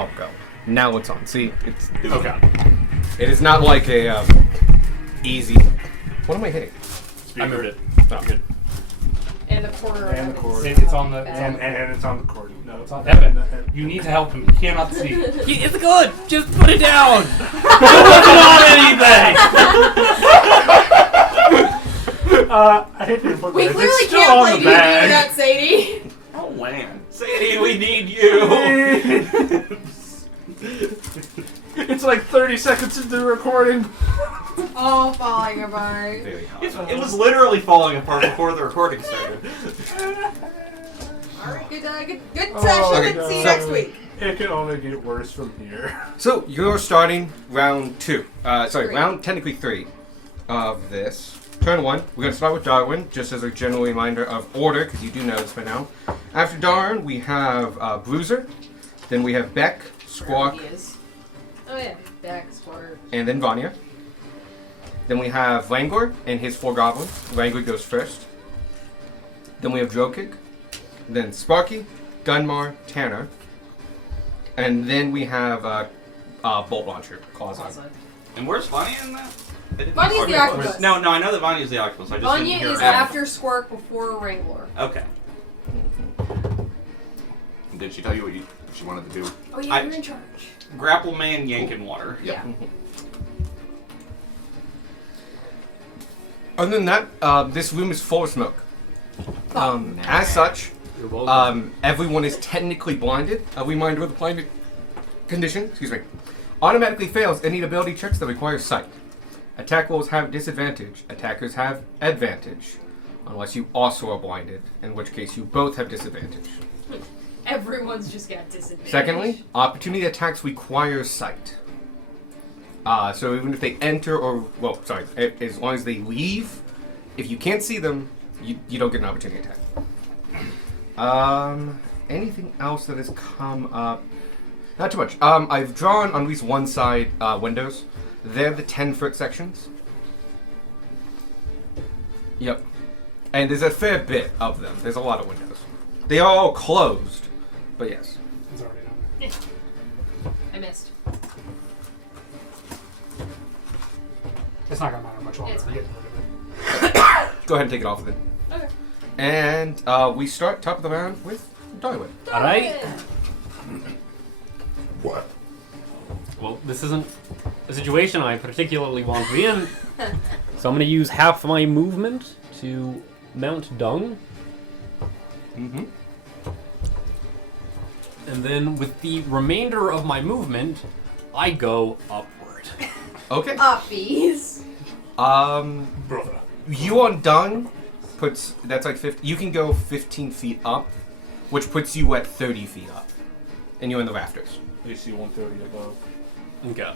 I'll go. Now it's on. See, it's Okay. It is not like a easy. What am I hitting? I moved it. Oh. Good. And the corner. And the cord. It's on the. And it's on the cord. No, it's on Evan. You need to help him. He cannot see. It's good. Just put it down. It's not anything. I hate to put We this. clearly It's still can't on let the you do bag. that, Sadie. Oh man, Sadie, we need you. It's like 30 seconds into the recording. All falling apart. Very hot. It was literally falling apart before the recording started. Alright, good session. Okay, See you so- next week. It can only get worse from here. So you're starting round 2. Sorry, Three. round technically 3 of this. Turn 1. We're going to start with Darwin, just as a general reminder of order, because you do know this by now. After Darwin, we have Bruiser. Then we have Beck, Squawk, He is. Oh yeah, back squirt. and then Vanya. Then we have Wrangler and his 4 goblins. Wrangler goes first. Then we have Drokig. Then Sparky, Gunmar, Tanner. And then we have Bolt Launcher, Clawzon. And where's Vanya in that? I didn't- Vanya's or the maybe- octopus. No, I know that Vanya's the octopus. I just Vanya didn't hear is her. after Squirk before Wrangler. Okay. Did she tell you what she wanted to do? Oh yeah, you're in charge. Grapple man yanking water. Yeah. Other than that, this room is full of smoke. As such, You're welcome. everyone is technically blinded. A reminder of the blinded condition, automatically fails any ability checks that require sight. Attack rolls have disadvantage. Attackers have advantage. Unless you also are blinded, in which case you both have disadvantage. Everyone's just got disadvantage. Secondly, opportunity attacks require sight. So even if they enter as long as they leave, if you can't see them, you don't get an opportunity attack. Anything else that has come up? Not too much. I've drawn on at least one side windows. They're the 10-foot sections. Yep. And there's a fair bit of them. There's a lot of windows. They are all closed, but yes. It's already done. I missed. It's not gonna matter much longer. It's I'm fine. getting rid of it. Go ahead and take it off then. Okay. And we start top of the round with Darwin. All right. What? Well, this isn't a situation I particularly want to be in. So I'm going to use half my movement to mount Dung. Mm-hmm. And then with the remainder of my movement, I go upward. Okay. Uppies. Brother. You on Dung puts that's like 50. You can go 15 feet up, which puts you at 30 feet up, and you're in the rafters. AC 130 above. Okay.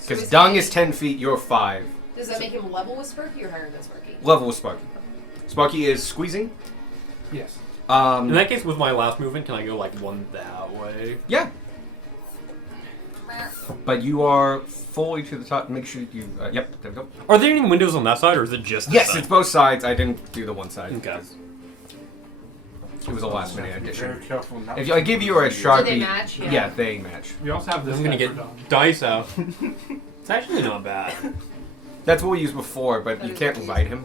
Because Dung is 10 feet, you're 5. Does that make him level with Sparky or higher than Sparky? Level with Sparky. Sparky is squeezing. Yes. In that case, with my last movement, can I go like one that way? Yeah. But you are fully to the top. Make sure you. Yep. There we go. Are there any windows on that side, or is it just this Yes, side? it's both sides. I didn't do the one side. Okay. because It was a last minute Be addition. very careful not If I give you a Sharpie, Do they match? Yeah, they match. We also have this. I'm gonna guy get for Dung. dice out. It's actually not bad. That's what we used before, but That you is can't confusing. light him.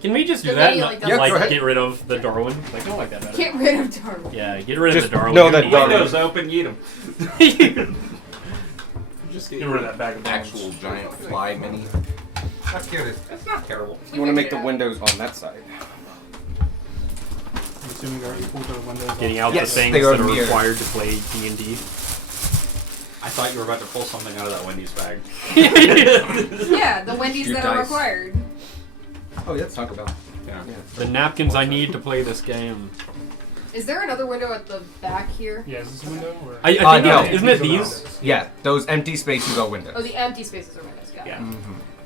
Can we just do So that? maybe, And like, not, the- Yeah, go ahead. get rid of the Darwin. Like, I don't like that better. Get rid of Darwin. Yeah, get rid Just of the Darwin. know You that need Darwin- it. Windows open, eat them. Just get rid of that bag of bones. Actual giant fly mini. That's good. That's not terrible. You want to make the windows on that side. I'm assuming they're equal to the windows. Getting out Yes, the things they are that are mirrored. required to play D&D. I thought you were about to pull something out of that Wendy's bag. Yeah, the Wendy's Your that are dice. required. Oh, yeah, let's talk about. Yeah. The napkins I need to play this game. Is there another window at the back here? Yeah, is this a window? Or? I think no. isn't it these? Yeah, those empty spaces are windows. Oh, the empty spaces are windows. Got it. Yeah.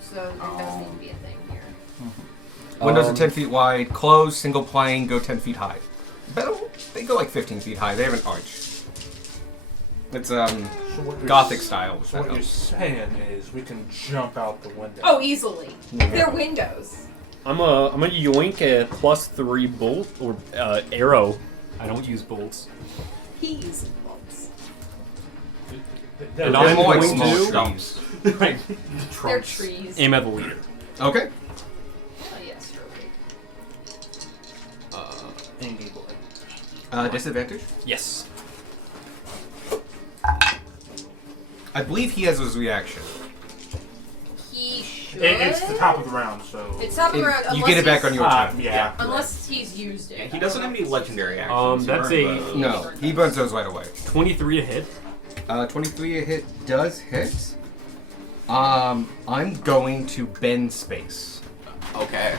So there does need to be a thing here. Windows are 10 feet wide, closed, single plane, go 10 feet high. But they go like 15 feet high. They have an arch. It's So what you're Gothic s- style. So what you're saying is we can jump out the window. Oh, easily. They're windows. I'm a yoink a +3 bolt or arrow. I don't use bolts. He uses bolts. And They're I'm more like going small to Stumps. They're trunks. trees. Aim at the leader. Okay. Oh, yes, Stroke. Disadvantage. Yes. I believe he has his reaction. He should. It's the top of the round, so. It's top of the round. You get it back on your turn. Yeah. Unless he's used it. He doesn't have any legendary actions. That's He a- burned those. No, he burns those right away. 23 to hit. 23 a hit does hit. I'm going to bend space. Okay.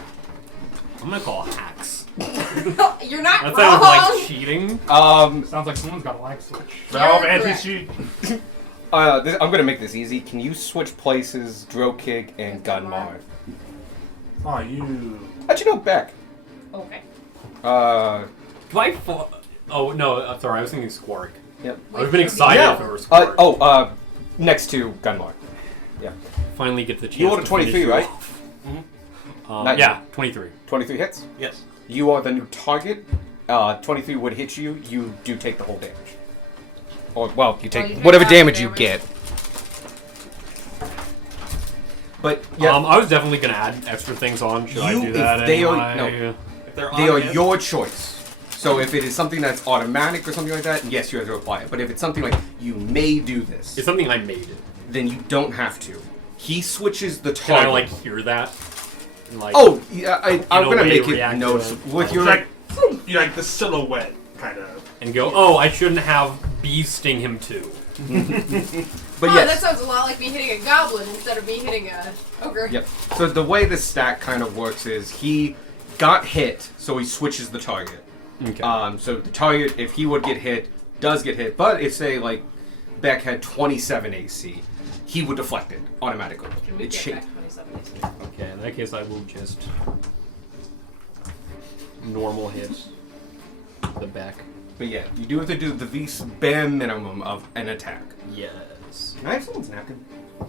I'm gonna call hacks. You're not That wrong. sounds like cheating. Sounds like someone's got a lag switch. Valve anti-cheat. I'm gonna make this easy. Can you switch places, Drill Kick and Gunmar? Oh, you. How'd you know Beck? Okay. Do I fall? Oh no, I'm sorry. I was thinking Squark. Yep. I would have been excited Yeah. if it were Squark. Next to Gunmar. Yeah. Finally get the chance. You ordered to 23, finish you right? off. Mhm. Not Yeah, 23. 23 hits. Yes. You are the new target. 23 would hit you. You do take the whole damage. Or, well, you take you take whatever half the damage you damage. get. But, yeah, I was definitely gonna add extra things on. Should I You- do that? if they are- anyway? no. If they're they are on his- your choice. So if it is something that's automatic or something like that, yes, you have to apply it. But if it's something like, you may do this, It's something I made it. then you don't have to. He switches the Can target. I like hear that? And, like, Oh, yeah, I'm a gonna way make it react to noticeable. it. With your... Like, you like the silhouette, kind of. and go. Oh, I shouldn't have bee sting him too. But Oh, yes. that sounds a lot like me hitting a goblin instead of me hitting a ogre. Yep. So the way the stack kind of works is he got hit, so he switches the target. Okay. So the target, if he would get hit, does get hit. But if, say, like, Beck had 27 AC, he would deflect it automatically. Can we It get cha- back 27 AC? Okay, in that case, I will just normal hit the back. But yeah, you do have to do the bare minimum of an attack. Yes. Can I have someone's napkin? I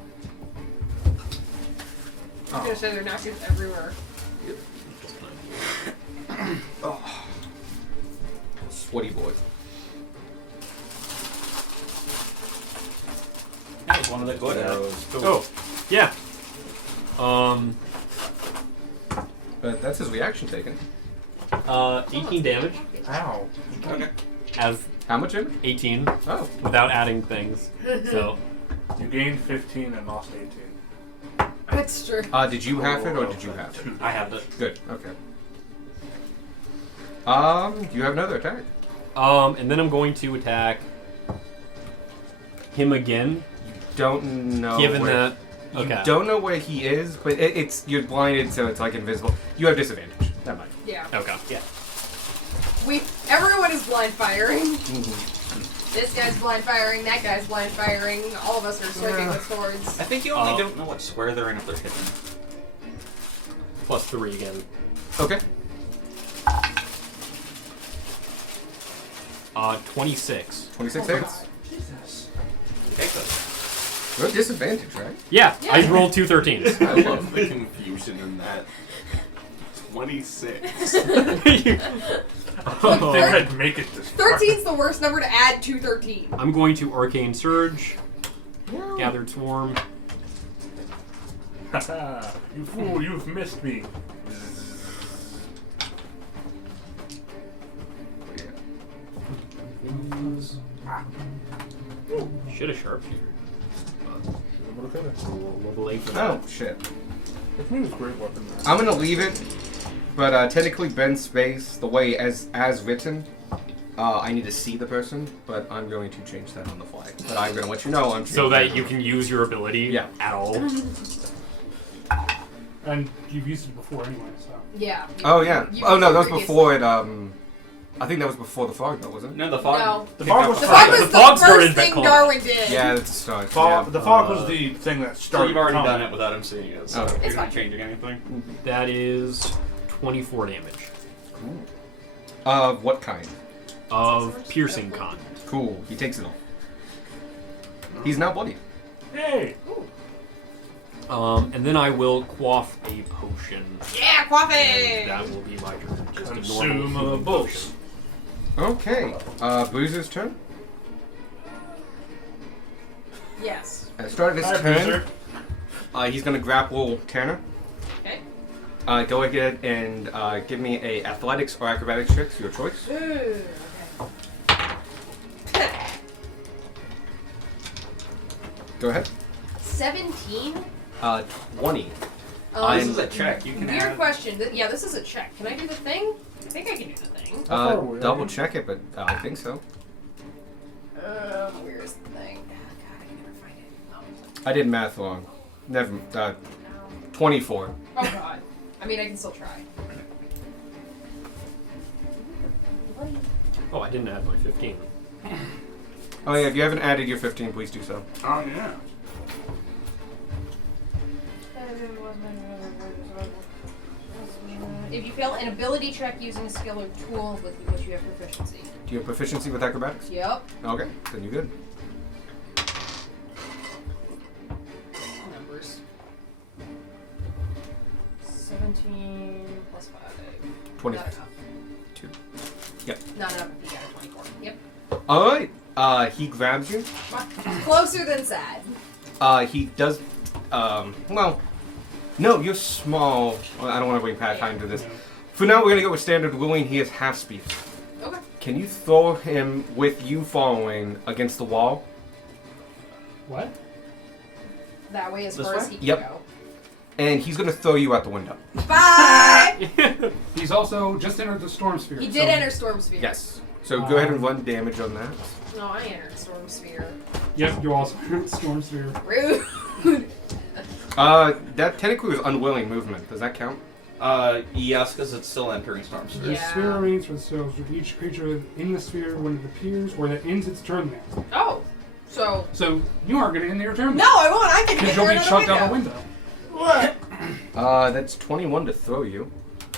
was gonna say there are napkins everywhere. Sweaty boy. That was one of the good arrows. Oh, yeah. But that's his reaction taken. 18 damage Ow. Okay. as How much damage? 18 Oh. without adding things. So You gained 15 and lost 18. That's true. Did you have it or did you have it? I have it. Good. Okay. You have another attack. and then I'm going to attack him again. Don't know. Given where, that, okay. You don't know where he is, but it's you're blinded, so it's like invisible. You have disadvantage. That might. Yeah. Okay. Yeah. Everyone is blind firing. Mm-hmm. This guy's blind firing, that guy's blind firing. All of us are swiping with swords. I think you only don't know what square they're in if they're hidden. +3 again. Okay. 26. 26 hits. Jesus. Okay, good. You have disadvantage, right? Yeah, Yeah. I rolled 2 13s. I love the confusion in that. 26. I think I'd make it this far. 13's the worst number to add to 13. I'm going to Arcane Surge, Gathered Swarm. Haha, you fool, you've missed me. Should have sharpshooter. It's Level 8 for that. Oh shit. me was a great weapon. Man. I'm gonna leave it, but technically bend space the way as written. I need to see the person, but I'm going to change that on the fly. But I'm gonna let you know I'm So changing that you can use your ability Yeah. at all. And you've used it before anyway, so. Yeah. Oh yeah. You- Oh no, that was previously. before it. I think that was before the fog, though, wasn't it? No, the fog. No. The fog was The fog fog was The the, fog started first thing Beck Darwin did. Yeah, that's a start. Fog, yeah. the fog was the thing that So started. you've already combat. done it without him seeing it, so Okay. you're It's not fine. changing anything. That is 24 damage What kind? of piercing con. Cool. He takes it off. He's now bloody. Hey! And then I will quaff a potion. Yeah, And coffee! that will be my turn. Just a Consume normal healing both. potion. Okay. Boozer's turn. Yes. At the start of his Hi, turn, Bruiser. he's going to grapple Tanner. Okay. Go ahead and give me a athletics or acrobatics check, your choice. Ooh. Okay. Go ahead. 17. 20. This is a check. You can Weird add. question. Yeah, this is a check. Can I do the thing? I think I can do the thing. How far away are Double you? check it, but I think so. Where's the thing? Oh, God, I can never find it. Oh. I did math wrong. Never. 24. Oh God. I mean, I can still try. Oh, I didn't add my 15. Oh yeah, if you haven't added your 15, please do so. Oh, yeah. If you fail an ability check using a skill or tool with which you have proficiency. Do you have proficiency with acrobatics? Yep. Okay, then you're good. Numbers. 17 plus 5. 20. Not enough. 2. Yep. Not enough if you got a 24. Yep. Alright. He grabs you. Closer than sad. He does. Well. No, you're small. Well, I don't want to bring Pat time to this. For now, we're going to go with standard willing. He is half speed. Okay. Can you throw him with you following against the wall? What? That way as This far as way? he can Yep. go. And he's going to throw you out the window. Bye! He's also just entered the storm sphere. He did enter Storm Sphere. Yes. So go ahead and run damage on that. No, I entered Storm Sphere. Yep, you also entered the storm sphere. Rude. That technically was unwilling movement. Does that count? Yes, because it's still entering storm sphere. The Yeah. sphere remains for the souls of each creature in the sphere when it appears or that ends its turn there. Oh. So. So you aren't going to end your turn No, I won't. I can because get you'll through be another chucked out the window. window. What? That's 21 to throw you.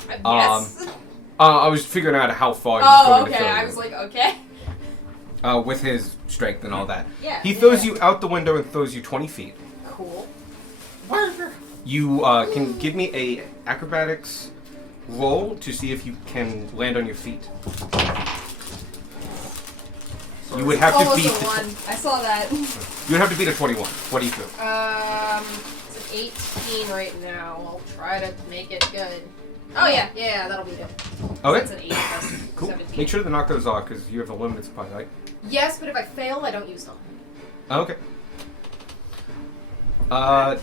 Yes. I was figuring out how far he was Oh, going to okay. throw I you. was like, okay. With his strength and all that. Yeah. He throws yeah. you out the window and throws you 20 feet. Cool. You can give me a acrobatics roll to see if you can land on your feet. You would have to Almost beat. a 1. I saw that. You would have to beat a 21. What do you feel? It's an 18 right now. I'll try to make it good. Oh, yeah. Yeah, that'll beat it. Okay. It's an 8 plus Cool. 17. Make sure to knock those off because you have a limited supply, right? Yes, but if I fail, I don't use them. Okay.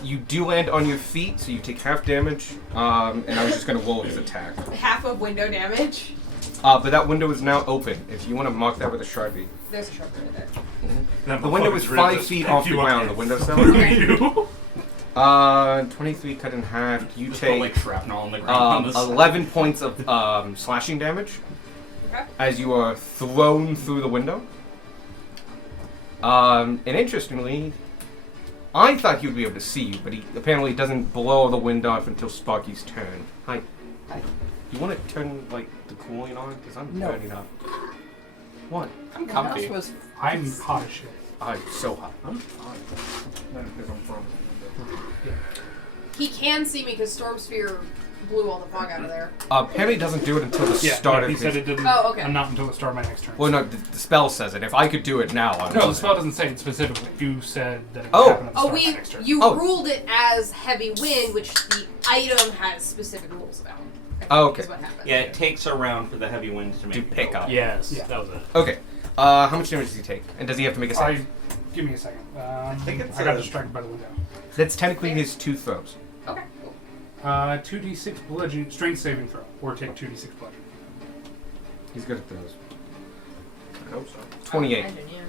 You do land on your feet, so you take half damage. And I was just gonna roll his attack. Half of window damage. But that window is now open. If you want to mark that with a Sharpie. There's a sharp right there. That The window is motherfucker's 5 resist. feet off the You ground. The are- windowsill. You? 23 cut in half. You Just put, like take shrapnel on the ground. on the 11 points of slashing damage Okay. as you are thrown through the window. And interestingly, I thought he would be able to see you, but he apparently doesn't blow the wind off until Sparky's turn. Hi. Hi. You want to turn like the cooling on? Because I'm burning up. What? I'm comfy. I'm hot as shit. I'm so hot. I'm fine. Not because I'm from. He can see me because Storm Sphere blew all the fog out of there. Penny doesn't do it until the start of he his... said it didn't. Oh, okay. Not until the start of my next turn. Well, no, the spell says it. If I could do it now, I would. No, the spell doesn't say it specifically. You said that it would Oh. happen at the Oh, start of my next turn. you Oh. ruled it as heavy wind, which the item has specific rules about. I think Oh, okay. Is what happened. Yeah, it takes a round for the heavy winds to make To it pick go. up. Yes, Yeah. that was it. Okay. How much damage does he take? And does he have to make a save? Give me a second. think it's I got a- distracted by the window. That's technically his 2 throws. Okay. Cool. 2d6 bludgeoning, strength saving throw, or take 2d6 bludgeoning. He's good at those. I hope so. 28. Imagine, yeah.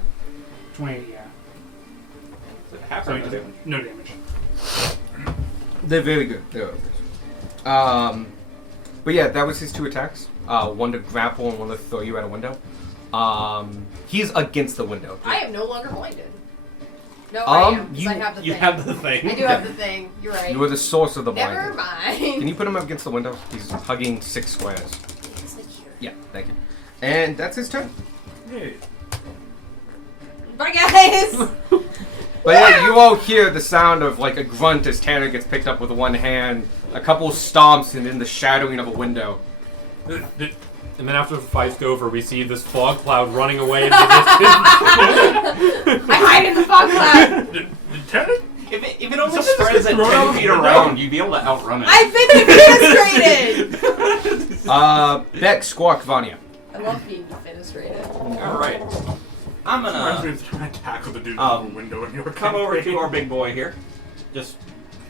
28, yeah. Is it half So or he no does damage? no damage. They're very good. They're ogres. But yeah, that was his 2 attacks. One to grapple and one to throw you out a window. He's against the window. I am no longer blinded. No, I am. 'Cause I have the You thing. have the thing. I do have the thing. You're right. You are the source of the Never blinding. mind. Can you put him up against the window? He's hugging 6 squares. It's like here. Yeah, thank you. And that's his turn. Hey. Bye, guys. But yeah, you all hear the sound of like a grunt as Tanner gets picked up with one hand, a couple stomps, and then the shadowing of a window. And then after the fight's over, we see this fog cloud running away in the distance. I hide in the fog cloud. Lieutenant? If it only Something spreads just at thrown 10 out feet the window. around, you'd be able to outrun it. I've been defenestrated! Beck, Squawk, Vanya. I love being defenestrated. Alright. I'm Reminds me gonna of trying to tackle the dude Um, through the window in your come over campaign. to our big boy here. Just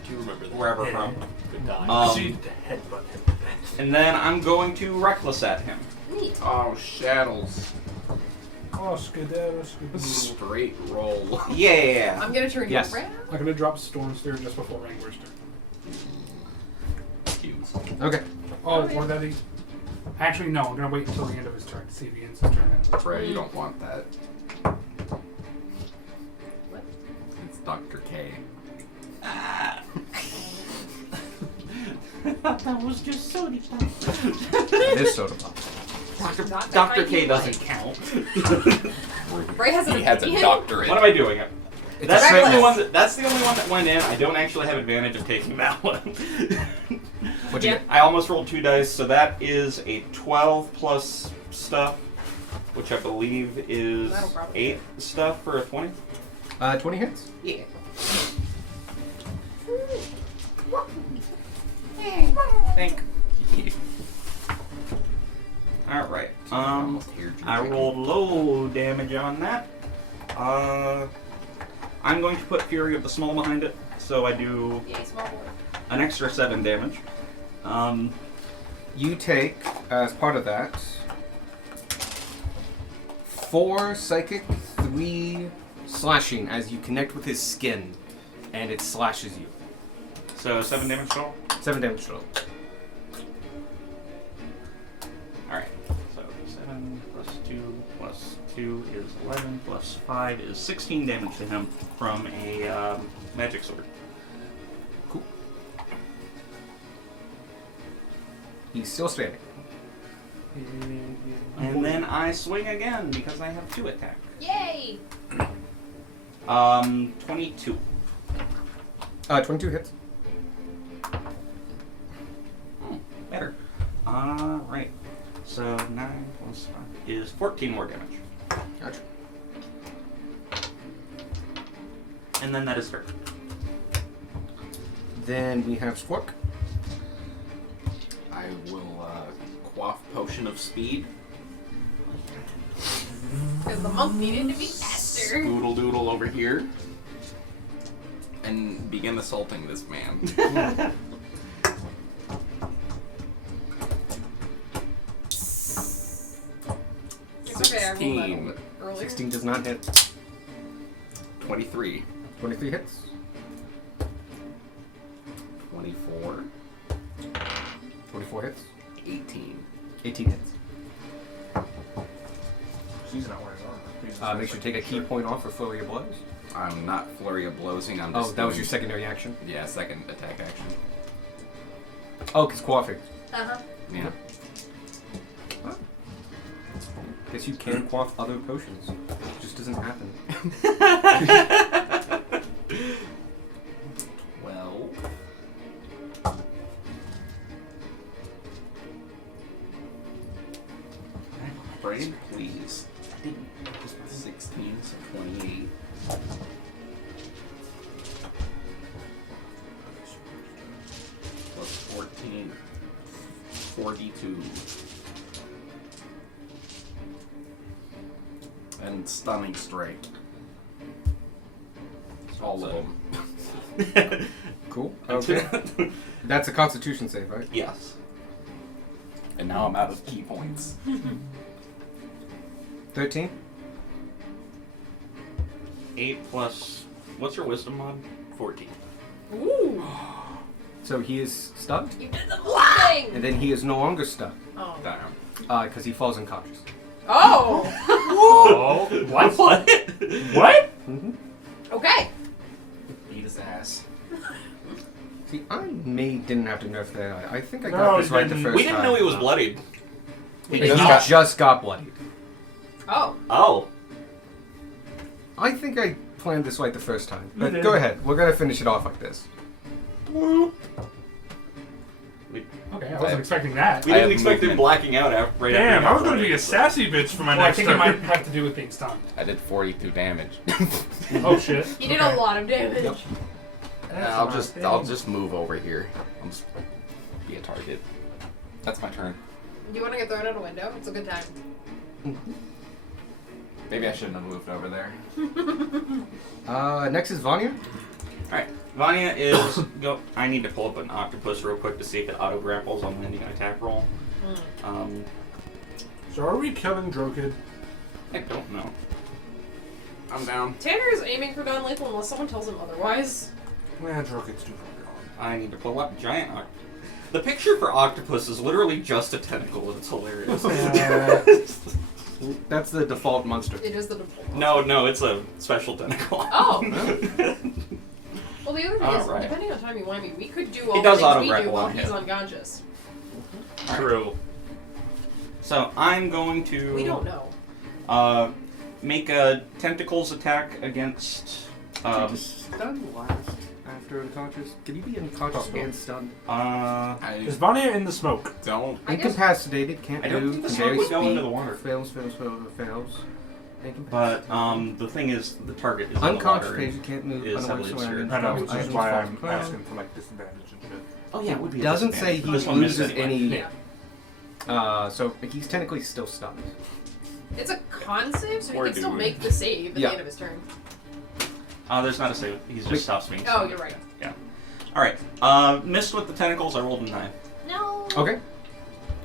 Do you remember that? wherever Yeah. from. Good time. Proceed to headbutt him. And then I'm going to reckless at him. Neat. Oh, shadows. Oh, skedaddle. Straight roll. Yeah. I'm gonna turn Yes. you around. I'm gonna drop Storm Sphere just before Wrangler's turn. Cues. Okay. Oh, Oh, yeah. or that he. Actually, no. I'm gonna wait until the end of his turn to see if he ends his turn. Trey, you don't want that. What? It's Dr. K. That was just soda pop. It is soda pop. Not that Dr. right K you doesn't like. count. Ray has an He has a opinion? doctorate. What am I doing? It's That's a the only straight- one. That's the only one that went in. I don't actually have advantage of taking that one. What'd you Yeah. get? I almost rolled 2 dice, so that is a 12 plus stuff, which I believe is That'll probably 8 stuff for a 20. 20 hits. Yeah. Thank you. All right. Almost here, I Jake. rolled low damage on that. I'm going to put Fury of the Small behind it, so I do Yay, small boy. an extra 7 damage. You take, as part of that, 4 psychic, 3 slashing as you connect with his skin, and it slashes you. So 7 damage total. 7 damage total. Alright, so 7 plus 2 plus 2 is 11 plus 5 is 16 damage to him from a magic sword. Cool. He's still standing. And then I swing again because I have 2 attack. Yay! 22. 22 hits. Better. Alright. So 9 plus 5 is 14 more damage. Gotcha. And then that is her. Then we have Squawk. I will quaff Potion of Speed. Because the monk needed to be faster. Scoodle doodle over here. And begin assaulting this man. It's okay, I rolled that a little 16. bit earlier. 16 does not hit. 23. 23 hits. 24. 24 hits. 18. 18 hits. He's not wearing armor. Make sure to take a key point off for Flurry of Blows. I'm not flurry of blowsing. I'm Oh, just that was doing- your secondary action? Yeah, second attack action. Oh, because quaffing. Uh-huh. Yeah. Guess you can quaff other potions. It just doesn't happen. Well. Brain, please. 16, so 28. Plus 14. 42. And stunning strike. All of them. Cool. Okay. That's a Constitution save, right? Yes. And now I'm out of key points. 13. 8 plus. What's your wisdom mod? 14. Ooh! So he is stunned, You did the whole thing! and then he is no longer stunned Oh. Damn. because he falls unconscious. Oh! Oh, what? What? What? Mm-hmm. Okay. Beat his ass. See, I didn't have to nerf that. I think I No, got this you right the didn't. first We didn't time. know he was bloodied. He did just not. got, just got bloodied. Oh. Oh. I think I planned this right the first time. You But did. go ahead. We're gonna finish it off like this. We, Okay. Okay, I wasn't expecting that. We I didn't have expect him movement. blacking out right after. Damn, he I got was gonna ready. be a sassy bitch for my Well, I next think it turn. might have to do with being stunned. I did 42 damage. Oh shit. He did Okay. a lot of damage. Yep. I'll just move over here. I'll just be a target. That's my turn. Do you want to get thrown out a window? It's a good time. Maybe I shouldn't have moved over there. Next is Vanya. Alright, Vanya is go. I need to pull up an octopus real quick to see if it auto grapples on landing an attack roll. So are we killing Drokid? I don't know. I'm down. Tanner is aiming for non-lethal unless someone tells him otherwise. Yeah, Drokid's too far gone. I need to pull up giant The picture for octopus is literally just a tentacle. It's hilarious. That's the default monster. It is the default. no, it's a special tentacle. Oh. Well, the other thing is, Alright. depending on time you want me, we could do all does the things we auto-grapple do while on he's hit. unconscious. True. So I'm going to. We don't know. Make a tentacles attack against. Stunned last after unconscious. Can you be unconscious and stunned? Is Is Vanya in the smoke? Don't. I guess- Incapacitated, can't I don't move, think the can smoke vary would go speed, into the water. fails. But the thing is, the target is in the Unconscious water. patient can't move, is unaware heavily surroundings. I know, Items which is why fall I'm prone. asking for like disadvantage and shit. Oh yeah, it would be. a Doesn't say disadvantage. he This one missed loses anyway. any. Yeah. So he's technically still stunned. It's a con save, so he Poor can still dude. make the save at Yeah. the end of his turn. There's not a save. He just stops being. Oh, you're right. Yeah. All right. Missed with the tentacles. I rolled a 9. No. Okay. He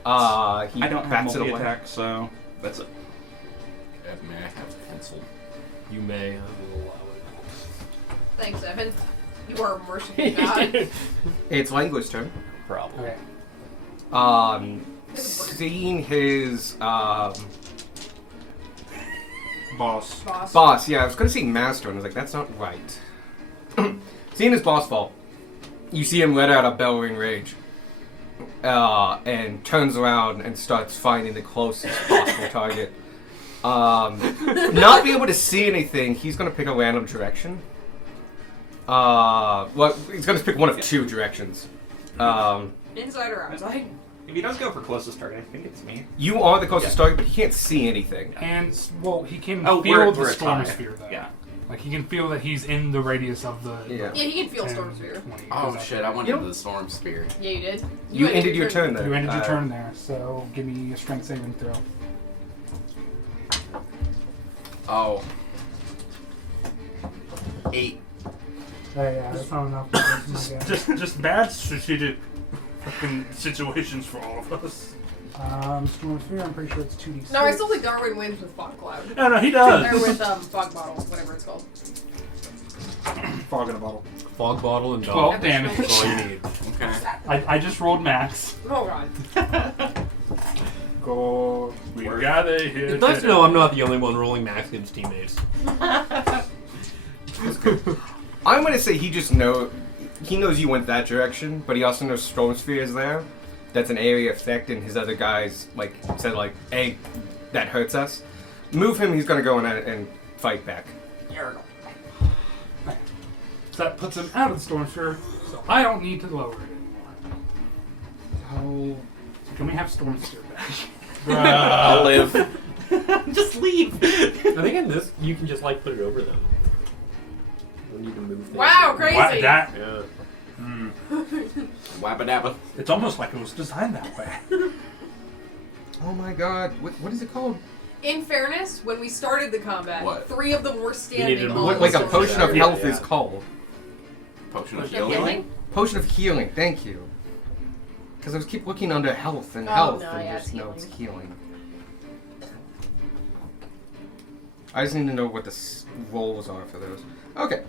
I don't have bats it multi away. attack, so that's it. May I have a pencil? You may. I will allow it. Thanks, Evan. You are a merciful god. It's Language turn. Probably. Okay. Seeing his Boss. boss, yeah, I was gonna say master, and I was like, that's not right. Seeing his boss fall, you see him let out a bellowing rage, and turns around and starts finding the closest possible target. Not be able to see anything, he's gonna pick a random direction. Well, he's gonna pick one of two directions. Inside or outside? If he does go for closest target, I think it's me. You are the closest target, but he can't see anything. And well, he can Oh, feel we're the a storm tie. sphere though. Yeah. Like he can feel that he's in the radius of the. Yeah. Yeah, he can feel 10, Storm Sphere. 20, Oh goes shit! up I went You into know- the storm sphere. Yeah, you did. You ended your turn there. there. You ended your turn there, so give me a strength saving throw. Oh. 8. Yeah, that's not enough. That's my guess. Just bad strategic fucking situations for all of us. Storm sphere. I'm pretty sure it's 2d6. No, I still think Darwin wins with Fog Cloud. No, he Or does. with Fog Bottle, whatever it's called. Fog in a bottle. Fog bottle and 12 dog. damage. That's all you need. Okay. I just rolled max. Oh god. Go. We got it here. It's nice to know I'm not the only one rolling max against teammates. I'm gonna say he just he knows you went that direction, but he also knows Storm Sphere is there. That's an area effect, and his other guys said hey, that hurts us. Move him, he's gonna go in and fight back. So that puts him out of the storm sphere. So I don't need to lower it anymore. Oh, So can we have storm sphere back? I'll live. Just leave. I think in this, you can just put it over them. You don't need to move things. Wow, crazy. What, that? Yeah. Wabba It's almost like it was designed that way. oh my God! What is it called? In fairness, when we started the combat, What? 3 of them were standing needed on more. the Like a Storm potion of Sphere. health Yeah. is called. Potion of The healing. healing? Potion of healing. Thank you. Because I was keep looking under health and Oh, health, no, and yeah, just it's no, it's healing. I just need to know what the rolls are for those. Okay,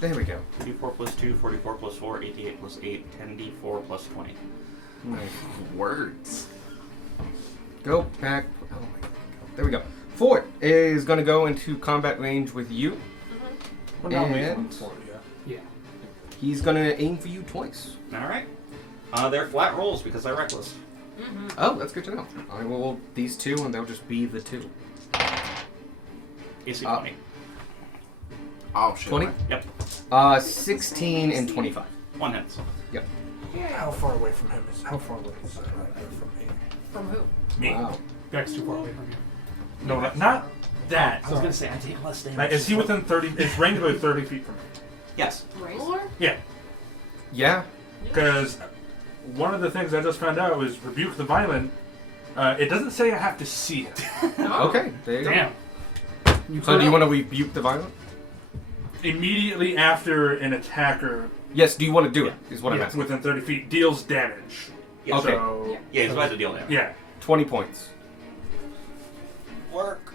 there we go. 2d4 plus 2, 44 plus 4, 88 plus 8, 10d4 plus 20. Nice. Words. Go back. Oh my God. There we go. Fort is going to go into combat range with you. We're not making And- one for it, yeah. Yeah. He's going to aim for you twice. Alright. They're flat rolls because I reckless. Oh, that's good to know. I will roll these two, and they'll just be the two. AC Uh, 20. Oh shit. 20? Yep. 16 and 25. 1 hits. Yep. How far away from him is? How far away is Ranger from me? From who? Me. Wow. Beck's too far away from you. No, not that. I was gonna say I take less damage. Like, is he within 30? Is Wrangler 30 feet from me? Yes. Wrangler? Yeah. Yeah. Because one of the things I just found out was Rebuke the Violent. It doesn't say I have to see it. Oh. Okay. There you go. Damn. So do you want to rebuke the violent? Immediately after an attacker, Yes. Do you want to do it? Is what I'm asking. within 30 feet, deals damage. Yeah, Okay. So, Yeah, he's about to deal damage. yeah. 20 points. Work.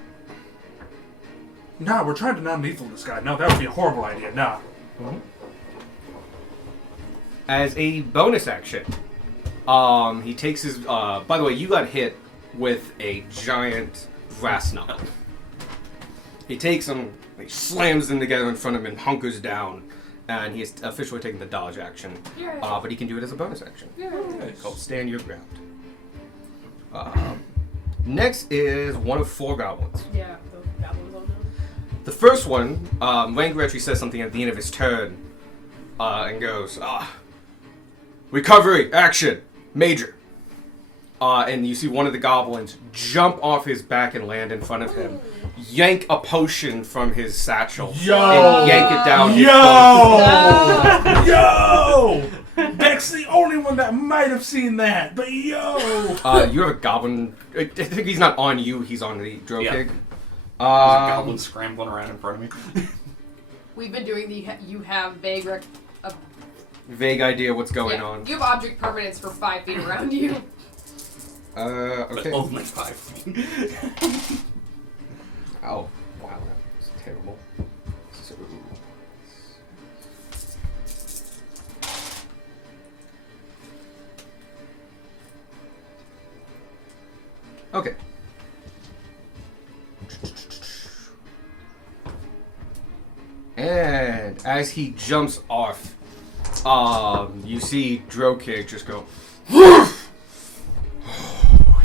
Nah, we're trying to non-lethal this guy. No, that would be a horrible idea. Nah. As a bonus action, he takes his. By the way, you got hit with a giant brass knuckle. He takes them, he slams them together in front of him, and hunkers down, and he is officially taking the dodge action. But he can do it as a bonus action. It's called Stand Your Ground. Next is one of 4 goblins. Yeah, the goblins on them. The first one, Wrangler actually says something at the end of his turn, and goes, recovery, action, major. And you see one of the goblins jump off his back and land in front of him, yank a potion from his satchel, Yo! and yank it down his Yo! Yo! Beck's the only one that might have seen that, but yo! You have a goblin. I think he's not on you, he's on the Drokig. There's a goblin scrambling around in front of me. We've been doing the you have vague Vague idea what's going on. You have object permanence for 5 feet around you. But Okay. only 5 feet. Oh, wow, that's terrible. So... Okay. And as he jumps off, you see Drokig just go, oh,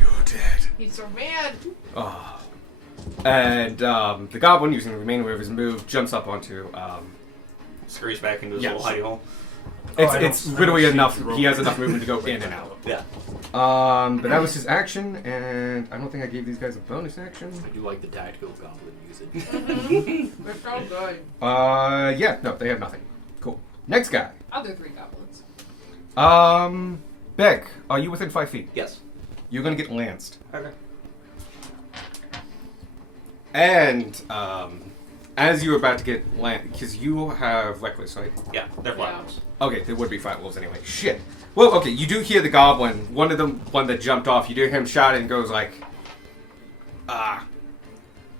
you're dead. He's so mad. Oh. And the goblin, using the remainder of his move, jumps up onto. Scurries back into his Yes. little hidey hole. It's literally enough. He has enough movement to go in and out. Yeah. But that was his action, and I don't think I gave these guys a bonus action. I do like the tactical goblin usage. They're so good. Yeah, no, they have nothing. Cool. Next guy. Other 3 goblins. Beck, are you within 5 feet? Yes. You're gonna get lanced. Okay. And, as you were about to get lanced, because you have reckless, right? Yeah, they're flat. Okay, there would be flat wolves anyway. Shit. Well, okay, you do hear the goblin. One of them, one that jumped off, you do hear him shout and goes like,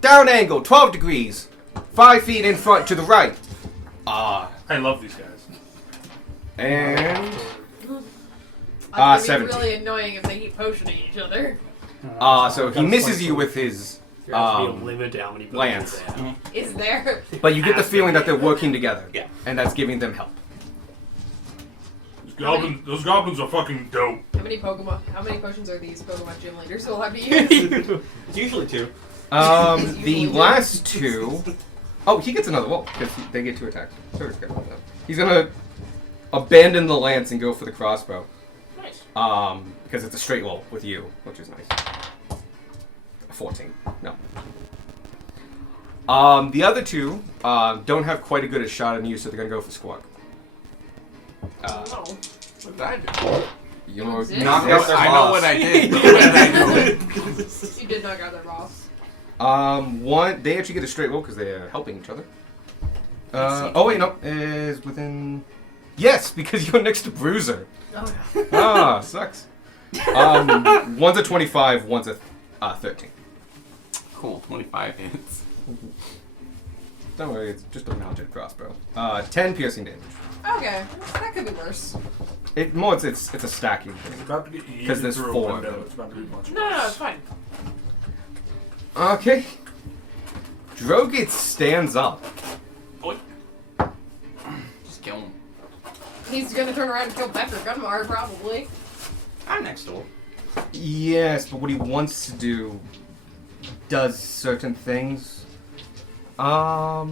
down angle, 12 degrees, 5 feet in front to the right. I love these guys. And, It's 17. really annoying if they keep potioning each other. so he misses you with his, There has to be a limit to how many lance. potions they have. Is there? but you get the feeling that they're working together. Yeah. And that's giving them help. Those goblins are fucking dope. How many potions are these Pokemon gym leaders will have to use? It's usually 2. The last 2... Oh, he gets another wolf, because they get 2 attacks. So he's good with that. He's gonna abandon the lance and go for the crossbow. Nice. Because it's a straight roll with you, which is nice. 14. No. The other 2 don't have quite a good a shot on you, so they're gonna go for Squawk. Oh. What did I do? You know, Exist? Knock Yes, out their I know boss. what I did. What did I do? You did not got their boss. one they actually get a straight roll because they're helping each other. Oh wait, no, is within. Yes, because you're next to Bruiser. Oh no. Ah, sucks. One's a 25, one's a 13. Cool, 25 hits. Don't worry, it's just a mounted crossbow. 10 piercing damage. Okay, that could be worse. It's a stacking It's thing. about to get 'Cause there's through a 4 of window. them. It's about to be much No, worse. it's fine. Okay. Drogit stands up. Just kill him. He's gonna turn around and kill Becker Gunmar, probably. I'm next door. Yes, but what he wants to do does certain things. I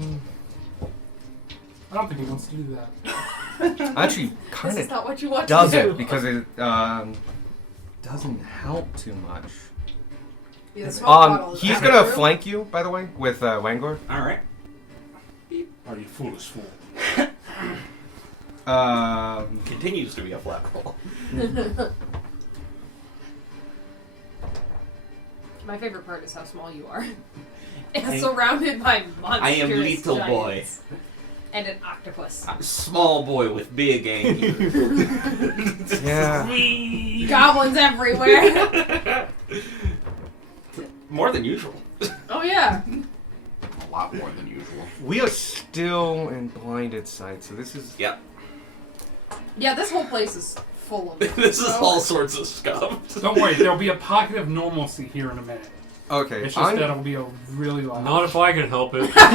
don't think he wants to do that. Actually, This kind is of not what you want does to do. it because it doesn't help too much. Yeah, the smoke bottle is He's out. gonna flank you, by the way, with Wangor. All right. Are you foolish fool? Continues to be a flat roll. My favorite part is how small you are. I- It's surrounded by monsters. I am little boy. And an octopus. Small boy with big aim. Yeah. Goblins everywhere. More than usual. Oh yeah. A lot more than usual. We are still in blinded sight, so this is. Yeah. Yeah, this whole place is full of it. This is so- all sorts of scum. Don't worry, there'll be a pocket of normalcy here in a minute. Okay. It's just that it'll be a really long. Not if I can help it. Takes out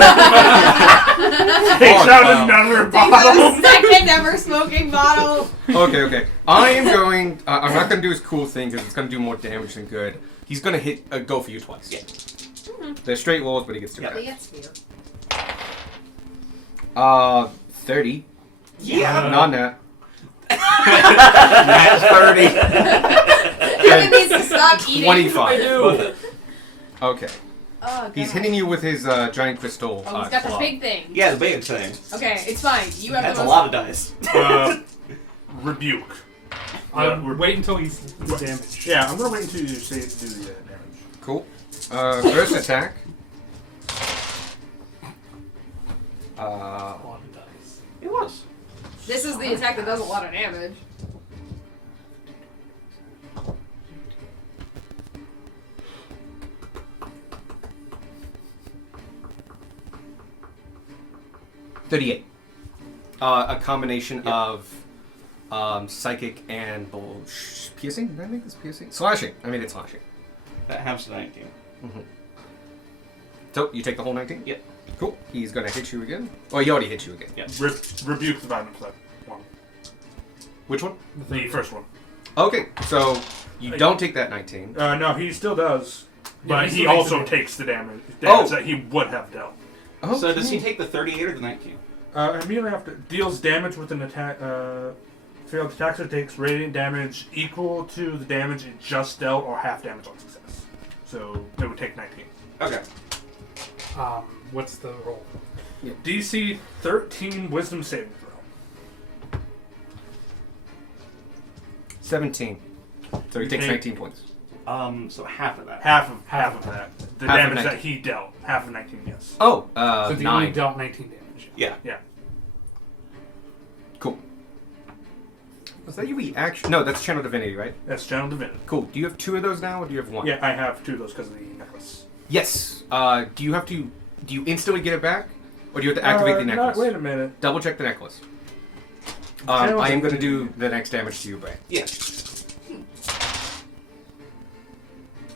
another Takes bottle. a second never smoking bottle. Okay. I am going. I'm not gonna do his cool thing because it's gonna do more damage than good. He's gonna go for you twice. Yeah. They're straight rolls, but he gets two Yeah. attacks. Yes, you. 30. Yeah. Not that. That's 30. Kevin needs to stop eating. 25. Okay. Oh, He's God. hitting you with his giant crystal. Oh, he's got the claw. big thing. Yeah, the big thing. Okay, it's fine. You have That's the a most. lot of dice. Rebuke. Wait until he's damaged. Yeah, I'm gonna wait until you say it to do the damage. Cool. First attack. A lot of dice. It was. This is the attack that does a lot of damage. $38. A combination of psychic and piercing. Did I make this piercing? Slashing. I made it slashing. That halves to 19. So you take the whole 19. Yep. Cool. He's gonna hit you again. Oh, he already hit you again. Yep. Rebuke the violent play. One. Which one? The first one. Okay. So you don't take that 19. No, he still does. But he he still also takes the takes the damage Oh. that he would have dealt. Okay. So does he take the 38 or the 19? Immediately after deals damage with an attack. Failed attacks or takes radiant damage equal to the damage it just dealt, or half damage on success. So it would take 19. Okay. What's the roll? DC 13 Wisdom saving throw. 17. So he takes Okay. 19 points. So half of that. Half of that. The Half of damage 19. that he dealt. Half of 19, yes. Oh, So he only 9. dealt 19 damage. Yeah. Yeah. Cool. Was that your reaction? No, that's Channel Divinity, right? That's Channel Divinity. Cool. Do you have 2 of those now, or do you have 1? Yeah, I have 2 of those because of the necklace. Yes. Do you have to? Do you instantly get it back, or do you have to activate the necklace? Wait a minute. Double check the necklace. Channel I am going to Divinity. do the next damage to you, Bray. Yeah.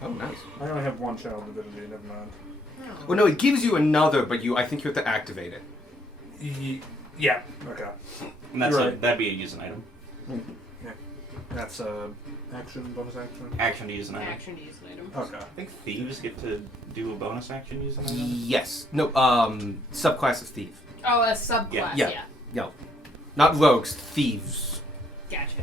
Oh, nice. I only have 1 Channel Divinity, never mind. Well, no, it gives you another, but I think you have to activate it. Yeah, okay. And that's You're right. that'd be a use an item. That's action, bonus action. Action to use an item. Action to use an item. Okay. I think thieves get to do a bonus action use an item. Yes. No. Subclass of thief. Oh, a subclass. Yeah. Yeah. No, not rogues. Thieves. Gotcha.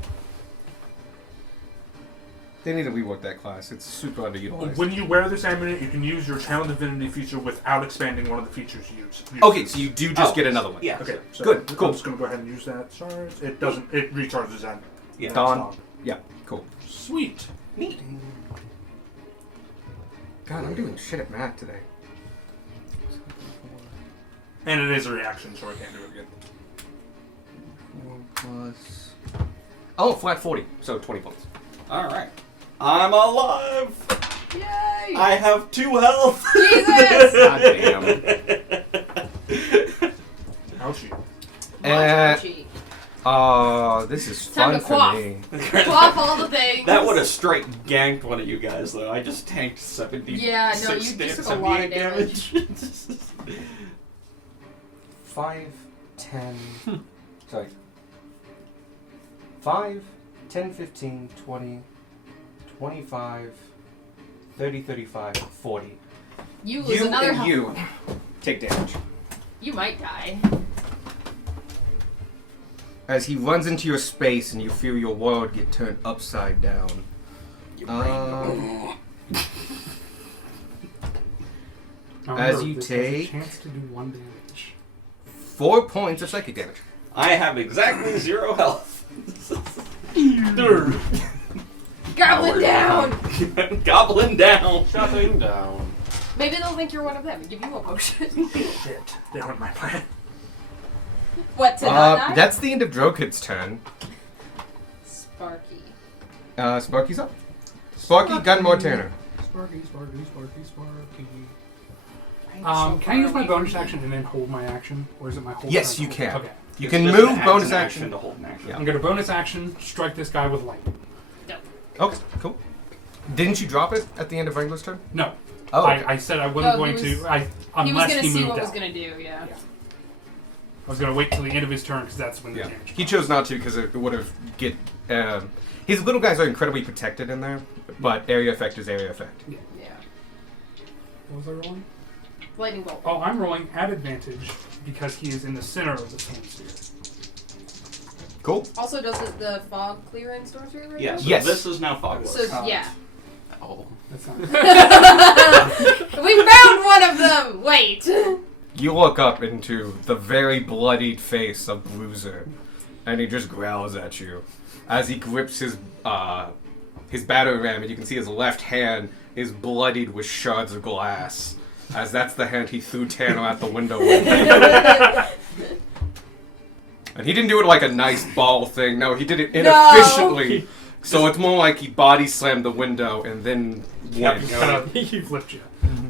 They need to rework that class. It's super underutilized. When you wear this amulet, you can use your Channel Divinity feature without expanding one of the features you use. Okay, so you do just Oh, get another one. Yeah. Okay, so Good, cool. I'm just gonna go ahead and use that charge. It doesn't. It recharges that. Yeah. Dawn. Yeah. Cool. Sweet. Neat. God, I'm doing shit at math today. And it is a reaction, so I can't do it again. 4 plus. Oh, flat 40. So 20 points. All right. I'm alive. Yay! I have 2 health. Jesus! God damn. Ouchie. Ouchie. This is Time fun to for quaff. me. Quaff all the things. That would have straight ganked one of you guys, though. I just tanked 70. Yeah, no, you just took a lot of 78 damage. 5, 10. Sorry. 5, 10, 15, 20, 25, 30, 35, 40. You lose You another and health you point. take damage. You might die. as he runs into your space and you feel your world get turned upside down. Now As remember, you this has a take- chance to do 1 damage. 4 points of psychic damage. I have exactly 0 health. Goblin down! Goblin down. Shutting down. Maybe they'll think you're one of them and give you a potion. Shit. That went my plan. What, to not die? That's the end of Drokid's turn. Sparky. Sparky's up. Sparky, Gunmore, Tanner. Sparky. So Can I use far my away bonus from action and then hold my action? Or is it my whole Yes, turn? you can. Okay. You It's can just move an bonus an action. to hold an action. Yeah. I'm going to bonus action, strike this guy with lightning. Okay, cool. Didn't you drop it at the end of Wrangler's turn? No. Oh, okay. I said I wasn't Oh, going he was- to. He was Unless gonna he see moved what out. was gonna do, yeah. I was going to wait till the end of his turn because that's when the Yeah. damage He comes. chose not to because it would have get. His little guys are incredibly protected in there, but area effect is area effect. Yeah. What was I rolling? Lightning bolt. Oh, I'm rolling at advantage because he is in the center of the storm sphere. Cool. Also, does the fog clear in Storm Sphere right Yeah, now? so Yes. this is now Fogworks. So, yeah. Oh. That's not. We found one of them! Wait! You look up into the very bloodied face of Bruiser, and he just growls at you as he grips his battering ram, and you can see his left hand is bloodied with shards of glass, as that's the hand he threw Tanner out the window with. And he didn't do it like a nice ball thing. No, he did it inefficiently. So it's more like he body slammed the window and then went. He flipped you.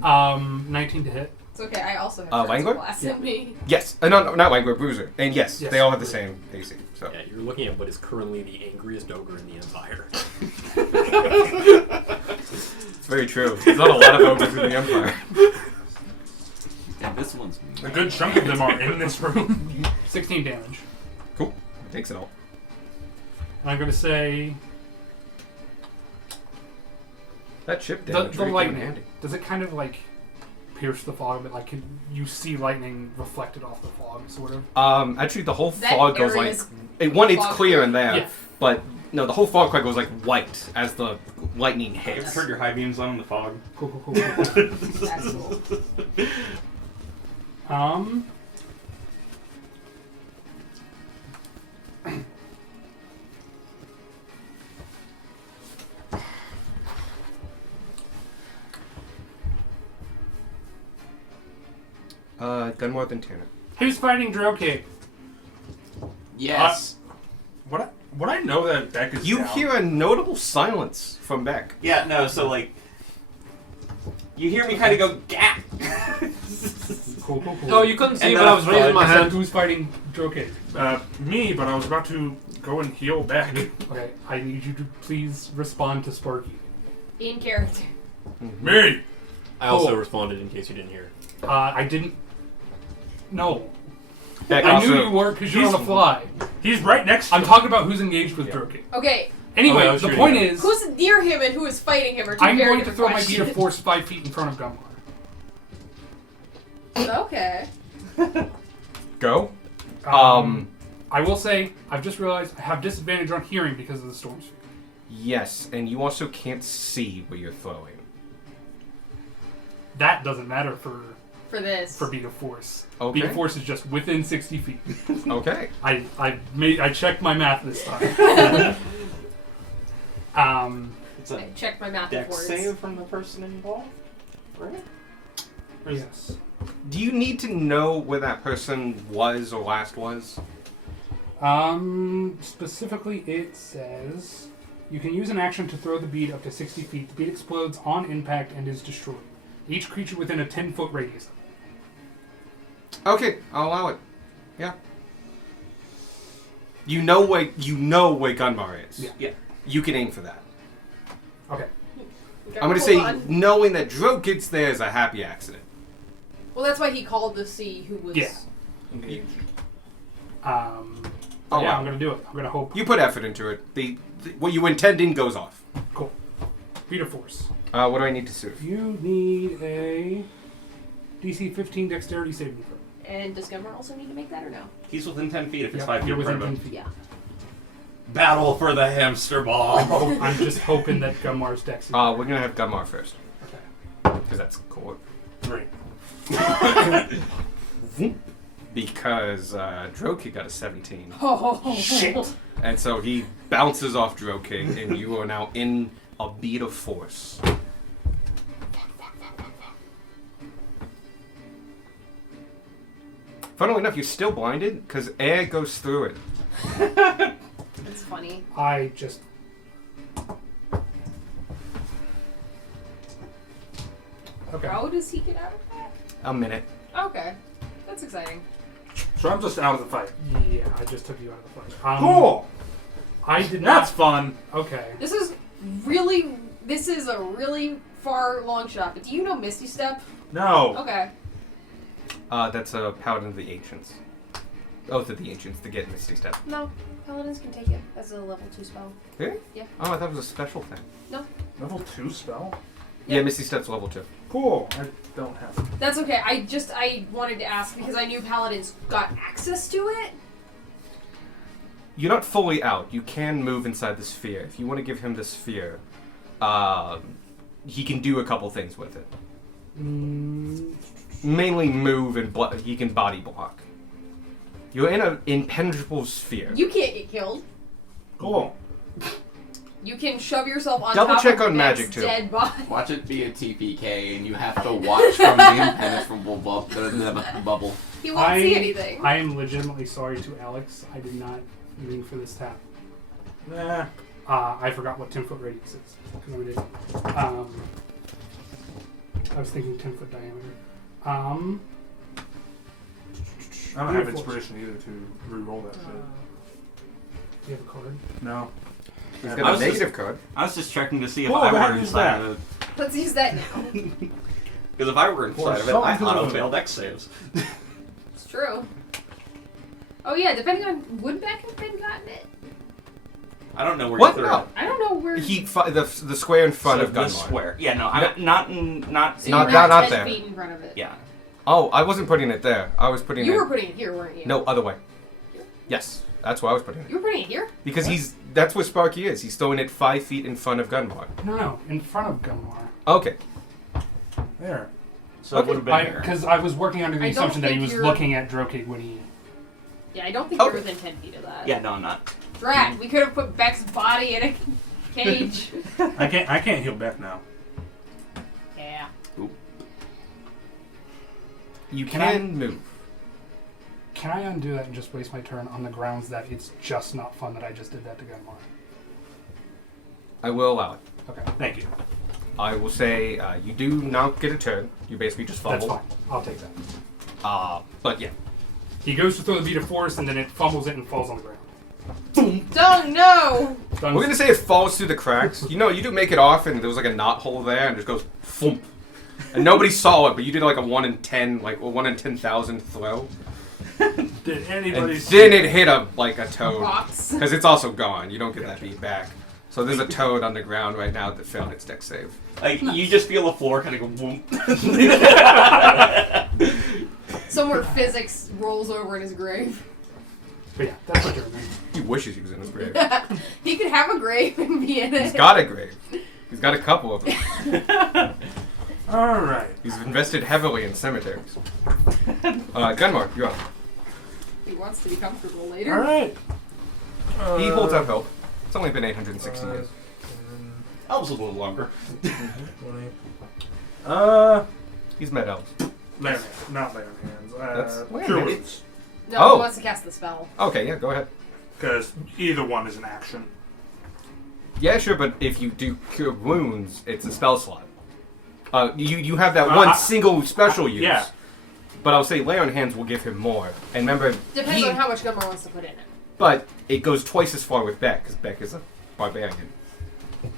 19 to hit. It's okay, I also have Wangler? glass in me. Yes, no, not Wangler, Bruiser. And yes, Yes. they all have the same AC. So Yeah, you're looking at what is currently the angriest ogre in the Empire. it's very true. There's not a lot of ogres in the Empire. And this one's A good chunk of them are in this room. 16 damage. Cool. Takes it all. And I'm going to say That chip the, damage the really came in lightning. handy. Does it kind of like pierce the fog a bit? Like, can you see lightning reflected off the fog, sort of? Actually, the whole That fog goes like area's it's fog clear in there, Yeah. but no, the whole fog cloud goes like white as the lightning hits. Turn your high beams on in the fog. Cool. That's cool. Gunmore than Tanner. Who's fighting Drokid? Yes. What I know that Beck is You down. hear a notable silence from Beck. Yeah, no, so like you hear me kind of go gap. Cool. Oh, you couldn't see, And but then I was raising my I said, hand. who's fighting Drokid? Me, but I was about to go and heal Beck. Okay, I need you to please respond to Sparky. In character. Me. I also Cool. responded in case you didn't hear. I didn't. No. Beck I also, knew you weren't because you're on the fly. He's right next to I'm him. talking about who's engaged with Yeah. Drokid. Okay, Anyway, Oh, I was the shooting point him. is, who's near him and who is fighting him are two I'm very going to different throw my questions. beat of force 5 feet in front of Gunmar. Okay. go. I will say, I've just realized I have disadvantage on hearing because of the storm sphere. Yes, and you also can't see where you're throwing. That doesn't matter for For this. beat of force. Okay. Beat of force is just within 60 feet. Okay. I checked my math this time. It's I a checked my math deck before. save from the person involved, right? Yes. Do you need to know where that person was or last was? Specifically, it says you can use an action to throw the bead up to 60 feet. The bead explodes on impact and is destroyed. Each creature within a 10-foot radius. Okay, I'll allow it. Yeah. You know where Gunmar is. Yeah. Yeah. You can aim for that. Okay. I'm gonna Hold say on. knowing that Drokid's there is a happy accident. Well, that's why he called to see who was. Yeah. You, Yeah, wow. I'm gonna do it. I'm gonna hope. you put effort into it. The what you intend in goes off. Cool. Beat of force. What do I need to suit? You need a DC 15 dexterity saving throw. And does Gunmar also need to make that or no? He's within 10 feet if it's Yep, 5 feet you're in front within of 10 him. feet. Yeah. Battle for the hamster ball. I'm just hoping that Gunmar's dex. We're gonna have Gunmar first Okay. because that's cool. 3. Because Drokig got a 17, Oh, Shit. and so he bounces off Drokig, and you are now in a beat of force. Funnily enough, you're still blinded because air goes through it. It's funny. I just. Okay. How does he get out of that? A minute. Okay. That's exciting. So I'm just out of the fight. Yeah, I just took you out of the fight. Cool. I did That's not. fun. Okay. This is a really far long shot, but do you know Misty Step? No. Okay. That's a Paladin of the Ancients. Oath of the Ancients to get Misty Step. No. Paladins can take it as a level 2 spell. Really? Yeah. Oh, I thought it was a special thing. Level 2 spell? Yeah, Yep. Misty Step's level 2. Cool. I don't have it. That's okay. I wanted to ask because I knew Paladins got access to it. You're not fully out. You can move inside the sphere. If you want to give him the sphere, he can do a couple things with it. Mainly move and he can body block. You're in an impenetrable sphere. You can't get killed. Cool. You can shove yourself on Double top check of on the magic, next too. dead body. Watch it be a TPK, and you have to watch from the impenetrable bubble. He won't see anything. I am legitimately sorry to Alex. I did not mean for this tap. Nah. I forgot what 10-foot radius is because we didn't. I was thinking 10-foot diameter. I don't have Beautiful. inspiration either to re-roll that shit. Do you have a card? No. He's I got a was negative just- card. I was just checking to see if Cool, I go ahead were and use inside that. of it. Let's use that now. Because if I were inside of it, I something auto good. failed X saves. It's true. Oh yeah, depending on would Beck have been gotten it? I don't know where What? you threw No. it. I don't know where. The square in front So of the Gunmar. square. Yeah, no, No. not So Not- you were not 10 there. feet in front of it. Yeah. Oh, I wasn't putting it there. I was putting You it. were putting it here, weren't you? No, other way. Here? Yes, that's where I was putting it. You were putting it here? Because that's where Sparky is. He's throwing it 5 feet in front of Gunmar. No, in front of Gunmar. Okay. There. So it Okay. would have been here. Because I was working under the I don't assumption that he think was you're- looking at Drokig when he. Yeah, I don't think Okay. you're within 10 feet of that. Yeah, no, I'm not. Drat, we could have put Beck's body in a cage. I can't heal back now. Yeah. You Can can move. Can I undo that and just waste my turn on the grounds that it's just not fun that I just did that to Gunmar? I will allow it. Okay, Thank you. I will say you do not get a turn. You basically just that's fumble. fine. I'll take that. But yeah. He goes to throw the beat of force and then it fumbles it and falls on the ground. Don't know! Done. We're gonna say it falls through the cracks. You know, you do make it off, and there was like a knot hole there, and it just goes thump. And nobody saw it, but you did like a 1 in 10, like a 1 in 10,000 throw, Did and anybody then it hit a toad, Rocks. because it's also gone. You don't get that beat back. So there's a toad on the ground right now that failed its dex save. Like, you just feel the floor kind of go boom. Somewhere physics rolls over in his grave. But yeah, that's my turn. He wishes he was in his grave. He could have a grave and be in it. He's got a grave. He's got a couple of them. Alright. He's invested heavily in cemeteries. Gunmar, you're up. He wants to be comfortable later. Alright. He holds out hope. It's only been 860 years. Elves a little longer. 20. He's met elves. Layer, not layer hands. That's- wait a Cure minute. wounds. No, Oh. he wants to cast the spell. Okay, yeah, go ahead. Because either one is an action. Yeah, sure, but if you do cure wounds, it's a spell slot. You have that one single special use. Yeah. But I'll say lay on hands will give him more. And remember, Depends on how much Gunmar wants to put in it. But it goes twice as far with Beck, because Beck is a barbarian.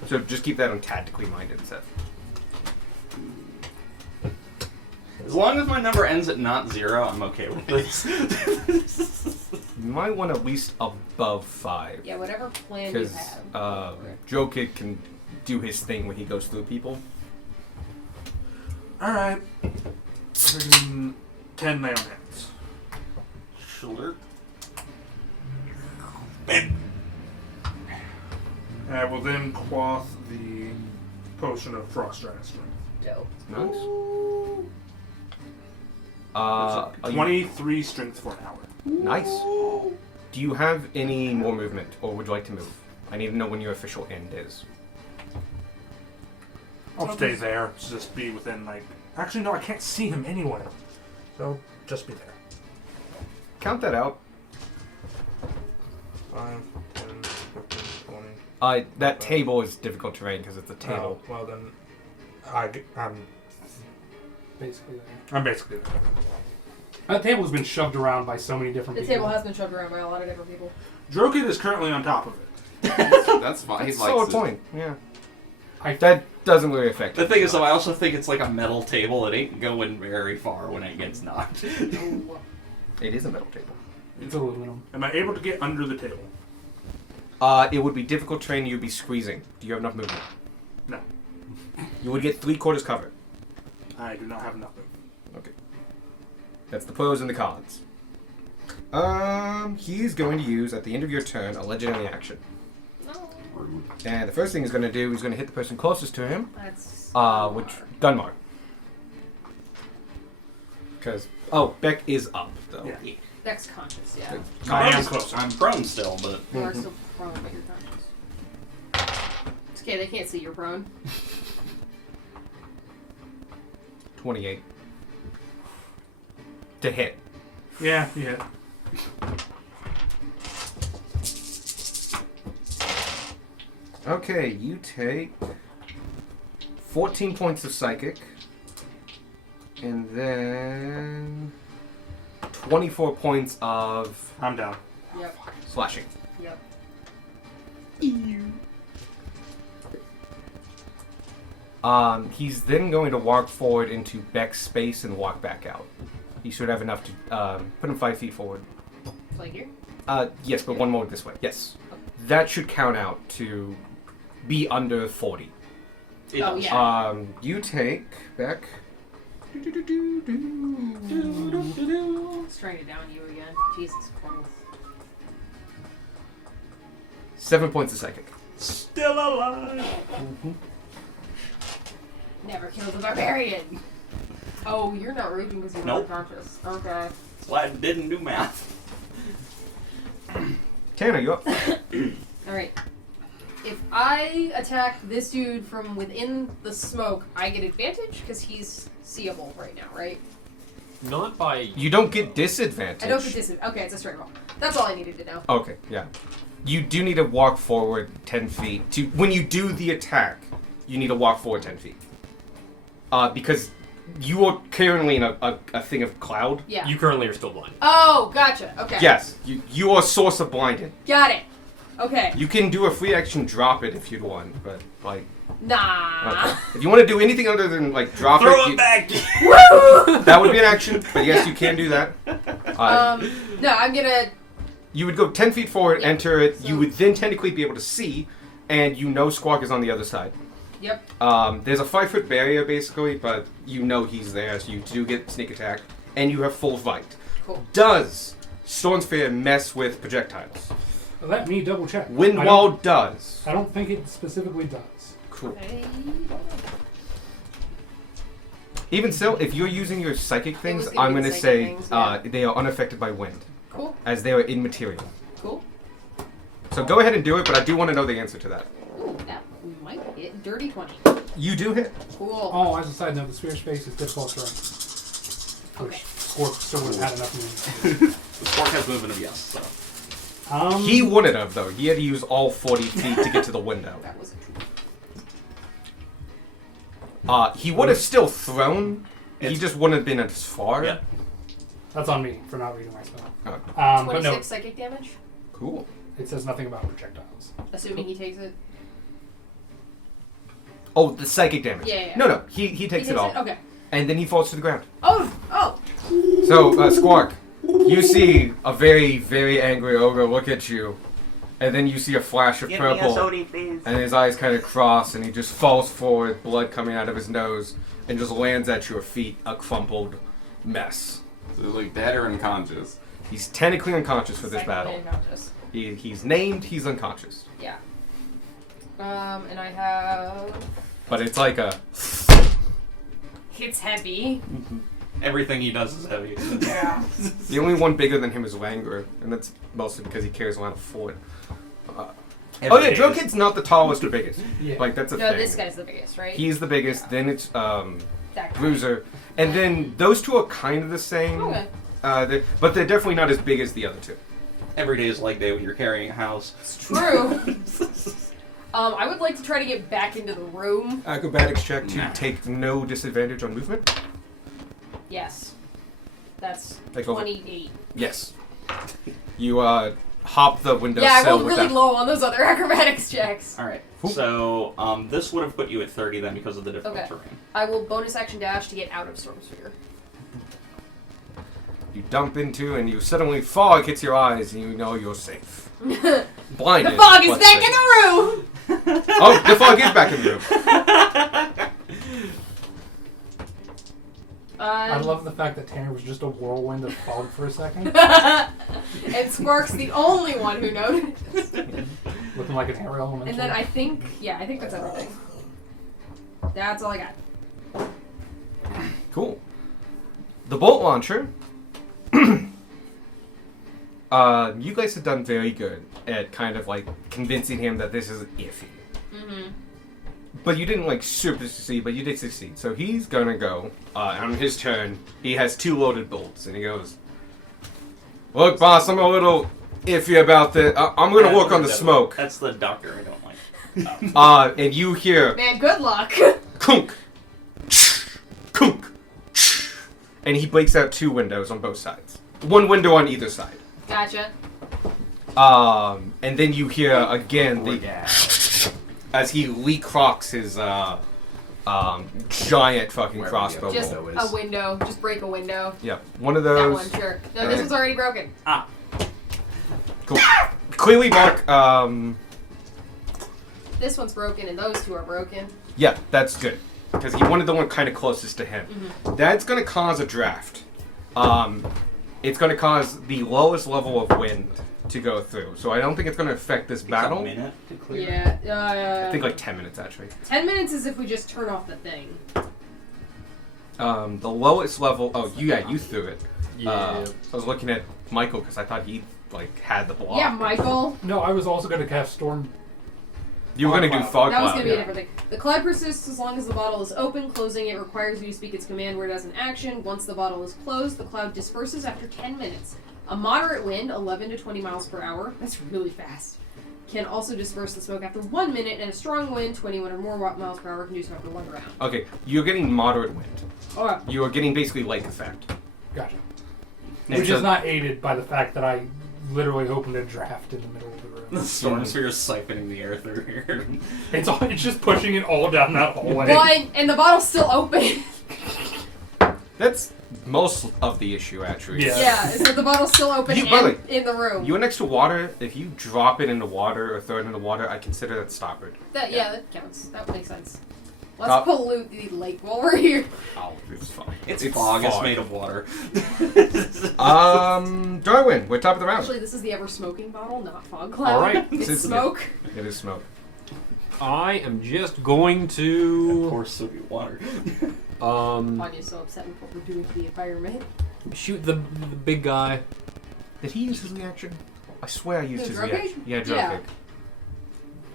So just keep that on tactically minded stuff. As long as my number ends at not 0, I'm okay with this. You might want at least above 5. Yeah, whatever plan you Because have. Jokic can do his thing when he goes through people. Alright. Freaking 10 lay on hands. alert. I will then quaff the potion of frost giant strength. Dope. Nice. It's 23 strength for an hour. Nice. Do you have any more movement, or would you like to move? I need to know when your official end is. I'll stay there. Just be within like. Actually, no, I can't see him anyway. So just be there. Count that out. 5, 10, 15, 20. That table is difficult terrain because it's a table. Oh, well then, I'm Basically there. I'm basically there. That table's been shoved around by so many different The people. table has been shoved around by a lot of different people. Drogon is currently on top of it. That's fine. That's He a solid likes it. point. Yeah. I- That doesn't really affect The it. thing is, though, I also think it's like a metal table. It ain't going very far when it gets knocked. It is a metal table. It's aluminum. Am I able to get under the table? It would be difficult terrain. You'd be squeezing. Do you have enough movement? No. You would get 3/4 cover. I do not have enough movement. Okay. That's the pros and the cons. He's going to use, at the end of your turn, a legendary action. No. Rude. And the first thing he's going to do, he's going to hit the person closest to him, That's. which Gunmar. Because Beck is up though. Yeah. Beck's conscious, yeah. I am close. I'm prone still, but You are still prone, but you're conscious. It's okay, they can't see you're prone. 28 to hit. Yeah, yeah. Okay, you take 14 points of psychic, and then 24 points of I'm down. Yep. slashing. Yep. He's then going to walk forward into Beck's space and walk back out. He should have enough to put him 5 feet forward. Like here? Yes, but one more this way. Yes. That should count out to be under 40. it Oh, does. yeah. You take, Beck. Let's trying to down you again. Jesus Christ. 7 points of psychic. Still alive. Never killed a barbarian. Oh, you're not raging because you're Nope. not conscious. Okay. That's why I didn't do math. Tanner, you up? Alright. If I attack this dude from within the smoke, I get advantage because he's seeable right now, right? Not by. You don't get disadvantage. I don't get disadvantage. Okay, it's a straight roll. That's all I needed to know. Okay, yeah. You do need to walk forward 10 feet. When you do the attack, you need to walk forward 10 feet. Because you are currently in a thing of cloud. Yeah. You currently are still blind. Oh, gotcha. Okay. Yes, you are source of blinded. Got it. Okay. You can do a free action drop it if you'd want, but like, Nah. okay. If you want to do anything other than like drop Throw it, it back. that would be an action. But yes, you can do that. No, I'm gonna. You would go 10 feet forward, Yeah, enter it. so- You would then technically be able to see, and you know Squawk is on the other side. Yep. There's a 5-foot barrier basically, but you know he's there, so you do get sneak attack, and you have full fight. Cool. Does Storm Sphere mess with projectiles? Let me double check. Windwall does. I don't think it specifically does. Cool. Hey. Even still, if you're using your psychic things, was gonna I'm be going to the say psychic things, yeah. they are unaffected by wind, Cool. as they are immaterial. Cool. So go ahead and do it, but I do want to know the answer to that. Ooh, that might hit. Dirty 20. You do hit. Cool. Oh, as a side note, the sphere space is difficult terrain. Okay. Which Scorp still would have had enough movement. The sport has movement of yes, so. He wouldn't have, though. He had to use all 40 feet to get to the window. That was a true. He would have still thrown. He It's- just wouldn't have been as far. Yeah. That's on me for not reading my spell. Oh, But 26 no, psychic damage, cool. it says nothing about projectiles. assuming he takes it. Oh, the psychic damage. Yeah, yeah. No, he takes it all. Okay. And then he falls to the ground. Oh. So, Squawk, you see a very, very angry ogre look at you, and then you see a flash of purple, and his eyes kind of cross, and he just falls forward, blood coming out of his nose, and just lands at your feet, a crumpled mess. So like dead or unconscious? He's technically unconscious for this Technically battle. unconscious. He's named. He's unconscious. Yeah. And I have. But it's like a. It's heavy. Everything he does is heavy. Yeah. The only one bigger than him is Langer, and that's mostly because he carries around a fort. Oh yeah, Drokid's not the tallest or biggest. Yeah. Like that's a No, thing. this guy's the biggest, right? He's the biggest. Yeah. Then it's That guy. Bruiser, and then those two are kind of the same. Okay. But they're definitely not as big as the other two. Every day is like day when you're carrying a house. It's true. I would like to try to get back into the room. Acrobatics check to Nah. take no disadvantage on movement. Yes. That's Like over- 28. Yes. You hop the window Yeah, I sill rolled with really that. low on those other acrobatics checks. Alright, Whoop. so this would have put you at 30 then because of the difficult Okay. terrain. I will bonus action dash to get out of Storm Sphere. You dump into and you suddenly fog hits your eyes and you know you're safe. The Blinded. fog is but back safe. in the room! Oh, the fog is back in the room. I love the fact that Tanner was just a whirlwind of fog for a second, and Spark's the only one who noticed. looking like an air elemental. And then I think that's everything. That's all I got. Cool. The bolt launcher. You guys have done very good at kind of like convincing him that this is iffy. Mm-hmm. But you didn't like super succeed, but you did succeed. So he's gonna go, on his turn, he has 2 loaded bolts, and he goes, "Look, boss, I'm a little iffy about this. I'm gonna work on the smoke." That's the doctor I don't like. And you hear, Man, good luck. kunk, kunk, and he breaks out 2 windows on both sides. 1 window on either side. Gotcha. And then you hear again as he leapfrogs his giant fucking Wherever crossbow the Just bolt. window is. a window. Just break a window. Yeah, one of That those. one, sure. No, this one's already broken. Cool. Clearly, Mark. This one's broken, and those 2 are broken. Yeah, that's good because he wanted the one kind of closest to him. That's gonna cause a draft. It's gonna cause the lowest level of wind to go through. So I don't think it's gonna affect this Takes battle. a minute to clear. Yeah. I think like 10 minutes actually. 10 minutes is if we just turn off the thing. The lowest level. Oh, you threw it. Yeah. I was looking at Michael because I thought he like had the block. Yeah, Michael. No, I was also going to cast Storm. You were gonna do Fog fog That was cloud. going to be a Yeah. different thing. The cloud persists as long as the bottle is open. Closing it requires you to speak its command word as an action. Once the bottle is closed, the cloud disperses after 10 minutes. A moderate wind, 11 to 20 miles per hour, that's really fast, can also disperse the smoke after 1 minute, and a strong wind, 21 or more miles per hour, can do so after 1 round. Okay, you're getting moderate wind. Alright. You are getting basically lake effect. Gotcha. And Which so- is not aided by the fact that I literally opened a draft in the middle of the room. The storm sphere is siphoning the air through here. It's just pushing it all down that hallway. Well, and the bottle's still open. That's most of the issue, actually. Yeah. Yeah, is that the bottle's still open You- by the and in the room. You're next to water. If you drop it into water or throw it into water, I consider that stoppered. That counts. That makes sense. Let's pollute the lake while we're here. Oh, it's fine. It's fog, it's made of water. Darwin, we're top of the round. Actually, this is the ever-smoking bottle, not fog cloud. All right. It's This is- smoke. It is smoke. I am just going Of to course, it'll be water. Anya's so upset with what we're doing to the environment. shoot the big guy. Did he use his reaction? I swear I used The his drug reaction. pig? Yeah, drug Yeah. pig.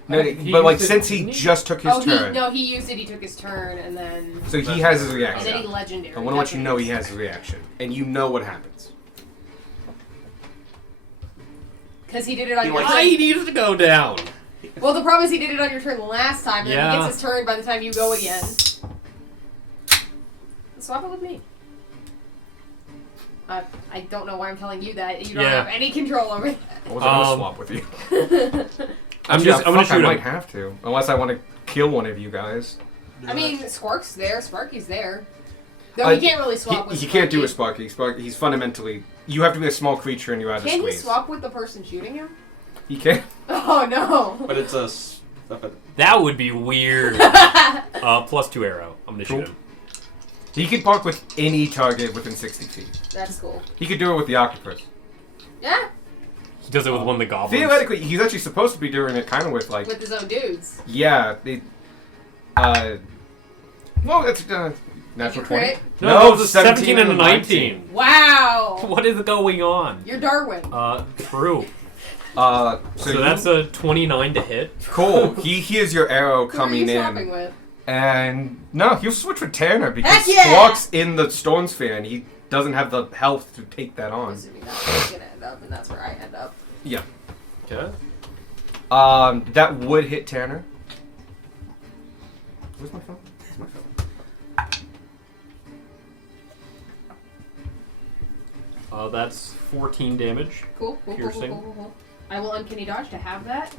No, He but like used it, since he didn't he? just took his turn, He used it, he took his turn, and then... so he has his And then reaction. he legendary. I want to let you know he has his reaction, and you know what happens. Because he did it on He your likes- turn. I needs to go down. Well, the problem is he did it on your turn last time, and then he Yeah. gets his turn by the time you go again. Swap it with me. I don't know why I'm telling you that. You don't Yeah. have any control over that. I wasn't gonna Um, swap with you. I'm Yeah, gonna fuck, shoot I him. might have to, unless I want to kill one of you guys. I mean, Squark's there, Sparky's there. Though he can't really swap with He can't do a Sparky. Sparky. He's fundamentally. You have to be a small creature and you're out of Can he squeeze. swap with the person shooting him? He can. Oh no! But it's a. That would be weird. +2 arrow. I'm gonna Cool. shoot him. He can park with any target within 60 feet. That's cool. He could do it with the octopus. Yeah, He does it with one of the goblins. Theoretically, he's actually supposed to be doing it kind of with like. with his own dudes. Yeah. Well, that's natural 20. Crit. No, it was a 17 and a 19. Wow. What is going on? You're Darwin. True. So that's a 29 to hit. cool. He hears your arrow Who are coming you in. swapping with? And no, he'll switch with Tanner because Heck yeah! Squawk's in the Storm Sphere and he doesn't have the health to take that I'm on. assuming that's where it's gonna end up, and that's where I end up. Yeah. Okay. That would hit Tanner. Where's my phone? Where's my phone? That's 14 damage. Cool. Piercing. Cool. I will uncanny dodge to have that.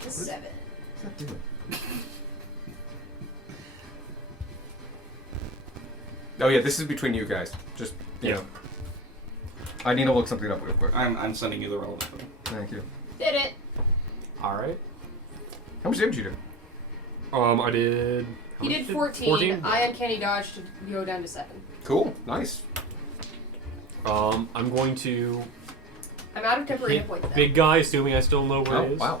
To 7. What's that doing? Oh yeah, this is between you guys. Just you know. I need to look something up real quick. I'm sending you the relevant info. Thank you. Did it. Alright. How much damage did you do? I did... He did 14. I uncanny dodge to go down to 7. Cool. Nice. I'm going to I'm out of temporary hit hit points now. big guy, assuming I still know where Oh it is. wow.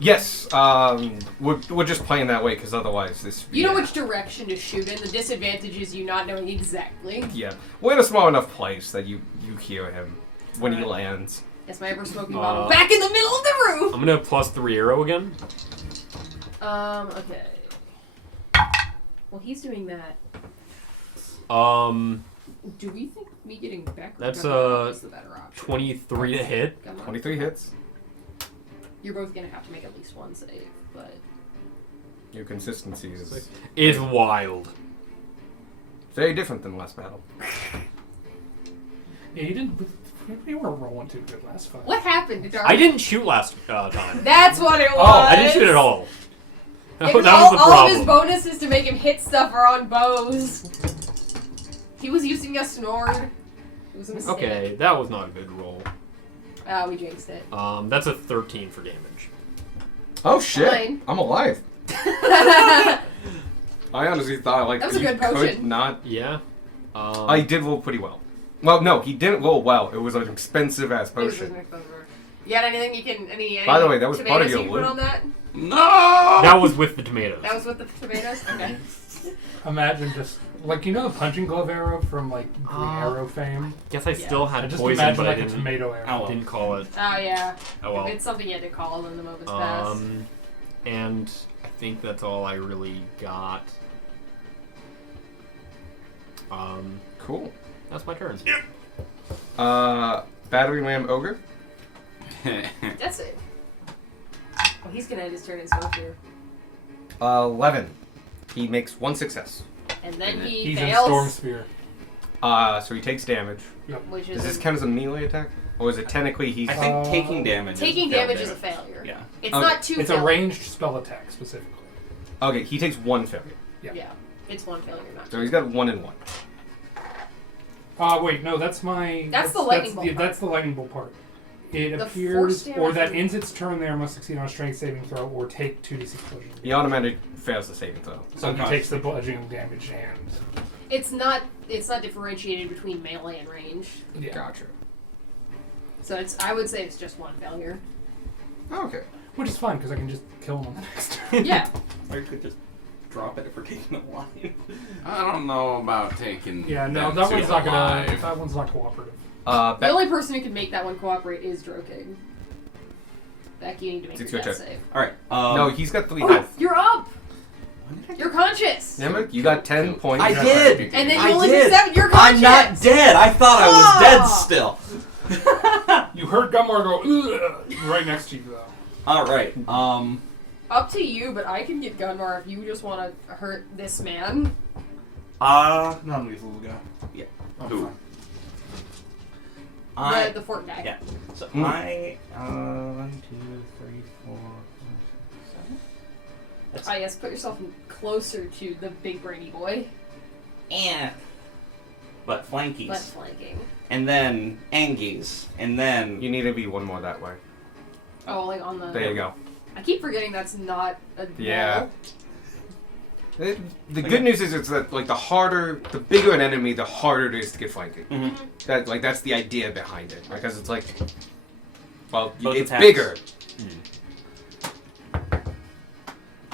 Yes. We're just playing that way because otherwise this. You know which direction to shoot in. The disadvantage is you not knowing exactly. Yeah, we're in a small enough place that you hear him when he lands. Yes, my ever smoking bottle back in the middle of the room. I'm gonna +3 arrow again. Okay. Well, he's doing that. Do we think me getting Beck or That's, Gunnar is the better option? 23 to hit. Gunnar? 23 hits. You're both gonna have to make at least one save, but Your consistency is It's wild. very different than last battle. Yeah, you didn't. You weren't rolling too good last fight. what happened to Darwin? I didn't shoot last time. That's what it was. I didn't shoot at all. Yeah, That was the all of his problem. bonuses to make him hit stuff are on bows. He was using a Snord. It was a mistake. Okay, that was not a good roll. We jinxed it. That's a 13 for damage. Oh shit! Fine. I'm alive. I honestly thought like That was a you good could potion. not. Yeah. I did roll pretty well. Well, no, he didn't roll well. It was an expensive ass It was potion. an expensive. You got anything you can? Any By the way, that was part of tomatoes your you can put loot. on that? No! That was with the tomatoes. That was with the tomatoes. Okay. Imagine just like the punching glove arrow from like Green Arrow fame. Guess I still I had just poison, imagine but like I a didn't, tomato arrow. didn't call it. Oh yeah. Oh well. It's something you had to call in the moment's pass. And I think that's all I really got. Cool. That's my turn. Battering Ram Ogre. That's it. Oh, he's gonna end his turn in smoke here. 11. He makes one success. And then he He's in fails. Storm Spear. So he takes damage. Which Does is this count as a melee attack? Or is it technically he's... I think taking damage. taking is failed damage is a failure. Yeah. It's Okay. not two. It's a failures. ranged spell attack specifically. Okay, he takes one failure. Yeah. It's one failure, not So two. he's got 1 and 1. Wait, no, that's my. That's the lightning bolt Yeah, part. that's the lightning bolt part. It The appears, force or damage- that ends its turn there must succeed on a strength saving throw or take 2d6 bludgeoning. He automatically fails the saving throw. So he takes the bludgeoning damage and. It's not differentiated between melee and range. Yeah. Gotcha. So I would say it's just one failure. Okay. Which is fine because I can just kill him on the next turn. Yeah. Or you could just drop it if we're taking it alive. I don't know about taking. Yeah, no, them that to one's not gonna. alive. That one's not cooperative. The only person who can make that one cooperate is Droking. Beck, you need to make It's your your death turn. save. Alright. no, he's got 3 Oh, health. you're up! You're conscious! Remember? You got 10 points. I did! And then you I only did. did 7. You're conscious! I'm not dead! I thought I was dead still! You heard Gumar go "Ugh," right next to you though. Alright. Up to you, but I can get Gunmar if you just want to hurt this man. Non-lethal guy. Yeah. Who? The fort guy. Yeah. So I 1, 2, 3, 4, 5, 6, 7. Yes, put yourself closer to the big brainy boy. But flankies. But flanking. And then Angies. And then You need to be 1 more that way. Oh, like on the... There you go. I keep forgetting that's not a Yeah. wall. The good news is it's that like the bigger an enemy, the harder it is to get flanking. Mhm. That's the idea behind it, because it's like, well, Both it's attacks. bigger.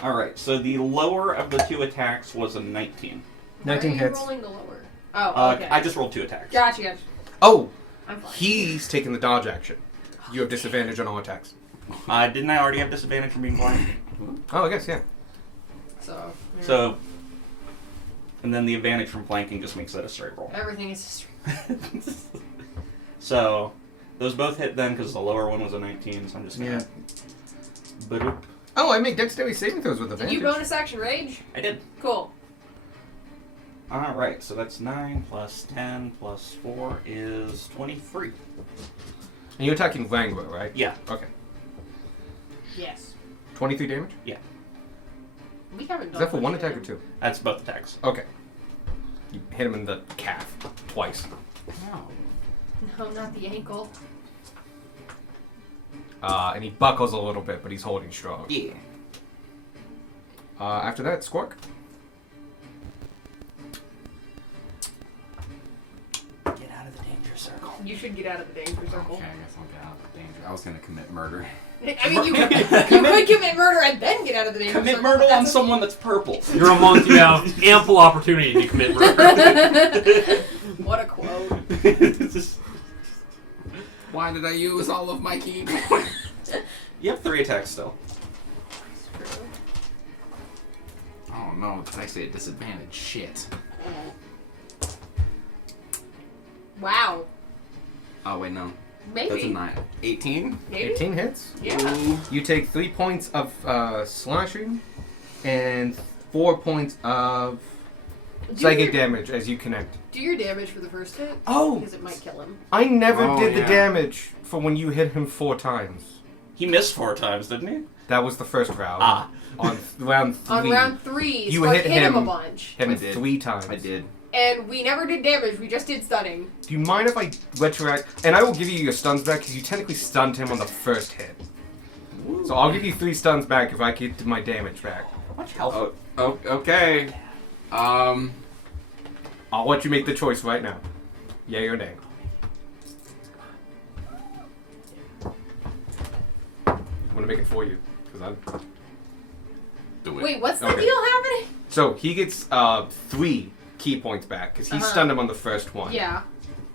Alright, so the lower of the 2 attacks was a 19. 19 Why are you hits. rolling the lower? Oh, okay. I just rolled 2 attacks. Gotcha. Oh, I'm fine. he's taking the dodge action. You have disadvantage on all attacks. Didn't I already have disadvantage from being blind? Oh, I guess yeah. So. Yeah. So, and then the advantage from flanking just makes that a straight roll. Everything is just. So, those both hit then because the lower one was a 19, so I'm just gonna. Boop. Oh, I make dexterity saving throws with Did advantage. you bonus action rage? I did. Cool. Alright, so that's 9 plus 10 plus 4 is 23. And you're attacking Wrangler, right? Yeah. Okay. Yes. 23 damage? We haven't done Is that for much one attack or damage. 2? That's both attacks. Okay. You hit him in the calf twice. No, not the ankle. And he buckles a little bit, but he's holding strong. Yeah. After that, Squark. Get out of the danger circle. You should get out of the danger circle. Okay, I guess I'll get out of the danger. I was gonna commit murder. I mean, you could commit murder and then get out of the danger Commit circle. murder but on that's someone that's purple. You're a monk. You have ample opportunity to commit murder. What a quote. Why did I use all of my key? You have 3 attacks still. Oh no, it's actually a disadvantage. Shit. Wow. Oh wait, no. Maybe. That's a 9. 18? Maybe. 18 hits. Yeah. Ooh. You take 3 points of slashing and 4 points of psychic damage as you connect. Do your damage for the first hit. Oh! Because it might kill him. I never Oh, did the yeah. damage for when you hit him 4 times. He missed 4 times, didn't he? That was the first round. Ah. On round 3. On round 3, You Spark hit hit him a him. bunch. Hit him I did. 3 times. I did. And we never did damage, we just did stunning. Do you mind if I retroact? And I will give you your stuns back because you technically stunned him on the first hit. So I'll give you 3 stuns back if I get my damage back. How much health? Oh, okay. I'll let you make the choice right now. Yay or nay. I'm gonna make it for you because I'm. Do it. Wait, what's the Okay. deal happening? So he gets 3 key points back because he stunned him on the first one. Yeah.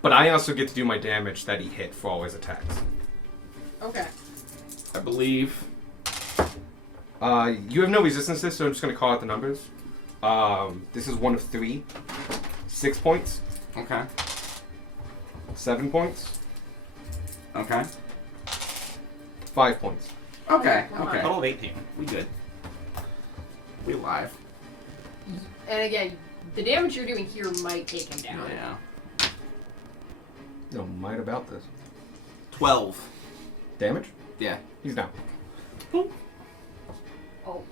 But I also get to do my damage that he hit for all his attacks. Okay. I believe. You have no resistance to this, so I'm just gonna call out the numbers. This is 1 of 3. 6 points. Okay. 7 points. Okay. 5 points. Okay. Oh, Okay. Total of 18. We good. We live. And again, the damage you're doing here might take him down. Yeah. No might about this. 12. Damage? Yeah. He's down. Oh,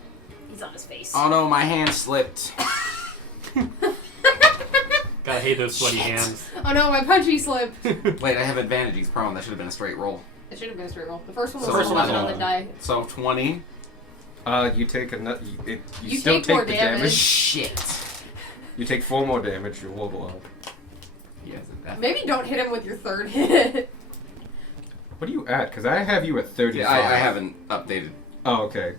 he's on his face. Oh no, my hand slipped. Gotta hate those sweaty hands. Oh no, my punchy slipped. Wait, I have advantage. He's prone. That should have been a straight roll. It should have been a straight roll. The first one So was first a one was 11 on a the die. So 20. You take a you You still take more the damage. Shit. Oh, You take 4 more damage. You're wobble up. He has it. Maybe don't hit him with your third hit. What are you at? Because I have you at 35. Yeah, I haven't updated. Oh, okay.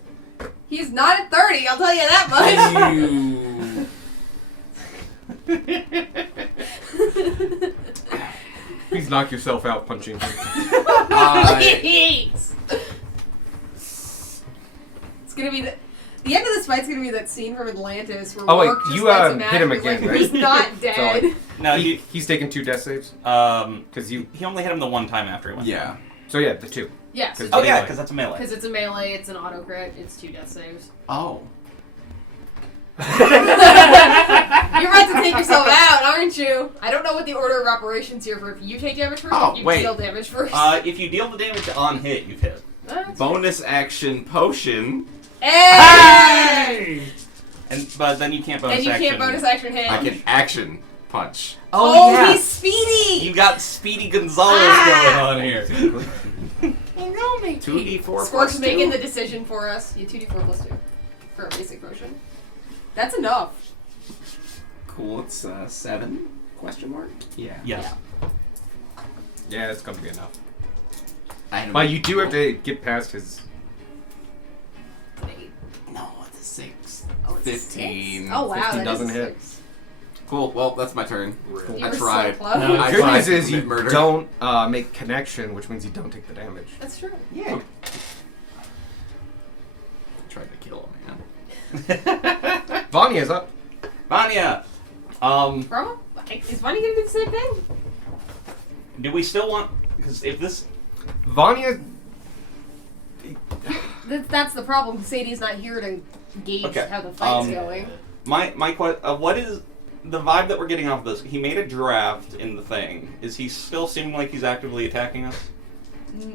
He's not at 30, I'll tell you that much. Please knock yourself out punching him. It's gonna be the end of this fight's gonna be that scene from Atlantis where Oh, wait, Rourke just you, fights a hit him match, but, again, like, right? he's not dead. No, He's taking 2 death saves. he You. only hit him the one time after he went. Yeah. So yeah, the 2. Yeah, Cause- Oh yeah, Melee. because that's a melee. because it's a melee, it's an auto crit, it's 2 death saves. Oh. You're about to take yourself out, aren't you? I don't know what the order of operations here for if you take damage first Oh, or if you wait. deal damage first. If you deal the damage on hit, you've hit. That's- Bonus action potion. Hey! But then you can't bonus And you action. can't bonus action hit. I can action punch. Oh, yeah. he's speedy! You got Speedy Gonzalez Ah! going on here. No, mate. 2d4 Squark's plus 2. making the decision for us. You 2d4 plus 2 for a basic potion. That's enough. Cool. It's 7? Question mark. Yeah. Yes. Yeah, it's gonna be enough. I know. But you do have to get past his. Wait. No, it's a 6. Oh, it's 15. 6? Oh wow, 15 that doesn't is hit. 6. Cool. Well, that's my turn. You I were tried. so close. No, The I good tried news to is you commit murder. don't make connection, which means you don't take the damage. That's true. Yeah. Tried to kill him, man. Vanya's up. Vanya! Brahma? Is Bunny gonna do the same thing? Do we still want... Because if this... Vanya. That's the problem. Sadie's not here to gauge Okay, how the fight's um, going. what is... The vibe that we're getting off this, he made a draft in the thing. Is he still seeming like he's actively attacking us?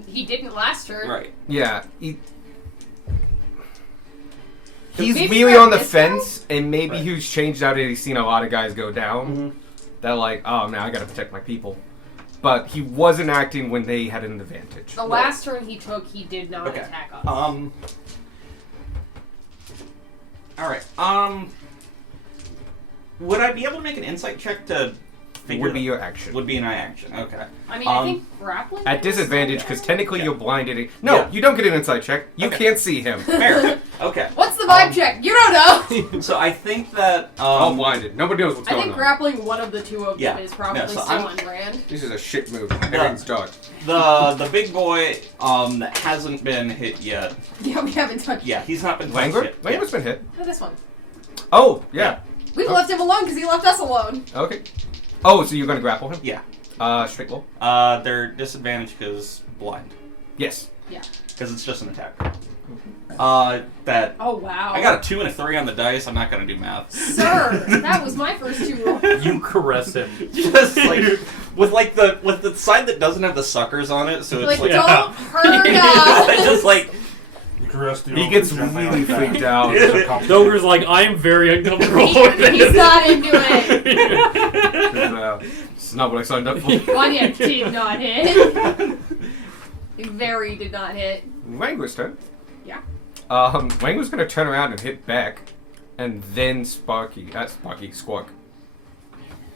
He didn't last turn. Right. Yeah. He's Maybe really for on the this fence, and maybe Right. he's changed out and he's seen a lot of guys go down. Mm-hmm. That like, oh man, I gotta protect my people. But he wasn't acting when they had an advantage. The last turn he took, he did not Okay. attack us. Alright. Would I be able to make an insight check to figure Would be your action. Would be an action, okay. I mean, I think grappling At is disadvantage, still because there. technically Yeah. you're blinded. No, Yeah. you don't get an insight check. You Okay. can't see him. Fair. Okay. What's the vibe check? You don't know! So I think that All blinded. Nobody knows what's I going think on. grappling one of the two of them Yeah. is probably Yeah, so still I'm- on brand. This is a shit move. Everything's dark. the big boy that hasn't been hit yet. Yeah, we haven't touched Yeah, he's not been touched Langor? yet. Langor's been hit. Oh, this one. Oh, yeah. We've Oh. left him alone because he left us alone. Okay. Oh, so you're gonna grapple him? Yeah. Straight roll. They're disadvantaged because blind. Yes. Because it's just an attack. That Oh, wow. I got a 2 and a 3 on the dice. I'm not gonna do math. Sir, that was my first 2 rolls. You caress him. Just like with the side that doesn't have the suckers on it, so it's Like, like don't hurt us! just like He gets really freaked out. Doger's like, I am very uncomfortable with this. He's not into it. It's not what I signed up for. Vanya did not hit. Very did not hit. Langor's turn. Yeah. Langor's gonna turn around and hit back, and then Sparky. Squawk.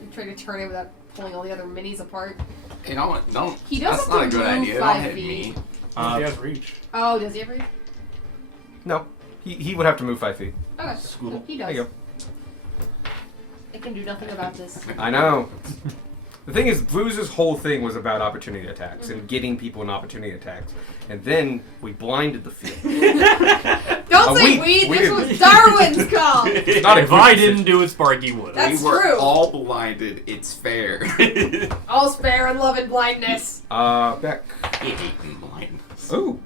You try to turn it without pulling all the other minis apart. Hey, don't. He does That's have not a to good move idea. 5 Don't hit feet. me. he has reach. Oh, does he ever? No, he would have to move 5 feet. Okay. School. He There does. you go. I can do nothing about this. I know. The thing is, Bruiser's whole thing was about opportunity attacks and getting people in opportunity attacks, and then we blinded the field. Don't say we we. This didn't. was Darwin's call. Not a If good I decision. didn't do it, Sparky would. That's we were true. all blinded. It's fair. All's fair in love and blindness. Beck. Hate and blindness. Ooh.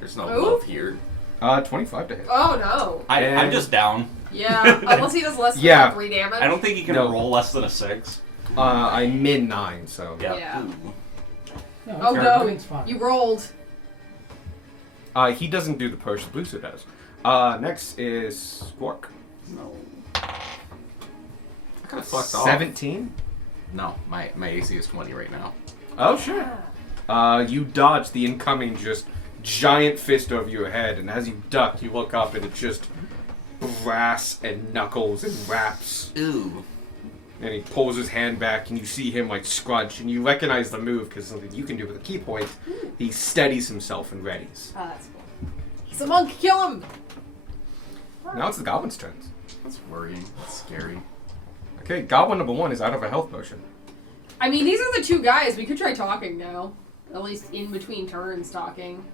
There's no Ooh. love here. 25 to hit. Oh no. I'm just down. Yeah. Unless he does less than Yeah. 3 damage. I don't think you can No. roll less than a 6. I'm min 9, so. Yeah. Yeah. Ooh. No, Oh it's no. everything's fine. You rolled. He doesn't do the potion. Booster does. Next is Squawk. No. I kind of fucked off. 17? No, my AC is 20 right now. Oh, sure. You dodge the incoming just giant fist over your head, and as you duck, you look up and it's just brass and knuckles and wraps. Ooh. And he pulls his hand back, and you see him like scrunch, and you recognize the move because something you can do with a key point. He steadies himself and readies. Oh, that's cool. He's a monk. Kill him. Now it's the goblin's turns. That's worrying. That's scary. Okay, goblin number 1 is out of a health potion. I mean, these are the 2 guys. We could try talking now. At least in between turns, talking.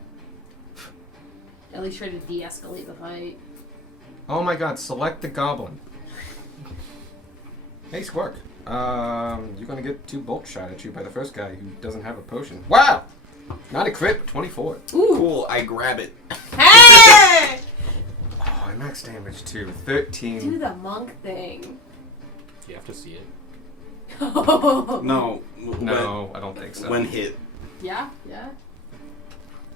At least try to de-escalate the fight. Oh my god, select the goblin. Hey, Squark. You're gonna get 2 bolts shot at you by the first guy who doesn't have a potion. Wow! Not a crit, but 24. Ooh. Cool, I grab it. Hey! Oh, I max damage too. Do 13. the monk thing. You have to see it. No. No, I don't think so. When hit. Yeah, yeah.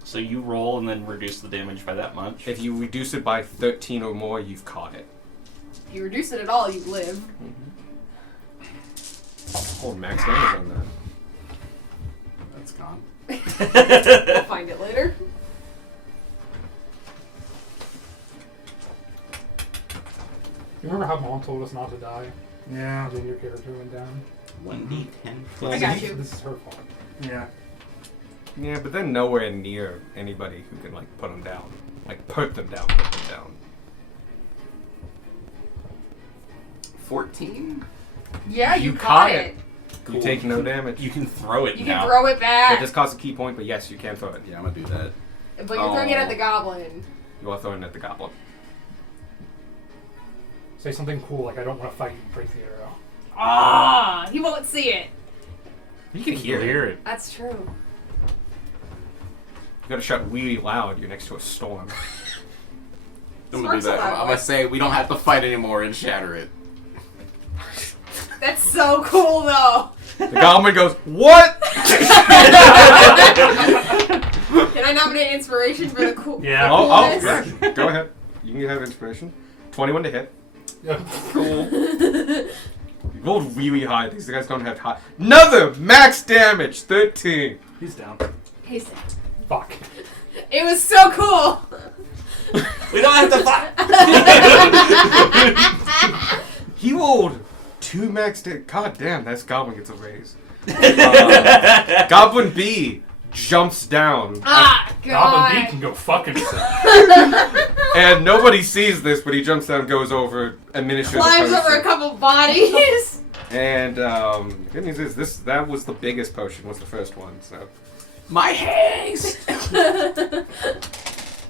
So you roll and then reduce the damage by that much. If you reduce it by 13 or more, you've caught it. If you reduce it at all, you live. Oh, max damage on that. That's gone. We'll find it later. You remember told us not to die. Yeah. Then your character went down. 1d10. I got you. This is her fault. Yeah. Yeah, but then nowhere near anybody who can like put them down. Like put them down, put them down. 14? Yeah, you, You caught caught it. You take no damage. You can throw it You now. can throw it It back. just costs a key point, but yes, you can throw it. Yeah, I'm gonna do that. But you're throwing it at Oh. the goblin. You are throwing it at the goblin. Say something cool like, I don't want to fight you, break the arrow. Ah, he won't see it. You can You'll hear it. That's true. You gotta shout really loud. You're next to a storm. I'm gonna do Sparks that. allowed. I'm gonna say we don't have to fight anymore and shatter it. That's so cool, though. The goblin goes, "What?" Can I nominate inspiration for the cool? Yeah. Oh, coolness? yeah. Go ahead. You can have inspiration. 21 to hit. Cool. You rolled really high. These guys don't have high. Another max damage. 13. He's down. Hey, Sam. Fuck. It was so cool. We don't have to fight. He rolled 2 max damage. God damn, that goblin gets a raise. Goblin B jumps down. Ah, Goblin B God. can go fuck himself. And nobody sees this, but he jumps down, goes over, administers Climbs the over a potion. couple bodies. And good news is that was the biggest potion, was the first one. So My haste!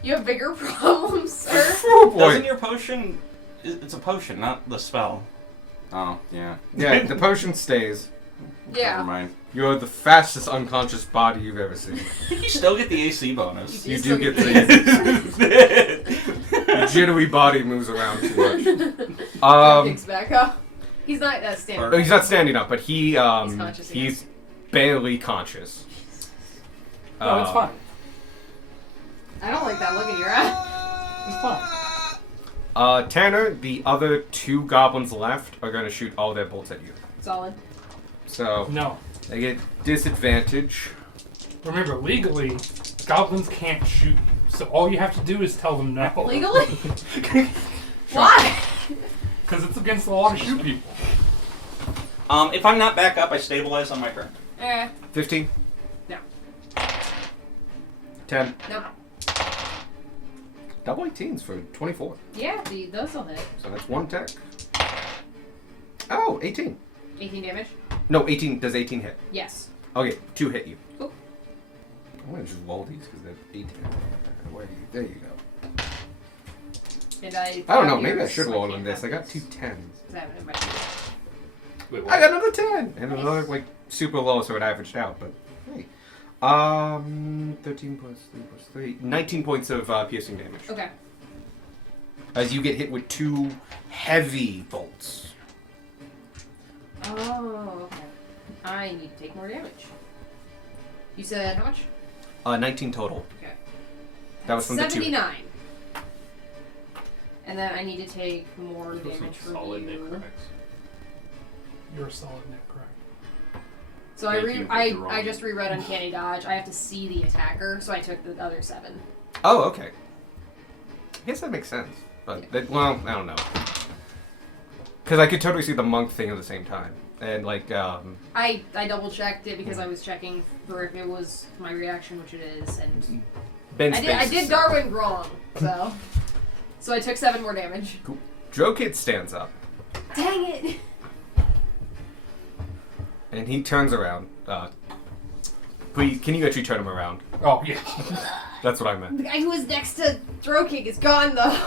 You have bigger problems, sir. oh Doesn't boy, your potion? It's a potion, not the spell. Oh, yeah. yeah, the potion stays. Never Yeah. mind. You're the fastest unconscious body you've ever seen. You still get the AC bonus. You still do get the- Your jittery body moves around too much. Picks back up. He's not standing. Oh, he's not standing up, but he's conscious again. he's barely conscious. No, it's fine. I don't like that look in your eye. It's fine. Tanner, the other 2 goblins left are going to shoot all their bolts at you. Solid. So No. they get disadvantage. Remember, legally, goblins can't shoot you. So all you have to do is tell them no. Legally? Why? Because it's against the law to shoot people. If I'm not back up, I stabilize on my turn. 15. No. 10. Nope. Double 18s for 24. Yeah, those will hit. So that's 1 attack. Oh, 18. 18 damage? No, 18. Does 18 hit? Yes. Okay, 2 hit you. Cool. I'm going to just roll these because they're 18. There you go. And I don't know. yours, Maybe I should so roll can't on this. I have got 2 yours. 10s. 'Cause I have it in my Wait, I got another 10! And another, like, super low, so it averaged out, but hey. 13 plus 3 plus 3. 19 points of piercing damage. Okay. As you get hit with 2 heavy bolts. Oh, okay. I need to take more damage. You said how much? 19 total. Okay. That was from the 2. 79. And then I need to take more damage from Solid you. necrotics. You're a solid net, correct? So Thank you for I drawing. just reread Uncanny Dodge. I have to see the attacker, so I took the other 7. Oh, okay. I guess that makes sense. But, well, I don't know. Because I could totally see the monk thing at the same time. And, like, I double checked it because I was checking for if it was my reaction, which it is, and Ben's I did Darwin wrong, so I took 7 more damage. Drokid stands up. Dang it! And he turns around. Please, can you actually turn him around? Oh, yeah. That's what I meant. The guy who was next to Throw-Kick is gone, though.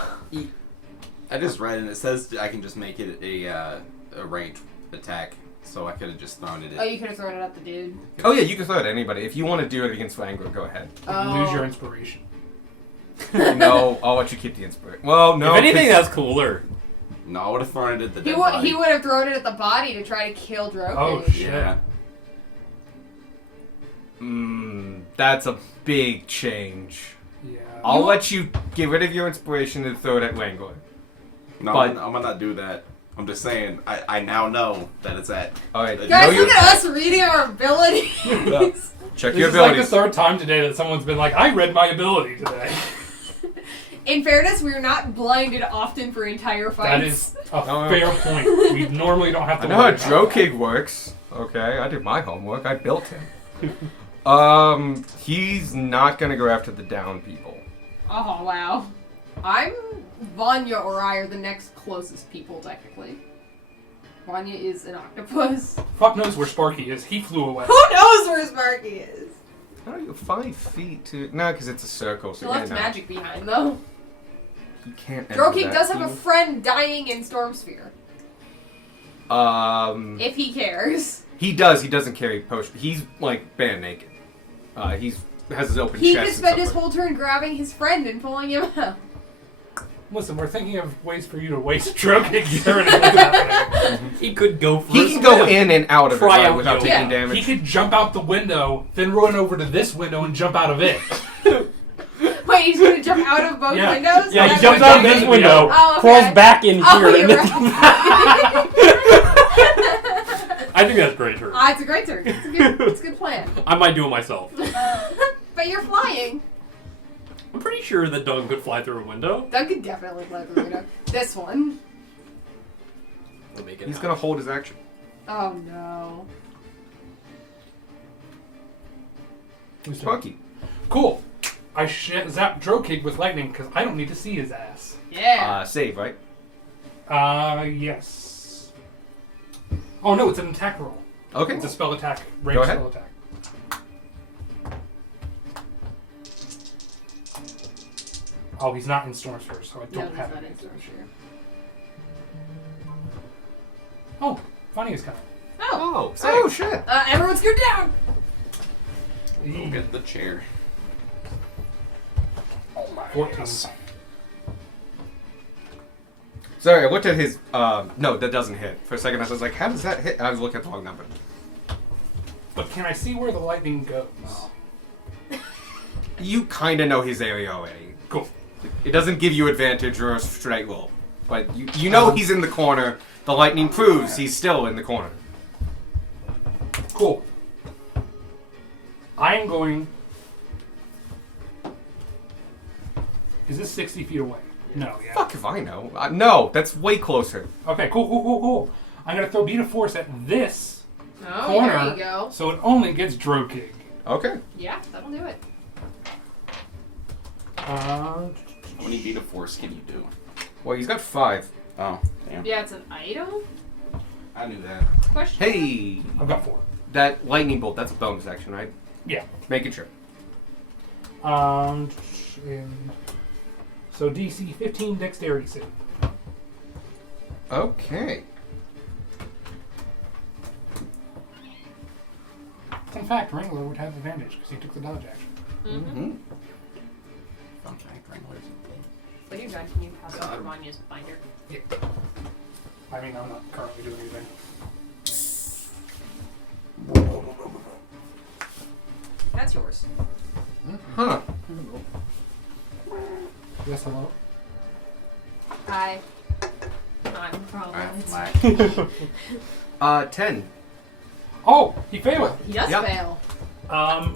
I just read and it says I can just make it a ranged attack, so I could have just thrown it in. Oh, you could have thrown it at the dude. Oh yeah, you can throw it at anybody. If you want to do it against Fangor, go ahead. You lose your inspiration. No, I'll let you keep the inspiration. Well, no. if anything, 'cause- that's cooler. No, I would have thrown it at the He dead would body. he would have thrown it at the body to try to kill Throw-Kick. Oh, shit. Yeah. That's a big change. Yeah. I'll let you get rid of your inspiration and throw it at Wangor. No, But- I'm gonna not do that. I'm just saying, I now know that it's at. Alright, Guys, Guys, know look your- at us reading our abilities. check This your is like the abilities. 3rd time today that someone's been like, I read my ability today. In fairness, we're not blinded often for entire fights. That is a Oh, fair point. We normally don't have I to know how worry about that. Drokig works. Okay, I did my homework. I built him. He's not gonna go after the down people. Oh, wow. I'm... Vanya or I are the next closest people, technically. Vanya is an octopus. Fuck knows where Sparky is. He flew away. Who knows where Sparky is? How are you 5 feet to? No, because it's a circle. He So left yeah, no. magic behind, though. You can't. enter Drokig that does have a field. friend dying in Stormsphere. If he cares. He does. He doesn't carry potion. He's like band naked. He's has his open He chest. could and spend stuff his like- whole turn grabbing his friend and pulling him out. Listen, we're thinking of ways for you to waste Drokig during what's happening. He could go for He a can go swim. in and out of it Try right, out without yoga. taking Yeah. damage. He could jump out the window, then run over to this window and jump out of it. Wait, he's gonna jump out of both Yeah. windows? Yeah, Is he that jumps what out of you're this saying? window, Oh, okay. crawls back in Oh, here, and you're then. right. I think that's a great turn. It's a great turn. It's a good plan. I might do it myself. But you're flying. I'm pretty sure that Doug could fly through a window. Doug could definitely fly through the window. This one. We'll make it He's happen. gonna hold his action. Oh no. Who's turn? Sparky. Cool. I zap Drokig with lightning because I don't need to see his ass. Yeah. Save, right? Yes. Oh no, it's an attack roll. Okay. It's a spell attack. Go Range ahead. spell attack. Oh, he's not in Stormsphere, so I no, don't he's have not it. in Stormsphere. Oh, funny is coming. Oh. Oh shit. Everyone scoot down. Go get the chair. 14. Sorry, I looked at his. No, that doesn't hit. For a second, I was like, how does that hit? I was looking at the wrong number. But can I see where the lightning goes? You kind of know his area already. Cool. It doesn't give you advantage or a straight roll. But you know he's in the corner. The lightning proves he's still in the corner. Cool. I am going. Is this 60 feet away? No, yeah. Fuck if I know. No, that's way closer. Okay, cool. I'm going to throw Beat of Force at this Oh, corner. there you go. So it only gets Drokig. Okay. Yeah, that'll do it. How many beat of force can you do? Well, he's got 5. Oh, damn. Yeah, it's an item? I knew that. Question? Hey, I've got 4. that lightning bolt, that's a bonus action, right? Yeah. Making sure. And so DC 15 Dexterity save. Okay. In fact, Wrangler would have advantage because he took the dodge action. Mm-hmm. Fun fact, Wranglers. What do you guys can you pass over Vanya's binder? I mean, I'm not currently doing anything. That's yours. Huh. Yes, hello? Hi. I'm probably. Alright, 10. Oh, he failed. He does Yep. fail.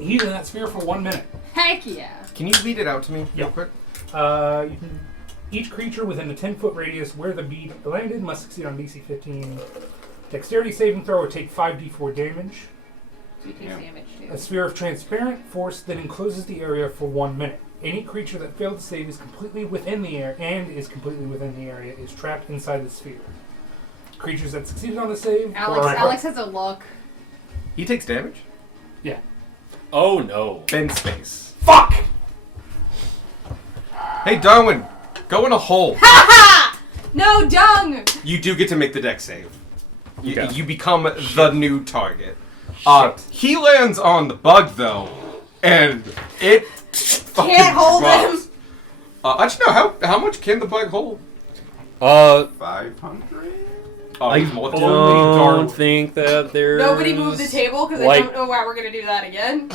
He's in that sphere for 1 minute. Heck yeah. Can you read it out to me real Yeah. quick? You can, each creature within a 10-foot radius where the bead landed must succeed on DC 15 Dexterity saving throw or take 5d4 damage. So he takes damage too. A sphere of transparent force that encloses the area for 1 minute. Any creature that failed to save is completely within the air and is completely within the area is trapped inside the sphere. Creatures that succeeded on the save. Alex has a look. He takes damage? Yeah. Oh no. Bend space. Fuck! Hey, Darwin, go in a hole. No, dung! You do get to make the deck save. You, Okay. you become the new target. He lands on the bug, though, and it fucking Can't hold drops. him. Actually, no, how much can the bug hold? 500? Oh, I he's more than Only don't Darwin. think that there's... Nobody moved the table because like- I don't know why we're gonna do that again.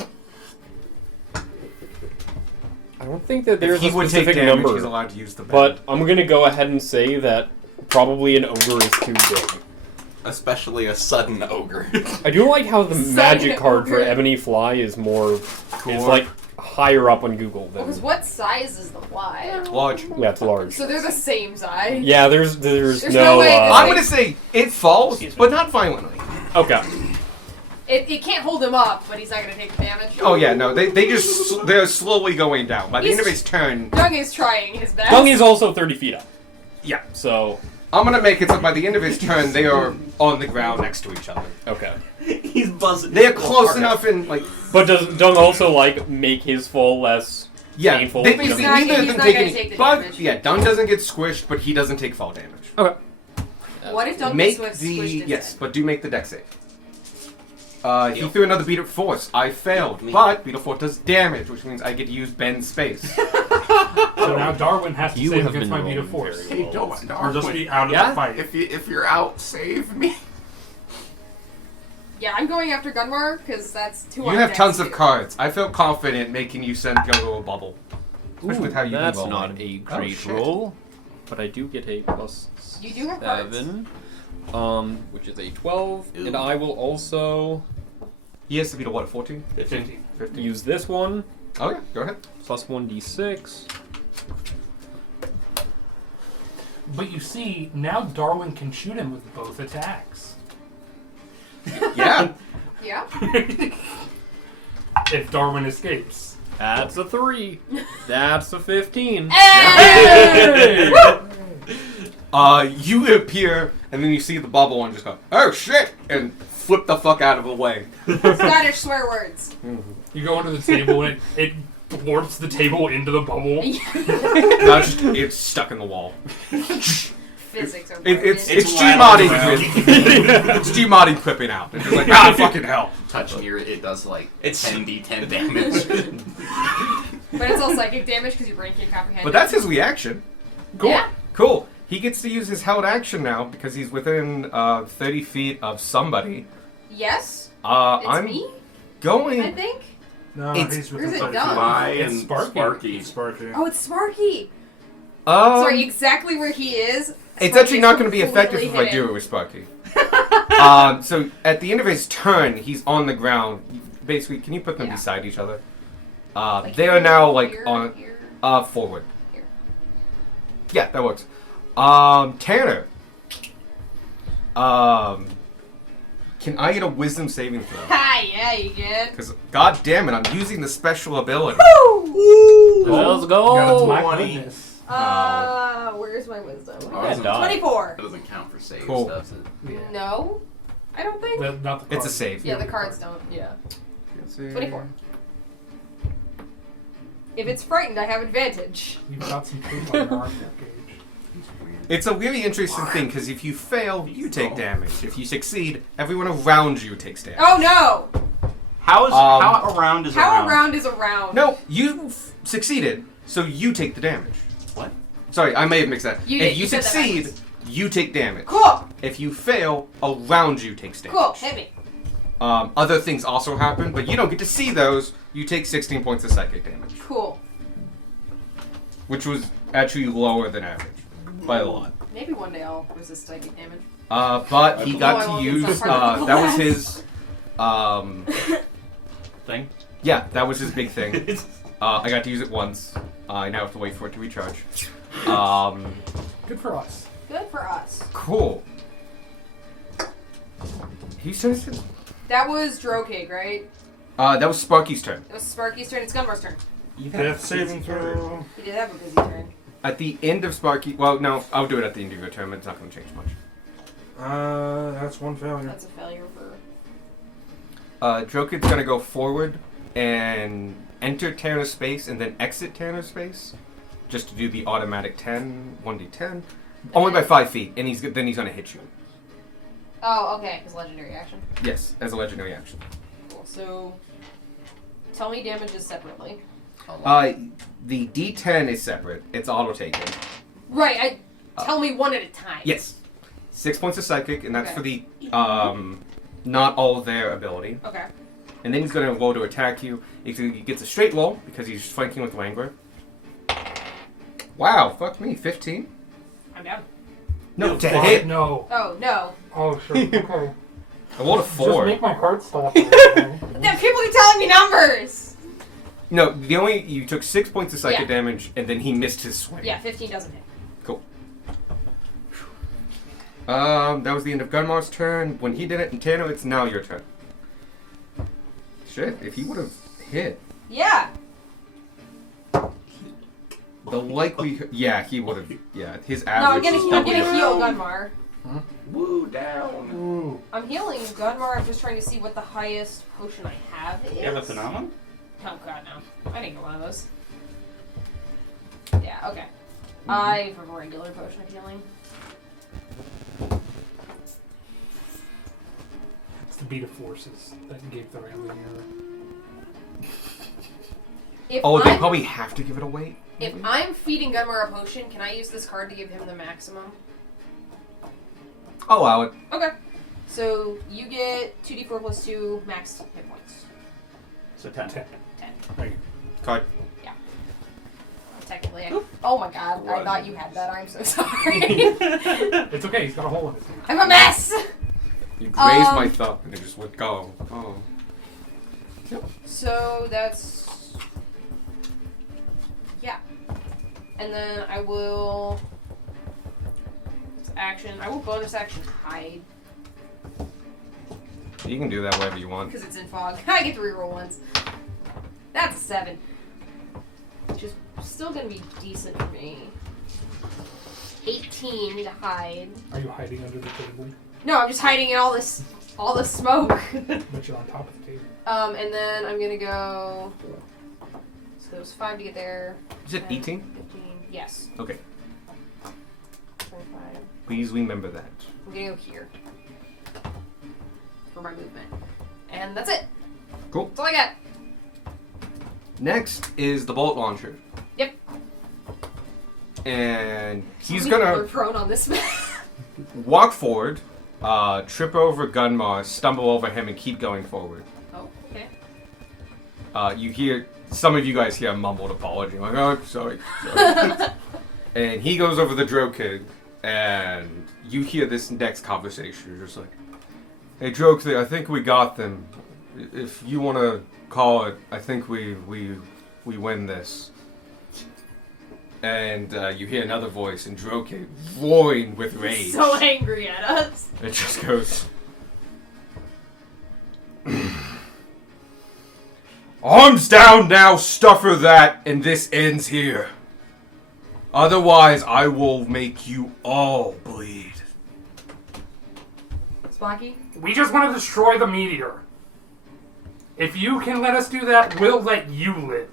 I don't think that there's If he a would take specific damage, number. he's allowed to use the bend. But I'm gonna go ahead and say that probably an ogre is too big. Especially a sudden ogre. I do like how the Sudden magic card for ogre. Ebony Fly is more... Cool. It's like higher up on Google than. Because what size is the fly? Large. Yeah, it's large. So they're the same size. Yeah, there's There's no. no way I'm gonna say it falls, but not violently. Okay. It can't hold him up, but he's not gonna take the damage. Oh yeah, no, they're slowly going down. By the end of his turn, Dung is trying his best. Dung is also 30 feet up. yeah, So I'm gonna make it so by the end of his turn they are on the ground next to each other. okay. He's buzzing. They're close enough and like But does Dung also like make his fall less yeah, painful? they He's basically not- neither of he's them not take gonna any. take the But damage. yeah, Dunn doesn't get squished, but he doesn't take fall damage. Okay. What if Dung Make gets the squished yes, instead? but do make the dex save. He threw another beat of force. I failed, but beat of force does damage, which means I get to use Ben's space. So now Darwin has to You save have against been my beat of rolling force. very Hey, don't Or just be out of Yeah? the fight. If you're out, save me. Yeah, I'm going after Gunmar because that's 2 You on have dex, tons of too. cards. I feel confident making you send Jungle a bubble. Especially with how you That's roll. not a great shit. roll, but I do get a plus You do have cards. 7, which is a 12, and Ooh. I will also He has to beat a what, 14? 15. 15. use this one Oh yeah, go ahead. plus 1d6. But you see, now Darwin can shoot him with both attacks. Yeah. Yeah. If Darwin escapes. That's a 3. That's a 15. Hey! You appear, and then you see the bubble and just go, oh shit, and flip the fuck out of the way. Scottish swear words. You go under the table and it warps the table into the bubble. No, it's stuck in the wall. Physics are It's It's Gmod rattling it's Gmod clipping out. It's just like, ah, fucking hell. Touch near it, it does like It's- 10d10 damage. But it's all psychic damage because your brain can't comprehend. But it. that's his reaction. Cool. Yeah. Cool. He gets to use his held action now because he's within 30 feet of somebody. Yes. It's I'm me. going. I think. No, It's- he's Where's with it the done? Fly It's and Sparky. Sparky. Sparky. Oh, it's Sparky. Um, Sorry, exactly where he is. it's Sparky actually is not going to be effective completely if I do it hidden. with Sparky. So at the end of his turn, he's on the ground. Basically, can you put them Yeah. beside each other? Like They here, are now like here, on here. forward. Here. Yeah, that works. Tanner. Can I get a wisdom saving throw? Ha! Yeah, you get. Because god damn it, I'm using the special ability. Let's God, go! my 20. goodness. Where's my wisdom? Oh, Yeah, dog. 24. That doesn't count for saves, Cool. does it? Yeah. No, I don't think. Not the It's a card. save. Yeah, the cards don't. Yeah. 24. If it's frightened, I have advantage. You've got some tape on your arm there, Gage. It's a really interesting thing because if you fail, you take damage. If you succeed, everyone around you takes damage. Oh no! How around is How around? around is around? No, you succeeded, so you take the damage. What? Sorry, I may have mixed that. You if did, you you said that succeed, backwards. you take damage. Cool. If you fail, around you takes damage. Cool. Hit me. Other things also happen, but you don't get to see those. You take 16 points of psychic damage, Cool. which was actually lower than average by a lot. Maybe one day I'll resist psychic damage. But he No, I got to won't. use. It's not part of the That was class. his. Thing? Yeah, that was his big thing. I got to use it once. I now have to wait for it to recharge. Good for us. Good for us. Cool. Whose turn is it? That was Drokig, right? That was Sparky's turn. It was Sparky's turn. It's Gunmar's turn. Death saving throw. He did have a busy turn. At the end of Sparky, well, no, I'll do it at the end of your turn, but it's not going to change much. That's one failure. That's a failure for. Drokid's going to go forward and enter Terra's space and then exit Terra's space, just to do the automatic 1d10, only by 5 feet, and then he's going to hit you. Oh, okay. His legendary action. Yes, as a legendary action. Cool. So, tell me damages separately. The d10 is separate. It's auto-taken. Right. Tell me one at a time. Yes. 6 points of psychic, and that's Okay. for the not all their ability. Okay. And then he's going to roll to attack you. He gets a straight roll because he's flanking with Wangler. Wow, fuck me, 15? I'm down. No, to Oh, hit. no. Oh no. Oh, sure. Okay. I rolled a Just 4. make my heart stop. Okay? People keep telling me numbers. No, you took 6 points of psychic Yeah. damage, and then he missed his swing. Yeah, 15 doesn't hit. Cool. That was the end of Gunmar's turn. When he did it, and Tano, it's now your turn. Shit, if he would have hit, Yeah. the likelihood. Yeah, he would have. Yeah, his No, average. I'm is gonna probably- heal Gunmar. Woo down. Ooh. I'm healing Gunmar. I'm just trying to see what the highest potion I have is. You have a phenomenon? Oh god, no. I didn't get one of those. Yeah, okay. I have a regular potion of healing. It's the beat of forces that gave the rally error. If Oh, they I'm, probably have to give it away. if I'm feeding Gunmar a potion, can I use this card to give him the maximum? I'll allow it. Okay. So you get 2d4 plus 2 max hit points. So 10. 10. 10. There you Card. Technically. Oh my god, I thought you had that. I'm so sorry. go. It's okay, he's got a hole in his hand. I'm a mess! You grazed my thumb, and it just would go. Oh. So that's. Yeah. And then I will. It's action. I will bonus action hide You can do that wherever you want. because it's in fog. I get to reroll once. That's a 7. Which is still gonna be decent for me. 18 to hide. Are you hiding under the table? No, I'm just hiding in all this smoke. But you're on top of the table. And then I'm gonna go. So it was 5 to get there. Is it 18? 15. Yes. Okay. 25. Please remember that. I'm gonna go here for my movement. And that's it. Cool. That's all I got. Next is the bolt launcher. Yep. And he's We're gonna prone on this map. walk forward, trip over Gunmar, stumble over him, and keep going forward. Oh, okay. You hear, some of you guys hear a mumbled apology, like, oh, sorry. And he goes over the Drow Kid, and you hear this next conversation. You're just like, hey, Drow Kid, I think we got them. If you want to call it, I think we win this. And you hear another voice, and Drow Kid roaring with rage. So angry at us. It just goes. Arms down now, stuffer that, and this ends here. Otherwise, I will make you all bleed. Spocky? We just want to destroy the meteor. If you can let us do that, we'll let you live.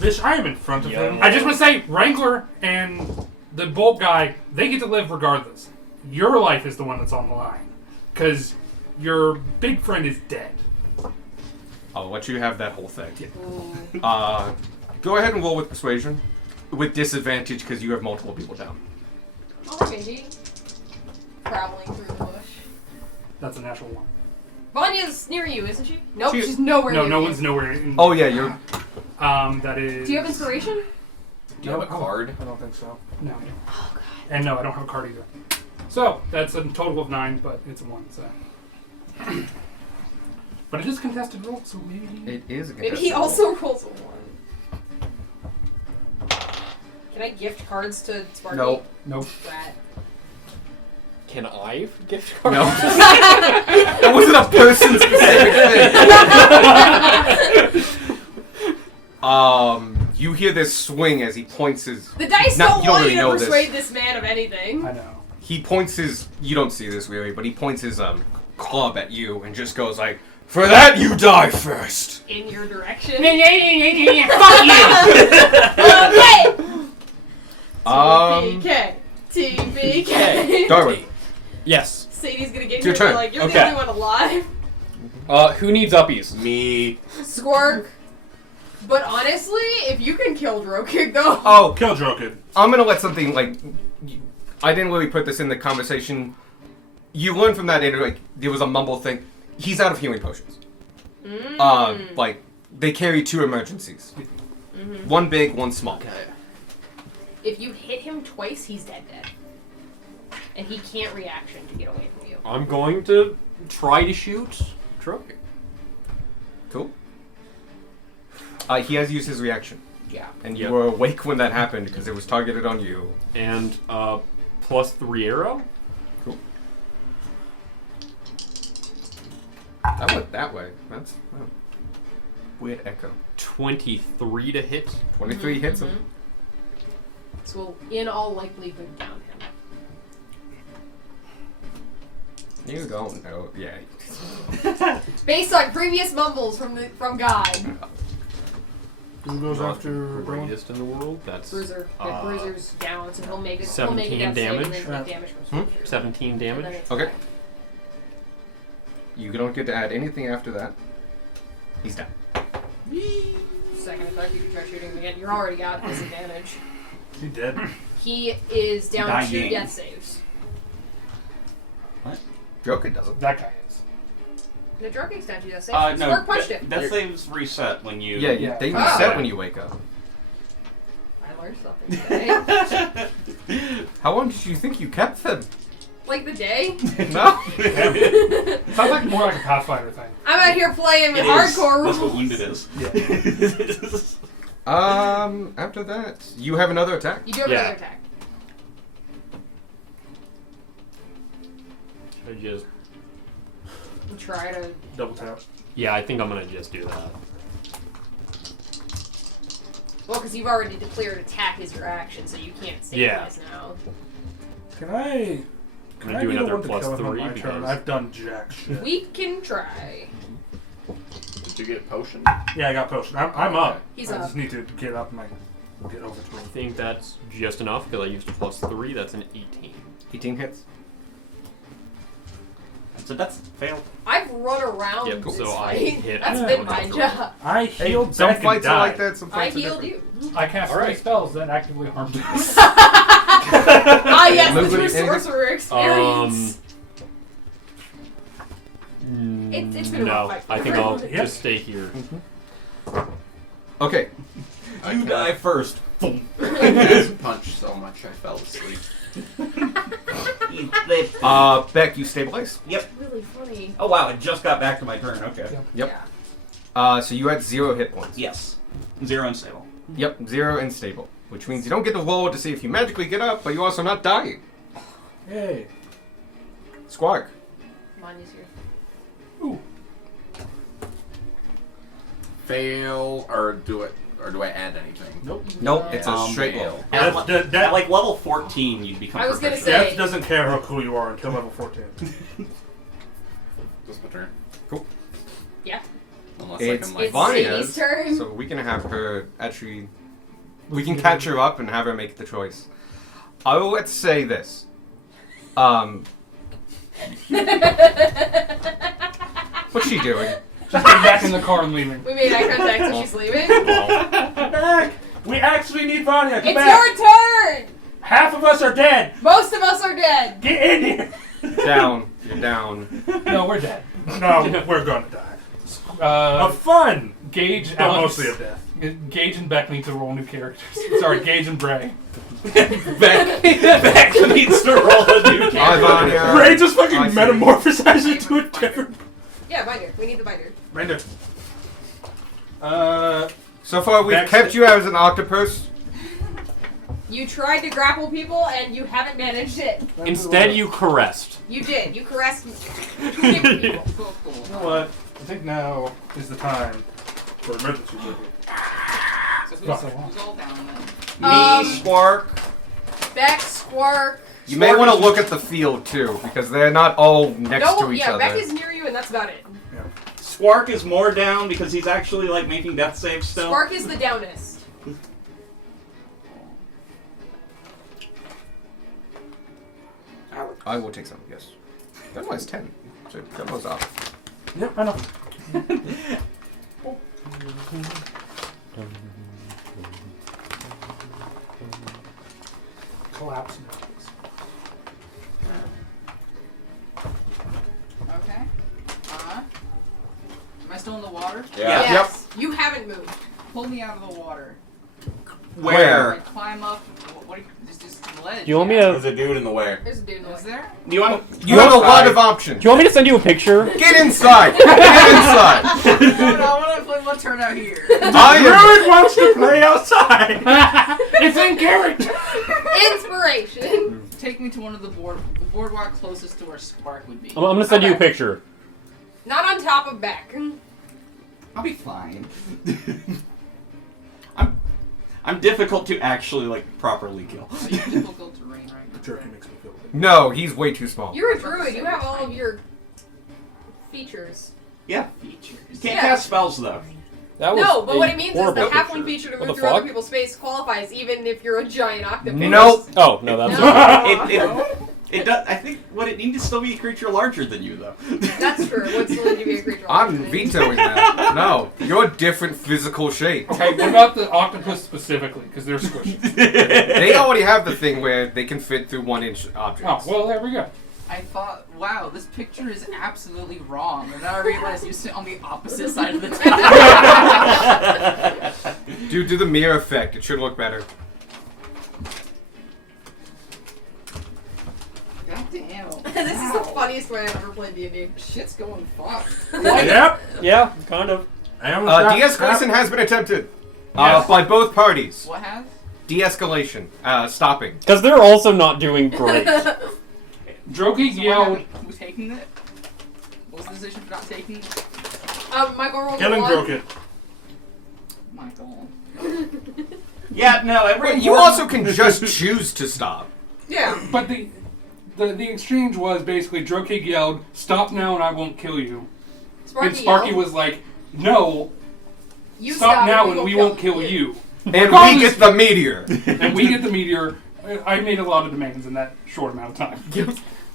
Bish, I am in front of him. I just want to say, Wrangler and the Bolt guy, they get to live regardless. Your life is the one that's on the line. Because your big friend is dead. I'll let you have that whole thing. Ooh. Go ahead and roll with persuasion. With disadvantage because you have multiple people down. Oh, Benji. Traveling through the bush. That's a natural one. Vanya's near you, isn't she? Nope, She- she's nowhere No, near no you. one's nowhere in... Oh yeah, you're. That is... Do you have inspiration? Do you have a card? I don't think so. No. Oh, God. And no, I don't have a card either. So, that's a total of 9, but it's a 1, so... But it is contested roll, so maybe... It is a Maybe contested he roll. also rolls a 1. Can I gift cards to Sparky? No. Nope. Rat. Can I gift card? No. That wasn't a person specific thing. You hear this swing as he points his. The dice Not- don't you don't want really you to know this. persuade this man of anything. I know. He points his. You don't see this really, but he points his club at you and just goes like, "For that you die first." In your direction. Fuck you! Okay! Um, TBK. TBK. Darwin. Yes. Sadie's gonna get It's here your and be turn. like, you're Okay. the only one alive. Who needs uppies? Me. Squark. But honestly, if you can kill Drokig though. Oh, Kill Drokid. I'm gonna let something like. I didn't really put this in the conversation. You learned from that like there was a mumble thing. He's out of healing potions. Like they carry 2 emergencies. One big, one small. If you hit him twice, he's dead. And he can't reaction to get away from you. I'm going to try to shoot Trophy. Cool. He has used his reaction. Yeah. And you Yep. were awake when that happened because it was targeted on you. And +3 arrow. Cool. That went that way. That's weird echo. 23 to hit. 23 hits him. So we'll, in all likelihood, down him. You don't know. Yeah. Based on previous mumbles from Guy. Who goes Not after the Rowan? greatest in the world. That's Bruiser. Bruiser's down, so he'll make it. 17 he'll make a death save damage. and then take damage from scripture. 17 And damage. then it's Okay. Guy. You don't get to add anything after that. He's down. Second attack, you can try shooting him again. You're already got disadvantage. Is he dead? He is down to Dying. death saves. Joker doesn't. That guy is. The drug king's down to death saves. No, Spark punched him. Death saves reset when you. Yeah, Yeah. they Oh. reset when you wake up. I learned something today. How long did you think you kept them? Like the day. No. Sounds like more like a Pathfinder thing. I'm out here playing with It is. hardcore rules. That's what wounded is. After that, you have another attack. You do have Yeah. another attack. Should I just? You try to. Double tap. Yeah, I think I'm gonna just do that. Well, because you've already declared attack as your action, so you can't Yeah. stabilize now. Can I? I'm gonna do be the another one to kill him on +3 my turn? because I've done jack shit. We can try. Did you get potion? Yeah, I got potion. I'm up. He's I up. just need to get up and get over to I him. think that's just enough because I used a +3. That's an 18. 18 hits. So that's failed. I've run around Yep, this so I fight. hit That's at been my 23. job. I healed Some back and fights are died. like that. Some I fights are healed different. you. I cast All right. 3 spells that actively harm you. Ah, yes, the Movement true in- sorcerer experience. It's been a no, rough fight. I think I'll Yep. just stay here. Okay. You die first. I just punched so much I fell asleep. Beck, you stabilize. Yep. Really funny. Oh wow! I just got back to my turn. Okay. Yep. Yeah. So you had 0 hit points. Yes. 0 and stable. Yep, 0 and stable, which means you don't get to roll to see if you magically get up, but you're also not dying. Hey. Come Squark. on, he's here. Fail or do I add anything? Nope. Nope, it's a straight fail. roll. At, That- at like level 14, you'd become I was gonna proficient. say- Death doesn't care how cool you are until level 14. Just my turn. Yeah. Unless It's I can like. It's Vanya's, Sadie's turn. so we can have her actually. We can catch her up and have her make the choice. I will let's say this. What's she doing? Just get back in the car and leaving. We made eye contact, so she's leaving. Back! We actually need Vanya. Come It's back. your turn. Half of us are dead. Most of us are dead. Get in here. Down. You're down. No, we're dead. No, we're gonna die. Of fun. Gage, But Alex, mostly of death. Gage and Beck need to roll new characters. Sorry, Gage and Bray. Beck needs to roll a new Hi, character. Vanya. Ray just fucking I see. metamorphosized into a different. Yeah, binder. We need the binder. Render. So far, we've Beck's- kept you as an octopus. You tried to grapple people and you haven't managed it. Instead, you caressed. You did. You caressed people. You know what? I think now is the time for emergency working. So Fuck. who's all down then? Me, Squark. Beck, Squark. You may want to look at the field too, because they're not all next No, to each yeah, other. Beck is near you, and that's about it. Squark is more down because he's actually like making death saves still. Spark is the downest. I will take some. Yes. That was 10. So that was up. Yep, I know. Collapse noise. Okay. Am I still in the water? Yeah. Yes. You haven't moved. Pull me out of the water. Where? Like, climb up. What just ledge. Do you want me There's to? a dude in the way. There's a dude in the Is way. there? Do you want? You have a lot of options. Do you want me to send you a picture? Get inside! Get inside! No, I want to play one turn out here. I am. Druid wants to play outside. It's in character. Inspiration. Take me to one of the boardwalk closest to where Spark would be. I'm gonna send you a Okay. picture. Not on top of Beck. I'll be fine. I'm difficult to actually like properly kill. So you're difficult terrain right now. Jerky makes me feel good. No, he's way too small. You're a druid. You have all of your features. Yeah, features. Can't Yeah. cast spells though. That was No, but a what it means is the horrible halfling picture. feature to What move the through other fuck? people's space qualifies, even if you're a giant octopus. Nope. Oh no, that's It does. I think what it needs to still be a creature larger than you though. That's true. What's still give you a creature? I'm option? vetoing that. No, you're a different physical shape. Okay, what about the octopus specifically? Because they're squishy. They already have the thing where they can fit through 1-inch Oh, objects. well, there we go. I thought, wow, this picture is absolutely wrong. And then I realized you sit on the opposite side of the table. Due to the mirror effect, it should look better. God damn. This is the funniest way I've ever played D&D. Shit's going fucked. Yep. yeah, kind of. De-escalation has been attempted Yes. by both parties. What has? De-escalation, stopping. Because they're also not doing great. Droki So yelled. who's taking it? What was the decision for not taking it? Michael rolled Killing a 1. broke it. Michael. Yeah, no. Every Wait, you also can just choose to stop. Yeah. But the exchange was basically Drokig yelled, "Stop now, and I won't kill you." And Sparky yelled, was like, "No, you stop now, and we won't kill you." And we get the meteor. And we get the meteor. I made a lot of demands in that short amount of time.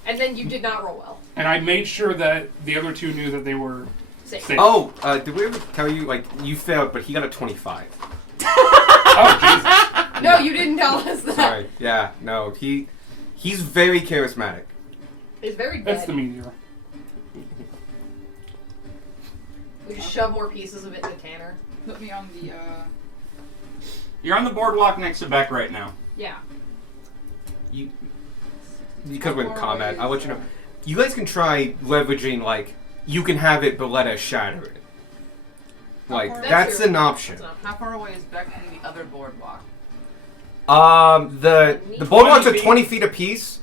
And then you did not roll well. And I made sure that the other two knew that they were Safe. safe. Oh, did we ever tell you, like, you failed, but he got a 25. Oh, Jesus. No, you didn't tell us that. Sorry. Yeah, no, he's very charismatic. It's very dead. That's the meteor. We just shove more pieces of it into Tanner. Put me on the, You're on the boardwalk next to Beck right now. Yeah. Because we're in combat, I'll let you know. You guys can try leveraging, like, you can have it, but let us shatter it. Like, That's that's true. an option. That's an option. how far away is Beck from the other boardwalk? The boardwalks are 20 20 feet apiece,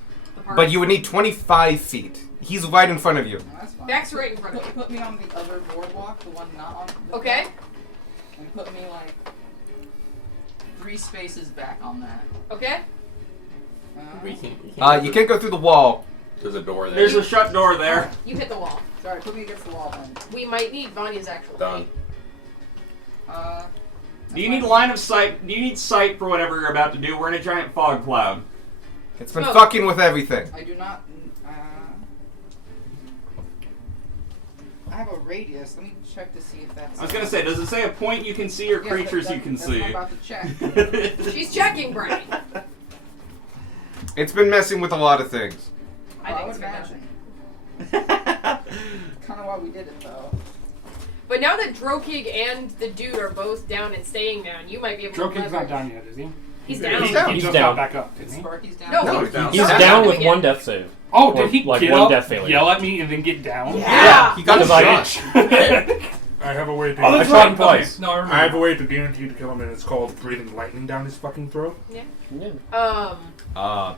but you would need 25 feet. He's right in front of you. Oh, that's fine. Beck's right in front of you. Put me on the other boardwalk, the one not on the Okay. Beck, and put me, like, 3 spaces back on that. Okay? You can't go through the wall. There's a door there. There's a shut door there. You hit the wall. Sorry, put me against the wall then. We might need Vanya's actual Done. Do you need line of sight? Do you need sight for whatever you're about to do? We're in a giant fog cloud. It's been Smoke. fucking with everything. I do not. I have a radius. Let me check to see if that's. I was gonna say, does it say a point you can see or Yes, creatures that- you can that's what see? I'm about to check. She's checking, Brian. It's been messing with a lot of things. I I think would it's imagine. fantastic. Kind of why we did it though. But now that Drokig and the dude are both down and staying down, you might be able to Drokig's not leverage. down yet, is he? He's down. He's down. He just down. got back up, didn't he? Sparky's down. No, No, he- he's down. He's Sorry. down with Again. one death save. Oh, Or, did he like, get one up, death failure. yell at me, and then get down? Yeah. He got a Because I shot. I have a way to. Oh, I that's shot right. him twice. Okay. No, I remember. I have a way to guarantee to kill him, and it's called breathing lightning down his fucking throat. Yeah.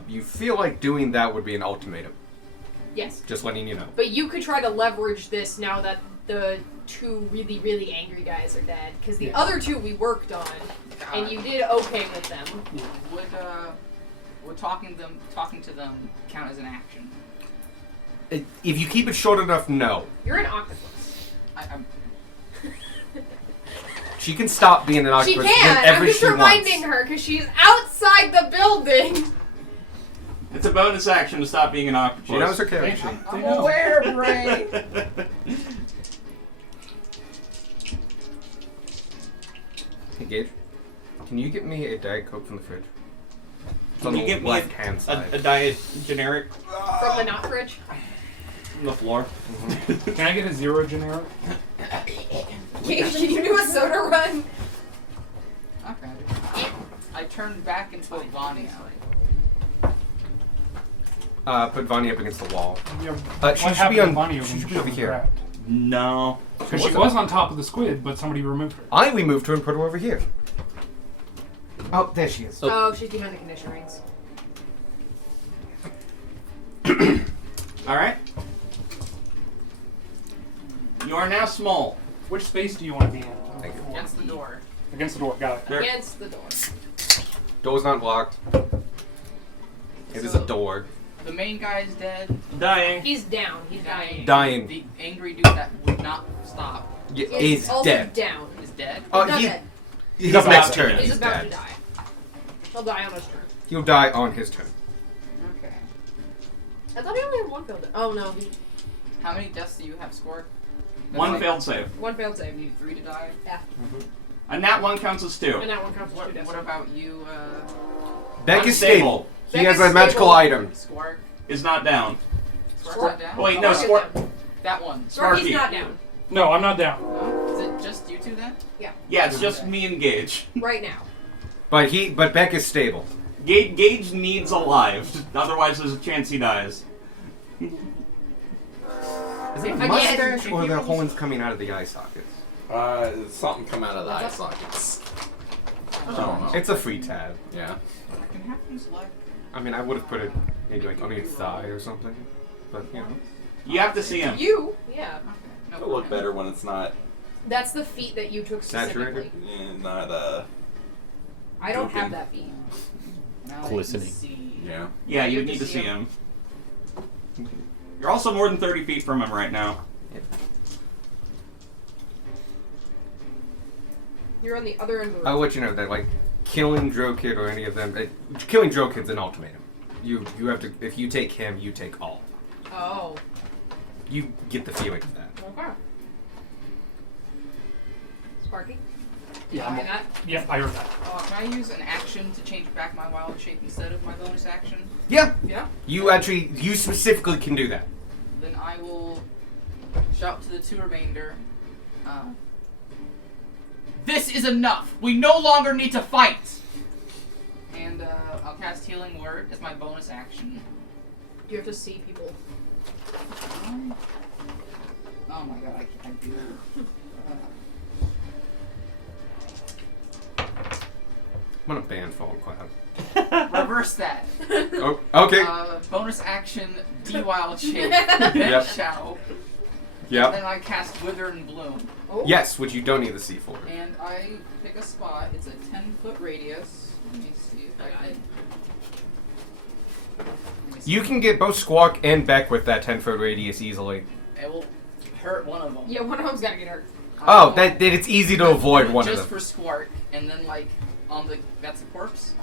You feel like doing that would be an ultimatum. Yes. Just letting you know. But you could try to leverage this now that the two really, really angry guys are dead. Because the other two we worked on, and you did okay with them. Would talking to them count as an action? If you keep it short enough, no. You're an octopus. I'm She can stop being an She octopus can. I'm whenever just she reminding wants. her because she's outside the building. It's a bonus action to stop being an octopus. She knows her character. I'm aware, Bray. Hey, Gage, can you get me a Diet Coke from the fridge? It's Can on you the get me left-hand side. a diet generic From the not fridge. from the floor? Can I get a 0 generic? Can you do a soda run? Okay. I turned back into a Vanya. Put Vanya up against the wall. Yeah, She what should happened be to on. Vanya She when should be over was here. grabbed? No. Because she was on top of the squid, but somebody removed her. I removed her and put her over here. Oh, there she is. Oh, she's behind the condition rings. Alright. You are now small. Which space do you want to be in? Thank you. Against the door. Against the door. Got it. There. Against the door. Door's not locked. It is So- a door. The main guy is dead. Dying. He's down. He's dying. Dying. The angry dude that would not stop Is also dead. down. is dead. Oh, Not he, dead. he's about next to- turn. He's about dead. to die. He'll die on his turn. He'll die on his turn. Okay. I thought he only had one failed. Oh no, How many deaths do you have scored? One failed save. one failed You save. need 3 to die. Yeah, And that one counts as 2. and that one counts as 2 deaths. What about you, Beck is stable. He Beck has is a magical stable. item. Squark? Is not down. Squark's Squark? not down? Oh, wait, no, Spark is Squark. down. That one. Sparky's Sparky. not down. No, I'm not down. No? Is it just you two then? Yeah, it's just me and Gage. Right now. But Beck is stable. Gage needs alive. Otherwise, there's a chance he dies. Is it Again. mustache or the horns coming out of the eye sockets? Something come out of the eye sockets. I don't know. It's a free tab. Yeah. I can have him select. I mean, I would have put it maybe like on his thigh or something. But, you know. You have to see him. You? Yeah. Okay. No, It'll look better when it's not, That's the feat that you took specifically. Saturated? not I don't have Joking. that feat. Now I can Glistening. see. yeah. Yeah, you need to see him. You're also more than 30 feet from him right now. You're on the other end of the I'll room. let you know that, like, killing Drokid or any of them, killing Drokid's an ultimatum. You have to, if you take him, you take all. Oh. You get the feeling of that. Okay. Sparky? Yeah, I I'm- heard that. Yeah, I heard that. Can I use an action to change back my wild shape instead of my bonus action? Yeah. Yeah. You specifically can do that. Then I will shout to the 2 remainder. This is enough! We no longer need to fight! And I'll cast Healing Word as my bonus action. You have to see people. Oh my god, I do. I'm gonna ban Fallen Cloud. Reverse that. Oh, okay. Bonus action, D-Wild Shape, then Yep. Shadow. Yep. Then I cast Wither and Bloom. Oh. Yes, which you don't need the C for. And I pick a spot. It's a 10-foot radius. Let me see if I can. Let me see. You can get both Squawk and Beck with that 10-foot radius easily. It will hurt one of them. Yeah, one of them's gotta get hurt. Oh, that it's easy to avoid one of Just them. for Squark, and then like on the that's a corpse.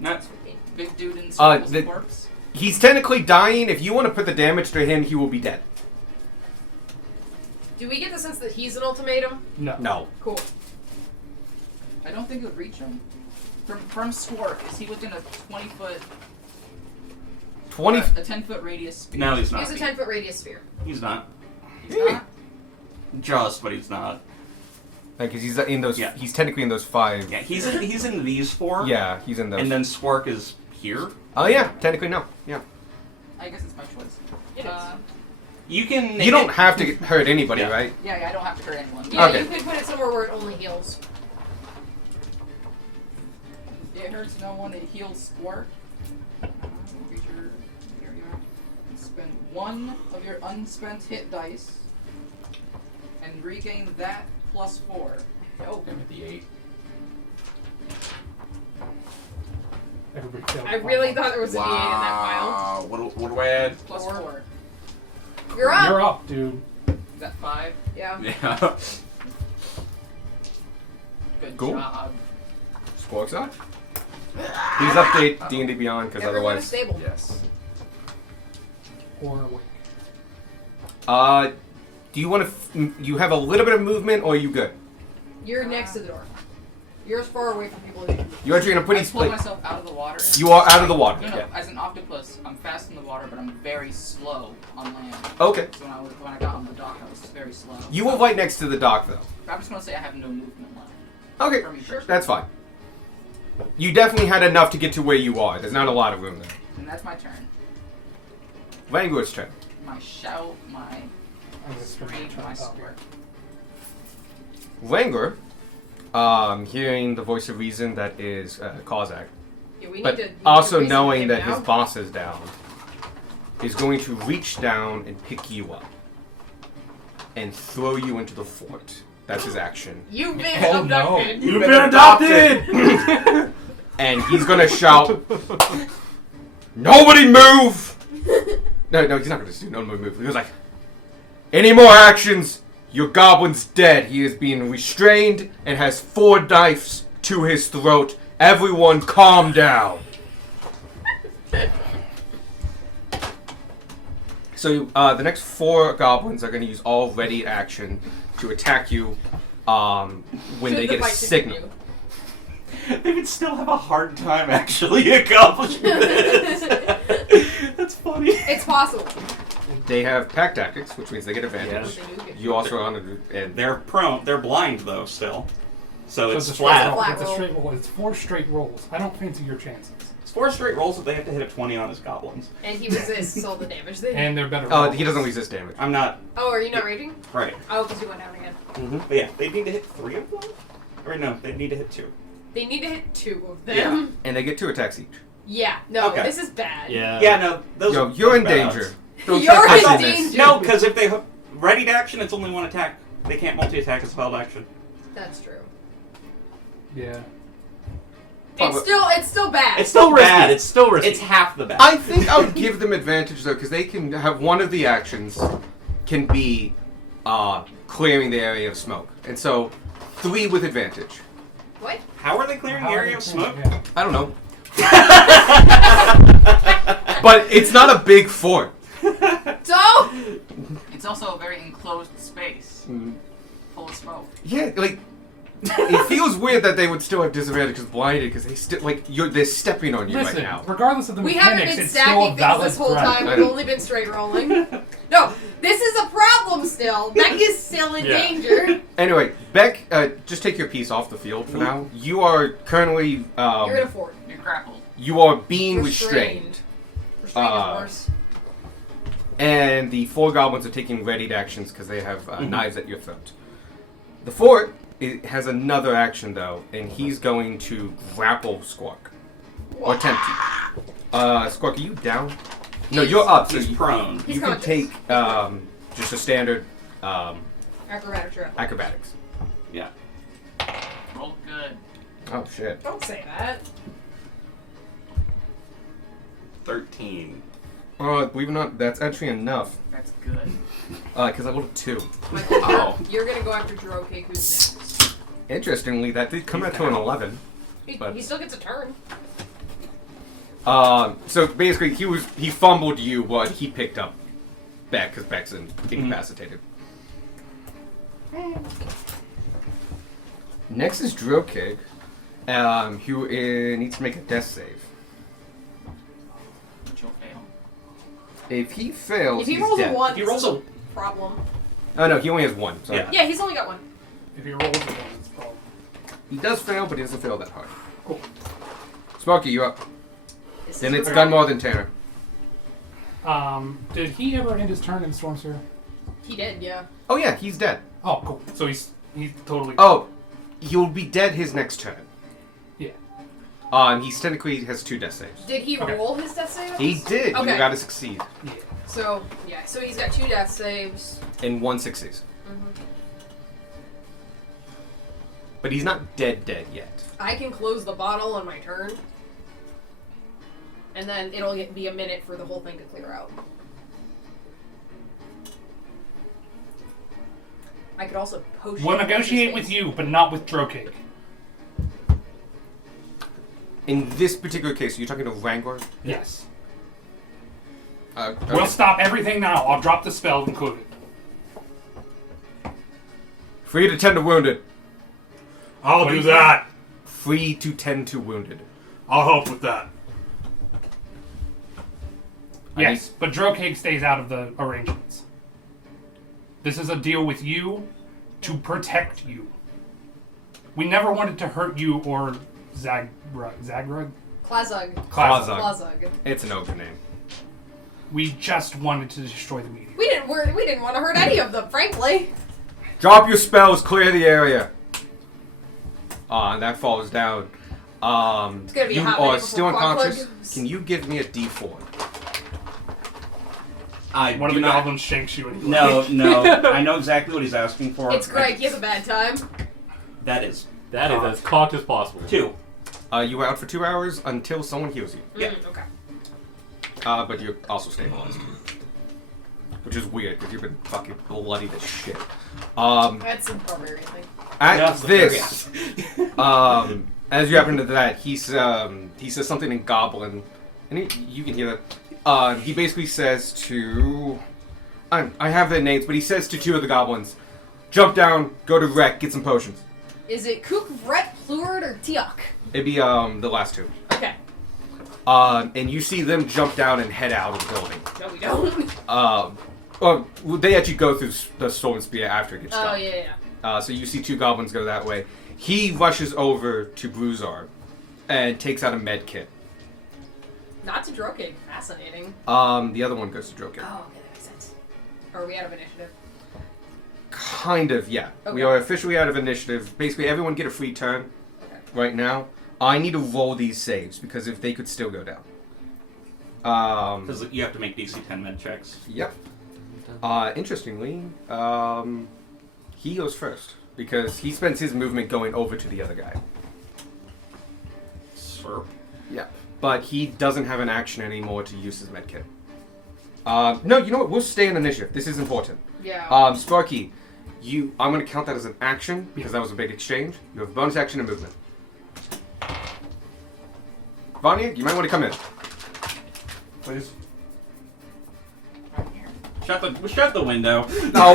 That's Big dude in Uh, circles the- corpse. He's technically dying. If you want to put the damage to him, he will be dead. Do we get the sense that he's an ultimatum? No. No. Cool. I don't think it would reach him. From Squark, is he within a 20-foot? 20. A 10-foot radius sphere. no, he's He has not. a 10-foot radius sphere. He's not. He's not. Just, but he's not. Because he's in those. Yeah. He's technically in those 5. Yeah, he's in these 4. Yeah, he's in those. And then Squark is here. Oh yeah, technically no. Yeah. I guess it's my choice. It is. You can. You don't have to hurt anybody, Yeah. right? Yeah, I don't have to hurt anyone. Yeah, Okay. you could put it somewhere where it only heals. It hurts no one. It heals Squark. Creature, here you are. Spend 1 of your unspent hit dice and regain that plus 4. Oh. Him at the 8. Everybody failed. I really thought there was a D8 in that Wow. What do I add? Plus 4. pile. You're up. You're up, dude. Is that 5? Yeah. Yeah. Good Cool. job. Squawk's up. Please update D&D Beyond, because Everyone is otherwise. stable. Yes. Or awake. Do you want to? You have a little bit of movement, or are you good? You're next to the door. You're as far away from people as you can. You're actually in a I pretty pulled like. myself out of the water. You are out of the water. No, no. Yeah. As an octopus, I'm fast in the water, but I'm very slow on land. Okay. So when I got on the dock, I was very slow. You were right next to the dock, though. I'm just gonna say I have no movement left. Okay. For me, Sure. That's fine. You definitely had enough to get to where you are. There's not a lot of room there. And that's my turn. Vanguard's turn. My shout, my scream, my squirt. Vanguard, hearing the voice of reason that is Kozak, Yeah, we need but to also reason knowing him that his out. boss is down, is going to reach down and pick you up and throw you into the fort. That's his action. You've been Oh, no. abducted. You've been adopted! And he's gonna shout, "Nobody move!" No, he's not gonna do nobody move. He was like, "Any more actions? Your goblin's dead. He is being restrained and has 4 knives to his throat. Everyone calm down." So the next 4 goblins are going to use all ready action to attack you when Should they the get a fight signal. continue? They would still have a hard time actually accomplishing this. That's funny. It's possible. They have pack tactics, which means they get advantage. They do get- You also are on the and They're prone. They're blind though still, so it's a flat. flat It's a roll. straight roll. It's 4 straight rolls. I don't fancy your chances. It's 4 straight rolls that they have to hit a 20 on his goblins. And he resists all the damage. And they're better oh, rolls. he doesn't resist damage. I'm not Oh, are you not raging? right. Oh, because you went down again. But yeah, they need to hit 3 of them. Or no, they need to hit 2. They need to hit 2 of them. And they get 2 attacks each. Yeah. No, Okay. this is bad. Yeah. Yeah, no, those. Yo, are you're in those bad danger. odds. Don't You're try in pushing this. danger. No, because if they ready to action, it's only 1 attack. They can't multi-attack as held action. That's true. Yeah. It's still bad. It's still risky. bad. It's still risky. It's half the bad. I think I would give them advantage though, because they can have one of the actions can be clearing the area of smoke, and so 3 with advantage. What? How are they clearing the area of smoke? Yeah. I don't know, but it's not a big fort. Don't! It's also a very enclosed space, full of smoke. Yeah, like it feels weird that they would still have disadvantage because blinded, because they still they're stepping on you Listen, right now. regardless of the We haven't mechanics, been it's still stacking a things valid this whole threat. time. We've only been straight rolling. No, this is a problem still. Beck is still in Yeah. danger. Anyway, Beck, just take your piece off the field for now. You are currently You're in a fort. You're grappled. you are being restrained. Restrained is worse. And the 4 goblins are taking readied actions because they have knives at your throat. The fort has another action though, and he's going to grapple Squawk. Or attempt to. Squawk, are you down? No, you're up. So He's you, prone. He's you can conscious. take just a standard Acrobatic trip. acrobatics. Yeah. Roll good. Oh shit. Don't say that. 13. Believe it or not, that's actually enough. That's good. Because I rolled a 2. Michael, Oh. you're gonna go after Jirocake, who's next. Interestingly, that did come out to an 11. But- He still gets a turn. So basically, he fumbled you, but he picked up Beck because Beck's incapacitated. Next is Drillkick, who needs to make a death save. But you'll fail. If he fails, If he he's rolls dead. a 1, If he rolls a- problem. Oh no, he only has 1. Sorry. Yeah. Yeah, he's only got 1. If he rolls a 1, it's a problem. He does fail, but he doesn't fail that hard. Cool. Smokey, you up? This Then is it's the Gun problem. more than Tanner. Did he ever end his turn in Stormsphere? He did, yeah. Oh yeah, he's dead. Oh, cool. So he's totally. Oh, he'll be dead his next turn. Yeah. He technically has 2 death saves. Did he Okay. roll his death save? He did. Okay. You gotta succeed. Yeah. So, yeah, so he's got 2 death saves. And 1 succeeds. Mhm. But he's not dead yet. I can close the bottle on my turn. And then it'll be a minute for the whole thing to clear out. I could also potion. We'll negotiate with you, but not with Drocake. In this particular case, are you talking to Wrangler? Yes. Okay. We'll stop everything now. I'll drop the spell included. Free to tend to wounded. I'll What do is that. Free to tend to wounded. I'll help with that. Yes, but Drocake stays out of the arrangements. This is a deal with you to protect you. We never wanted to hurt you or Zagrug. Klazug. Klazug. Klazug. It's an ogre name. We just wanted to destroy the meteor. We didn't want to hurt any of them, frankly. Drop your spells, clear the area. And that falls down. It's gonna be you a hot are minute still before Quackleg unconscious. goes. Can you give me a D4? One of do the not- goblins shanks you anyway. No. I know exactly what he's asking for. It's Greg. He has a bad time. That is That is as cocked as possible. 2. You were out for 2 hours until someone heals you. Yeah. Okay. But you're also stabilized. Which is weird, because you've been fucking bloodied as shit. That's a barbarian thing. At Yeah, it's the this, as you happen to that, he says something in Goblin, and you can hear that. He basically says to, I have their names, but he says to 2 of the goblins, jump down, go to Wreck, get some potions. Is it Kook, Vret, Plurd, or Tiok? It'd be the last 2. Okay. And you see them jump down and head out of the building. No, we don't. Well, they actually go through the Storm Spear after it gets Oh, done. yeah. So you see 2 goblins go that way. He rushes over to Bruzar and takes out a med kit. Not to Drokig. Fascinating. The other one goes to Drokin. Oh, okay, that makes sense. Are we out of initiative? Kind of, yeah. We Okay. are officially out of initiative. Basically, everyone get a free turn Okay. right now. I need to roll these saves because if they could still go down. Because you have to make DC 10 med checks. Yep. Interestingly, he goes first because he spends his movement going over to the other guy. Swerp. Yeah. But he doesn't have an action anymore to use his medkit. No, you know what? We'll stay in initiative. This is important. Yeah. Sparky, I'm going to count that as an action because that was a big exchange. You have bonus action and movement. Vanya, you might want to come in. Please. Shut the window. No.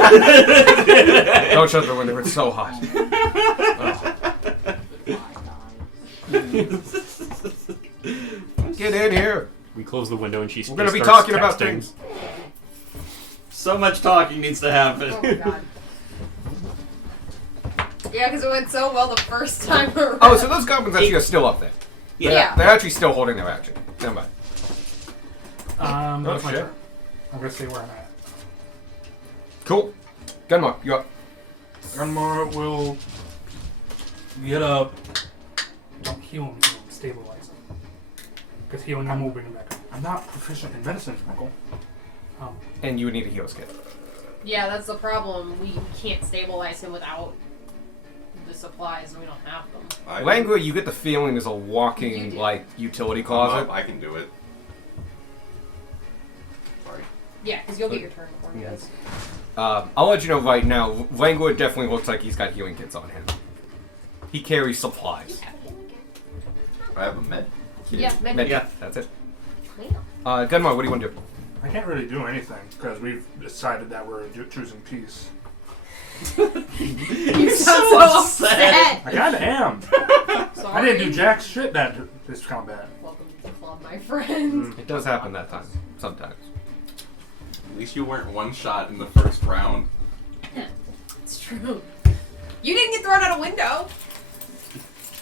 Don't shut the window. It's so hot. Get in here. We close the window and she We're going to be starts talking about texting. things. So much talking needs to happen. Oh my god. Yeah, because it went so well the first time around. Oh, so those goblins actually are still up there. Yeah. They're actually still holding their action. Never mind. That's my shit. turn. I'm gonna stay where I'm at. Cool. Gunmar, you up. Gunmar will get up. Don't heal him, stabilize him. Because healing him will bring him back up. I'm not proficient in medicine, Michael. And you would need a heal kit. Yeah, that's the problem. We can't stabilize him without the supplies, and we don't have them. Langua, you get the feeling is a You walking, do. like, utility I'm closet. up, I can do it. Sorry. Yeah, because you'll get your turn before he does. I'll let you know right now, Langua definitely looks like he's got healing kits on him. He carries supplies. I have a med. Yeah, maybe. Med- Yeah. That's it. Yeah. Gunmar, what do you want to do? I can't really do anything because we've decided that we're choosing peace. You sound so upset. I kinda am. Sorry. I didn't do jack shit this combat. Welcome to the club, my friend. It does happen that time. Sometimes. At least you weren't one shot in the first round. It's true. You didn't get thrown out a window.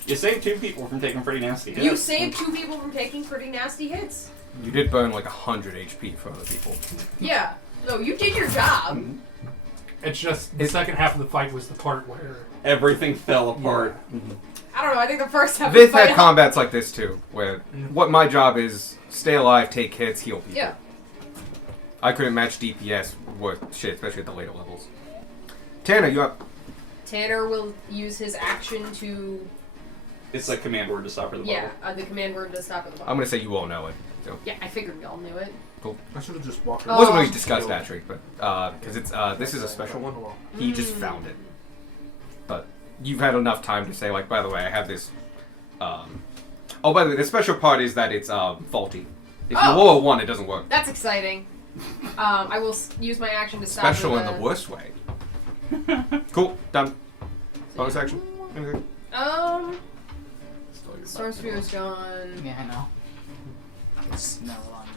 You saved 2 people from taking pretty nasty hits. You saved 2 people from taking pretty nasty hits. You did burn like 100 HP for other people. Yeah. No, you did your job. It's just the second half of the fight was the part where Everything fell apart. I don't know. I think the first half. They've of the fight had combats like this too, where what my job is stay alive, take hits, heal people. Yeah. I couldn't match DPS worth shit, especially at the later levels. Tanner, you up? Tanner will use his action to. It's like command word to stop her the bubble. Yeah, the command word to stop at the bottom. I'm gonna say you all know it. So Yeah, I figured we all knew it. I should have just walked it around. wasn't Oh. really discussed actually, but because it's this is a special one. He just found it. But you've had enough time to say like, by the way, I have this. Oh, by the way, the special part is that it's faulty. If you Oh. roll a 1, it doesn't work. That's exciting. I will use my action to stop. Special with in the worst way. Cool, done. Bonus action. Anything? Still your Storm Spear's gone. Yeah, I know. I can smell it on you.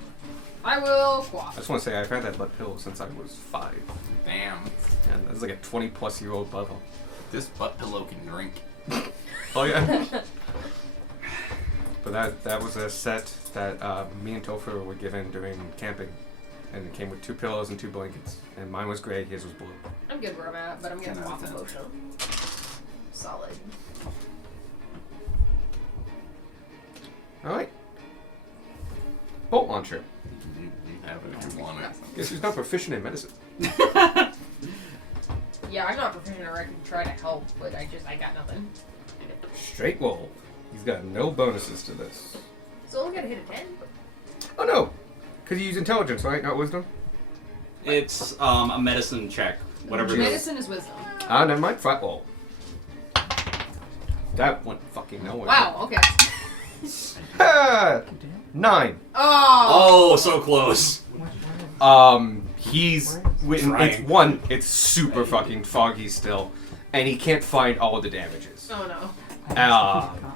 I will I quaff. just want to say I've had that butt pillow since I was 5. Damn. And that's like a 20-plus-year-old butthole. This butt pillow can drink. Oh yeah. that was a set that me and Topher were given during camping, and it came with 2 pillows and 2 blankets. And mine was gray, his was blue. I'm good where I'm at, but I'm gonna 10 out swap of a 10. potion. Solid. All right. Bolt launcher. You have it if you want it. Guess who's not proficient in medicine? Yeah, I'm not proficient, or I can try to help, but I got nothing. Straight roll. He's got no bonuses to this. So only gotta hit a 10. Oh no, because you use intelligence, right? Not wisdom. It's a medicine check. Whatever it is. Medicine is wisdom. Ah, never mind. Flat roll. That went fucking nowhere. Wow. Okay. Ah, 9. Oh. Oh, so close. He's it's Trying. 1. It's super fucking foggy still, and he can't find all the damages. Oh no.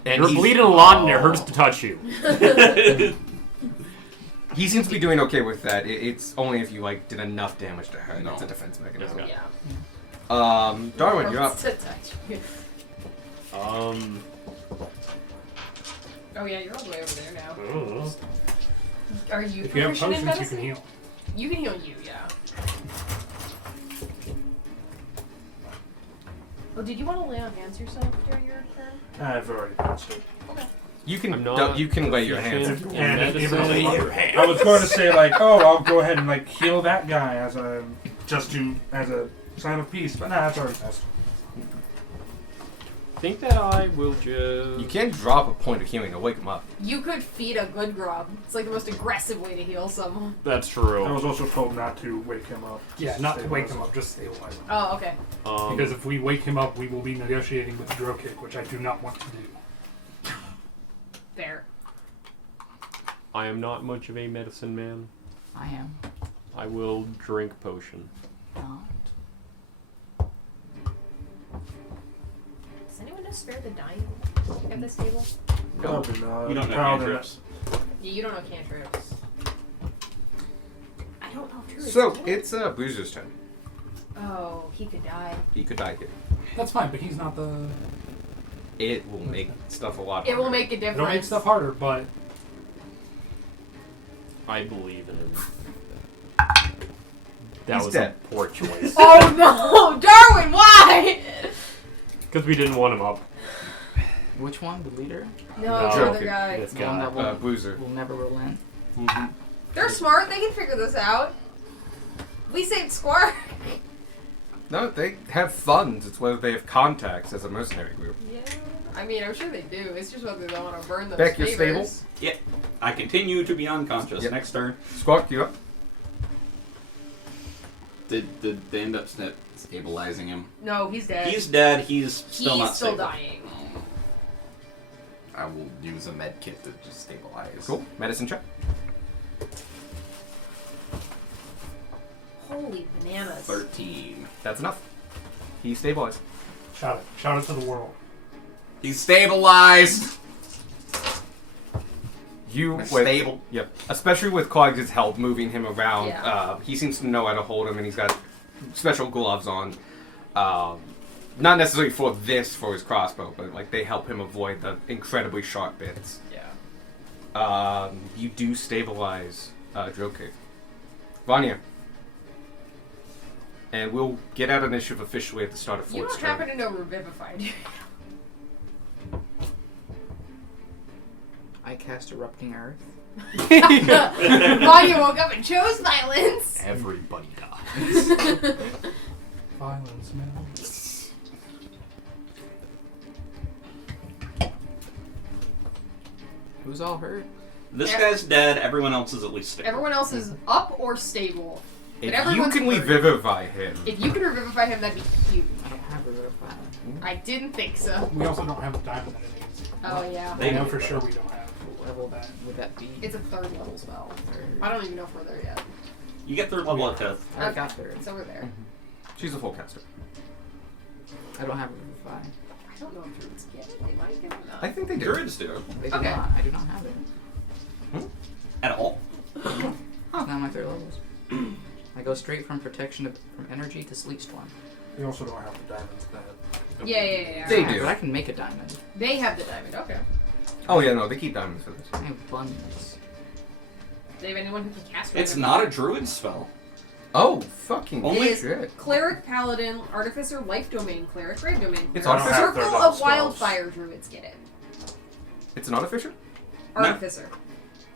And You're he's- bleeding a lot and it hurts to touch you. He seems to be doing okay with that. It's only if you like did enough damage to her. No. It's a defense mechanism. Yeah. Darwin, you're up. To touch you. Oh. Oh yeah, you're all the way over there now. Oh. Are you If you have proficient in potions, you medicine? can heal. You can heal you, yeah. Oh, did you want to lay on hands yourself during your turn? I've already passed it. Okay. You can I'm not you can lay your hands. proficient in And medicine. I was going to say like, oh, I'll go ahead and like heal that guy as a sign of peace, but nah, that's already passed. I think that I will just. You can't drop a point of healing to wake him up. You could feed a good grub. It's like the most aggressive way to heal someone. That's I true. was also told not to wake him up. Yeah, Just not to stay wake with him us. up, just stabilize him. Oh, okay. Because if we wake him up, we will be negotiating with the drill kick, which I do not want to do. Fair. I am not much of a medicine man. I am. I will drink potion. Not. Does anyone know spare the dying at this table? Probably not. You don't know Paladin- cantrips. Yeah, you don't know cantrips. I don't know if druids So do. it's Bruiser's turn. Oh, he could die. He could die here. That's fine, but he's not the. It will make stuff a lot. It will harder. make a difference. It'll make stuff harder, but I believe in him. That He's was dead. a poor choice. Oh no, Darwin! Why? Because we didn't want him up. Which one? The leader? No, No. the other guy. This The one guy. that will, Bruiser. will never relent. They're smart. They can figure this out. We saved Squark. No, they have funds. It's whether they have contacts as a mercenary group. Yeah. I mean, I'm sure they do. It's just whether they want to burn those Beck, you're favors. Yeah. I continue to be unconscious. Yep. Next turn. Squawk, you up? Did they end up stabilizing him? No, he's dead. He's dead. He's still He's not still stable. dying. I will use a med kit to just stabilize. Cool. Medicine check. Holy bananas. 13. That's enough. He's stabilized. shout it. Shout it to the world. He's stabilized! You We're with, stable. Yep. Especially with Clogg's help moving him around. Yeah. He seems to know how to hold him, and he's got special gloves on. Not necessarily for his crossbow, but like they help him avoid the incredibly sharp bits. Yeah. You do stabilize Drill Kick. Vanya. And we'll get out initiative officially at the start of You Fort's don't turn. happen to know Revivify, do you? I cast Erupting Earth. Vanya woke up and chose violence. Everybody dies. Violence, man. Who's all hurt? This Yeah. guy's dead. Everyone else is at least stable. Everyone else is up or stable. If But you everyone's can hurt. revivify him, If you can Revivify him, that'd be huge. I don't have Revivify. I didn't think so. We also don't have the diamond that it needs. Oh yeah. I know for sure we don't have. What level that would that be? It's a 3rd level spell. Third. I don't even know if we're there yet. You get 3rd level at 10th. I got third. It's over there. she's a full caster. I don't have Revivify. I don't know if druids get it. They might get it. Not. I think they do. Druids do. They do Okay. not. I do not have it. At all. It's not my 3rd levels. I go straight from protection from energy to sleep storm. They also don't have the diamonds that. Yeah. They Yeah, do. but I can make a diamond. They have the diamond. Okay. Oh yeah, no, they keep diamonds for this. I have abundance. Do they have anyone who can cast? It's random not a fire? druid spell. Oh, fucking Only- shit. Cleric, paladin, artificer, life domain, cleric, grave domain. It's cleric. artificer? Circle Third of level spells. wildfire druids get it. It's an artificer? Artificer.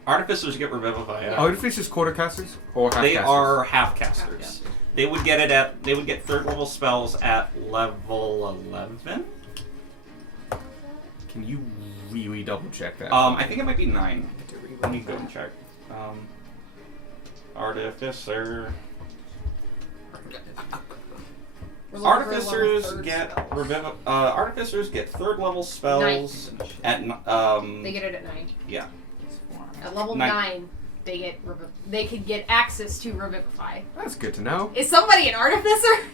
Artificers get Revivify. Yeah. Artificers quartercasters or half They casters? are half casters. Half-casters. They would get it at. They would get third level spells at level 11. Can you really double check that? I think it might be 9. Get to reroll Let me go that. and check. Artificer. We're looking for a level Artificers third get spell. Artificers get third level spells at They get it at 9. yeah. It's 4. At level 9, they get they could get access to Revivify. That's good to know. Is somebody an artificer?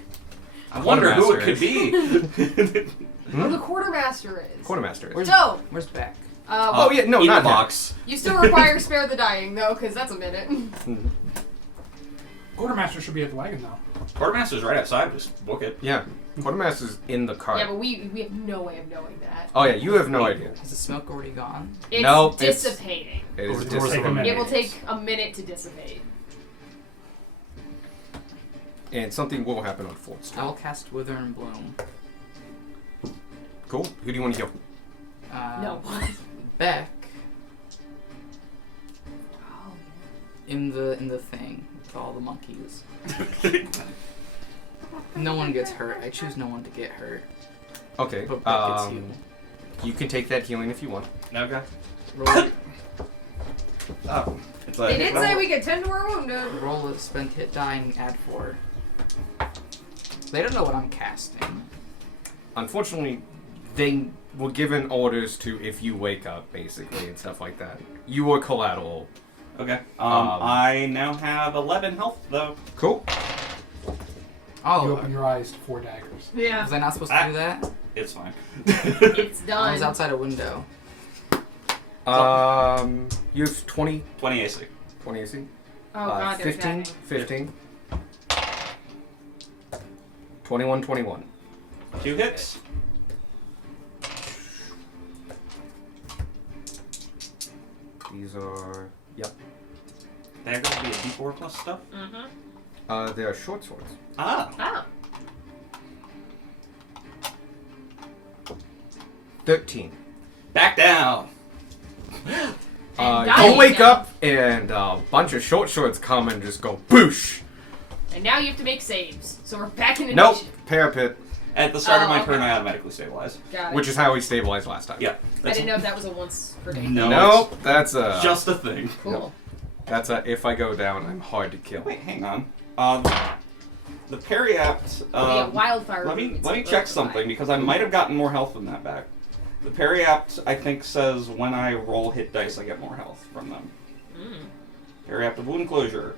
I wonder who it Quartermaster could be. Who the quartermaster is? Quartermaster is. Where's, So, where's Beck? Oh yeah, no, in not the him. box. you still require spare the dying though, because that's a minute. Quartermaster should be at the wagon though. Quartermaster's right outside. Just book it. Yeah, Quartermaster's in the cart. Yeah, but we have no way of knowing that. Oh yeah, you have no idea. Is the smoke already gone? It's No, it's- dissipating. It is Or just take a dissipating. minute. It will take a minute to dissipate. And something will happen on 4th Street. I'll cast Wither and Bloom. Cool. Who do you want to heal? No. Beck Oh, in the thing with all the monkeys. No one gets hurt. I choose no one to get hurt. Okay. But Beck gets healed. You can take that healing if you want. Okay. Roll it. Oh, it's They did say we. we could tend to our wounded. Roll a spent hit die and add 4. They don't know what I'm casting. Unfortunately, they were given orders to if you wake up, basically, and stuff like that. You were collateral. Okay. I now have 11 health though. Cool. You Oh, open your eyes to 4 daggers. Yeah. was I not supposed to do that? It's fine. It's done. I was outside a window. You have 20 20 AC. AC? Oh god, they're 15, tagging. 15. 21, 21. 2 hits. These are, yep. Daggers will be a D4 plus stuff. Mm-hmm. They are short swords. Ah. Ah. 13. Back down. And You dying wake down. up and a bunch of short swords come and just go boosh. And now you have to make saves. So we're back in Nope. initiative. Parapet, At the start of my Oh, turn, okay. I automatically stabilize. Got it. which is how we stabilized last time. Yeah. I didn't know if that was a once per day. No. Nope, that's a It's just a thing. Cool. that's a if I go down, I'm hard to kill. Wait, hang on. The Periapt. Yeah, wildfire. Let me movements check are something because I might have gotten more health than that back. The Periapt, I think, says when I roll hit dice, I get more health from them. Periapt of Wound Closure.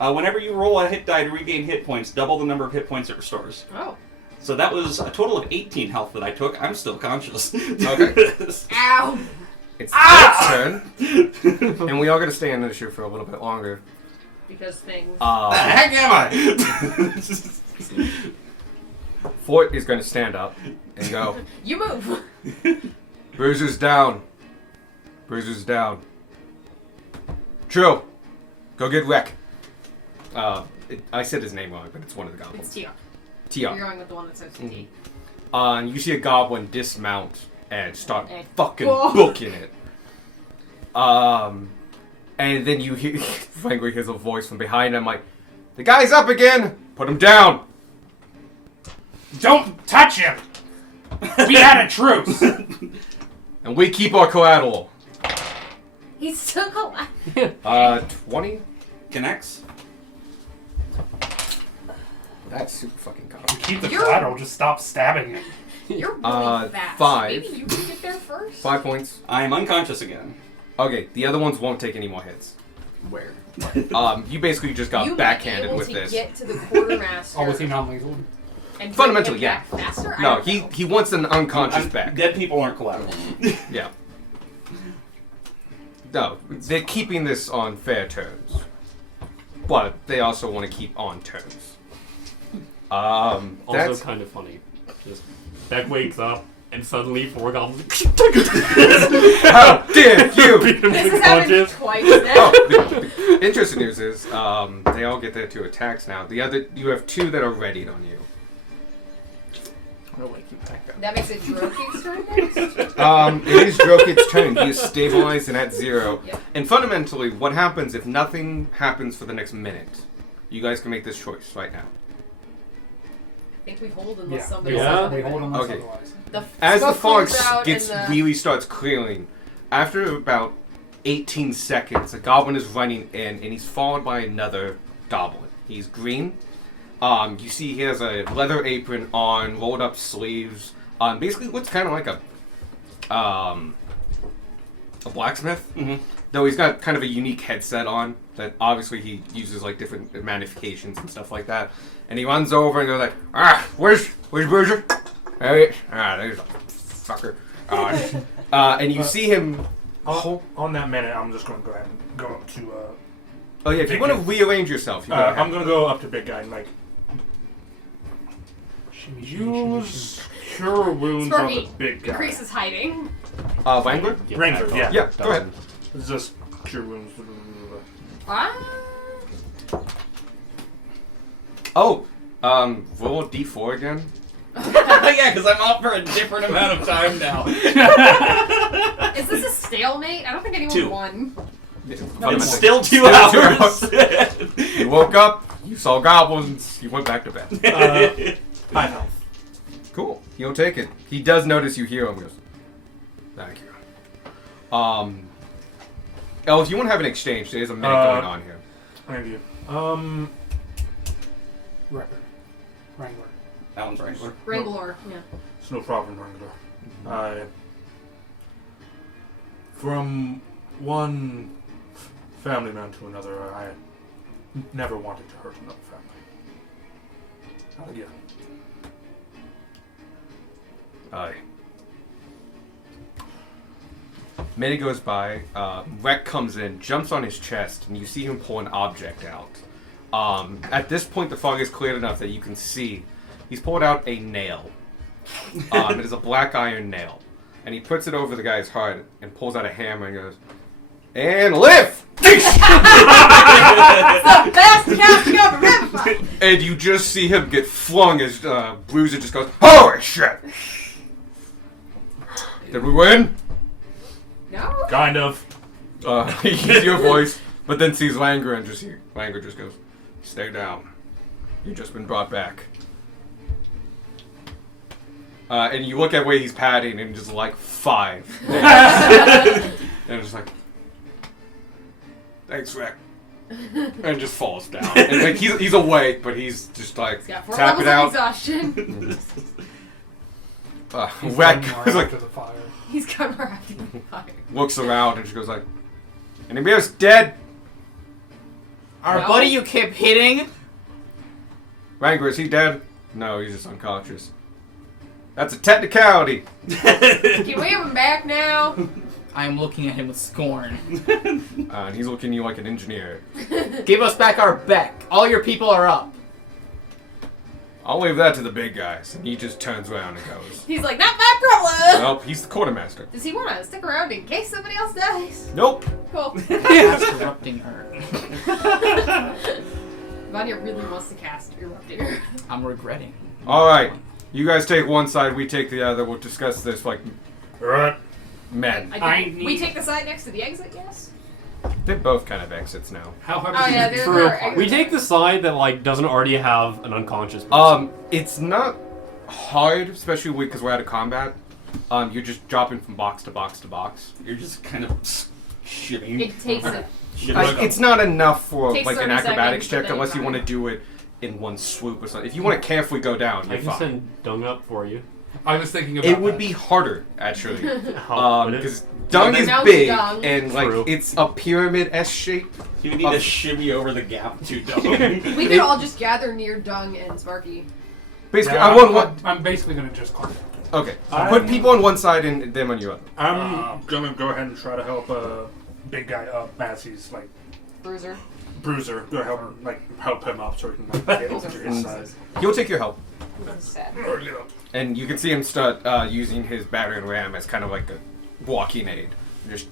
Whenever you roll a hit die to regain hit points, double the number of hit points it restores. Oh. So that was a total of 18 health that I took. I'm still conscious. Okay. Ow! It's its turn, and we are going to stay in this issue for a little bit longer. Because things. the heck am I? Fort is going to stand up and go, You move! Bruiser's down. Bruiser's down. True. Go get Wreck. I said his name wrong, but it's one of the It's goblins. Tia. Tia. You're going with the one that says T. And you see a goblin dismount and start And fucking go. booking it. And then you hear, Franklin hears a voice from behind him like, the guy's up again! Put him down! Don't touch him! We had a truce! And we keep our collateral. He's still alive. 20? Connects. That's super fucking cocky. Keep the You're- collateral, just stop stabbing it. You're really fast. 5. Maybe you can get there first? 5 points. I am unconscious again. Okay, the other ones won't take any more hits. Where? You basically just got you backhanded might be able with to this. get to the quartermaster. Oh, was he non-lethal? And Fundamentally, bring him back faster? I No, don't know. he wants an unconscious back. Dead people aren't collateral. Yeah. No, they're keeping this on fair terms. But they also want to keep on terms. Also That's kind of funny. Just Beck wakes up, And suddenly 4 goblins How dare you! beat him This with has happened punches. twice now. Oh, the interesting news is they all get their 2 attacks now. You have 2 that are readied on you. I'm gonna wake you back up. That makes it Droking's turn next. It is Drokid's turn. He is stabilized and at 0. Yep. And fundamentally, what happens if nothing happens for the next minute? You guys can make this choice right now. I think we hold unless Yeah. somebody Yeah. says We hold otherwise. them Okay. otherwise. As the smoke fog clears out gets and the- really starts clearing, after about 18 seconds, a goblin is running in, and he's followed by another goblin. He's green. You see he has a leather apron on, rolled up sleeves. Basically looks kind of like a blacksmith. Mm-hmm. Though he's got kind of a unique headset on that obviously he uses like different magnifications and stuff like that. And he runs over and goes like, where's Bruiser? Hey, there's a fucker. And you see him. On that minute, I'm just going to go ahead and go up to. Oh yeah, if you want to rearrange yourself, you go ahead. I'm going to go up to big guy and like Shimmy, shimmy, shimmy, use cure wounds on the Sparky, big guy. Increase is hiding. Wrangler? Get Wrangler, back yeah. up. Yeah, go ahead. It's just cure wounds. Ah. Oh, roll a d4 again. Yeah, because I'm out for a different amount of time now. Is this a stalemate? I don't think anyone 2. won. It's still 2 Still 2 hours. You woke up, you saw goblins, you went back to bed. 5 health. Cool. He'll take it. He does notice you hear him. He goes, thank you. If you want to have an exchange, there's a minute going on here. Thank you. Record. Wrangler. That one's Wrangler. Wrangler, yeah. It's no problem, Wrangler. From one family man to another, I never wanted to hurt another family. Not again. Aye. Minute goes by. Rek comes in, jumps on his chest, and you see him pull an object out. At this point, the fog is cleared enough that you can see he's pulled out a nail. It is a black iron nail, and he puts it over the guy's heart and pulls out a hammer and goes, "And lift!" Best casting of Revify! And you just see him get flung as Bruiser just goes, "Holy shit! Did we win?" No? Kind of. He hears your voice, but then sees Langer and Langer just goes, "Stay down. You've just been brought back." And you look at where he's padding and just like 5. And just like, "Thanks, Rek." And just falls down. And like he's awake, but he's just like He's got 4 tapping levels of out. exhaustion. He's Rek done more is like after the fire. He's got more active than fire. looks around and just goes like, "Anybody else dead?" Our No. buddy you kept hitting? Wrangler, is he dead? No, he's just unconscious. That's a technicality. Can we have him back now? I am looking at him with scorn. And he's looking at you like an engineer. Give us back our Beck. All your people are up. I'll leave that to the big guys. And he just turns around and goes, He's like, not my problem! "Nope, he's the quartermaster." Does he want to stick around in case somebody else dies? Nope. Cool. Cast Erupting Earth. Vanya really wants to cast Erupting Earth. I'm regretting. Alright. You guys take one side, we take the other. We'll discuss this like Alright. men. We take the side next to the exit, yes? They're both kind of exits now. How hard Oh, is yeah, it? they're- True. they're- We take the side that like doesn't already have an unconscious person. It's not hard, especially because we're out of combat. You're just dropping from box to box to box. You're just kind of shitting. It takes it. It's not enough for Takes like an 30 acrobatics seconds, check but then unless you you're want to do it in one swoop or something. If you want to carefully go down, I you're can fine. send Dung up for you. I was thinking about It would that. be harder, actually. How would it? Because dung is Now it's big, dung. and like True. it's a pyramid-esque shape. You need to shimmy over the gap too, Dung. We could all just gather near Dung and Sparky. Basically, Yeah, I want one. I'm basically gonna just climb down. Okay, put people on one side and them on your other. I'm gonna go ahead and try to help big guy up as he's like Bruiser. Bruiser. Go help him up so he can like, get over to his side. He'll take your help. This is sad. And you can see him start using his battering ram as kind of like a walking aid. Just,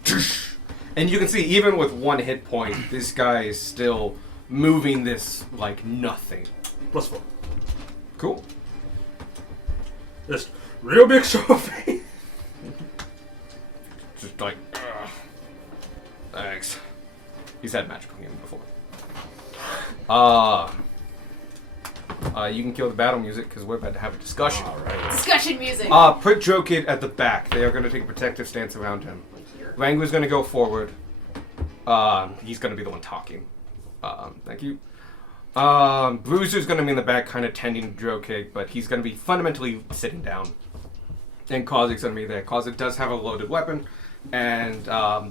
and you can see even with 1 hit point, this guy is still moving this like nothing. +4. Cool. Just real big show of faith. Just like, ugh. Thanks. He's had magical healing before. You can kill the battle music because we're about to have a discussion. Discussion music. Put Drokid at the back. They are going to take a protective stance around him. Wrangler's going to go forward. He's going to be the one talking. Thank you. Bruiser's going to be in the back, kind of tending Drokid, but he's going to be fundamentally sitting down. And Kozik's going to be there. Kozik does have a loaded weapon, and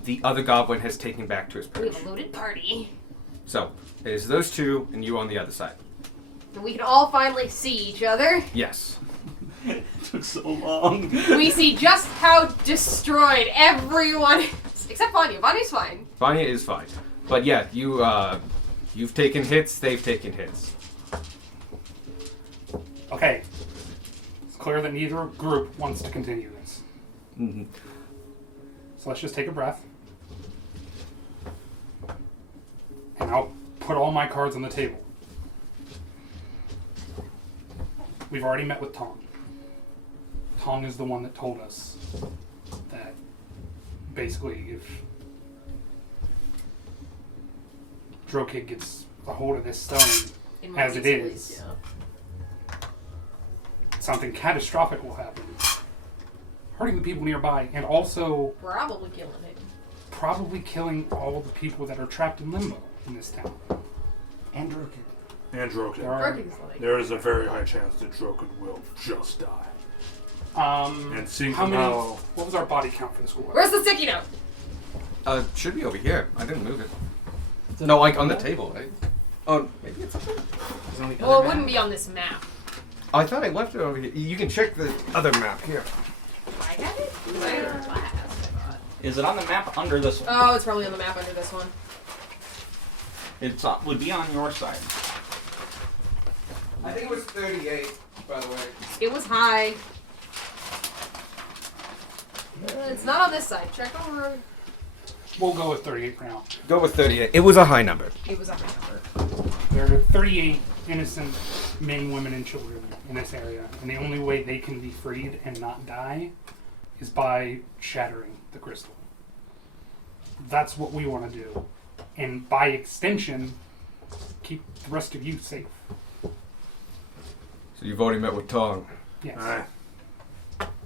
the other goblin has taken back to his We perch. have a loaded party. So, it is those two, and you on the other side. And we can all finally see each other. Yes. It took so long. We see just how destroyed everyone is. Except Vanya. Vanya's fine. Vanya is fine. But yeah, you've taken hits, they've taken hits. Okay. It's clear that neither group wants to continue this. Mm-hmm. So let's just take a breath. And I'll put all my cards on the table. We've already met with Tong. Tong is the one that told us that basically if Drokid gets a hold of this stone, as it is, something catastrophic will happen. Hurting the people nearby, and also Probably killing it. probably killing all the people that are trapped in limbo in this town. And Drokid. And There Drokid. are, Drokid's like, There is a very high chance that Drokid will just die. And seeing how many? how What was our body count for the school? where's the sticky note? Should be over here. I didn't move it. No, like on the table, right? Oh, maybe it's up there? Well, it wouldn't be on this map. I thought I left it over here. You can check the other map here. I got it? I got it last, I thought. Is it on the map under this one? Oh, it's probably on the map under this one. It would be on your side. I think it was 38, by the way. It was high. It's not on this side. Check over. We'll go with 38 for now. Go with 38. It was a high number. It was a high number. There are 38 innocent men, women, and children in this area, and the only way they can be freed and not die is by shattering the crystal. That's what we want to do, and by extension, keep the rest of you safe. So you've already met with Tong. Yes,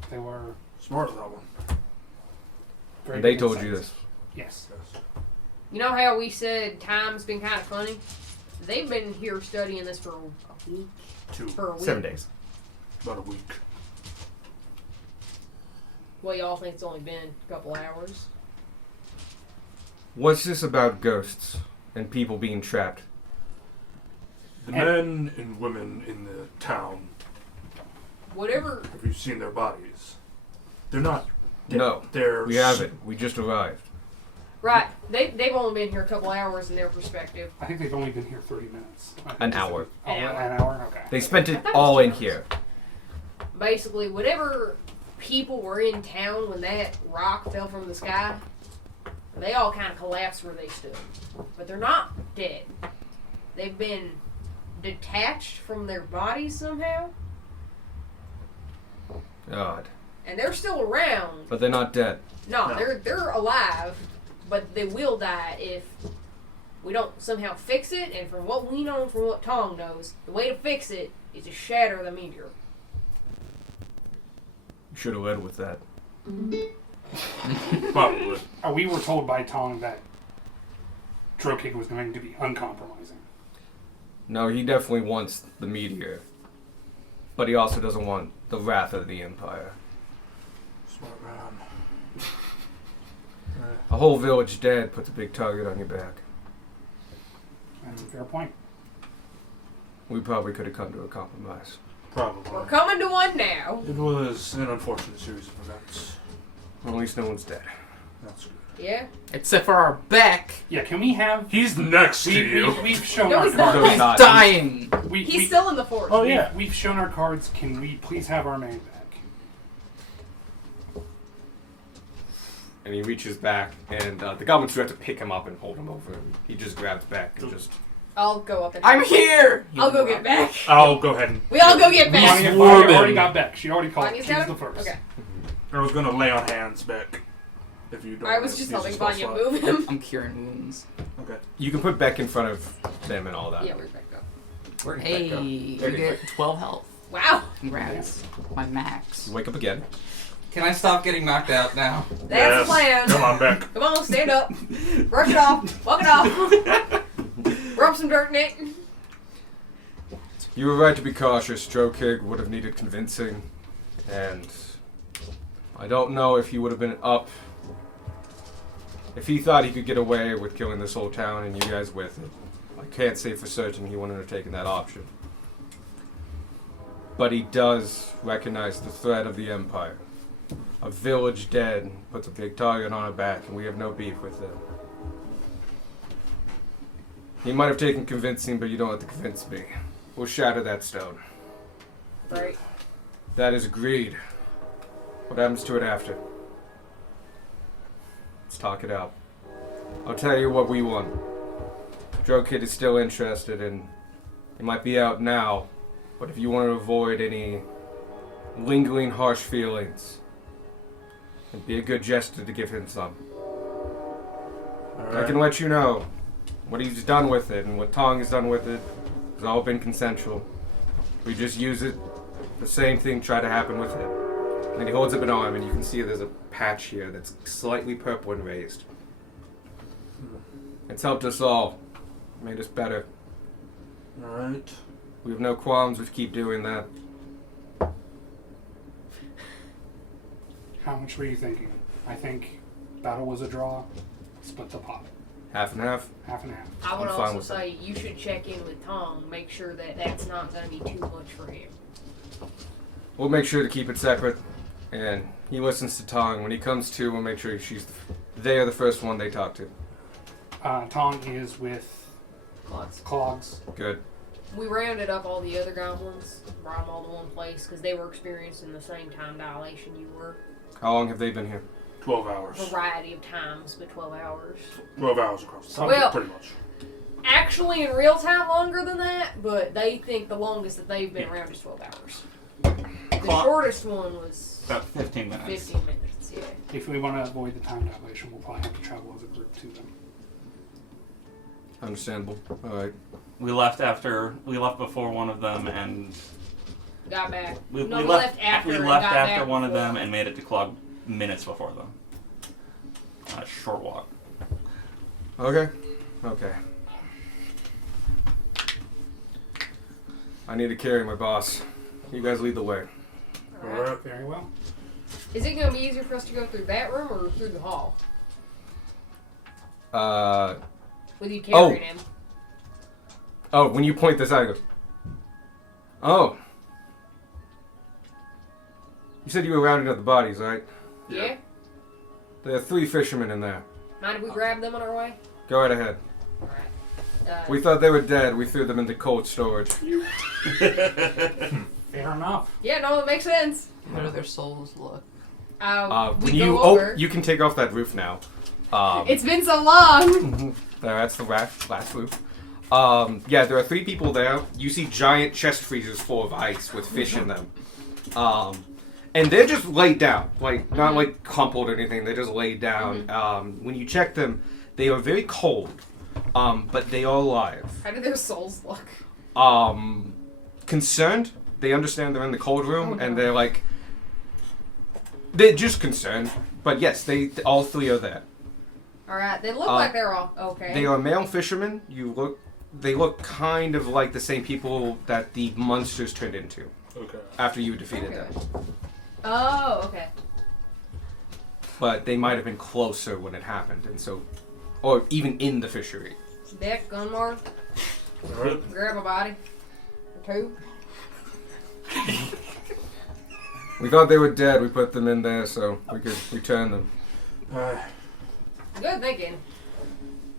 they were smart that one. very And they good told you insights. this. Yes. You know how we said time's been kind of funny? They've been here studying this for a week. 2. For a week. 7 days. About a week. Well, y'all think it's only been a couple hours? What's this about ghosts and people being trapped? The men and women in the town, Whatever. have you seen their bodies? They're not dead. No, They're we haven't. We just arrived. Right. They've only been here a couple hours in their perspective. I think they've only been here 30 minutes. I think An it's- hour. Oh, An hour. an hour? Okay. They spent I it thought it all was in 2 hours. here. Basically, whatever people were in town when that rock fell from the sky, they all kind of collapsed where they stood. But they're not dead. They've been detached from their bodies somehow, God. and they're still around. But they're not dead. No, No. they're alive, but they will die if we don't somehow fix it. And from what we know, from what Tong knows, the way to fix it is to shatter the meteor. You should have led with that. Probably. We were told by Tong that Drokid was going to be uncompromising. No, he definitely wants the meteor. But he also doesn't want the wrath of the Empire. Smart man. A whole village dead puts a big target on your back. And fair point. We probably could have come to a compromise. Probably. We're coming to one now. It was an unfortunate series of events. At least no one's dead. That's good. Yeah. Except for our Beck. Yeah, can we have... He's next to you. We've shown No, our he's not. cards. He's not. Dying. He's still in the forest. Oh, yeah. We've shown our cards. Can we please have our man back? And he reaches back, and the goblins do have to pick him up and hold him over. And he just grabs back and just... I'll go up and I'm here. I'll go get back. I'll go ahead and. We all go get back. Bonnie swarming. already got back. She already called. Vanya's She's got the him? first. Okay. I was gonna lay on hands, Beck. If you don't. I was just use helping the spell Vanya slot. move him. I'm curing wounds. Okay. You can put Beck in front of them and all that. Yeah, where's Beck go? Where did Hey, Beck go? you There he is. get 12 health. Wow. Congrats. My max. You wake up again. Can I stop getting knocked out now? That's the plan. Come on, Beck. Come on, stand up. Brush it off. Walk it off. Rub some dirt in it. You were right to be cautious. Joe Kig would have needed convincing, and I don't know if he would have been up if he thought he could get away with killing this whole town and you guys with it. I can't say for certain he wouldn't have taken that option. But he does recognize the threat of the Empire. A village dead puts a big target on our back, and we have no beef with it. He might have taken convincing, but you don't have to convince me. We'll shatter that stone. Right. That is greed. What happens to it after? Let's talk it out. I'll tell you what we want. Drug Kid is still interested, and he might be out now, but if you want to avoid any lingering harsh feelings, it'd be a good gesture to give him some. I can let you know what he's done with it and what Tong has done with it. It's all been consensual. We just use it. The same thing tried to happen with it. And he holds up an arm, and you can see there's a patch here that's slightly purple and raised. It's helped us all. Made us better. Alright. We have no qualms with keep doing that. How much were you thinking? I think battle was a draw. Split the pot. Half and half. Half and half. I would I'm fine also with say you should check in with Tom, make sure that that's not going to be too much for him. We'll make sure to keep it separate. And he listens to Tong. When he comes to, we'll make sure they are the first one they talk to. Tong is with Clogs. Clogs. Good. We rounded up all the other goblins, brought them all to one place because they were experiencing the same time dilation you were. How long have they been here? 12 hours. Variety of times, but 12 hours. 12 hours across the sun, Well- pretty much. Actually, in real time, longer than that, but they think the longest that they've been around is 12 hours. The Clock. shortest one was About 15 minutes. 15 minutes, yeah. If we want to avoid the time dilation, we'll probably have to travel as a group to them. Understandable. Alright. We left before one of them, and Got back. we No, we left left after We and left got after back one of before. them and made it to Clog minutes before them. Short walk. Okay. Okay. I need to carry my boss. You guys lead the way. Alright. Alright. Very well. Is it going to be easier for us to go through that room or through the hall? With you carrying him? Oh, when you point this out, I go, oh. You said you were rounding up the bodies, right? Yeah? There are 3 fishermen in there. Mind if we grab them on our way? Go right ahead. Alright. We thought they were dead. We threw them into cold storage. Fair enough. Yeah, no, it makes sense. How do their souls look? When We you go over. you can take off that roof now. It's been so long! That's the last roof. Yeah, there are 3 people there. You see giant chest freezers full of ice with fish in them. And they're just laid down, like not like crumpled or anything. They're just laid down. When you check them, they are very cold, but they are alive. How do their souls look? Concerned. They understand they're in the cold room, Oh, no. and they're like, they're just concerned. But yes, they all 3 are there. Alright, they look like they're all okay. They are male fishermen. They look kind of like the same people that the monsters turned into Okay. after you defeated Okay. them. Oh, okay. But they might have been closer when it happened, and so, or even in the fishery. Deck, Gunmar, Alright. grab a body. Or 2. We thought they were dead. We put them in there so we could return them. Good thinking.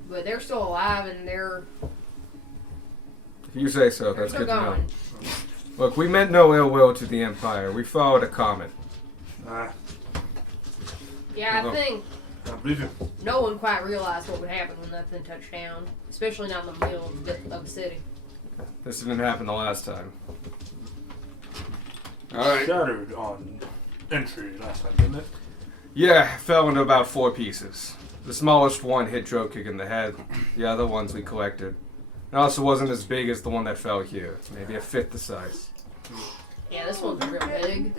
But they're still alive and they're If you say so, that's still good to know. going. Look, we meant no ill will to the Empire. We followed a comet. Yeah, I think I believe you. no one quite realized what would happen when that thing touched down, especially not in the middle of the city. This didn't happen the last time. Alright. Shattered on entry last time, didn't it? Yeah, fell into about 4 pieces. The smallest one hit Drokick in the head. The other ones we collected. It also wasn't as big as the one that fell here. Maybe a fifth the size. Yeah, this one's real big.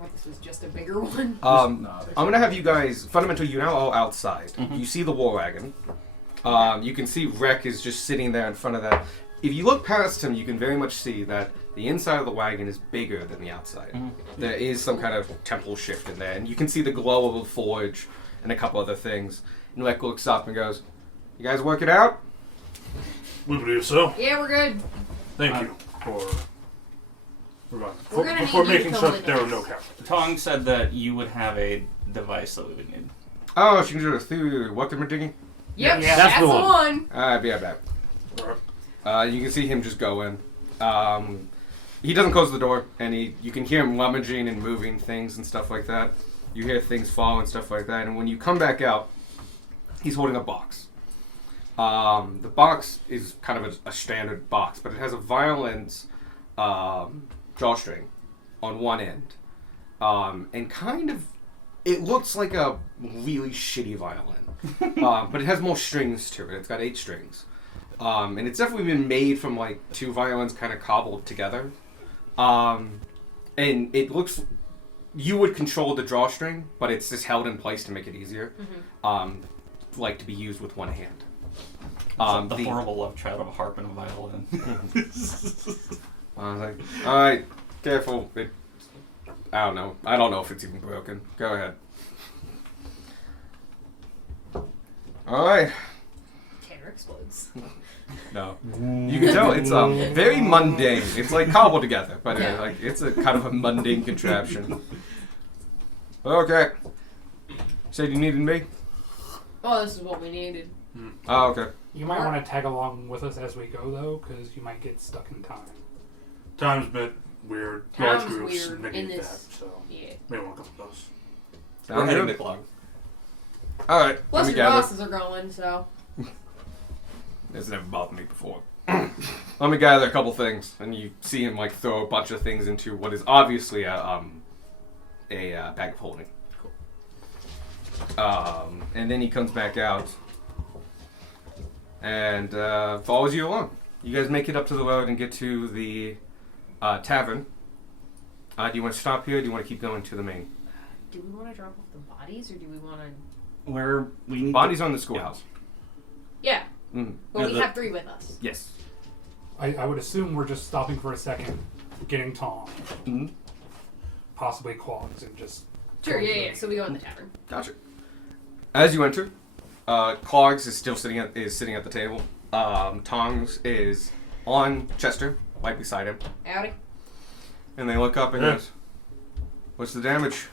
Like this was just a bigger one. I'm gonna have you guys, fundamental, you're now all outside. You see the war wagon. You can see Rek is just sitting there in front of that. If you look past him, you can very much see that the inside of the wagon is bigger than the outside. There is some kind of temple shift in there, and you can see the glow of a forge and a couple other things. And Rek looks up and goes, "You guys work it out?" We believe so. Yeah, we're good. Thank you for We're gonna need for you to making come sure with that there were us. no captives. Tong said that you would have a device that we would need. Oh, she can do it through weapon digging? Yep, Yeah, that's the the one. Alright, be right back. Alright. You can see him just go in. He doesn't close the door, and you can hear him rummaging and moving things and stuff like that. You hear things fall and stuff like that, and when you come back out, he's holding a box. The box is kind of a standard box, but it has a violent drawstring on one end. And kind of, it looks like a really shitty violin. But it has more strings to it. It's got 8 strings. And it's definitely been made from like 2 violins kind of cobbled together. And it looks, you would control the drawstring, but it's just held in place to make it easier. Like to be used with one hand. The horrible love child of a harp and a violin. I was like, alright, careful. I don't know. I don't know if it's even broken. Go ahead. Alright. Tanner explodes. No. You can tell it's very mundane. It's like cobbled together, but Yeah. like it's a kind of a mundane contraption. Okay. Said you needed me? Oh, this is what we needed. Oh, okay. You might want to tag along with us as we go, though, because you might get stuck in time. Time's a bit weird. Time's Large groups weird negate in that, this- so Yeah. maybe want to come with us. We're Sounds heading good. to Clog. Alright. Plus Let me your gather. bosses are going, so. It's never bothered me before. Let me gather a couple things, and you see him like throw a bunch of things into what is obviously a bag of holding. And then he comes back out and follows you along. You guys make it up to the road and get to the tavern. Do you want to stop here? Or do you want to keep going to the main? Do we want to drop off the bodies, or do we want to? Where we need Bodies on the schoolhouse. Yeah, Mm. but Yeah, we the- have 3 with us. Yes. I would assume we're just stopping for a second, getting Tom, Mm-hmm. possibly Quags, and just... Sure, yeah. So we go in the tavern. Gotcha. As you enter, Clogs is still sitting at the table. Tongs is on Chester, right beside him, Howdy. and they look up and Yeah. goes, "What's the damage?"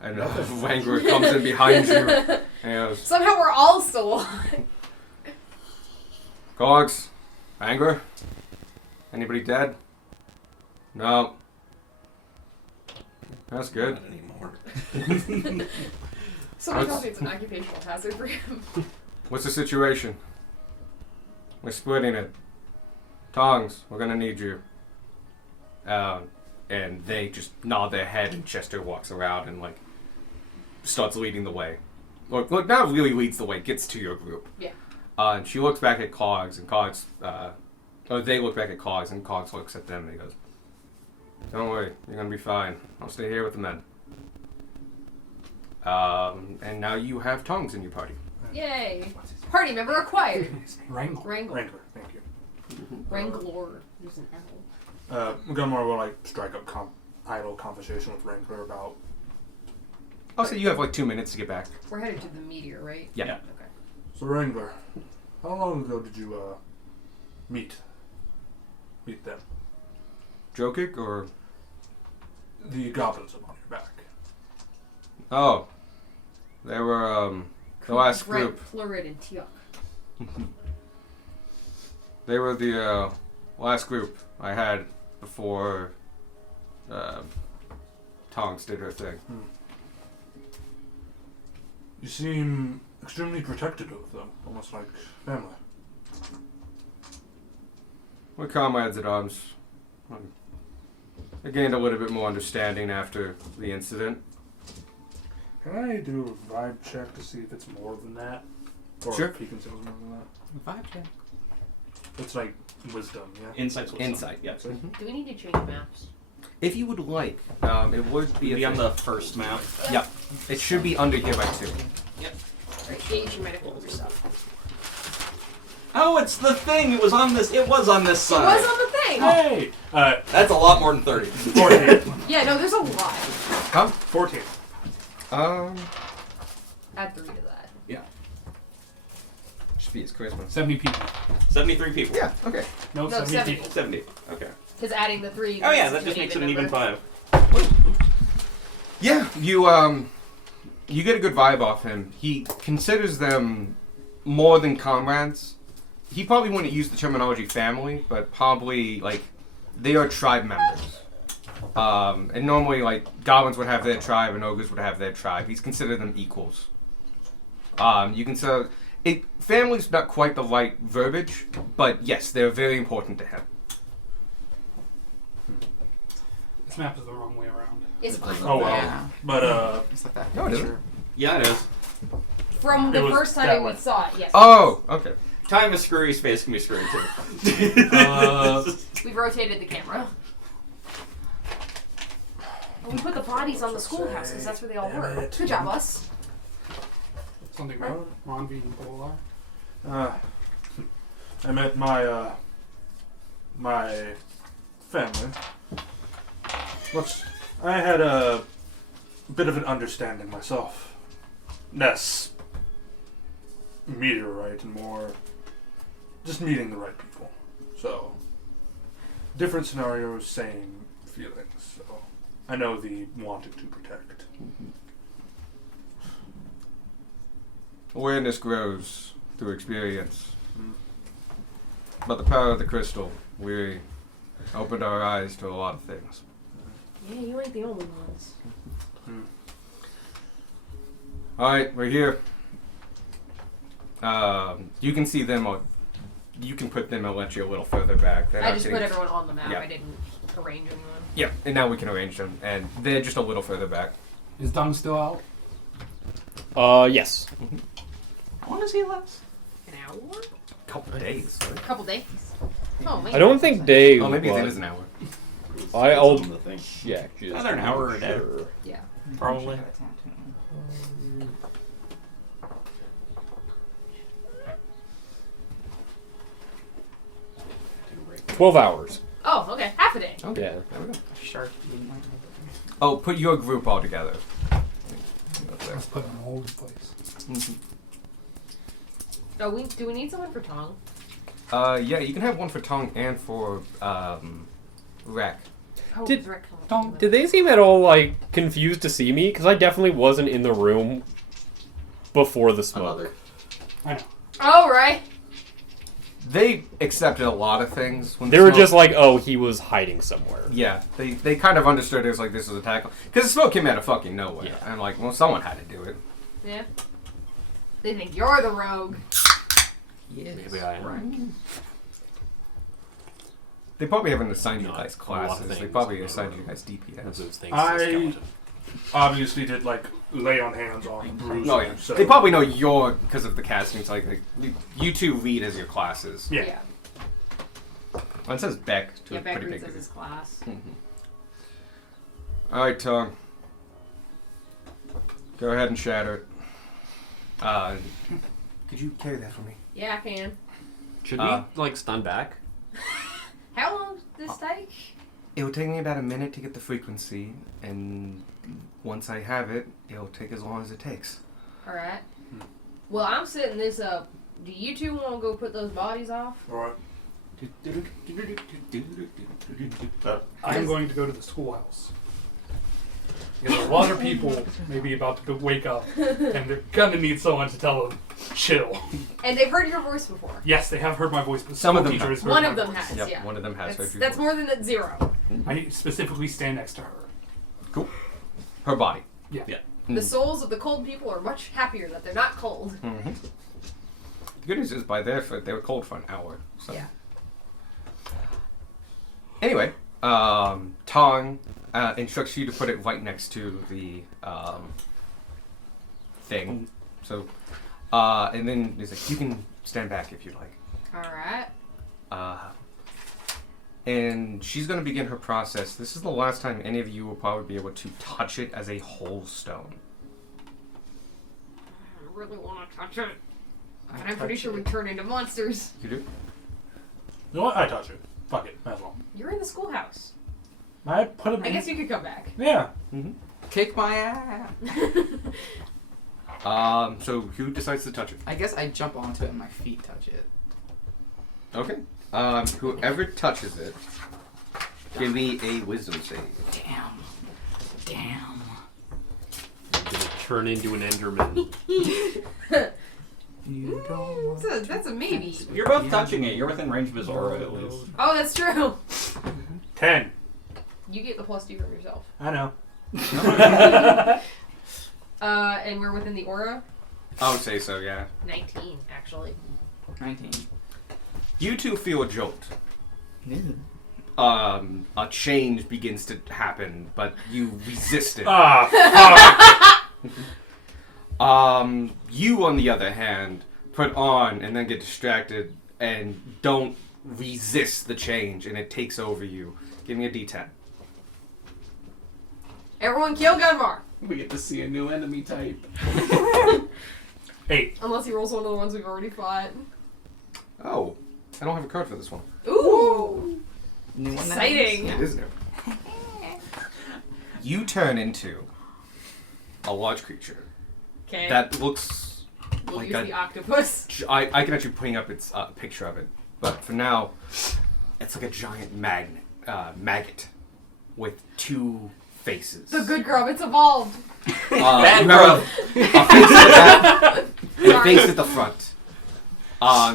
And Wangler comes in behind you and goes, Somehow we're all still alive. "Clogs, Wangler, anybody dead?" "No." "That's good." Not anymore. Somebody tells me it's an occupational hazard for him. "What's the situation?" "We're splitting it. Tongs, we're gonna need you." And they just nod their head, and Chester walks around and like starts leading the way. Or not really leads the way, gets to your group. Yeah. And she looks back at Clogs, and Clogs, or they look back at Clogs, and Clogs looks at them, and he goes, "Don't worry, you're gonna be fine. I'll stay here with the men." And now you have Tongs in your party. Yay! Party member acquired. Wrangle. Wrangle. Wrangler, thank you. Wranglor. There's an L. Gunmar will like strike up idle conversation with Wrangler about. I'll say you have like 2 minutes to get back. We're headed to the meteor, right? Yeah. Okay. So Wrangler, how long ago did you meet them? Jokic or? The goblins up on your back. Oh. They were the last Brett, group. Florid, and Teok. They were the last group I had before Tongs did her thing. You seem extremely protective of them, almost like family. We're comrades at arms. I gained a little bit more understanding after the incident. Can I do a vibe check to see if it's more than that? Or Sure. if he considers more than that? Vibe check. It's like wisdom, yeah? Insight's wisdom. Insight. Yep. Do we need to change maps? If you would like, it would be Be a on thing. the first map. Yep. It should be under here by 2. Right, Gage, you might have pulled your stuff. Oh, it's the thing. It was on this. It was on this It side. was on the thing! Hey! That's a lot more than 30. 14. Yeah, no, there's a lot. Huh? 14. Add 3 to that. Should be his charisma. 70 people. 73 people. Yeah. Okay. No, No, 70 70. people. 70. Okay. Because adding the 3. Oh yeah, makes that just an makes it an even even number. 5. Yeah. You get a good vibe off him. He considers them more than comrades. He probably wouldn't use the terminology family, but probably like they are tribe members. And normally like goblins would have their tribe and ogres would have their tribe. He's considered them equals. You can say family's not quite the right verbiage, but yes, they're very important to him. This map is the wrong way around. It's fine. Oh well. Yeah. But It's like that. No, it isn't. Sure. Yeah, it is. From It the was first that time we way. saw it, yes. Oh, okay. Time is screwy. Space can be screwy too. We've rotated the camera. And we put the bodies on the schoolhouse because that's where they all were. Good job, us. Something wrong? Ron V. and Polar? I met my my family. I had a bit of an understanding myself. Less meteorite and more just meeting the right people. So different scenarios, same feelings. So I know the wanting to protect. Awareness grows through experience. But the power of the crystal, we opened our eyes to a lot of things. Yeah, you ain't the only ones. Alright, we're here. You can see them, or you can put them a little further back. They're I not just getting- put everyone on the map. Yeah. I didn't arrange anyone. Yeah, and now we can arrange them, and they're just a little further back. Is Dung still out? Yes. How long does he last? An hour? Couple days. A couple days. Oh, man. I don't think Dave. Oh, maybe it but is an hour. I'll check. Just Another an hour or a day. sure. Yeah. Probably. 12 hours. Oh, okay. Half a day. Okay. Yeah. There we go. Shark. Oh, put your group all together. Up there. Let's put them all over the place. Oh, do we need someone for Tong? Yeah, you can have one for Tong and for Rek. Oh, Did- is Rick coming? Tong. Did they seem at all like confused to see me? Because I definitely wasn't in the room before the smoke. Another. I know. Oh, right. They accepted a lot of things. When They the were smoke- just like, oh, he was hiding somewhere. Yeah, they kind of understood it was like this was a tackle. Because the smoke came out of fucking nowhere. Yeah. And like, well, someone had to do it. Yeah. They think you're the rogue. Yes. Maybe I am. They probably haven't assigned you Not guys a lot of classes. They things, probably but assigned you guys DPS. Those things I- as a skeleton. Obviously did like lay on hands on bruising. No, yeah. So They probably know your, because of the casting, it's like you two read as your classes. Yeah. Well, it says Beck to Yeah, a Beck pretty reads big. as his class. Alright, Tom. Go ahead and shatter it. Could you carry that for me? Yeah, I can. Should Uh, we like stun back? How long does this take? It will take me about a minute to get the frequency, and once I have it, it'll take as long as it takes. Alright. Well, I'm setting this up. Do you two want to go put those bodies off? Alright. I'm going to go to the schoolhouse. Because a lot of people may be about to wake up, and they're gonna need someone to tell them, chill. And they've heard your voice before. Yes, they have heard my voice, but Some of them teacher have. has heard One my of them voice. has, Yep, yeah. one of them has. That's more than 0. I specifically stand next to her. Cool. Her body. Yeah. The souls of the cold people are much happier that they're not cold. Mm-hmm. The good news is by their foot, they were cold for an hour. So. Yeah. Anyway, Tong instructs you to put it right next to the thing. So, and then he's like, you can stand back if you like. Alright. And she's going to begin her process. This is the last time any of you will probably be able to touch it as a whole stone. I really want to touch it. But I'm pretty sure we turn into monsters. You do? You know what? I touch it. Fuck it. Might as well. You're in the schoolhouse. I put him I in. guess you could come back. Yeah. Mm-hmm. Kick my ass. So who decides to touch it? I guess I jump onto it and my feet touch it. Okay. Whoever touches it, give me a wisdom save. Damn. I'm gonna turn into an Enderman. That's a maybe. You're both touching it. You're within range of his aura, at least. Oh, that's true. 10. You get the +2 from yourself. I know. And we're within the aura. I would say so, yeah. 19, actually. 19. You two feel a jolt. A change begins to happen, but you resist it. You, on the other hand, put on and then get distracted and don't resist the change, and it takes over you. Give me a D10. Everyone kill Gunmar. We get to see a new enemy type. 8. Unless he rolls one of the ones we've already fought. Oh, I don't have a card for this one. Ooh! New one that Exciting! It is new. You turn into a large creature Okay. that looks we'll like use a the octopus. I can actually bring up its picture of it, but for now, it's like a giant maggot with 2 faces. The good grub, it's evolved. You have a face at the back and a face at the front.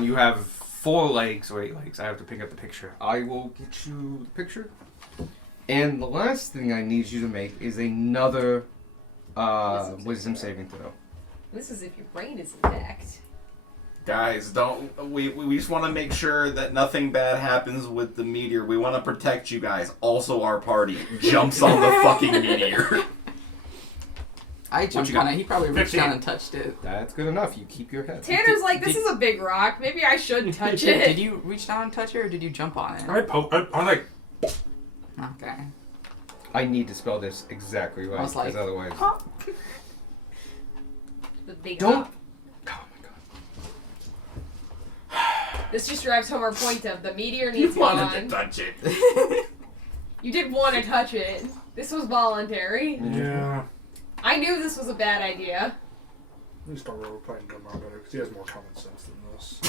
You have 4 legs or 8 legs. I have to pick up the picture. I will get you the picture. And the last thing I need you to make is another wisdom saving throw. This is if your brain is intact. Guys, we just want to make sure that nothing bad happens with the meteor. We want to protect you guys. Also, our party jumps on the fucking meteor. I jumped on it. He probably reached 15. down and touched it. That's good enough. You keep your head. Tanner's like, this did- is a big rock. Maybe I should touch Did it. you reach down and touch it, or did you jump on it? I'm like, Okay. I need to spell this exactly right, I was like, because otherwise... The big Don't... rock. Oh my god. This just drives home our point of the meteor needs You wanted gone. to touch it. You did want to touch it. This was voluntary. yeah. I knew this was a bad idea. Let me start role playing Gunmar better because he has more common sense than this.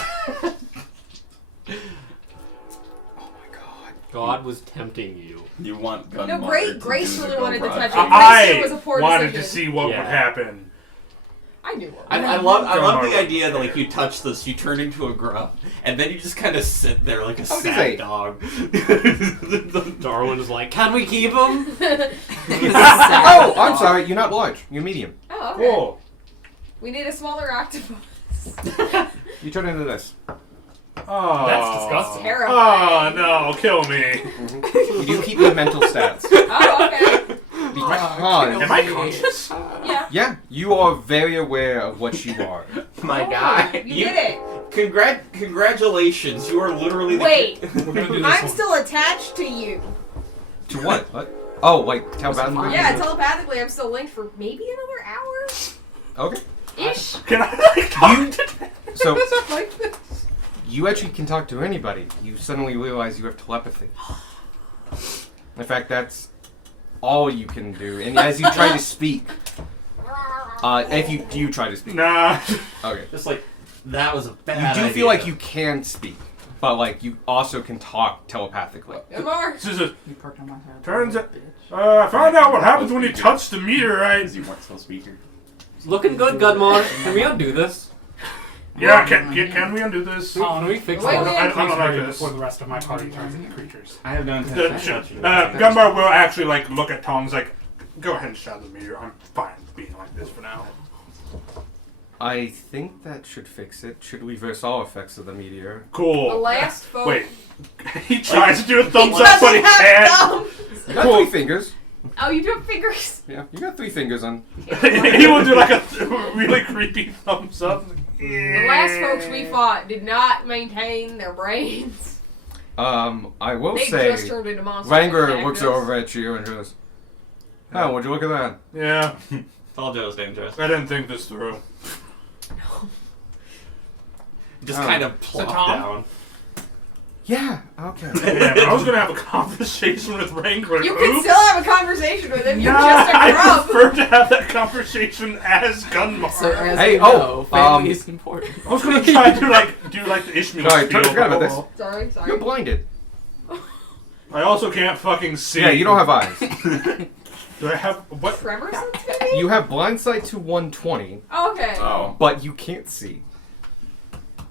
Oh my god. God was tempting you. You want Gunmar No, Grace to do really the wanted to GoPro. touch it. I It was a poor wanted to decision. see what would Yeah. happen. I knew what I love Gunmar the would idea that care. like you touch this, you turn into a grub, and then you just kind of sit there like a gonna sad say- dog. Darwin is like, can we keep him? Oh, I'm sorry. You're not large. You're medium. Oh, okay. Cool. We need a smaller octopus. You turn into this. Oh. That's disgusting. Oh Terrifying. no, kill me. You do keep your mental stats. Oh, okay. Because... Am I conscious? Yeah. Yeah, you are very aware of what you are. My Oh, guy, You did it. Congratulations! You are literally the Wait. We're gonna do this I'm one. still attached to you. To what? What? Oh, wait. Telepathically? Yeah, telepathically, I'm still linked for maybe another hour? Okay. Ish. Can I like talk You... to So, like this. you actually can talk to anybody. You suddenly realize you have telepathy. In fact, that's all you can do. And as you try to speak... if you try to speak. Nah. Okay. Just like that was a You bad do idea. feel like you can speak. but like you also can talk telepathically. Gambar! This is a, You parked on my side. Turns bitch. I found out what happens when you touch the meteorite. Because you weren't supposed to be here. It's looking good, Gunmar. Can we undo this? Yeah, can we undo this? Oh, Can we fix Wait, it? wait. I don't like Please this. before the rest of my party turns into creatures. I have no intention of touching it. Gunbar will actually like look at Tongs like, go ahead and shadow the meteor. I'm fine being like this for now. I think that should fix it. Should reverse all effects of the meteor. The Cool. last folk. Wait. He tries to do a He thumbs up, but he doesn't can't. have thumbs. You got 3 fingers. Oh, you do have fingers. Yeah, you got 3 fingers on. He will do like a really creepy thumbs up. The last folks we fought did not maintain their brains. I will They say, just turned into monsters. Wrangler and looks attacked us. over at you and goes, "Oh, would you look at that?" Yeah, Told you it was dangerous. I didn't think this through. Just Oh. kind of plop Tom? down. Yeah. Okay. Yeah, but I was gonna have a conversation with Wrangler. You can Oops. still have a conversation with him. You're Nah, just a I grub. prefer to have that conversation as Gunmar. So as Hey, you know, family um, is important. I was gonna try to do the Ishmael Sorry, spiel. forgot about this. Sorry, sorry. You're blinded. I also can't fucking see. Yeah, you don't have eyes. Do I have what? Tremor sensitivity? You have blind sight to 120, Oh, okay. Oh. but you can't see.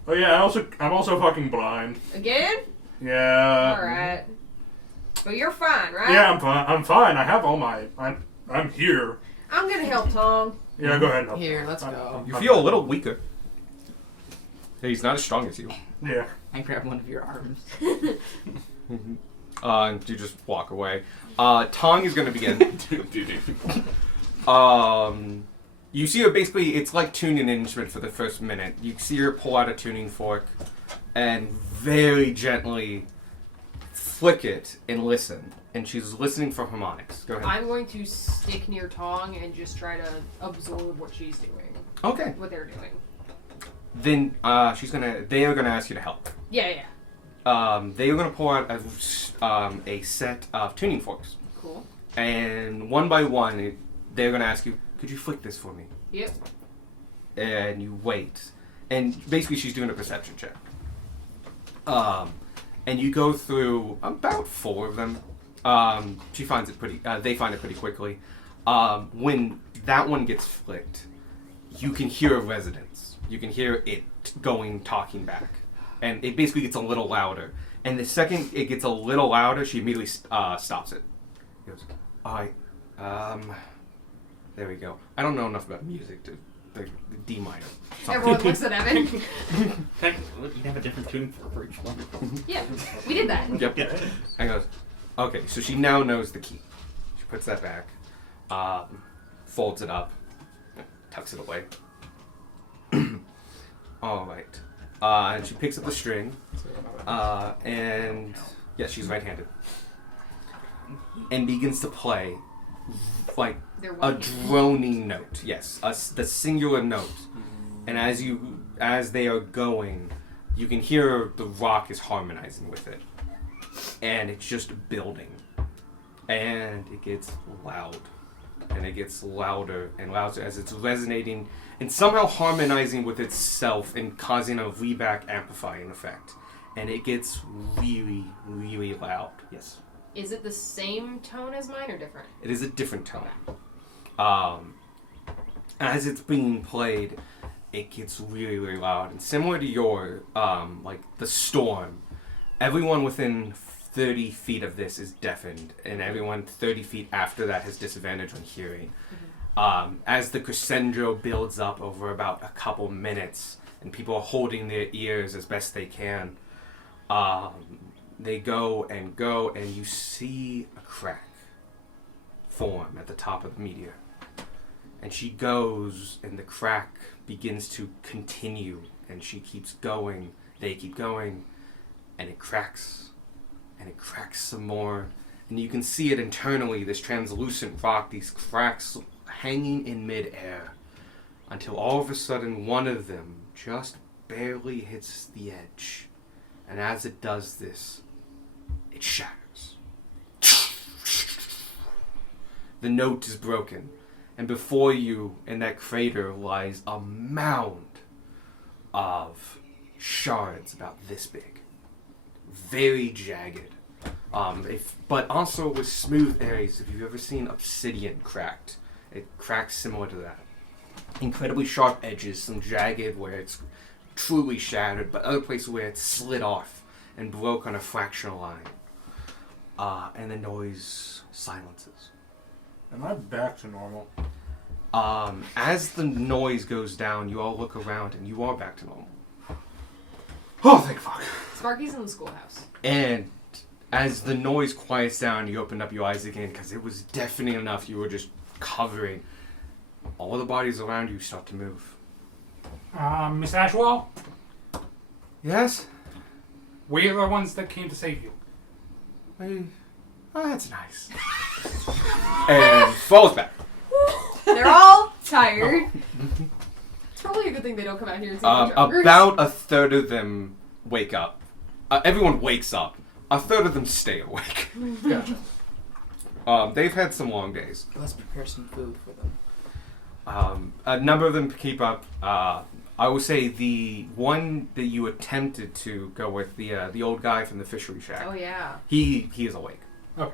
Oh yeah, I'm also fucking blind. Again? Yeah. Alright. But you're fine, right? Yeah, I'm fine. I'm fine. I have all my. I'm here. I'm gonna help Tom. Yeah, go ahead. And Here, let's go. You feel a little weaker. He's not as strong as you. Yeah. I grab one of your arms. And you just walk away. Tong is going to begin. You see her basically, it's like tuning an instrument for the first minute. You see her pull out a tuning fork and very gently flick it and listen. And she's listening for harmonics. Go ahead. I'm going to stick near Tong and just try to absorb what she's doing. Okay. What they're doing. Then they are gonna ask you to help. Yeah, yeah. They are gonna pull out a set of tuning forks. Cool. And one by one, they're gonna ask you, "Could you flick this for me?" Yep. And you wait. And basically, she's doing a perception check. And you go through about 4 of them. She finds it pretty. They find it pretty quickly. When that one gets flicked, you can hear a resonance. You can hear it talking back, and it basically gets a little louder. And the second it gets a little louder, she immediately stops it. She goes, "All right, there we go. I don't know enough about music to the D minor." Everyone looks at Evan. You'd have a different tune for each one. Yeah, we did that. Yep. And goes, "Okay, so she now knows the key." She puts that back, folds it up, tucks it away. All right. And she picks up the string, and yes, she's right-handed, and begins to play like They're a one-handed. droning note. Yes, the singular note. And as they are going, you can hear the rock is harmonizing with it, and it's just building, and it gets loud, and it gets louder and louder as it's resonating and somehow harmonizing with itself and causing a reback amplifying effect, and it gets really, really loud. Yes, Is it the same tone as mine or different? it is a different tone. As it's being played, it gets really, really loud. And similar to your, like the storm, everyone within 30 feet of this is deafened, and everyone 30 feet after that has disadvantage on hearing. As the crescendo builds up over about a couple minutes, and people are holding their ears as best they can, they go, and you see a crack form at the top of the meteor. And she goes, and the crack begins to continue, and she keeps going. They keep going, and it cracks some more. And you can see it internally, this translucent rock, these cracks hanging in midair, until all of a sudden one of them just barely hits the edge. And as it does this, it shatters. The note is broken. And before you, in that crater, lies a mound of shards about this big. very jagged. But also with smooth areas. If you've ever seen obsidian cracked, it cracks similar to that. Incredibly sharp edges, some jagged where it's truly shattered, but other places where it's slid off and broke on a fractional line. And the noise silences. Am I back to normal? As the noise goes down, you all look around and you are back to normal. Oh, thank fuck. Sparky's in the schoolhouse. And as the noise quiets down, you open up your eyes again because it was deafening enough. You were just covering. All the bodies around you start to move. Miss Ashwell, Yes? we are the ones that came to save you. Oh, that's nice. And falls back. They're all tired. It's probably a good thing they don't come out here and see the joggers. About a third of them wake up. Everyone wakes up. A third of them stay awake. Gotcha. They've had some long days. Let's prepare some food for them. A number of them keep up. I will say the one that you attempted to go with, the old guy from the fishery shack. Oh yeah. He is awake. Okay.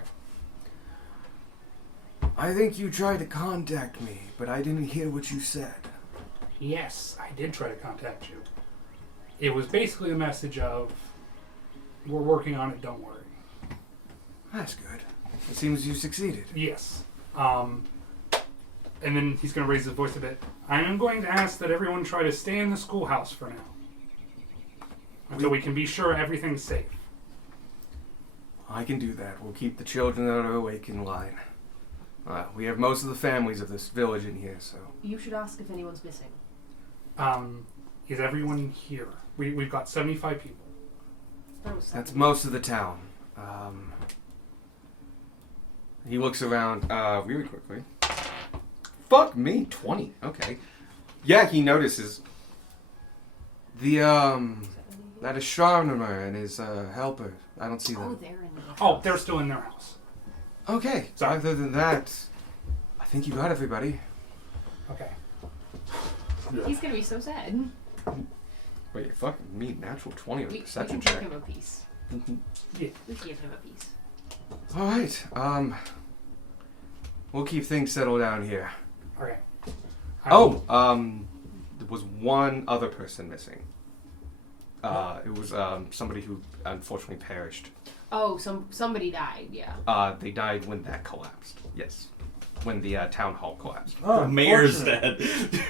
I think you tried to contact me, but I didn't hear what you said. Yes, I did try to contact you. It was basically a message of, we're working on it, don't worry. That's good. It seems you succeeded. Yes. And then he's going to raise his voice a bit. I am going to ask that everyone try to stay in the schoolhouse for now. Until we can be sure everything's safe. I can do that. We'll keep the children that are awake in line. We have most of the families of this village in here, so... You should ask if anyone's missing. Is everyone here? We've got 75 people. That was That's something. most of the town. He looks around really quickly. Fuck me, 20. Okay. Yeah, he notices the that astronomer and his helper. I don't see Oh, them. they're in the Oh, they're still in their house. Okay. So other than that, I think you got everybody. Okay. He's gonna be so sad. Wait, fucking me, natural 20 on We the perception can give check. him a piece. Yeah. We can give him a piece. All right. We'll keep things settled down here. Okay. There was one other person missing. It was somebody who unfortunately perished. Oh, somebody died. Yeah. They died when that collapsed. Yes, when the town hall collapsed. Oh, The mayor's unfortunate. dead.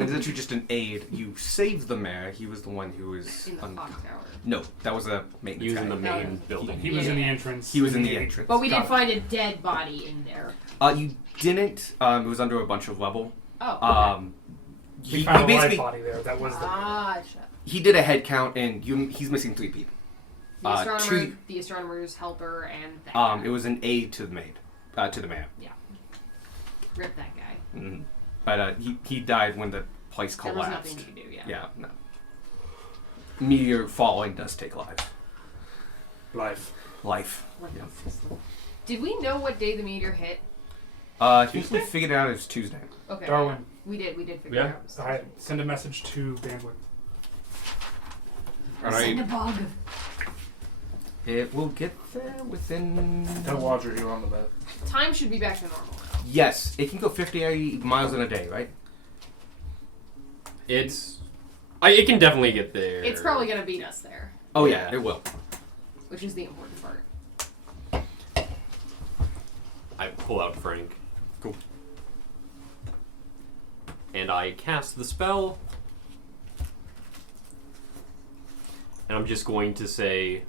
It's actually just an aid. You saved the mayor. He was the one who was. In the clock tower. No, that was a maintenance He was guy. in the main No. building. He was in the Yeah. entrance. He was in the entrance. But we did Got it. find a dead body in there. You didn't. It was under a bunch of level. Oh. We He found a live basically body there. That was the. Gotcha. he did a head count and he's missing 3 people. The astronomer, two- the astronomer's helper, and that guy. It was an aid to the maid, to the mayor. Rip that guy. Mm-hmm. But he died when the place There was collapsed. nothing you could do. Yeah. Yeah, no. Meteor falling does take lives. Life. Life. Like Yeah. this system. Did we know what day the meteor hit? I think we figured it out as Tuesday. Okay. Darwin, We did figure Yeah. it out. all right, send a message to Bandwood. Send a bug. It will get there within. Tell Roger you're on the bed. Time should be back to normal now. Yes, it can go 50 miles in a day, right? It can definitely get there. It's probably gonna beat us there, Oh yeah, it will. which is the important part. I pull out Frank. Cool. And I cast the spell. And I'm just going to say,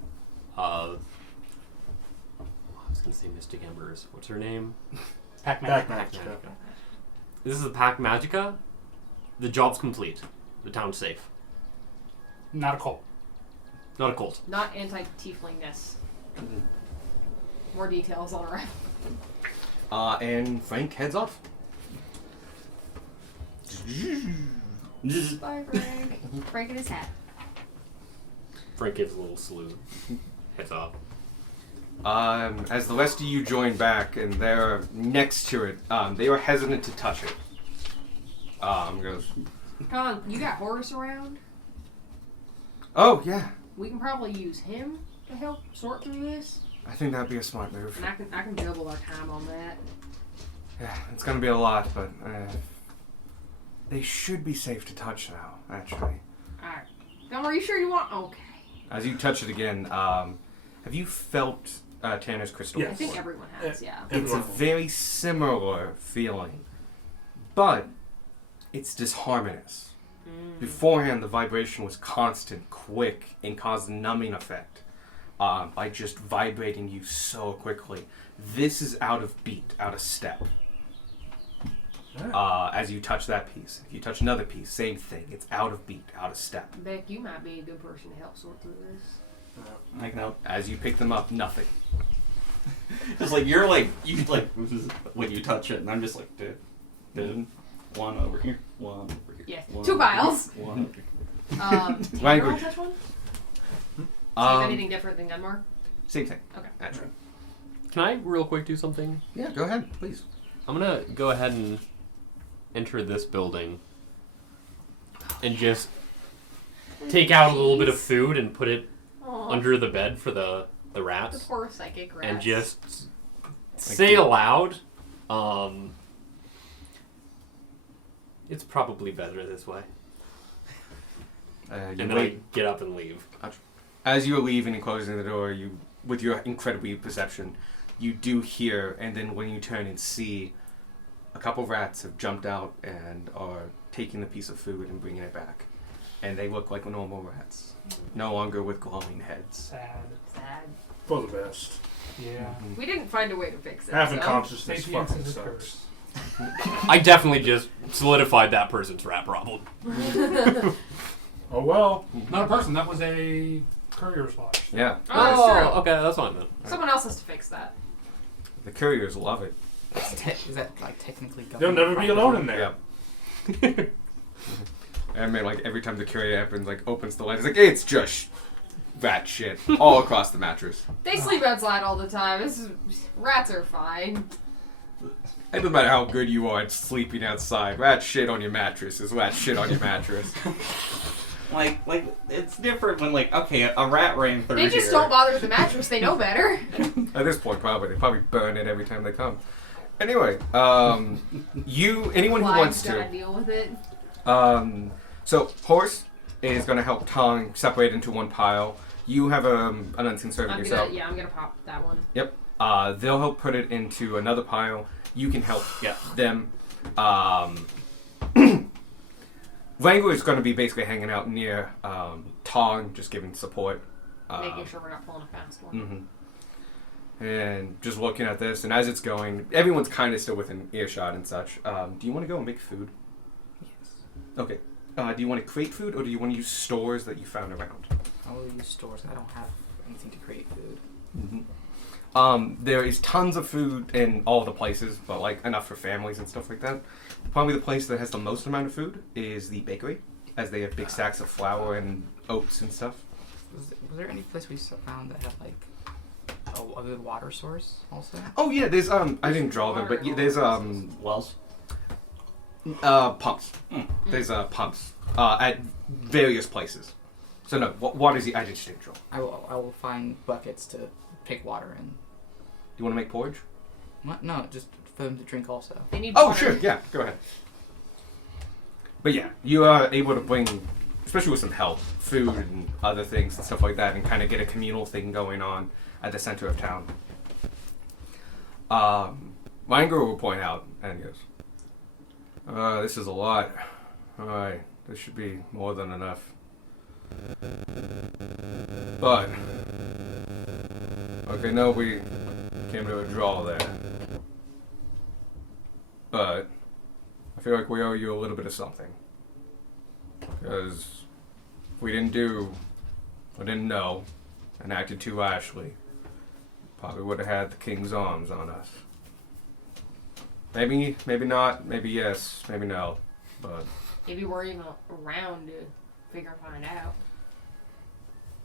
I was going to say Mystic Embers. What's her name? Pac-Man. Magica. This is a Pack Magica. The job's complete. The town's safe. Not a cult. Not a cult. Not anti-tieflingness. More details on arrival. And Frank heads off. Bye, Frank. Frank in his hat. Frank gives a little salute. Heads off. As the rest of you join back and they're next to it, they are hesitant to touch it. Goes, Come on, you got Horace around? oh yeah. We can probably use him. to help sort through this? I think that'd be a smart move. And I can double our time on that. Yeah, it's gonna be a lot, but they should be safe to touch now, actually. Alright. Gum, are you sure you want? Okay. As you touch it again, have you felt Tanner's crystal? Yes. I think everyone has, yeah. It's a very similar feeling, but it's disharmonious. Beforehand, the vibration was constant, quick, and caused a numbing effect by just vibrating you so quickly. This is out of beat, out of step. As you touch that piece. If you touch another piece, same thing. It's out of beat, out of step. Beck, you might be a good person to help sort through this. Like no. As you pick them up, nothing. Just like you're like you like when you touch it, and I'm just like, dude, one over here, one over here. Yeah, one 2 over vials. here, one over here. Tanner will touch one? Do you have Um, anything different than Gunmar? Same thing. Okay. Naturally. Can I real quick do something? Yeah, go ahead, please. I'm gonna go ahead and enter this building and just take out a little bit of food and put it Aw. under the bed for the The rats, poor psychic rats. and just say aloud, it's probably better this way. You And then I wait. get up and leave. As you're leaving and closing the door, you, with your incredible perception, you do hear, and then when you turn and see, a couple of rats have jumped out and are taking the piece of food and bringing it back. And they look like normal rats, no longer with glowing heads. Sad. Sad. For the best. Yeah. We didn't find a way to fix it. Having so. consciousness Sapience fucking is a sucks. curse. I definitely just solidified that person's rat problem. Oh well. Not a person. That was a courier slot. Yeah, Oh, that's true. Okay, that's fine then. Someone else has to fix that. the couriers love it. Is that like technically They'll never be alone in there. Yeah. I mean, like every time the courier opens the light, it's like it's just rat shit all across the mattress. They sleep outside all the time. Rats are fine. It doesn't matter how good you are at sleeping outside. Rat shit on your mattress is rat shit on your mattress. Like it's different when like okay, a rat ran through They just here. don't bother with the mattress. They know better. At this point, they probably burn it every time they come. Anyway, anyone who wants Live's gotta to. deal with it. So Horse is going to help Tong separate into one pile. You have an unseen servant yourself. I'm gonna pop that one. Yep. They'll help put it into another pile. You can help them. Wrangler is going to be basically hanging out near Tong, just giving support. Making sure we're not pulling a fast one. And just looking at this, and as it's going, everyone's kind of still within earshot and such. Do you want to go and make food? Yes. Okay. Do you want to create food, or do you want to use stores that you found around? I will use stores. I don't have anything to create food. There is tons of food in all the places, but like enough for families and stuff like that. Probably the place that has the most amount of food is the bakery, as they have big sacks of flour and oats and stuff. Was there any place we found that had like a good water source also? Oh yeah, there's I didn't draw them, but there's wells. Pumps. There's pumps at various places. So no, what is the? I just didn't draw. I will find buckets to take water in. Do you want to make porridge? What? No, just for them to drink also. They need Oh water. sure, yeah, go ahead. But yeah, you are able to bring, especially with some help, food and other things and stuff like that, and kind of get a communal thing going on at the center of town. Wrangler will point out and goes, "This is a lot. All right, this should be more than enough. But okay, no, we came to a draw there. But I feel like we owe you a little bit of something. Because if we didn't know, and acted too rashly, probably would have had the king's arms on us. Maybe not, maybe yes, maybe no, but Maybe we're even around to find out.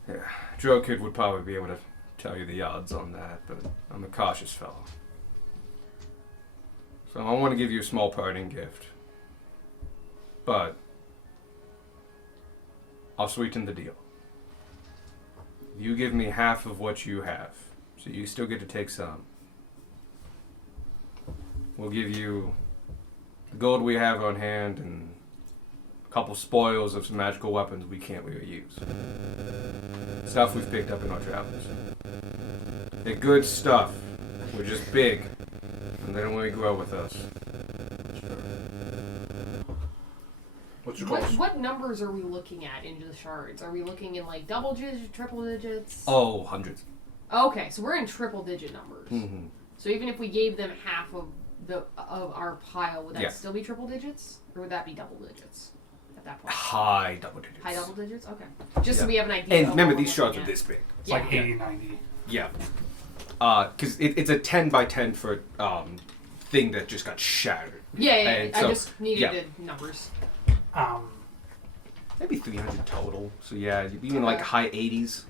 yeah, Joe Kid would probably be able to tell you the odds on that, but I'm a cautious fellow. So I want to give you a small parting gift. But I'll sweeten the deal. You give me half of what you have, so you still get to take some. We'll give you the gold we have on hand and a couple spoils of some magical weapons we can't really use. Stuff we've picked up in our travels. They're good stuff. We're just big, and they don't really grow with us. What's your What, cost? what numbers are we looking at into the shards? Are we looking in like double digits, triple digits? Oh, hundreds. Okay, so we're in triple digit numbers. Mm-hmm. So even if we gave them half of our pile, would that Yeah. still be triple digits, or would that be double digits at that point? High double digits. High double digits. Okay, just so Yeah. we have an idea. And of remember, what these we're shards are looking this big. It's Yeah. like 80, 90. Yeah. Because it's a 10 by 10 foot thing that just got shattered. at. Yeah, yeah. And I so- just needed yeah. the numbers. Maybe 300 total. So yeah, you'd be in like Okay. high 80s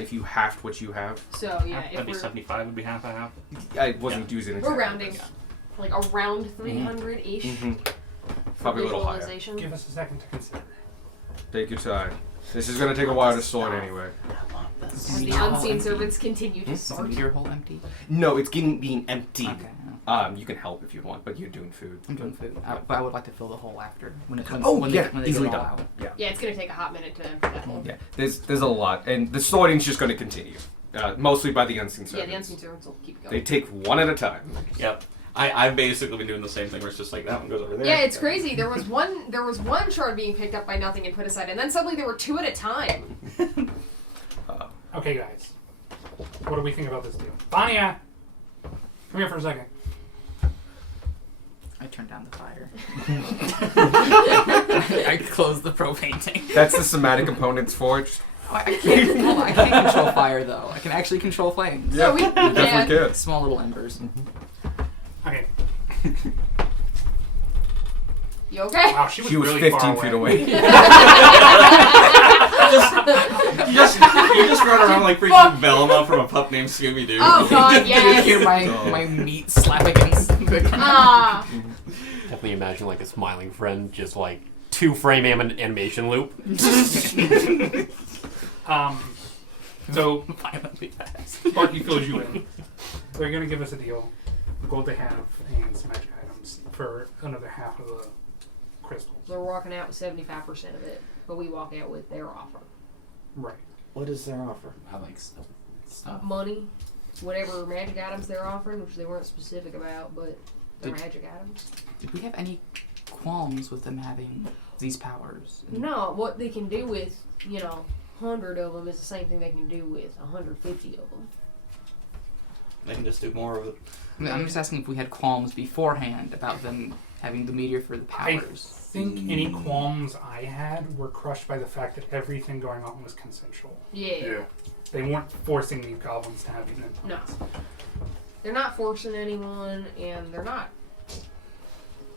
if you halved what you have. So yeah, if That'd be we're 75. Would be half a half. I wasn't using it. we're rounding, like around 300 ish. Mm-hmm. For Probably a little higher. visualization. Give us a second to consider. Take your time. This is gonna take a while to sort anyway. As the unseen servants continue to Is the sort. meteor hole empty? No, it's being emptied. Okay. You can help if you want, but you're doing food. I'm doing food. But I would like to fill the hole after. When Yeah, they easily get it all done. out. Yeah. Yeah, it's gonna take a hot minute to empty that hole. Yeah. There's a lot, and the sorting's just gonna continue. Mostly by the unseen servants. Yeah, the unseen servants will keep going. They take one at a time. Yep. I've basically been doing the same thing where it's just like that one goes over there. Yeah, it's crazy. There was one shard being picked up by nothing and put aside, and then suddenly there were two at a time. Okay, guys. What do we think about this deal? Vanya! Come here for a second. I turned down the fire. I closed the propane tank. That's the somatic components for it. Just- I can't. Hold on, I can't control fire though. I can actually control flames. So we You definitely can. Small little embers. Okay. You okay? Wow, she was, She was really 15 far feet away. away. You just run around like freaking Velma from a pup named Scooby Doo. Oh god, You hear yes. my meat slap against the ground. Ah, Definitely imagine like a smiling friend, just like 2-frame animation loop. So, Violently fast. Sparky fills you in. They're going to give us a deal. The gold they have and some magic items for another half of the crystals. so we're walking out with 75% of it, but we walk out with their offer. Right. What is their offer? I like stuff. Money, whatever magic items they're offering, which they weren't specific about, but they're Did- magic items. Did we have any qualms with them having these powers? No, what they can do with, 100 of them is the same thing they can do with 150 of them. They can just do more of it. I mean, I'm just asking if we had qualms beforehand about them having the meteor for the I powers. think any qualms I had were crushed by the fact that everything going on was consensual. Yeah. They weren't forcing these goblins to have these implants. They're not forcing anyone, and they're not.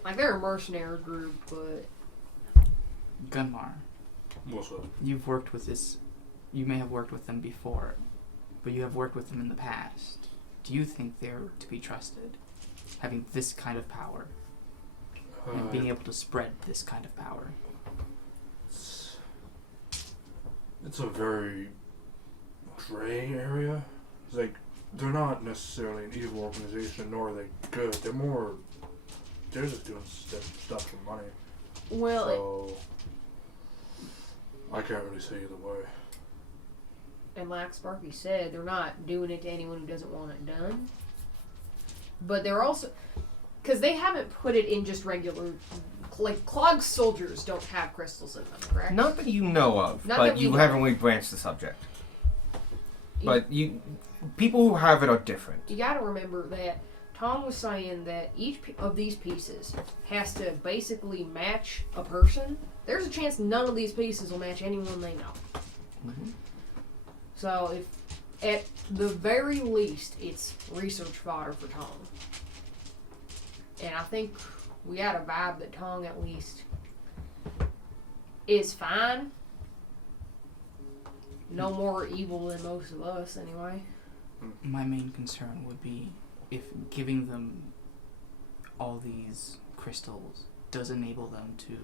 Like, they're a mercenary group, but. Gunmar, What's up? you've worked with this. You may have worked with them before, but you have worked with them in the past. Do you think they're to be trusted, having this kind of power and being able to spread this kind of power? It's a very gray area. It's like they're not necessarily an evil organization, nor are they good. They're just doing stuff for money. Well, So I can't really say either way. and like Sparky said, they're not doing it to anyone who doesn't want it done. But they're also. Because they haven't put it in just regular. Like, clogged soldiers don't have crystals in them, correct? Not that you know of, Not but that we you know haven't of. really branched the subject. But people who have it are different. You gotta remember that Tom was saying that each of these pieces has to basically match a person. There's a chance none of these pieces will match anyone they know. Mm-hmm. So if, at the very least, it's research fodder for Tom. And I think we got a vibe that Tong at least is fine. No more evil than most of us, anyway. My main concern would be if giving them all these crystals does enable them to,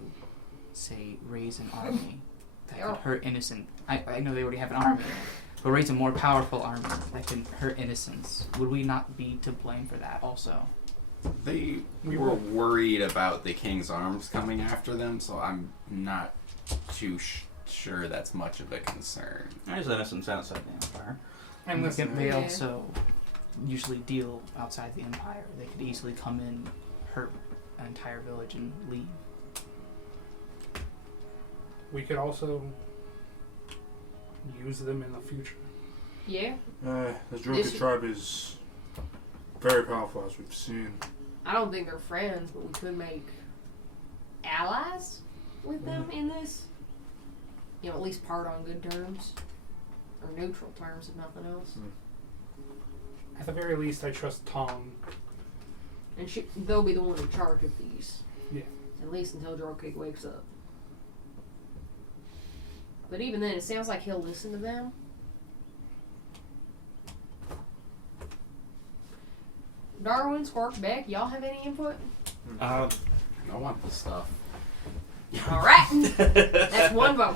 say, raise an army that Yeah. could hurt innocent. I know they already have an army, but raise a more powerful army that can hurt innocents, would we not be to blame for that also? They were worried about the king's arms coming after them, so I'm not too sure that's much of a concern. There's innocents outside the Empire. And listen, They Yeah. also usually deal outside the Empire. They could easily come in, hurt an entire village, and leave. we could also use them in the future. Yeah. The This- Druid tribe is very powerful, as we've seen. I don't think they're friends, but we could make allies with them in this. You know, at least part on good terms. Or neutral terms, if nothing else. At the very least, I trust Tom. And they'll be the one in charge of these. Yeah. At least until Drogkick wakes up. But even then, it sounds like he'll listen to them. Darwin, Squark, Beck, y'all have any input? I want this stuff. Alright! That's one vote.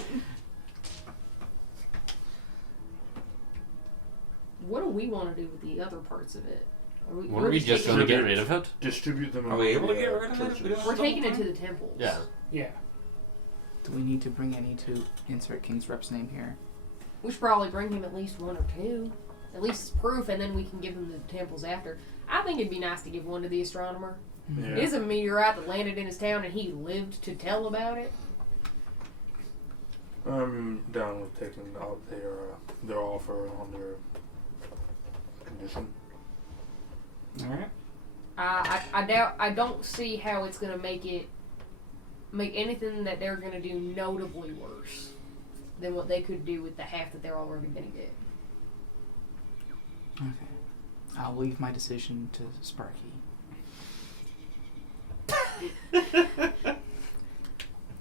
What do we want to do with the other parts of it? Weren't we're we just taking going to it- get rid of it? Distribute them. Are we able to among get the, rid of it? churches. We don't- We're taking it to the temples. Yeah. Yeah. Do we need to bring any to insert King's Rep's name here? We should probably bring him at least one or two. At least as proof, and then we can give him the temples after. I think it'd be nice to give one to the astronomer. Yeah. It is a meteorite that landed in his town, and he lived to tell about it. I'm down with taking out their offer on their condition. Alright. I don't see how it's gonna make anything that they're gonna do notably worse than what they could do with the half that they're already gonna get. Okay. I'll leave my decision to Sparky.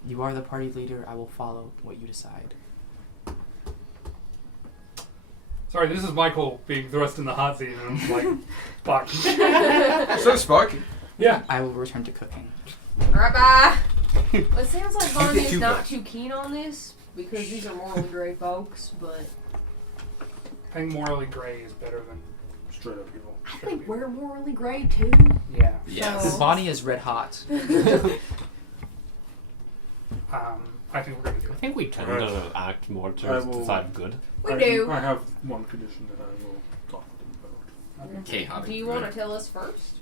You are the party leader. I will follow what you decide. Sorry, this is Michael being thrust in the hot seat, and I'm just like, fuck. So Sparky. Yeah. I will return to cooking. Alright, bye! Well, it sounds like Don't get Vonya's too not close. too keen on this, because these are morally gray folks, but I think morally gray is better than Straight up evil. I think we're morally gray too. Yeah. Yes. So- Bonnie is red hot. I think we're gonna do I it. think we tend Alright. to act more I towards will- the side of good. We do. I have one condition that I will talk with them about. Okay, how Do you want to tell us first?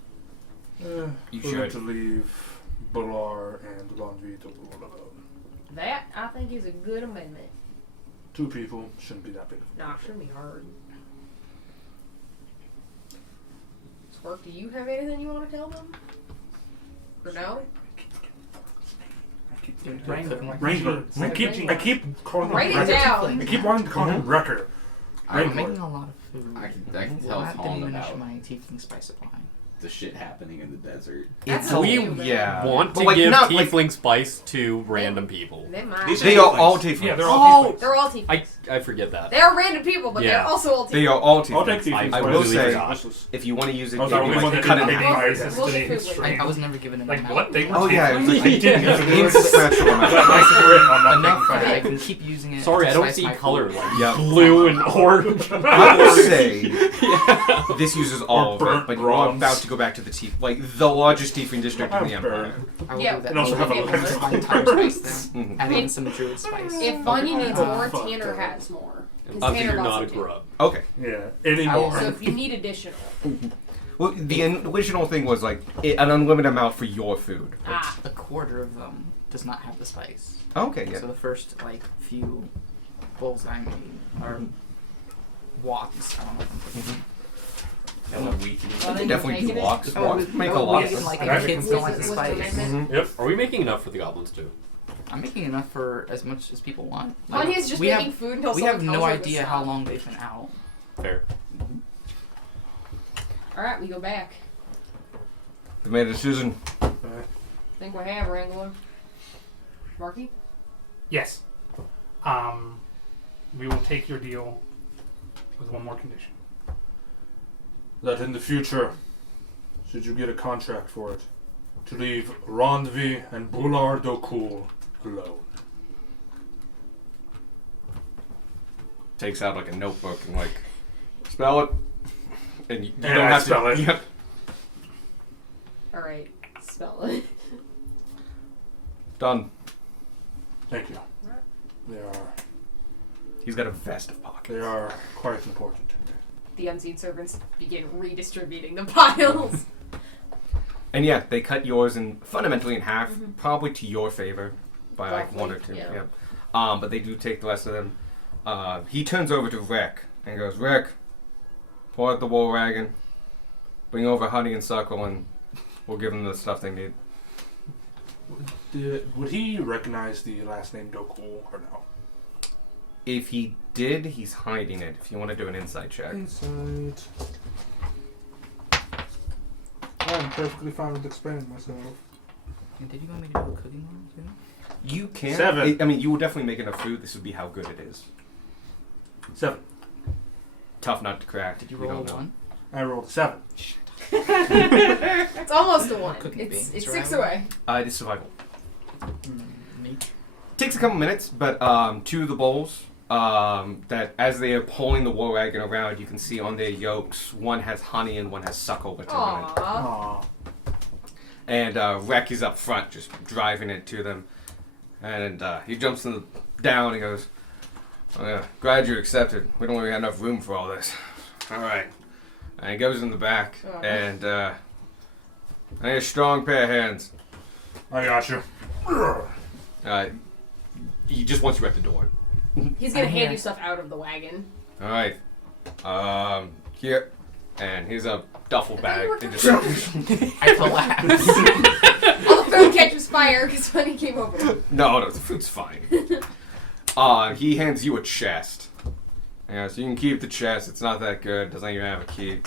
You You we're going should. to leave Bular and Lonvi to rule alone. That, I think, is a good amendment. 2 people shouldn't be that big. Nah, it shouldn't be hard. Spark, do you have anything you want to tell them? Or no? Wrangler. Wrangler. I keep calling him Write it Wrecker. down. I keep wanting to call him Wrecker. I'm Wrangler. making a lot of food. I can Will tell that Tom diminish about my tiefling spice supply? the shit happening in the desert. That's It's a we few, man. yeah. Want But, to like, give not, like- tiefling spice to random people. They might. These They are all tieflings. tieflings. Yeah, they're all Oh, They're all tieflings. I forget that. They're random people, but they're Yeah. also all They tieflings. are all I'll take tieflings. these. I will really say, forgot. if you want to use it, I was the maybe, only one like, that cut didn't it make in my half. destiny We'll stream. I was never given an Like, amount. what? They were Oh yeah, it was like I didn't use it. insubstantial amount. Nice grit on that Enough thing. that I can keep using it. Sorry, to I don't spice see my color food. like Yeah. blue and orange. I will say this uses all of it, burnt but you're bronze. about to go back to the like the largest tiefling district in the Empire. I will Yeah, do that. and also have a Maybe lens. it My entire spice then. Mhm. Add in some druid spice. If Vanya needs more, fuck Tanner that. has more. 'Cause Obviously, Tanner you're got not a some too. grub. Okay. Yeah. So Anymore. if you need additional. Well, the original thing was like an unlimited amount for your food. Ah. A quarter of them does not have the spice. Okay, yeah. So the first few bowls I made are woks. I don't know if I'm putting. And a week. Well, You then definitely you're do taking walks. it? Walks make a lot of Making, sense. like, I the kids don't like the What's the spice. amendment? Yep. Are we making enough for the goblins too? I'm making enough for as much as people want. Vanya's just we making have, food until we someone have no tells her to idea stop. how long they've been out. Fair. Alright, we go back. We made a decision. Think we have, Wrangler. Marky? Yes. We will take your deal with one more condition. That in the future, should you get a contract for it, to leave Rondvi and Bular Dokul alone. takes out like a notebook and like spell it, and you And don't I have spell to. it. Yep. All right, spell it. Done. Thank you. He's got a vest of pockets. They are quite important to me. The unseen servants begin redistributing the piles. And yeah, they cut yours fundamentally in half, probably to your favor by like one or Roughly, two. yeah. But they do take the rest of them. He turns over to Rick and goes, Rick, pull out the wool wagon, bring over honey and suckle, and we'll give them the stuff they need. Would he recognize the last name Dokul or no? If he did, he's hiding it. If you want to do an insight check. Insight. I'm perfectly fine with explaining myself. And did you want me to do a cooking one too? You can. 7. I mean, you will definitely make enough food. This would be how good it is. 7. Tough nut to crack. Did you We roll a don't know. 1? I rolled 7. It's almost a 1. Cooking It's beans, 6 right? away. It is survival. Nature. Takes a couple minutes, but two of the bowls that as they are pulling the wool wagon around, you can see on their yolks, one has honey and one has suckle written on it. Aww. Aww. And Rek is up front, just driving it to them. And he jumps down and goes, oh, yeah, glad you accepted. We don't really have enough room for all this. All right. And he goes in the back, and I need a strong pair of hands. I got you. He just wants you at the door. He's gonna I'm hand here. you stuff out of the wagon. All right. Here. And here's a duffel I bag. thought you And were just- I collapsed. All the food catches fire because Funny came over. No, the food's fine. He hands you a chest. Yeah, so you can keep the chest. It's not that good. Doesn't even have a key.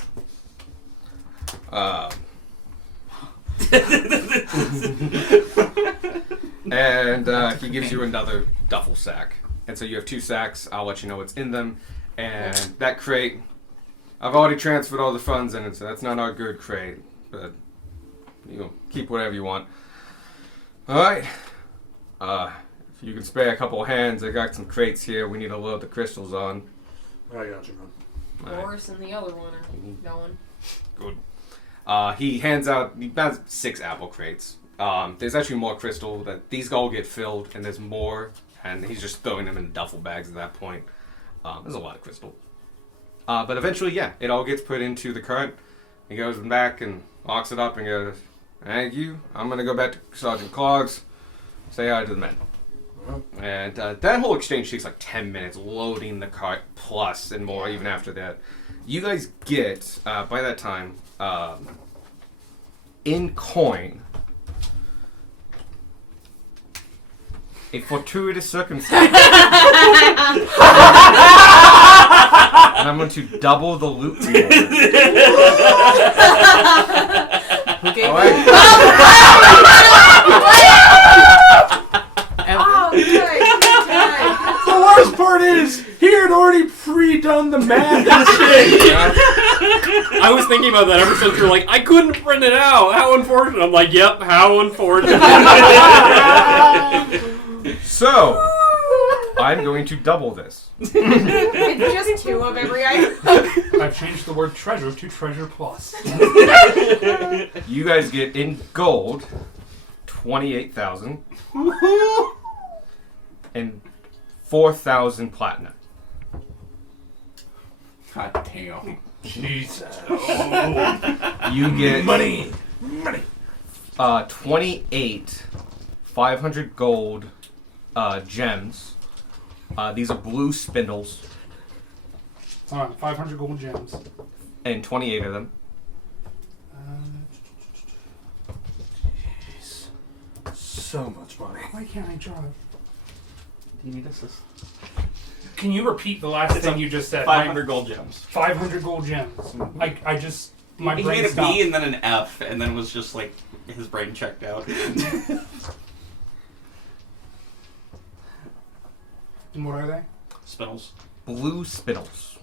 And he gives you another duffel sack. And so you have 2 sacks. I'll let you know what's in them. And that crate, I've already transferred all the funds in it, so that's not our good crate. But you know, keep whatever you want. All right. If you can spare a couple of hands, I got some crates here. We need to load the crystals on. I got you, man. All right. Boris and the other one are going. Good. He hands out about 6 apple crates. There's actually more crystal that these all get filled, and there's more, and he's just throwing them in duffel bags at that point. There's a lot of crystal. But eventually, yeah, it all gets put into the cart. He goes back and locks it up and goes, thank you. I'm going to go back to Sergeant Clogs, say hi to the men. And that whole exchange takes like 10 minutes, loading the cart plus and more even after that. You guys get, by that time, in coin, a fortuitous circumstance. And I'm going to double the loot reward. Who gave All right. Oh, good time. The worst part is, he had already pre-done the math and shit. I was thinking about that ever since you were like, I couldn't print it out. How unfortunate. I'm like, yep, how unfortunate. So, I'm going to double this. It's just 2 of every item. I've changed the word treasure to treasure plus. You guys get in gold 28,000 and 4,000 platinum. God damn. Jesus. You get Money. 28 500 gold gems. These are blue spindles, Hold on, 500 gold gems. and 28 of them. Jeez. So much money. Why can't I draw it? Do you need assist? Can you repeat the last thing you just said? 500 gold gems. 500 gold gems. I just my He brain made a stopped. B and then an F, and then was just like, his brain checked out. And what are they? Spinels. Blue spindles.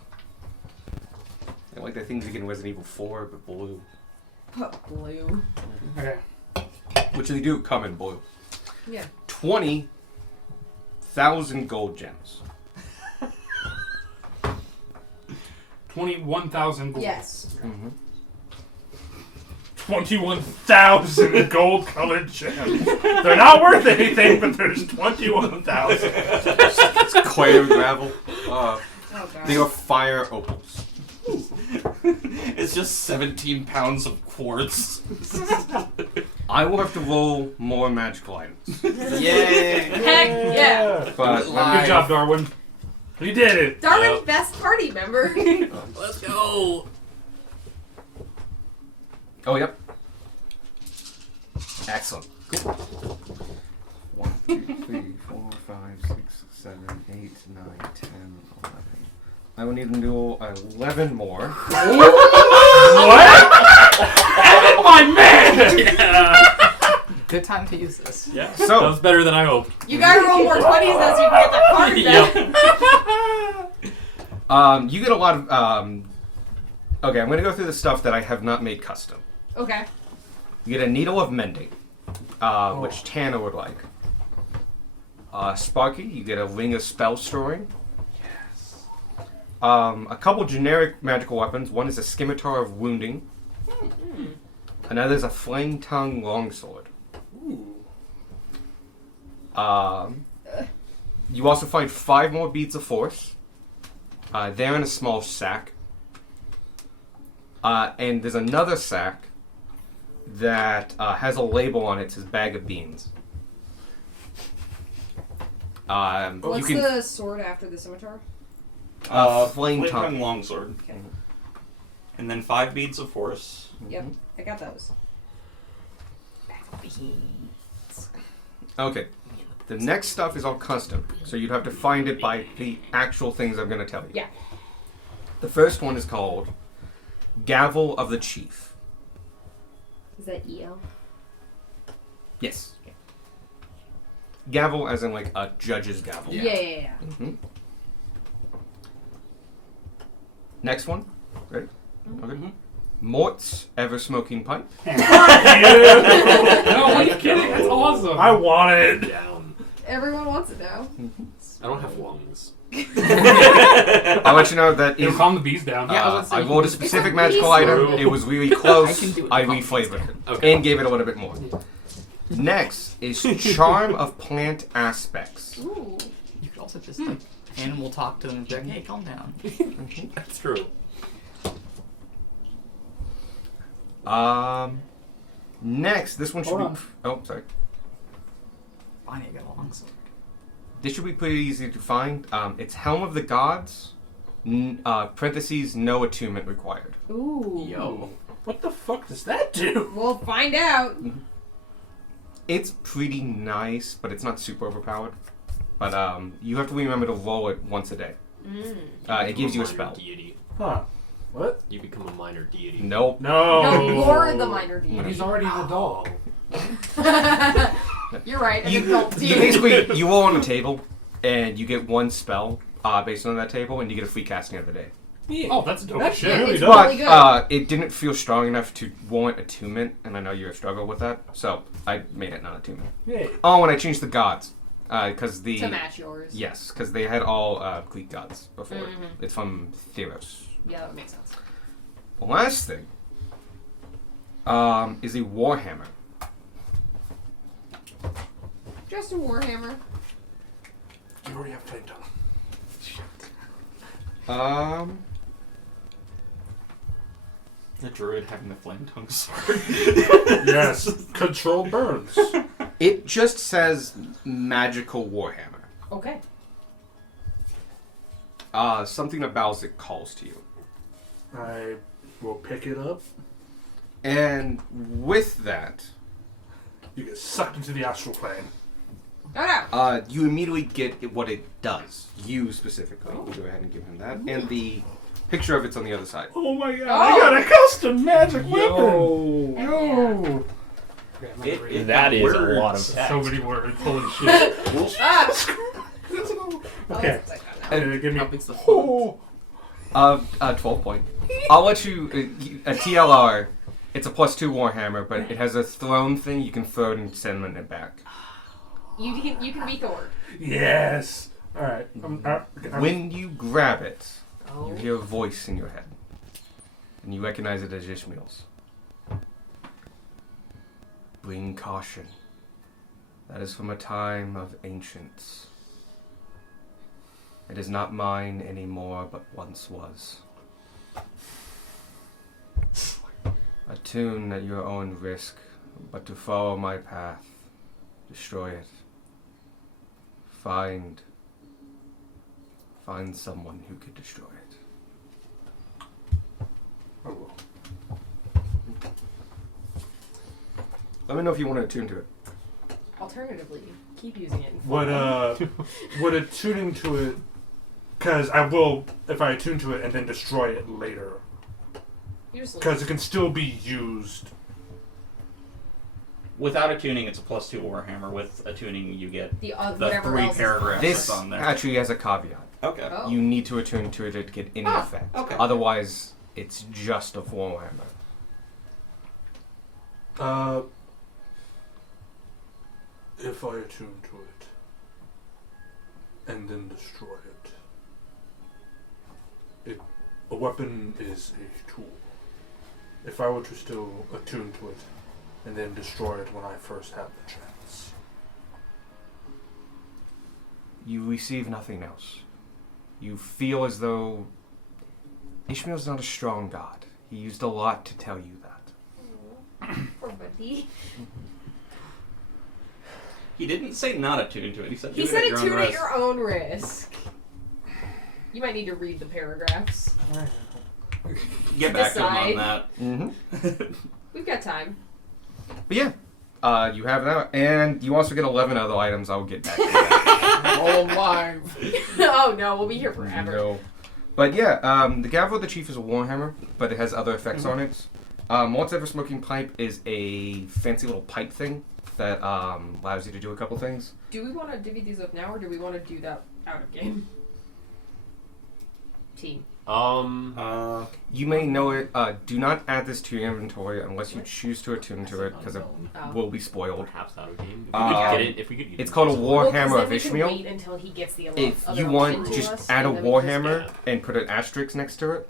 They're like the things you get in Resident Evil 4, but blue. Blue. Okay. Which they do come in blue. Yeah. 20,000 gold gems. 21,000 gold. Yes. Mm-hmm. 21,000 gold-colored gems. They're not worth anything, but there's 21,000. It's clay and gravel. Oh god. They are fire opals. It's just 17 pounds of quartz. I will have to roll more magical items. Yay! Heck yeah. But Good job, Darwin. You did it. Darwin, best party member. Let's go. Oh, yep. Excellent. Cool. 1, 2, 3, 4, 5, 6, 7, 8, 9, 10, 11. I will need to do 11 more. What? Evan, my man! Yeah. Good time to use this. Yeah. So- that was better than I hoped. You gotta roll more 20s now so you can get that card back. You get a lot of. Okay, I'm going to go through the stuff that I have not made custom. Okay. You get a Needle of Mending, which Tana would like. Sparky, you get a Ring of Spell Storing. Yes. A couple generic magical weapons. One is a Scimitar of Wounding. Another is a Flame Tongue Longsword. You also find 5 more Beads of Force. They're in a small sack. And there's another sack that has a label on it that says Bag of Beans. What's you can, the sword after the scimitar? Flame Tongue. Longsword. Okay. And then 5 beads of force. Yep, I got those. Okay. The next stuff is all custom, so you'd have to find it by the actual things I'm going to tell you. Yeah. The first one is called Gavel of the Chief. Is that EO? Yes. Gavel as in like a judge's gavel. Yeah. Mm-hmm. Next one. Ready? Okay. Mort's Ever Smoking Pipe. No, are you kidding? That's awesome. I want it. Down. Everyone wants it now. I don't have lungs. I'll let you know that It'll if calm the bees down. Yeah, I was I gonna say, rolled a you can- specific It's a magical beast item. room. It was really close. I can do it. I reflavored it Okay. and gave it a little bit more. Next is Charm of Plant Aspects. Ooh. You could also just like animal talk to them and be like, hey, calm down. That's true. Next, this one should Hold be. on. Oh, sorry. Fine, I got a long sword. This should be pretty easy to find. It's Helm of the Gods. Parentheses, no attunement required. Ooh. Yo. What the fuck does that do? We'll find out. It's pretty nice, but it's not super overpowered. But you have to remember to roll it once a day. It gives you a Minor spell. Deity. Huh. What? You become a minor deity. Nope. No. No, you're the minor deity. He's already an adult. You're right, an You adult deity. basically you roll on the table, and you get one spell based on that table, and you get a free casting of the day. Oh, that's dope That's shit. really Really dope. dope. Really But good. it didn't feel strong enough to warrant attunement, and I know you have struggled with that, so I made it not attunement. Yeah. Oh, and I changed the gods, because the To match yours. yes, because they had all Greek gods before. Mhm. It's from Theros. Yeah, that makes sense. The last thing is a warhammer. Just a warhammer. You already have flame tongue. The druid having the flame tongue sword. Yes. Control burns. It just says magical warhammer. Okay. Something about it calls to you. I will pick it up. And with that, You get sucked into the astral plane. Oh no. you immediately get what it does. You specifically. We'll go ahead and give him that. And the picture of it's on the other side. Oh my god! Oh. I got a custom magic Yo. weapon. Yo. That is a lot of So text. many words. Holy shit. Ah. Okay. Give me How big's the font? 12 point. I'll let you. A TLR. It's a +2 warhammer, but it has a throne thing. You can throw it and send it back. You can be Thor. Yes. All right. When you grab it, you hear a voice in your head, and you recognize it as Ishmael's. Bring caution. That is from a time of ancients. It is not mine anymore, but once was. Attune at your own risk, but to follow my path, destroy it. Find someone who could destroy it. I will. Let me know if you want to attune to it. Alternatively, keep using it. Would attuning to it, because I will, if I attune to it and then destroy it later, because it can still be used. Without attuning, it's a +2 Warhammer. With attuning, you get the the whatever 3 else is paragraphs This that's on there. actually has a caveat. Okay. Oh. You need to attune to it to get any effect. okay. Otherwise, it's just a Warhammer. If I attune to it and then destroy it, a weapon is a tool. If I were to still attune to it and then destroy it when I first have the chance, You receive nothing else. You feel as though Ishmael's not a strong god. He used a lot to tell you that. Poor buddy. He didn't say not attuned to it. He said He do said it at your own attune at risk. your own risk. You might need to read the paragraphs. Get back to him on Decide. that. Mm-hmm. We've got time. But yeah, you have that, and you also get 11 other items. I'll get back to that. All alive. Oh no, we'll be here forever. No. But yeah, the Gavel of the Chief is a Warhammer, but it has other effects on it. Malt's Ever Smoking Pipe is a fancy little pipe thing that allows you to do a couple things. Do we want to divvy these up now, or do we want to do that out of game? Team. You may know it. Do not add this to your inventory unless you choose to attune to it, because it Oh. will be spoiled. Perhaps out of game. If we could get it, It's called a Well, 'cause Warhammer then of we can Ishmael. wait until he gets the If other you want, option to just us, add a and then we can Warhammer just- and put an asterisk next to it.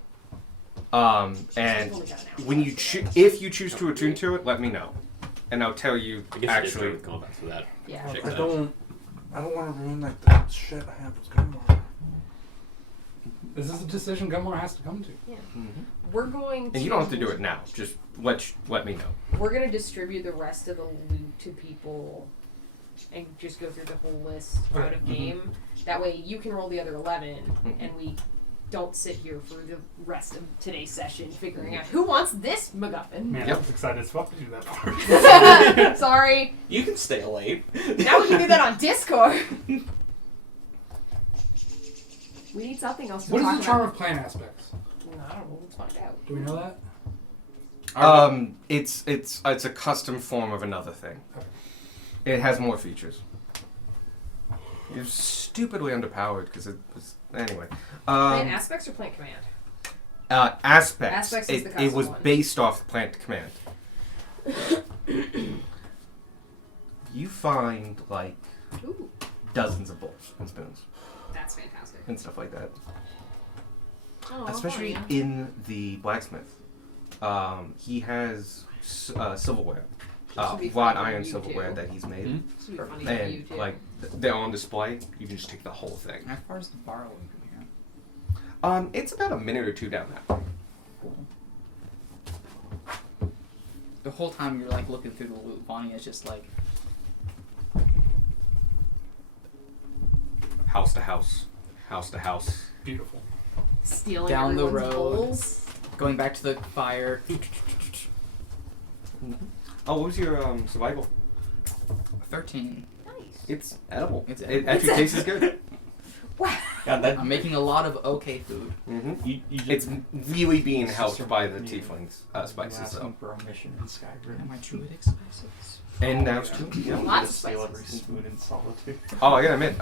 And We've only got an hour when you if you choose to attune to it, let me know, and I'll tell you I guess actually. it is combat, so that Yeah. checks I out. don't want to ruin that shit I have with Gunmar. This is a decision Gunmar has to come to. We're going to. And you don't have to do it now. Just let me know. We're gonna distribute the rest of the loot to people, and just go through the whole list out of game. That way, you can roll the other 11, and we don't sit here for the rest of today's session figuring out who wants this MacGuffin. Man, Yep. I was excited as fuck to do that part. Sorry. You can stay late. Now we can do that on Discord. We need something else to What talk is the charm about. of clan aspects? I don't know. Let's find out. Do we know that? It's a custom form of another thing. It has more features. You're stupidly underpowered because it was anyway. Plant aspects or plant command? Aspects. Aspects is the It custom was one. based off plant command. You find like Ooh, dozens of bowls and spoons that's fantastic. and stuff like that. Oh, Especially fun, in the blacksmith. He has silverware, This would be wrought fun for iron you, silverware too. that he's made, Hmm? This would be funny for you and too. like they're on display. You can just take the whole thing. How far is the bar away from here? It's about a minute or two down that way. The whole time you're like looking through the loot, Bonnie is just like, House to house, house to house. Beautiful. Stealing down the everyone's road. bowls. going back to the fire. Oh, what was your survival? 13. Nice. It's edible. It's It edible. actually tastes good. Yeah, that I'm making a lot of okay food. Mm-hmm. you just, It's really being It's helped just by the yeah. tieflings spices, Last though. one for a mission in Skyrim. And my druidic spices. And now it's two. Yeah. Lots of To steal every spices. spoon in solitude. Oh, I gotta admit,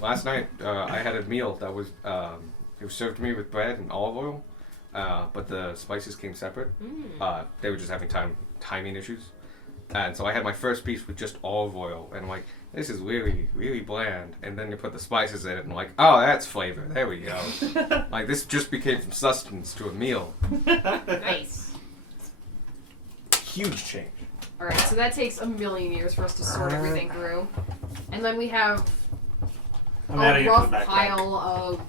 last night I had a meal that was it was served to me with bread and olive oil, but the spices came separate. Mm. They were just having timing issues. And so I had my first piece with just olive oil, and I'm like, this is really, really bland. And then you put the spices in it, and I'm like, oh, that's flavor. There we go. Like, this just became from sustenance to a meal. Nice. Huge change. Alright, so that takes a million years for us to sort everything through. And then we have I'm a adding it to rough the backpack. pile of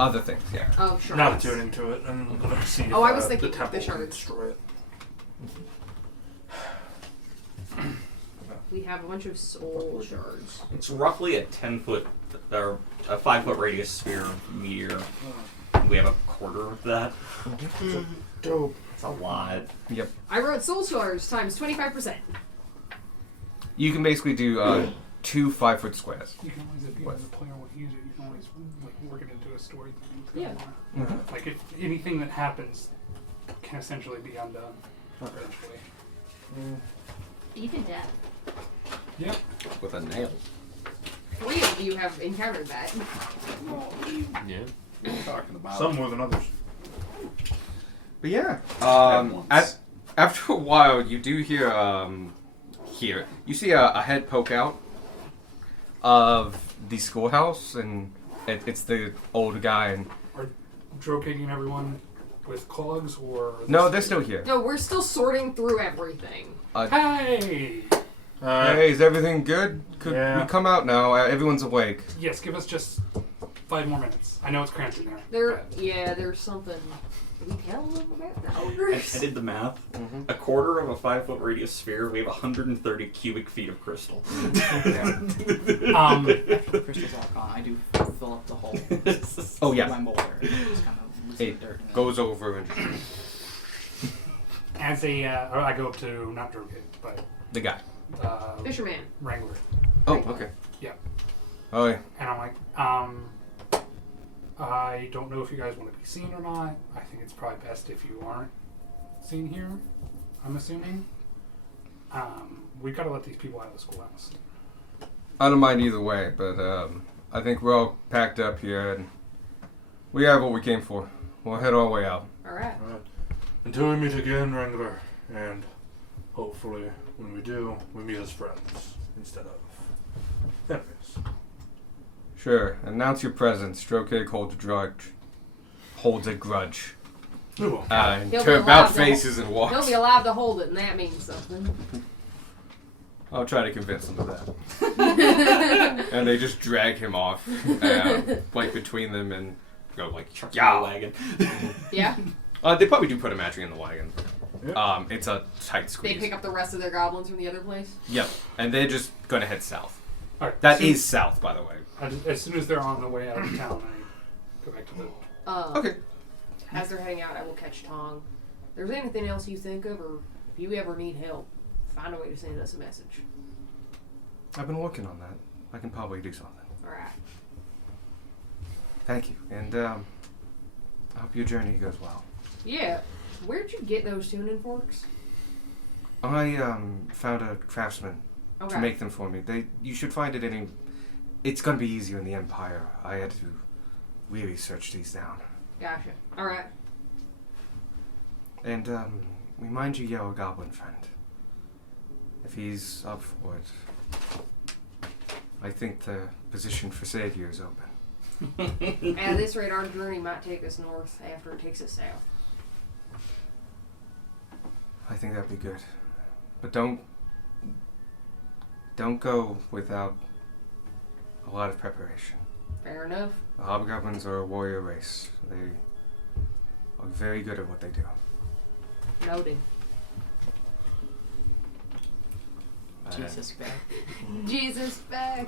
Other things, yeah. shards. Not attuning to it, and I'm gonna see if Oh, I was the thinking temple the can shards. destroy it. We have a bunch of soul shards. It's roughly a 10-foot or a 5-foot radius sphere meteor. We have a quarter of that. Dope. It's a lot. Yep. I wrote soul shards times 25%. You can basically do 2 5-foot squares. You can always, if you as a player want to use it, you can always like work it into a story thing. if you Yeah. want. Like if anything that happens can essentially be undone eventually. Even death. Yep. With a nail. 3 of you have encountered that. Yeah. What are you talking about? Some more than others. But yeah. once. After a while, you do hear, you see a head poke out of the schoolhouse, and it's the old guy. And Droking everyone with clogs or no, they're still here. No, we're still sorting through everything. Hey! Hey, is everything good? Could Yeah. we come out now? Everyone's awake. Yes, give us just 5 more minutes. I know it's cramped in there. There's something. Did we tell them about the I ogres? did the math. Mhm. A quarter of a 5-foot radius sphere, we have 130 cubic feet of crystal. After the crystal's all gone, I do fill up the hole. Oh, with yeah. my molder. And just kind of loosen It the dirt. And goes over and As a, or I go up to not Droking, but the guy. Fisherman. Wrangler, Oh, okay. Yeah. Oh, yeah. and I'm like, I don't know if you guys want to be seen or not. I think it's probably best if you aren't seen here. I'm assuming. We've got to let these people out of the schoolhouse. I don't mind either way, but I think we're all packed up here, and we have what we came for. We'll head our way out. Alright. Alright. Until we meet again, Wrangler, and hopefully, when we do, we meet as friends instead of enemies. Sure. Announce your presence. Strokig holds a grudge. Holds a grudge. We will. And He'll be turn allowed about to faces and walks. He'll be allowed to hold it, and that means something. I'll try to convince them of that. And they just drag him off, like between them, and go like, Chuck yeah. the wagon. Yeah. They probably do put a matching in the wagon. Yep. It's a tight They squeeze. pick up the rest of their goblins from the other place. Yep. And they're just gonna head south. All right. That is south, by the way. As soon as they're on the way out of town, I go back to the. Okay. As they're heading out, I will catch Tong. If there's anything else you think of, or if you ever need help, find a way to send us a message. I've been working on that. I can probably do something. Alright. Thank you. And I hope your journey goes well. Yeah. Where'd you get those tuning forks? I found a craftsman Okay. to make them for me. You should find it in. It's gonna be easier in the Empire. I had to really search these down. Gotcha. Alright. And remind your yellow goblin friend. If he's up for it, I think the position for Savior is open. At this rate, our journey might take us north after it takes us south. I think that'd be good. But don't go without a lot of preparation. Fair enough. The hobgoblins are a warrior race. They are very good at what they do. Noted. Jesus back. Jesus back.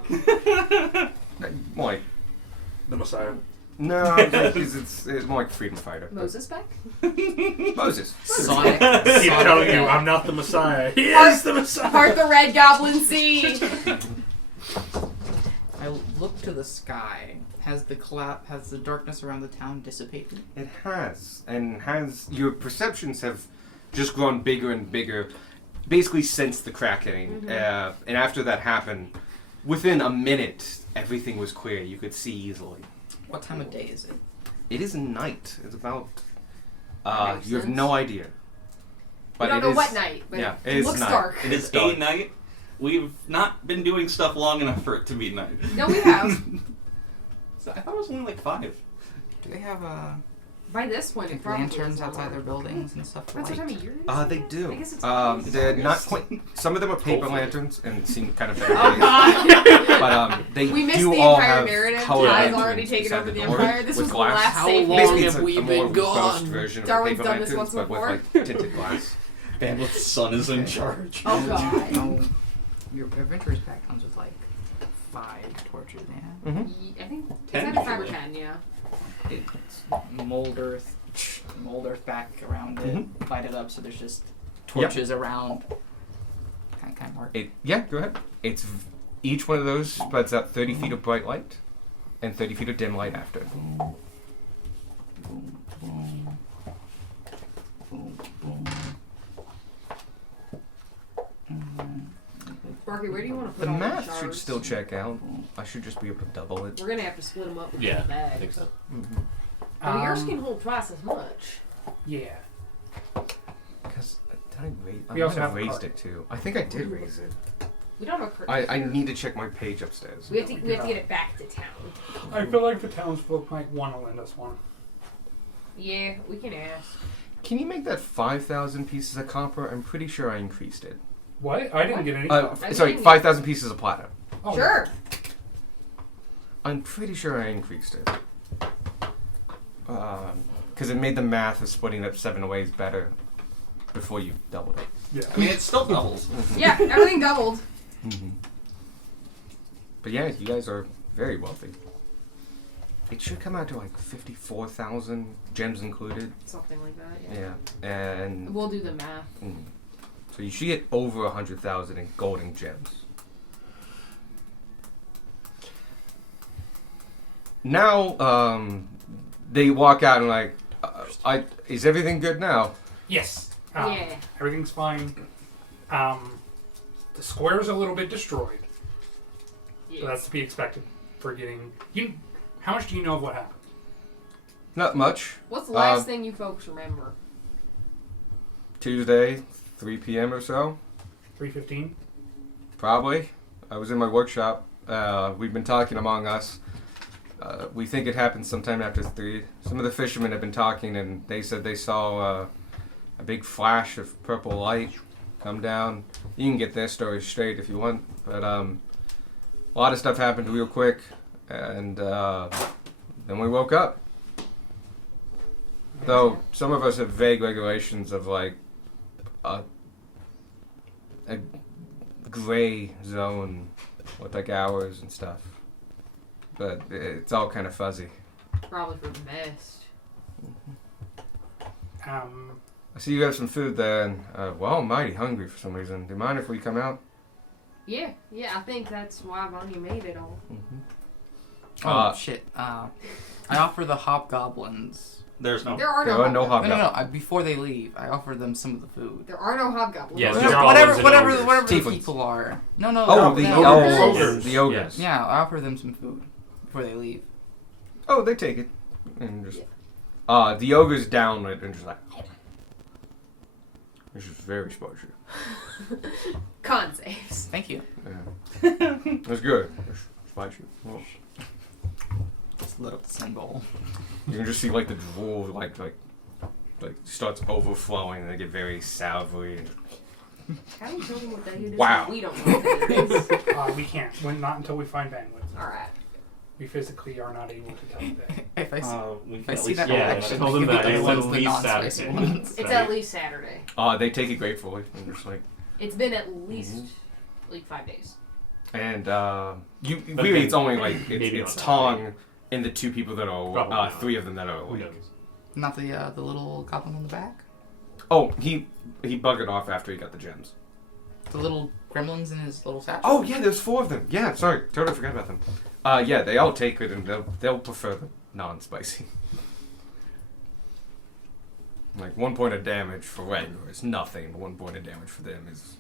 Like, The Messiah. no, it's more like freedom fighter. but- Moses back? Moses. Sonic. Keep telling you, I'm not the Messiah. He is the Messiah. Part the red goblin seed. I look to the sky. Has the darkness around the town dissipated? It has, and your perceptions have just grown bigger and bigger, basically since the Krakening. Mhm. And after that happened, within a minute, everything was clear. You could see easily. What time of day is it? It is night. It's about. That makes You have sense. no idea. But we don't it know is- what night, but yeah, it is looks night. dark. It is It's dark. a night. We've not been doing stuff long enough for it to be night. No, we have. So I thought it was only like 5. Do they have By this point, it like probably lanterns is outside their longer. buildings and stuff for That's what light? time of year it is, They I guess? do. I guess it's They're not August. quite. Some of them are paper Hopefully. lanterns and seem kind of better. Oh god. But they We missed do the all entire have narrative. colored Ty's lanterns already taken beside over the door empire. This with was the glass. last How safe long Basically, haven. it's have a we more been reversed gone? version of Darwin's paper done this lanterns, once but with before. like tinted glass. Bandwidth's son is in charge. Oh god. No. Your adventurer's pack comes with like 5 torches, yeah? Mm-hmm. I think 10 it's either 5 or usually. 10, yeah. It's mold earth back around it, Mhm. light it up so there's just torches around. Kind of work. Yeah, go ahead. Each one of those spreads out 30 feet of bright light and 30 feet of dim light after. Boom, boom, boom, boom, boom. Sparky, where do you want to put The all math shards? should still check out. I should just be able to double it. We're gonna have to split them up with Yeah, the bags. I think so. Mm-hmm. But yours can hold twice as much. Yeah. Because I We also might have have a raised cart. it too. I think I did raise it. We don't have a curtain. I need to check my page upstairs. We have to get it back to town. I feel like the townsfolk might want to lend us one. Yeah, we can ask. Can you make that 5,000 pieces of copper? I'm pretty sure I increased it. What? I didn't get any. Sorry, didn't- 5,000 pieces of platinum. Oh, Sure. I'm pretty sure I increased it. Because it made the math of splitting up 7 ways better before you doubled it. Yeah. I mean, it still doubles. Yeah, everything doubled. Mm-hmm. But yeah, you guys are very wealthy. It should come out to like 54,000 gems included. Something like that, yeah. Yeah, and We'll do the math. so you should get over 100,000 in golden gems. Now, they walk out and like, is everything good now? Yes. Yeah. Everything's fine. The square's a little bit destroyed, so Yeah. that's to be expected for getting. How much do you know of what happened? Not much. What's the last thing you folks remember? Tuesday, 3 p.m. or so, 3:15. probably. I was in my workshop. We've been talking among us. We think it happened sometime after 3. Some of the fishermen have been talking, and they said they saw a big flash of purple light come down. You can get their story straight if you want, but a lot of stuff happened real quick, and then we woke up. Though some of us have vague regulations of like a gray zone with like hours and stuff, but it's all kind of fuzzy. Probably for the best. I see you have some food there, and well, I'm mighty hungry for some reason. Do you mind if we come out? Yeah, I think that's why Vanya made it all. Oh shit! I offer the hobgoblins. There's no. There are There no are no hobgoblins. hobgoblins. Before they leave, I offer them some of the food. There are no hobgoblins. Yes, Whatever, there are whatever, always an whatever, ogres. whatever the Tieflings. people are. No. Oh, the no, ogres. Yes. The ogres. Yes. Yeah, I offer them some food before they leave. Oh, they take it. And just the ogre's down it and just like, which is very spicy. Con saves. Thank you. Yeah. It's good. It's spicy. Well, Just lit up the symbol. you can just see like the drool like starts overflowing, and they get very savory. How do you tell them what day it is? Wow. We don't know what day it is. We can't. Not until we find bandwidth. Alright. We physically are not able to tell that. If I see, We if can I at see least that yeah, election, I told them give that. me It's the at ones, the least non-spicy Saturday. ones. It's at least Saturday. They take it gratefully and just like, It's been at least like 5 days. and you But really then it's only like maybe it's not Tong and the 2 people that are Probably not. 3 of them that are Who awake. knows? Not the little goblin on the back. Oh, he buggered off after he got the gems. The little gremlins in his little satchel. Oh yeah, there's 4 of them. Yeah, sorry, totally forgot about them. Yeah, they all take it and they'll prefer the non-spicy. Like 1 point of damage for Ragnar is nothing. 1 point of damage for them is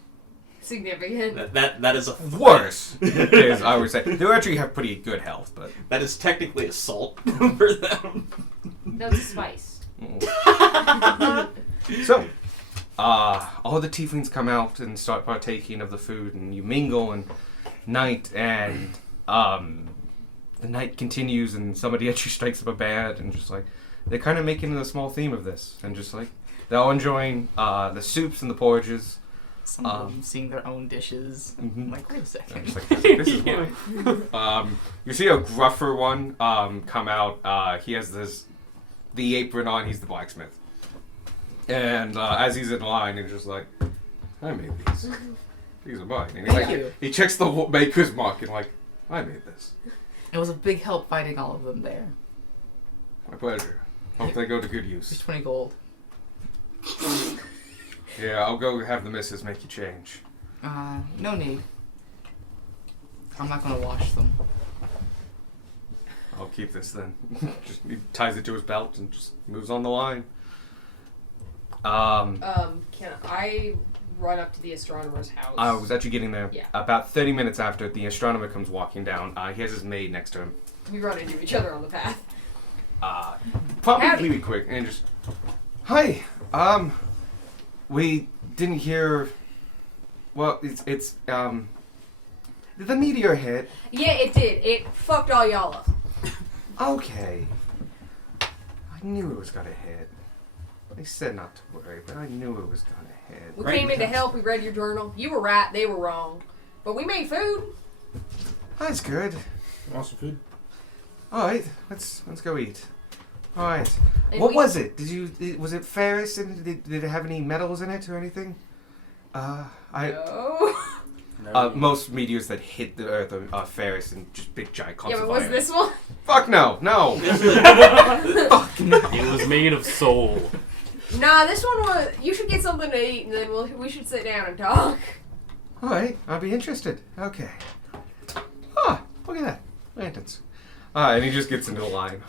Significant. That is a worse. Is I would say they actually have pretty good health, but that is technically assault for them. That's a spice. so all the tieflings come out and start partaking of the food, and you mingle and the night continues, and somebody actually strikes up a band, and just like they're kind of making it a small theme of this, and just like they're all enjoying the soups and the porridges. Some of them seeing their own dishes. I'm like, wait a I'm second. just like, this is why. You see a gruffer one come out. He has the apron on. He's the blacksmith. And as he's in line, he's just like, I made these. These are mine. And Thank you. He checks the maker's mark and like, I made this. It was a big help finding all of them there. My pleasure. Hope they go to good Just use. 20 gold. Yeah, I'll go have the missus make you change. No need. I'm not gonna wash them. I'll keep this then. Just he ties it to his belt and just moves on the line. Can I run up to the astronomer's house? I was actually getting there. Yeah. About 30 minutes after, the astronomer comes walking down. He has his maid next to him. We run into each other on the path. Probably Howdy. really quick and just, hi. We didn't hear. Well, it's did the meteor hit? Yeah, it did. It fucked all y'all up. Okay. I knew it was gonna hit. They said not to worry, but I knew it was gonna hit. We Right, came in to because- help. We read your journal. You were right. They were wrong. But we made food. That's good. Want some food? All right, let's go eat. All right. And What we- was it? Was it ferrous? And did it have any metals in it or anything? No. Most meteors that hit the Earth are ferrous and just big giant clumps Yeah, of but was iron. this one? Fuck no, no. It was made of soul. Nah, this one was. You should get something to eat, and then we should sit down and talk. All right, I'll be interested. Okay. Ah, look at that. Lanterns. And he just gets into the line.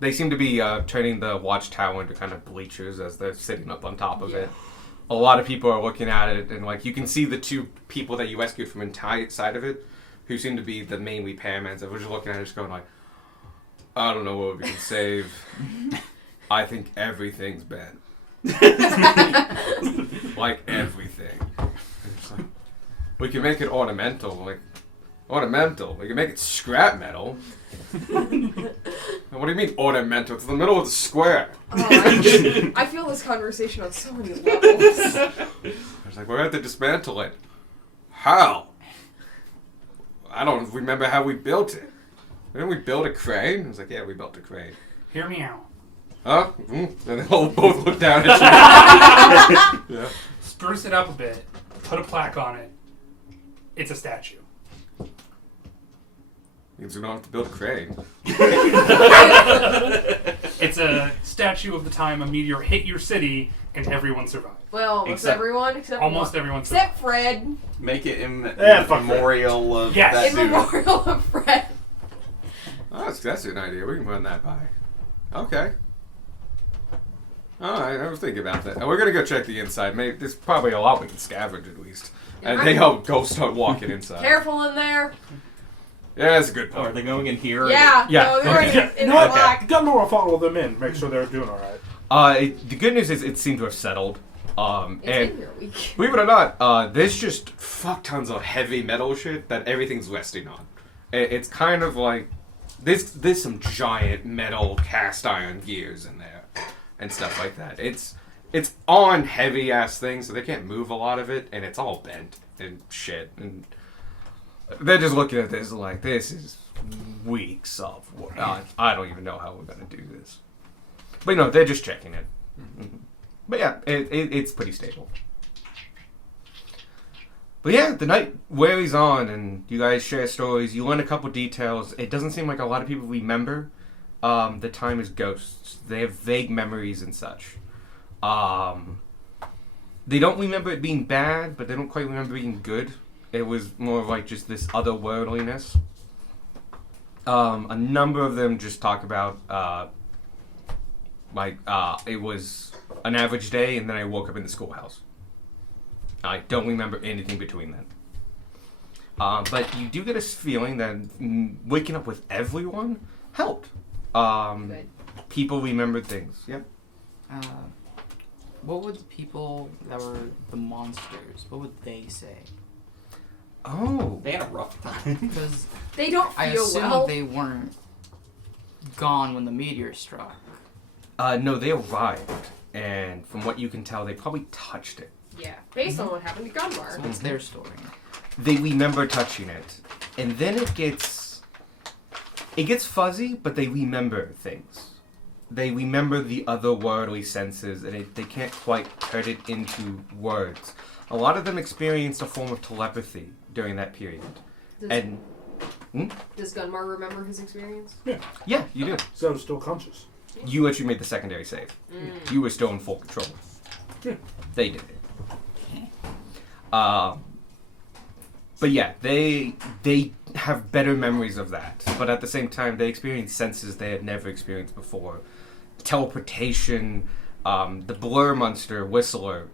They seem to be turning the watchtower into kind of bleachers as they're sitting up on top of it. A lot of people are looking at it, and like you can see the two people that you rescued from inside of it, who seem to be the main repairmen. So we're just looking at it, just going like, I don't know what we can save. I think everything's bad. Like everything. And it's like, we can make it ornamental. Like ornamental. We can make it scrap metal. What do you mean ornamental? It's in the middle of the square. Oh, I feel this conversation on so many levels. I was like, we're going to have to dismantle it. How? I don't remember how we built it. Didn't we build a crane? I was like, yeah, we built a crane. Hear me out. Huh? And they all both look down at you. Yeah. Spruce it up a bit. Put a plaque on it. It's a statue. Means we don't have to build a crane. It's a statue of the time a meteor hit your city and everyone survived. Well, it's Except- everyone except Almost one. everyone survived. Except Fred. Make it in fuck memorial of Yes. that In dude. memorial of Fred. Oh, that's an idea. We can run that by. Okay. Alright, I was thinking about that. We're gonna go check the inside. Maybe there's probably a lot we can scavenge at least. And they all go start walking inside. Careful in there. Yeah, that's a good Oh, are point. they going in here? Yeah. Yeah, No, they're okay. in No, the okay. black. Gunnar will follow them in, make sure they're doing alright. The good news is it seemed to have settled. It's And been here a week. believe it or not, there's just fuck tons of heavy metal shit that everything's resting on. It's kind of like there's some giant metal cast iron gears in there and stuff like that. It's on heavy ass things, so they can't move a lot of it, and it's all bent and shit. And they're just looking at this like this is weeks of work. I don't even know how we're gonna do this. But no, they're just checking it. But yeah, it's pretty stable. But yeah, the night wears on, and you guys share stories. You learn a couple details. It doesn't seem like a lot of people remember the time as ghosts. They have vague memories and such. They don't remember it being bad, but they don't quite remember being good. It was more of like just this otherworldliness. A number of them just talk about it was an average day, and then I woke up in the schoolhouse. I don't remember anything between then. But you do get a feeling that waking up with everyone helped. Good. People remembered things. Yep. What would the people that were the monsters, what would they say? Oh. They had a rough time. Because They don't I feel assume well. they weren't gone when the meteor struck. No, they arrived, and from what you can tell, they probably touched it. Yeah, based on what happened to Gunmar. So what's their story? They remember touching it, and then it gets fuzzy, but they remember things. They remember the otherworldly senses, and they can't quite put it into words. A lot of them experienced a form of telepathy during that period. Does Gunmar remember his experience? Yeah, you do. So I was still conscious. You actually made the secondary save. You were still in full control. Yeah. They did it. But yeah, they have better memories of that. But at the same time, they experience senses they had never experienced before. Teleportation, the Blur Monster, Whistler,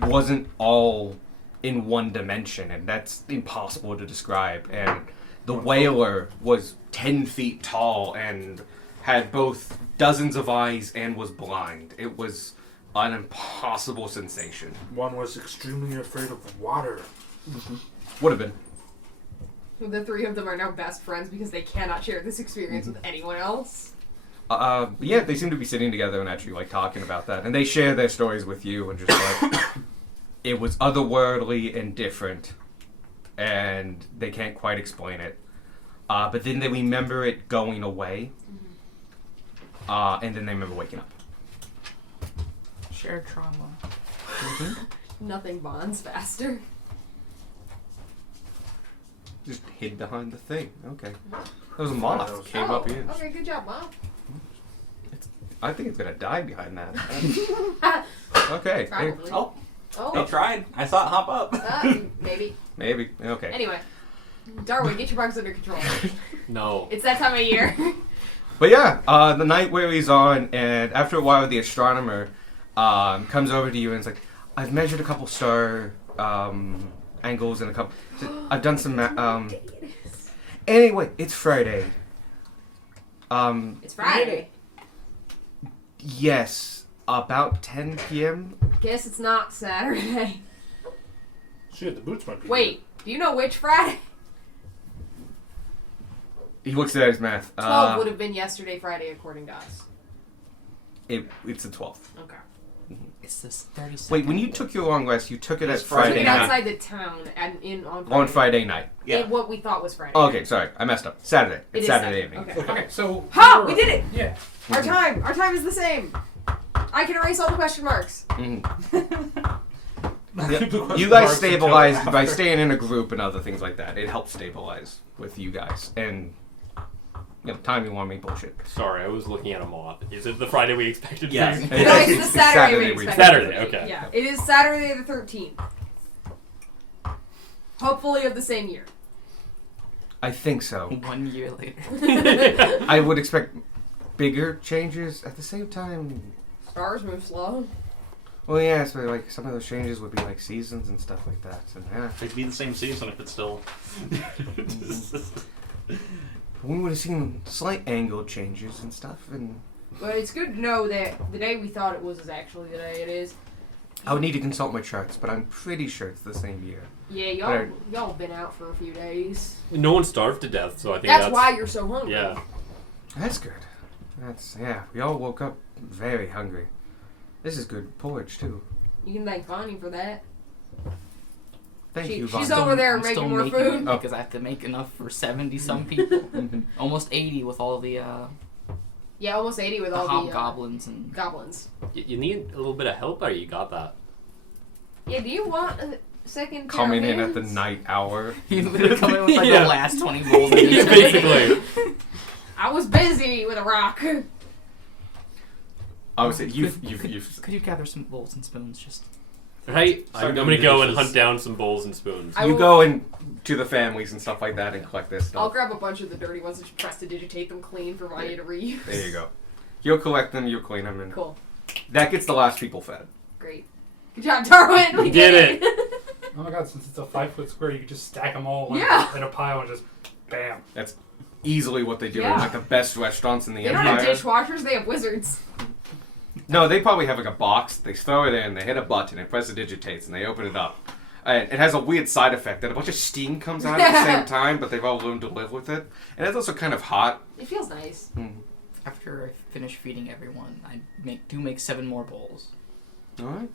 wasn't all in one dimension, and that's impossible to describe. And the Whaler was 10 feet tall and had both dozens of eyes and was blind. It was an impossible sensation. One was extremely afraid of water. Would have been. The three of them are now best friends because they cannot share this experience with anyone else. Yeah, they seem to be sitting together and actually like talking about that, and they share their stories with you and just like it was otherworldly and different, and they can't quite explain it. But then they remember it going away, and then they remember waking up. Shared trauma. Nothing bonds faster. Just hid behind the thing. Okay, that was a moth. Came up in. Okay, good job, Mom. I think it's gonna die behind that. Okay. Probably. Oh, Oh, they tried. I saw it hop up. maybe. Maybe. Okay. Anyway, Darwin, get your bugs under control. No. It's that time of year. But yeah, the night where he's on, and after a while, the astronomer comes over to you and is like, "I've measured a couple star angles and a couple. I've done some. Anyway, it's Friday. It's Friday. Yes, about 10 p.m. Guess it's not Saturday. Shit, the boots might be. Wait, do you know which Friday? He looks at his math. 12 would have been yesterday, Friday, according to us. It's the 12th. Okay. It's this 32nd. Wait, when you took your long rest, you took it It's at Friday Took Friday it night. outside the town and on Friday. On Friday night. Yeah. And what we thought was Friday. Oh, okay, sorry, I messed up. Saturday. It It's is Saturday Saturday. evening. Okay. Okay, so. Ha! We did it! Yeah. Our time is the same. I can erase all the question marks. Mhm. Yeah. You guys stabilize by staying in a group and other things like that. It helps stabilize with you guys. And timing on me bullshit. Sorry, I was looking at a moth. Is it the Friday we expected? to Yes. be? No, it's the Saturday we we expected. Saturday, okay. Yeah, it is Saturday the 13th. Hopefully of the same year. I think so. 1 year later. I would expect bigger changes at the same time. Stars move slow. Well, yeah, so like some of those changes would be like seasons and stuff like that. And yeah, It'd be the same season if it's still. we would have seen slight angle changes and stuff. And But it's good to know that the day we thought it was is actually the day it is. I would need to consult my charts, but I'm pretty sure it's the same year. Yeah, But y'all been out for a few days. No one starved to death, so I think That's why you're so hungry. Yeah. That's good. We all woke up very hungry. This is good porridge too. You can thank Bonnie for that. Thank She- you, she's Vaughn. over there I'm making still more making food. it because I have to make enough for 70 some people. Mhm. Almost 80 with all the Yeah, almost 80 with all the hobgoblins and goblins. You need a little bit of help, or you got that? Yeah, do you want a second pair Coming of in at the hands? night hour. you literally come in with like Yeah. the last 20 bowls. Yeah, basically. I was busy with a rock. Obviously, Could you've you gather some bowls and spoons? Just Right? Start I'm doing gonna go and dishes. hunt down some bowls and spoons. I you will- go in to the families and stuff like that and collect this I'll stuff. grab a bunch of the dirty ones and press to digitate them clean for Vanya to reuse. There you go. You'll collect them, you'll clean them, and Cool. that gets the last people fed. Great. Good job, Darwin. We We did Oh my god, since it's a 5-foot square, you could just stack them all Yeah. in a pile and just bam. That's easily what they do Yeah. in like the best restaurants in the They don't have empire. dishwashers, they have wizards. No, they probably have like a box. They throw it in, they hit a button, it digitates, and they open it up. And it has a weird side effect that a bunch of steam comes out at the same time, but they've all learned to live with it. And it's also kind of hot. It feels nice. After I finish feeding everyone, I make 7 more bowls. Alright.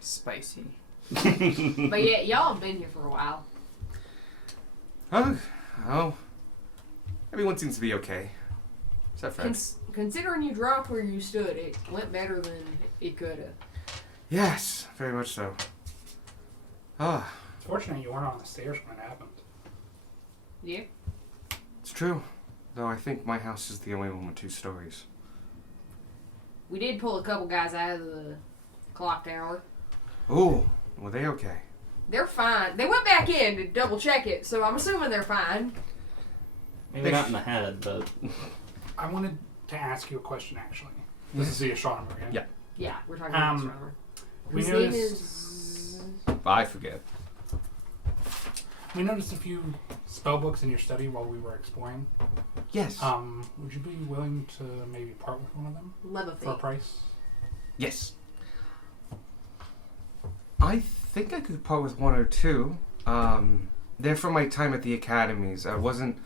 Spicy. But yeah, y'all have been here for a while. Oh. Everyone seems to be okay. Except Fred. Considering you dropped where you stood, it went better than it could have. Yes, very much so. Ah, It's fortunate you weren't on the stairs when it happened. Yeah. it's true. Though I think my house is the only one with 2 stories. We did pull a couple guys out of the clock tower. Ooh, were they okay? They're fine. They went back in to double check it, so I'm assuming they're fine. Maybe not in the head, but I wanted to ask you a question, actually. This is the astronomer, yeah? Yeah. Yeah, we're talking about this runner. We His name noticed, is... I forget. we noticed a few spell books in your study while we were exploring. Yes. Would you be willing to maybe part with one of them for a Levithate. price? Yes. I think I could part with 1 or 2. They're from my time at the academies. I wasn't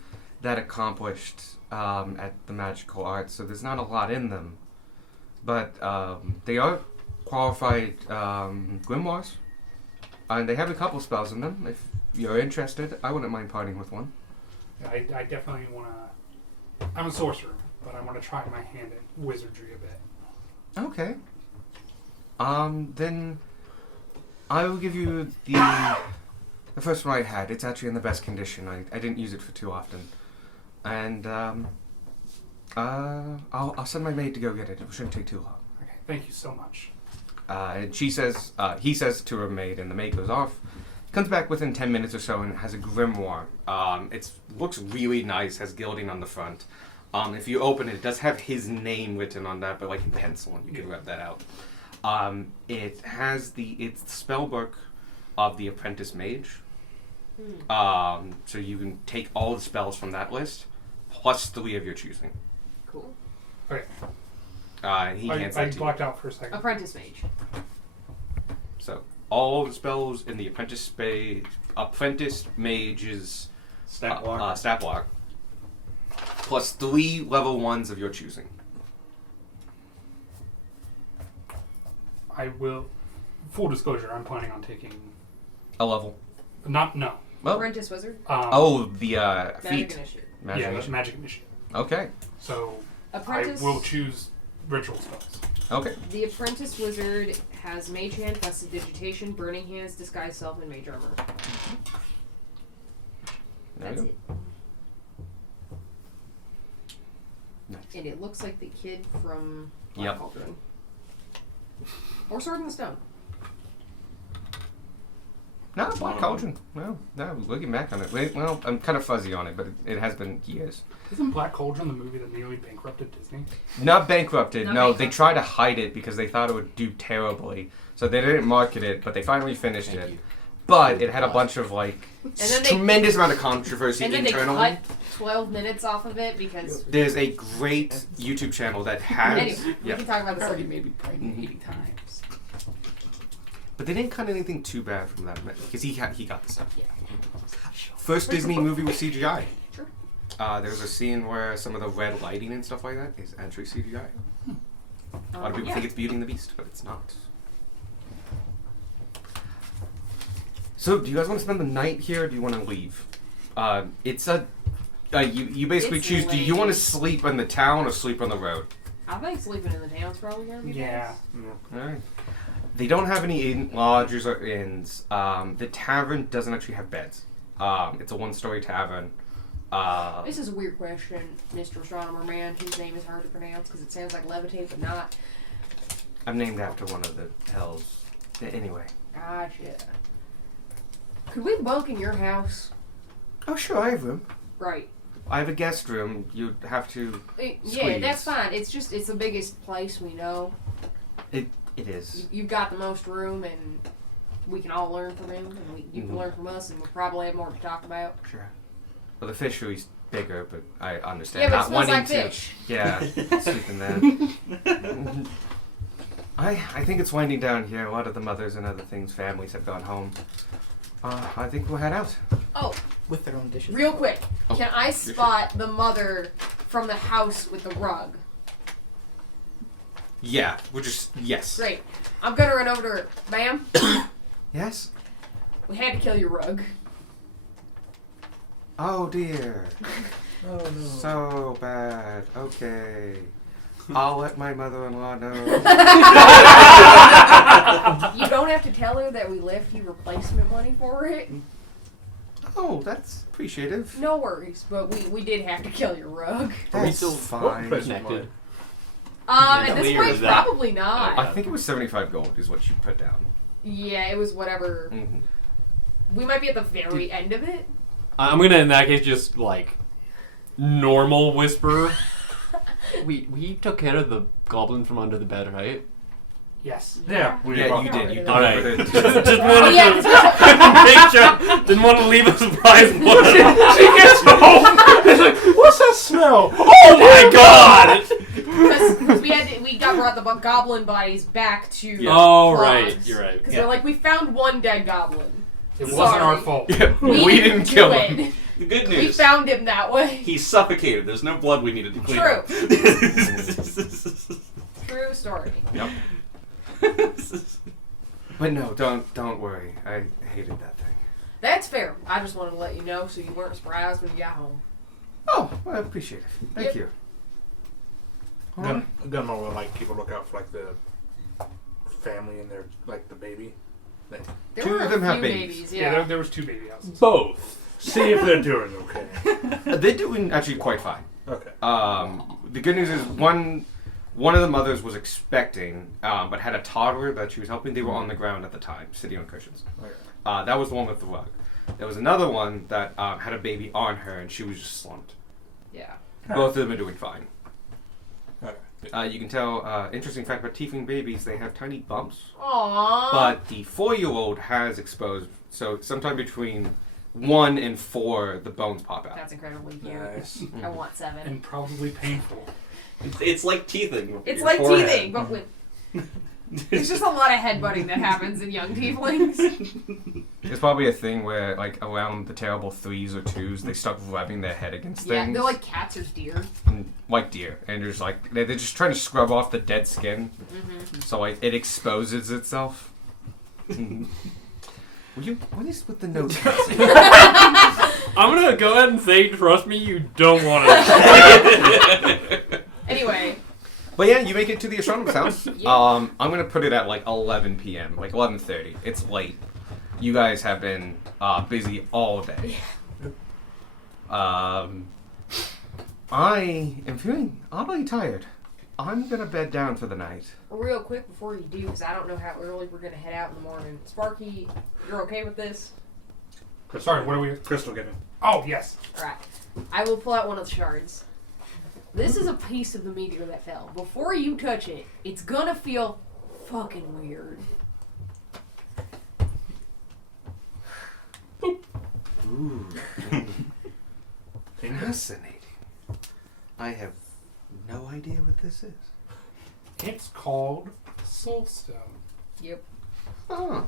that accomplished at the magical arts, so there's not a lot in them. But they are qualified grimoires, and they have a couple spells in them. If you're interested, I wouldn't mind parting with one. Yeah, I definitely want to... I'm a sorcerer, but I want to try my hand at wizardry a bit. Okay. Then I will give you the first one I had. It's actually in the best condition. I didn't use it for too often. And I'll send my maid to go get it. It shouldn't take too long. Okay, thank you so much. And he says to her maid, and the maid goes off. Comes back within 10 minutes or so and has a grimoire. It looks really nice, has gilding on the front. If you open it, it does have his name written on that, but like in pencil, and you can rub that out. It has it's the spell book of the Apprentice Mage. So you can take all the spells from that list, plus 3 of your choosing. Cool. Okay. He hands I that to you. blacked out for a second. Apprentice Mage. So all the spells in the Apprentice Mage's Stat block. stat block, plus 3 level 1s of your choosing. I will... Full disclosure, I'm planning on taking... A level. No. Well, Apprentice Wizard. the Magic feat. Initiative. Magic Yeah, initiative. magic initiative. Okay. So Apprentice. I will choose ritual spells. Okay. The Apprentice Wizard has Mage Hand, Prestidigitation, Burning Hands, Disguise Self, and Mage Armor. There That's you it. Nice. And it looks like the kid from Black Yep. Cauldron. Or Sword in the Stone. No, Black Cauldron. No, looking back on it. Well, I'm kind of fuzzy on it, but it has been years. Isn't Black Cauldron the movie that nearly bankrupted Disney? Not bankrupted. Not No, bankrupted. they tried to hide it because they thought it would do terribly. So they didn't market it, but they finally finished Thank it. you. But it had a bunch of like then they- tremendous amount of controversy And then they internally. cut 12 minutes off of it because... There's a great YouTube channel that has Anyway, we can talk about this already later. made me pregnant 80 times. but they didn't cut anything too bad from that because he got the stuff. Yeah. First Disney movie with CGI. Sure. There's a scene where some of the red lighting and stuff like that is actually CGI. A lot of people yeah. think it's Beauty and the Beast, but it's not. So, do you guys want to spend the night here, or do you want to leave? It's a you basically It's choose. Do you want to late. sleep in the town or sleep on the road? I think sleeping in the town's probably going to be Yeah. best. All right. They don't have any lodgers or inns. The tavern doesn't actually have beds. It's a 1-story tavern. This is a weird question, Mr. Astronomer Man, whose name is hard to pronounce because it sounds like levitate, but not. I'm named after one of the hells. Anyway. Gotcha. Could we bunk in your house? Oh, sure, I have room. Right. I have a guest room. You'd have to. Yeah, Squeeze. that's fine. It's the biggest place we know. It is. You've got the most room, and we can all learn from him, and you can Mhm. learn from us, and we'll probably have more to talk about. Sure. Well, the fishery's bigger, but I understand Yeah, but it not smells wanting like to. fish. Yeah, sleep in there. I think it's winding down here. A lot of the mothers and other things, families have gone home. I think we'll head out. Oh, With their own dishes. real quick. Oh, Can I sure. spot the mother from the house with the rug? Yeah, we're just yes. Great. I'm gonna run over to her. Ma'am, Yes. we had to kill your rug. Oh dear. Oh no. So bad. Okay. I'll let my mother-in-law know. You don't have to tell her that we left you replacement money for it. Oh, that's appreciative. No worries, but we did have to kill your rug. Are we That's still fine. connected? At this Clear point, as that. probably not. I think it was 75 gold is what you put down. Yeah, it was whatever. Mm-hmm. We might be at the very end of it. I'm gonna, in that case, just like normal whisper. We took care of the goblin from under the bed, right? Yes. Yeah, we Yeah, brought you that did. You up. All right. delivered it. Just Oh wanted yeah, to make sure. Didn't want to leave a surprise. She gets home. It's like, what's that smell? Oh my god! because we got brought the goblin bodies back to. Oh Claws. right, you're right. Because they're like, we found one dead goblin. It Sorry. wasn't our fault. we didn't do kill it. him. The good We news. found him that way. He's suffocated. There's no blood we needed to clean True. up. True story. Yep. But no, don't worry. I hated that thing. That's fair. I just wanted to let you know so you weren't surprised when you got home. Oh, well, I appreciate it. Thank Yep. you. Gunma will like keep a lookout for like the family and their like the baby. There Two were of a them have few babies. Yeah, there was 2 baby houses. Both. See if they're doing okay. They're doing actually quite fine. Okay. The good news is one of the mothers was expecting, but had a toddler that she was helping. They were on the ground at the time, sitting on cushions. Okay. That was the one with the rug. There was another one that had a baby on her, and she was just slumped. Yeah. Both of them are doing fine. Okay. You can tell, interesting fact about tiefling babies, they have tiny bumps. Aww. But the 4-year-old has exposed, so sometime between 1 and 4, the bones pop out. That's incredibly cute. Nice. I want 7. And probably painful. It's like teething. with It's your like forehead. teething, but with. There's just a lot of headbutting that happens in young tieflings. It's probably a thing where, like, around the terrible 3s or 2s, they start rubbing their head against Yeah, things. they're like cats or deer. Like deer. And just like, they're just trying to scrub off the dead skin. So, like, it exposes itself. Will you, what is with the notes? I'm gonna go ahead and say, trust me, you don't want to. Anyway, But yeah, you make it to the astronomer's house. Yeah. I'm gonna put it at like 11 p.m., like 11:30. It's late. You guys have been busy all day. I am feeling oddly tired. I'm gonna bed down for the night. real quick before you do, because I don't know how early we're gonna head out in the morning. Sparky, you're okay with this? Sorry, what are we? Crystal giving. Oh, yes. Alright. I will pull out one of the shards. This is a piece of the meteor that fell. Before you touch it, it's gonna feel fucking weird. Ooh. Fascinating. I have no idea what this is. It's called Soulstone. Yep. Oh.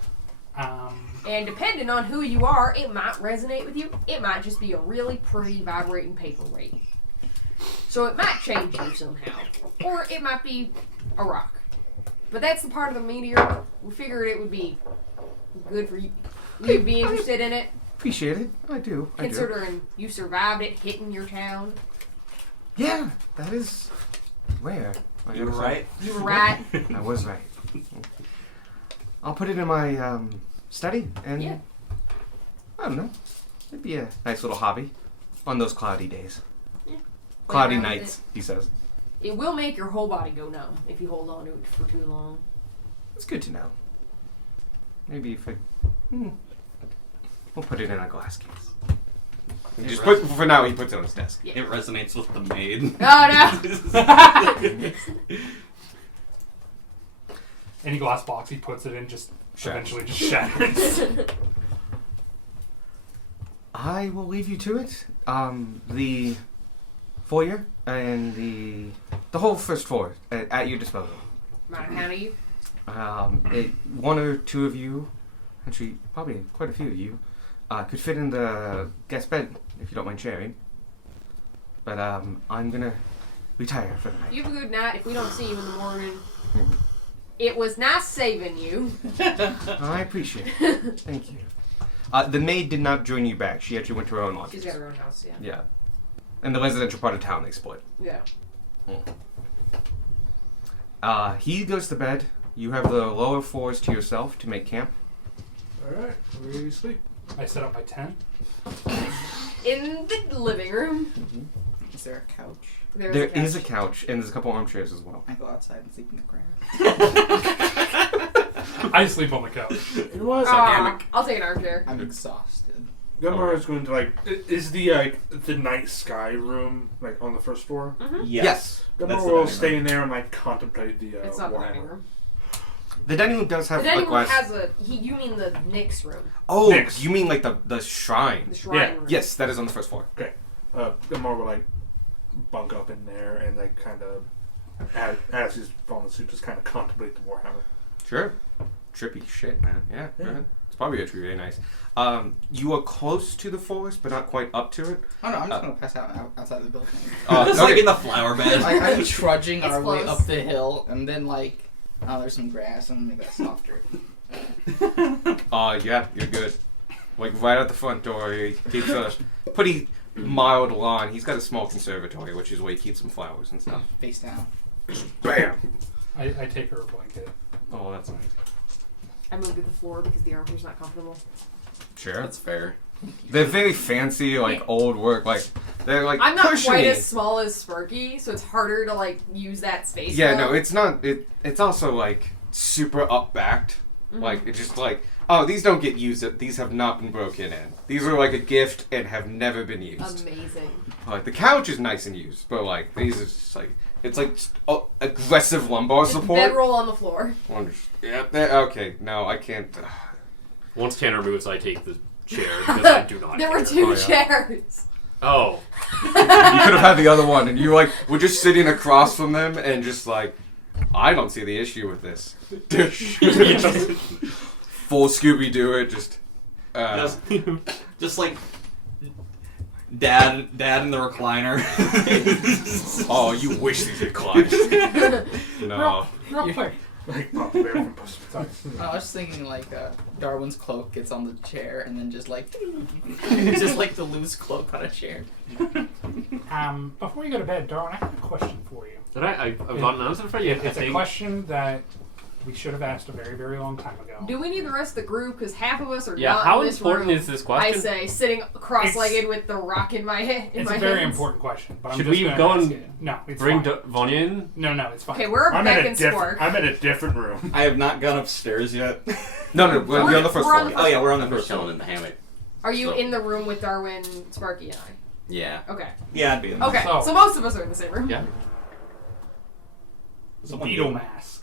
And depending on who you are, it might resonate with you. It might just be a really pretty vibrating paperweight. So it might change you somehow. Or it might be a rock. But that's the part of the meteor. We figured it would be good for you. You'd be interested in it, Appreciate it. I do. I do. considering you survived it hitting your town. Yeah, that is rare. I You were gotta say. right. You were right. I was right. I'll put it in my study, and Yeah. I don't know. It'd be a nice little hobby on those cloudy days. Yeah. Cloudy Play around with nights, he says. It will make your whole body go numb if you hold on to it for too long. It's good to know. Maybe if I... We'll put it in a glass case. He just put, for now, he puts it on his desk. Yeah. It resonates with the maid. Oh no! Any glass box he puts it in just Shatters. eventually just shatters. I will leave you to it. The foyer and the whole first floor at your disposal. Matter how do you? One or two of you, actually probably quite a few of you, could fit in the guest bed if you don't mind sharing. But I'm gonna retire for the night. You have a good night. If we don't see you in the morning, Mhm. it was nice saving you. I appreciate it. Thank you. The maid did not join you back. She actually went to her own lodge. She's got her own house. Yeah. Yeah. In the residential part of town, they split. Yeah. He goes to bed. You have the lower floors to yourself to make camp. Alright, where do you sleep? I set up my tent. In the living room. Is there a couch? There's There a couch. is a couch, and there's a couple armchairs as well. I go outside and sleep in the ground. I sleep on the couch. It was I'll take an armchair. I'm exhausted. Gunmar is going to is the night sky room like on the first floor? Yes. Gunmar That's the will dining stay room. in there and like contemplate the It's not the dining Warhammer. room. The dining room does have The dining a room glass. has a. You mean the Nyx room? Oh, Next. you mean like the shrine? The shrine Yeah. room. Yes, that is on the first floor. Gunmar will like bunk up in there and like kind of as he's falling asleep, just kind of contemplate the Warhammer. Sure. Trippy shit, man. Yeah. Yeah. Go ahead. It's probably actually really nice. You are close to the forest, but not quite up to it. Oh no, I'm just gonna pass out outside of the building. It's like in the flower bed. Like, I'm trudging It's our way close. up the hill, and then like, oh, there's some grass, and they got softer. Yeah, you're good. Like right at the front door, he keeps a pretty mild lawn. He's got a small conservatory, which is where he keeps some flowers and stuff. Face down. Bam! I take her a blanket. Oh, that's nice. I moved to the floor because the armchair's not comfortable. Sure. That's fair. They're very fancy, like old work. Like they're like I'm not cushiony. quite as small as Sparky, so it's harder to like use that space. Yeah, well. no, it's not. It's also like super up backed. Mhm. Like it's just like, oh, these don't get used. These have not been broken in. These are like a gift and have never been used. Amazing. Like the couch is nice and used, but like these are just like it's like aggressive lumbar Just support. bedroll on the floor. Yeah. Okay. No, I can't. Once Tanner moves, I take the chair because I do not. There were care. two Oh, yeah. chairs. Oh, You could have had the other one, and you like were just sitting across from them, and just like, I don't see the issue with this. Full Scooby Doo it, just. Just like dad in the recliner. Oh, you wish these had climbed. No. Real quick. Like Papa Bear from Puss. I was thinking like Darwin's cloak gets on the chair, and then just like, just like the loose cloak on a chair. Before you go to bed, Darwin, I have a question for you. did I've got an answer for you. It's a question that we should have asked a very, very long time ago. Do we need the rest of the group? Because half of us are Yeah, not how in this important room. is this I question? say, sitting cross-legged with the rock in my head. It's a very important question, but Should I'm just we gonna go ask and it. No, it's Bring fine. Vanya in. No, it's fine. Okay, we're I'm back in in a different. Spark. I'm in a different room. I have not gone upstairs yet. No, we're on the first we're on floor. the Oh yeah, we're on the I'm first just floor. chilling in the hammock. Are you So- in the room with Darwin, Sparky, and I? Yeah. Okay. Yeah, I'd be in there. Okay, So- so most of us are in the same room. Yeah. Someone Beetle do- mask.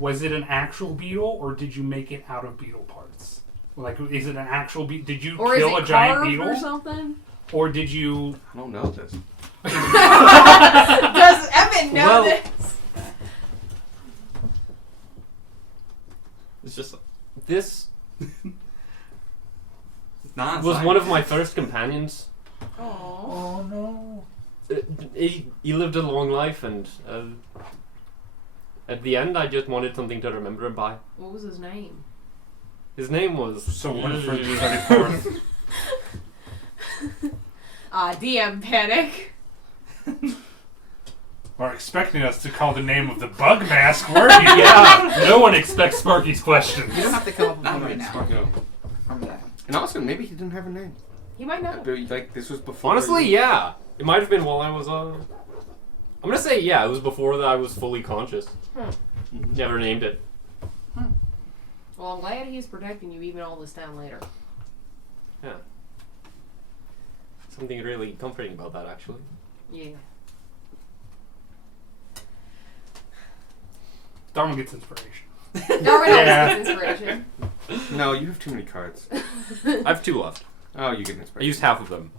Was it an actual beetle, or did you make it out of beetle parts? Like, is it an actual beetle? Did you Or is kill it a giant carved beetle, or something? or did you? I don't know this. Does Evan know Well- this? It's just This nonsense. was one of my first companions. Aww. Oh no. He lived a long life, and at the end, I just wanted something to remember him by. What was his name? His name was. So what is for the 34th? DM Panic. Are expecting us to call the name of the bug mask, were you? Yeah. No one expects Sparky's question. You don't have to come up with Not one right really now. smart. No. Remember that. And also, maybe he didn't have a name. He might know. Like this was before. Honestly, yeah. It might have been while I was. I'm gonna say yeah. It was before that I was fully conscious. Never named it. Well, I'm glad he's protecting you even all this time later. Yeah. Something really comforting about that, actually. Yeah. Darwin gets inspiration. Darwin Yeah. always gets inspiration. No, you have too many cards. I have 2 left. Oh, you get I inspiration. used half of them.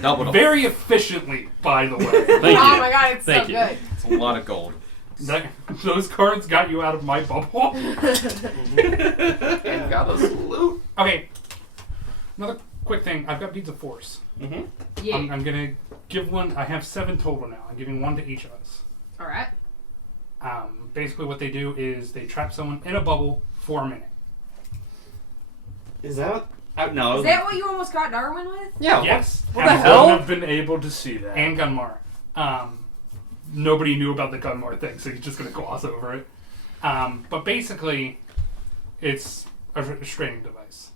Double. Very efficiently, by the way. Thank Oh you. my god, it's Thank so you. good. It's a lot of gold. Those cards got you out of my bubble. And got us loot. Okay. Another quick thing. I've got Beads of Force. Mm-hmm. Yeah. I'm gonna give one. I have 7 total now. I'm giving 1 to each of us. All right. Basically, what they do is they trap someone in a bubble for a minute. Is that? No. Is that what you almost got Darwin with? Yeah. Yes. What the and hell? I've been able to see that. And Gunmar. Nobody knew about the Gunmar thing, so he's just gonna gloss over it. But basically, it's a restraining device.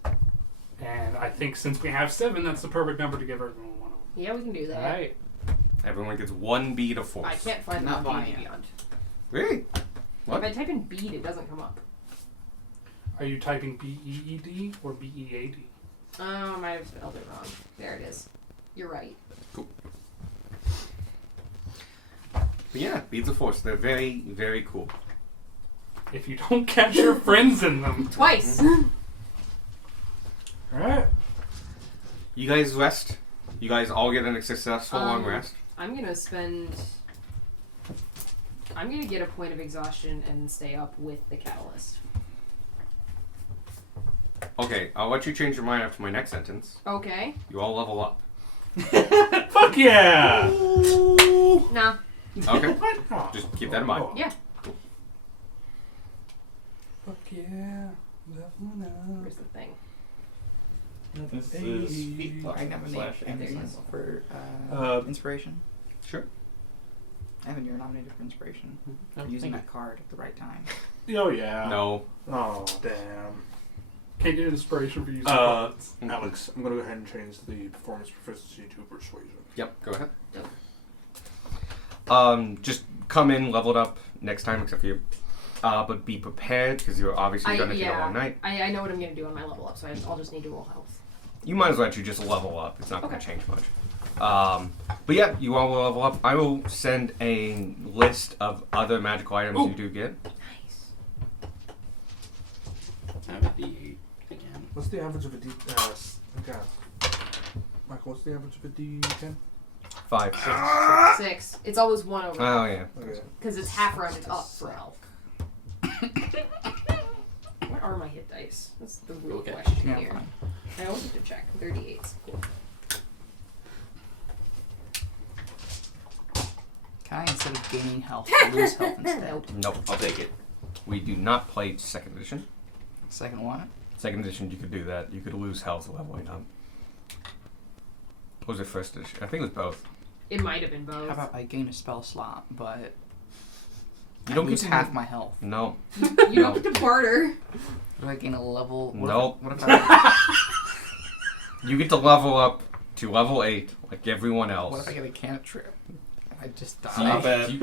And I think since we have 7, that's the perfect number to give everyone one of them. Yeah, we can do that. Alright. Everyone gets 1 bead of force. I can't find Not the buying bead it. beyond. Really? What? If I type in bead, it doesn't come up. Are you typing B-E-E-D or B-E-A-D? Oh, I might have spelled it wrong. There it is. You're right. But yeah, beads of force. They're very, very cool. If you don't catch your friends in them. Twice. Alright. You guys rest. You guys all get a successful long rest. I'm gonna get a point of exhaustion and stay up with the catalyst. Okay, I'll let you change your mind after my next sentence. Okay. You all level up. Fuck yeah! Nah. Okay. Oh. Just keep that in mind. Yeah. Fuck yeah. Here's the thing. This is feet I nominate slash Anderson Anderson. for inspiration. Sure. Evan, you're nominated for inspiration. Oh, For using thank that card at the right time. Oh yeah. No. Oh damn. Can't get inspiration for using cards. Alex, I'm gonna go ahead and change the performance proficiency to persuasion. Yep, go ahead. Just come in leveled up next time, except for you. But be prepared, because you're obviously going to take a long night. I know what I'm gonna do on my level up, so I'll just need to roll health. You might as well actually just level up. It's not going to Okay. change much. But yeah, you all will level up. I will send a list of other magical items Ooh. you do get. Nice. I have a D8 again. What's the average of a D? Okay. Michael, what's the average of a D10? 5, 6. 6. It's always 1 over. Oh, yeah. Okay. Because it's half rounded up for health. What are my hit dice? That's the real Okay. question Yeah, here. fine. I always have to check. 38s. Cool. Can I, instead of gaining health, lose health instead? Nope. Nope. I'll take it. We do not play 2nd edition. Second one. 2nd edition, you could do that. You could lose health leveling up. Or was it 1st edition? I think it was both. It might have been both. How about I gain a spell slot, but You I don't lose get to half my health? No. You don't get to barter. Do I gain a level? Nope. What if I You get to level up to level 8, like everyone else. what if I get a cantrip? And I just die. Not bad.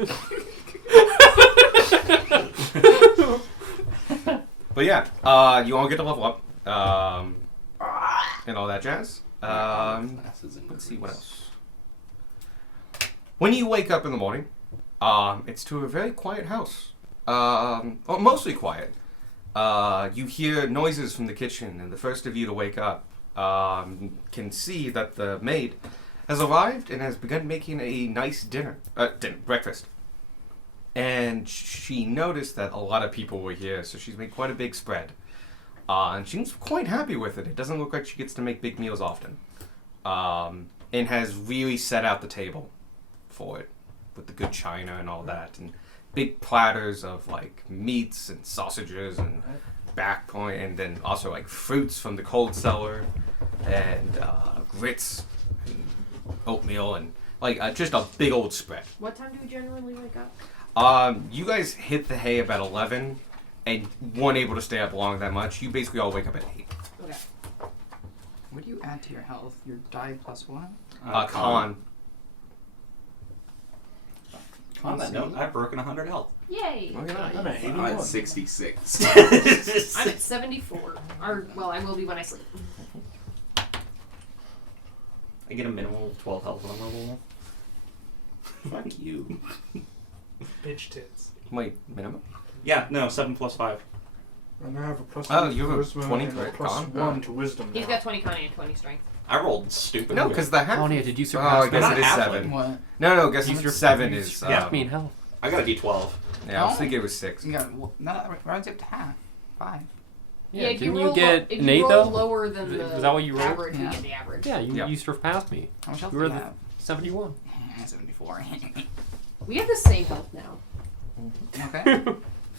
But yeah, you all get to level up, and all that jazz. Let's see what else. When you wake up in the morning, it's to a very quiet house. Well, mostly quiet. You hear noises from the kitchen, and the first of you to wake up can see that the maid has arrived and has begun making a nice breakfast. And she noticed that a lot of people were here, so she's made quite a big spread. And she's quite happy with it. It doesn't look like she gets to make big meals often. And has really set out the table for it, with the good china and all that, and big platters of like meats and sausages and back point, and then also like fruits from the cold cellar, and grits, and oatmeal, and like just a big old spread. What time do we generally wake up? You guys hit the hay about 11, and weren't able to stay up long that much. You basically all wake up at 8. Okay. What do you add to your health? Your die plus what? Con. On that note, I've broken 100 health. Yay! Okay. I'm at I'm 81. at 66. I'm at 74. Or, well, I will be when I sleep. I get a minimum of 12 health when I'm level. Fuck you. Bitch tits. Wait, minimum? Yeah, no, 7 plus 5. And I have a plus Oh, 2 you have a charisma 20 and a for plus con? 1 to wisdom. He's now. got 20 con and 20 strength. I rolled stupid. No, because the half. Oh, yeah, did you Oh, surpass I guess Not it is halfling. 7. What? No, guess Use your- 7 use- is. yeah, me and health. I got a D12. Yeah, I was Oh. thinking it was 6. You got no, rounds up to half. 5. Yeah, if didn't you you roll get if an you 8 roll though? lower than the Was that what you rolled? average, you Yeah. get the average. Yeah, you Yeah. surpassed me. How much health You do were you the have? 71. 74. We have the same health now. Okay.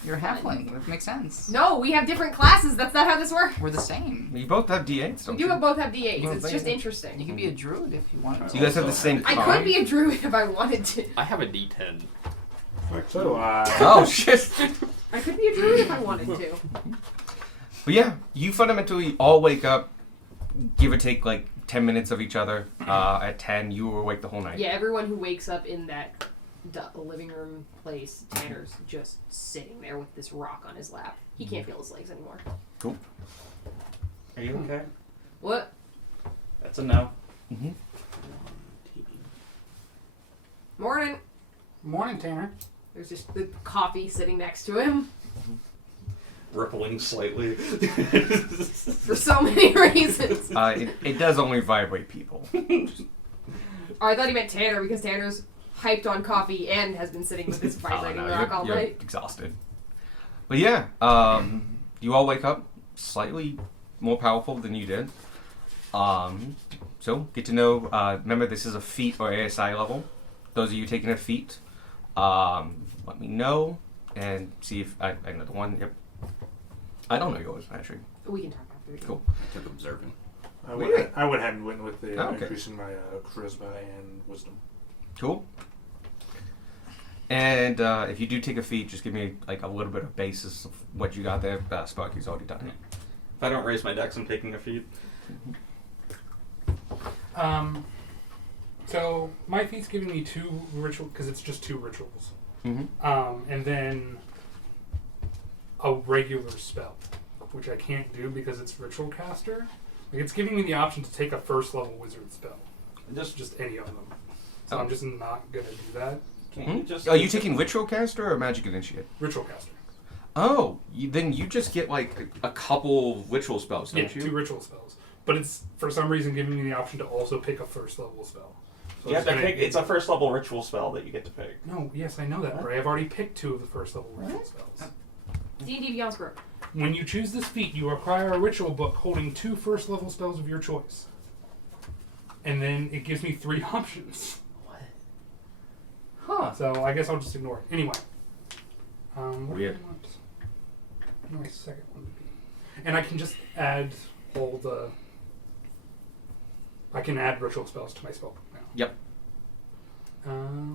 You're a halfling. That makes sense. No, we have different classes. That's not how this works. We're the same. You both have D8s, don't We you? do both have D8s. Well, It's there just you go. You interesting. can be a druid if you want. So you guys have the same I con? could be a druid if I wanted to. I have a D10. So do I. Oh, shit. I could be a druid if I wanted to. But yeah, you fundamentally all wake up, give or take like 10 minutes of each other. At 10, you were awake the whole night. Yeah, everyone who wakes up in that living room place, Tanner's just sitting there with this rock on his lap. He can't feel his legs anymore. Cool. Are you okay? What? That's a no. Mm-hmm. Morning. Morning, Tanner. There's just the coffee sitting next to him Rippling slightly. for so many reasons. It does only vibrate people. Oh, I thought he meant Tanner because Tanner's hyped on coffee and has been sitting with this vibrating no, rock all you're night. exhausted. But yeah, you all wake up slightly more powerful than you did. So get to know. Remember, this is a feat or ASI level. Those of you taking a feat, let me know and see if I know the one. Yep. I don't know yours actually. We can talk after we do. Cool. I took observing. I went ahead and went with the Oh, okay. increase in my charisma and wisdom. Cool. And if you do take a feat, just give me like a little bit of basis of what you got there. Sparky's already done it. If I don't raise my dex, I'm taking a feat. So my feat's giving me 2 ritual because it's just 2 rituals. Mm-hmm. And then a regular spell, which I can't do because it's ritual caster. Like it's giving me the option to take a first level wizard spell, just any of them. So I'm just not gonna do that. Can't you just? Are you taking Ritual Caster or Magic Initiate? Ritual caster. Oh, then you just get like a couple ritual spells, don't Yeah, you? 2 ritual spells, but it's for some reason giving me the option to also pick a first level spell. So You have it's to gonna- pick. It's a first level ritual spell that you get to pick. No, yes, I know that, Bray. I've already picked 2 of the first level ritual spells. D&D Beyond Script. When you choose this feat, you acquire a ritual book holding 2 first level spells of your choice. And then it gives me 3 options. Huh. So I guess I'll just ignore it. Anyway. What Weird. do I want my second one to be? And I can just add all the... I can add ritual spells to my spellbook now. Yep.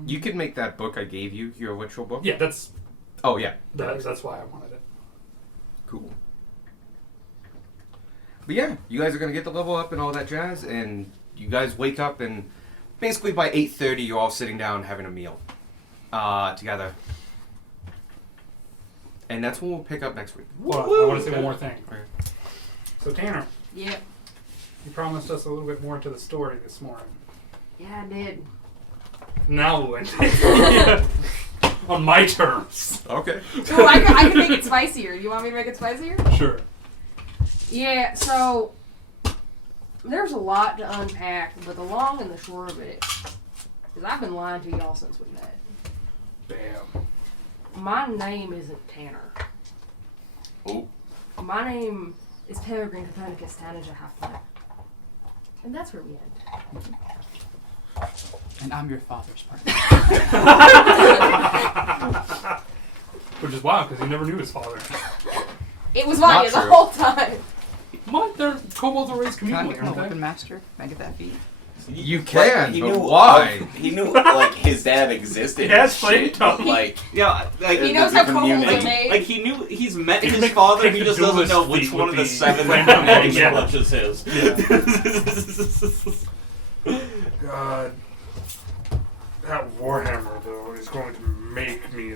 You could make that book I gave you your ritual book. Yeah, that's Oh yeah. that's why I wanted it. Cool. But yeah, you guys are gonna get the level up and all that jazz, and you guys wake up, and basically by 8:30 you're all sitting down having a meal together, and that's when we'll pick up next week. Hold on, I want to say one more thing. Okay. So Tanner, Yeah. you promised us a little bit more to the story this morning. Yeah, I did. Now what? On my terms. Okay. Oh, I can make it spicier. You want me to make it spicier? Sure. Yeah, so there's a lot to unpack, but the long and the short of it, because I've been lying to y'all since we met. Bam. My name isn't Tanner. Oh. My name is Peregrine Copernicus Tanager Halfling. And that's where we end. And I'm your father's partner. Which is wild because he never knew his father. It was Vanya the true. whole time. What? They're kobolds are raised Can I communally, become a aren't they? weapon master? Can I get that feat? You can, He but knew why? He knew like his dad existed. Yeah, and it's funny, shit, Tom. but, like Yeah, like He knows how different kobolds are unity. made. Like he knew he's met If his Mick father, picked he the just doesn't know duelist which feat one of would the be 7 random, Commanding yeah. Clutch is his. God. That Warhammer, though, is going to make me.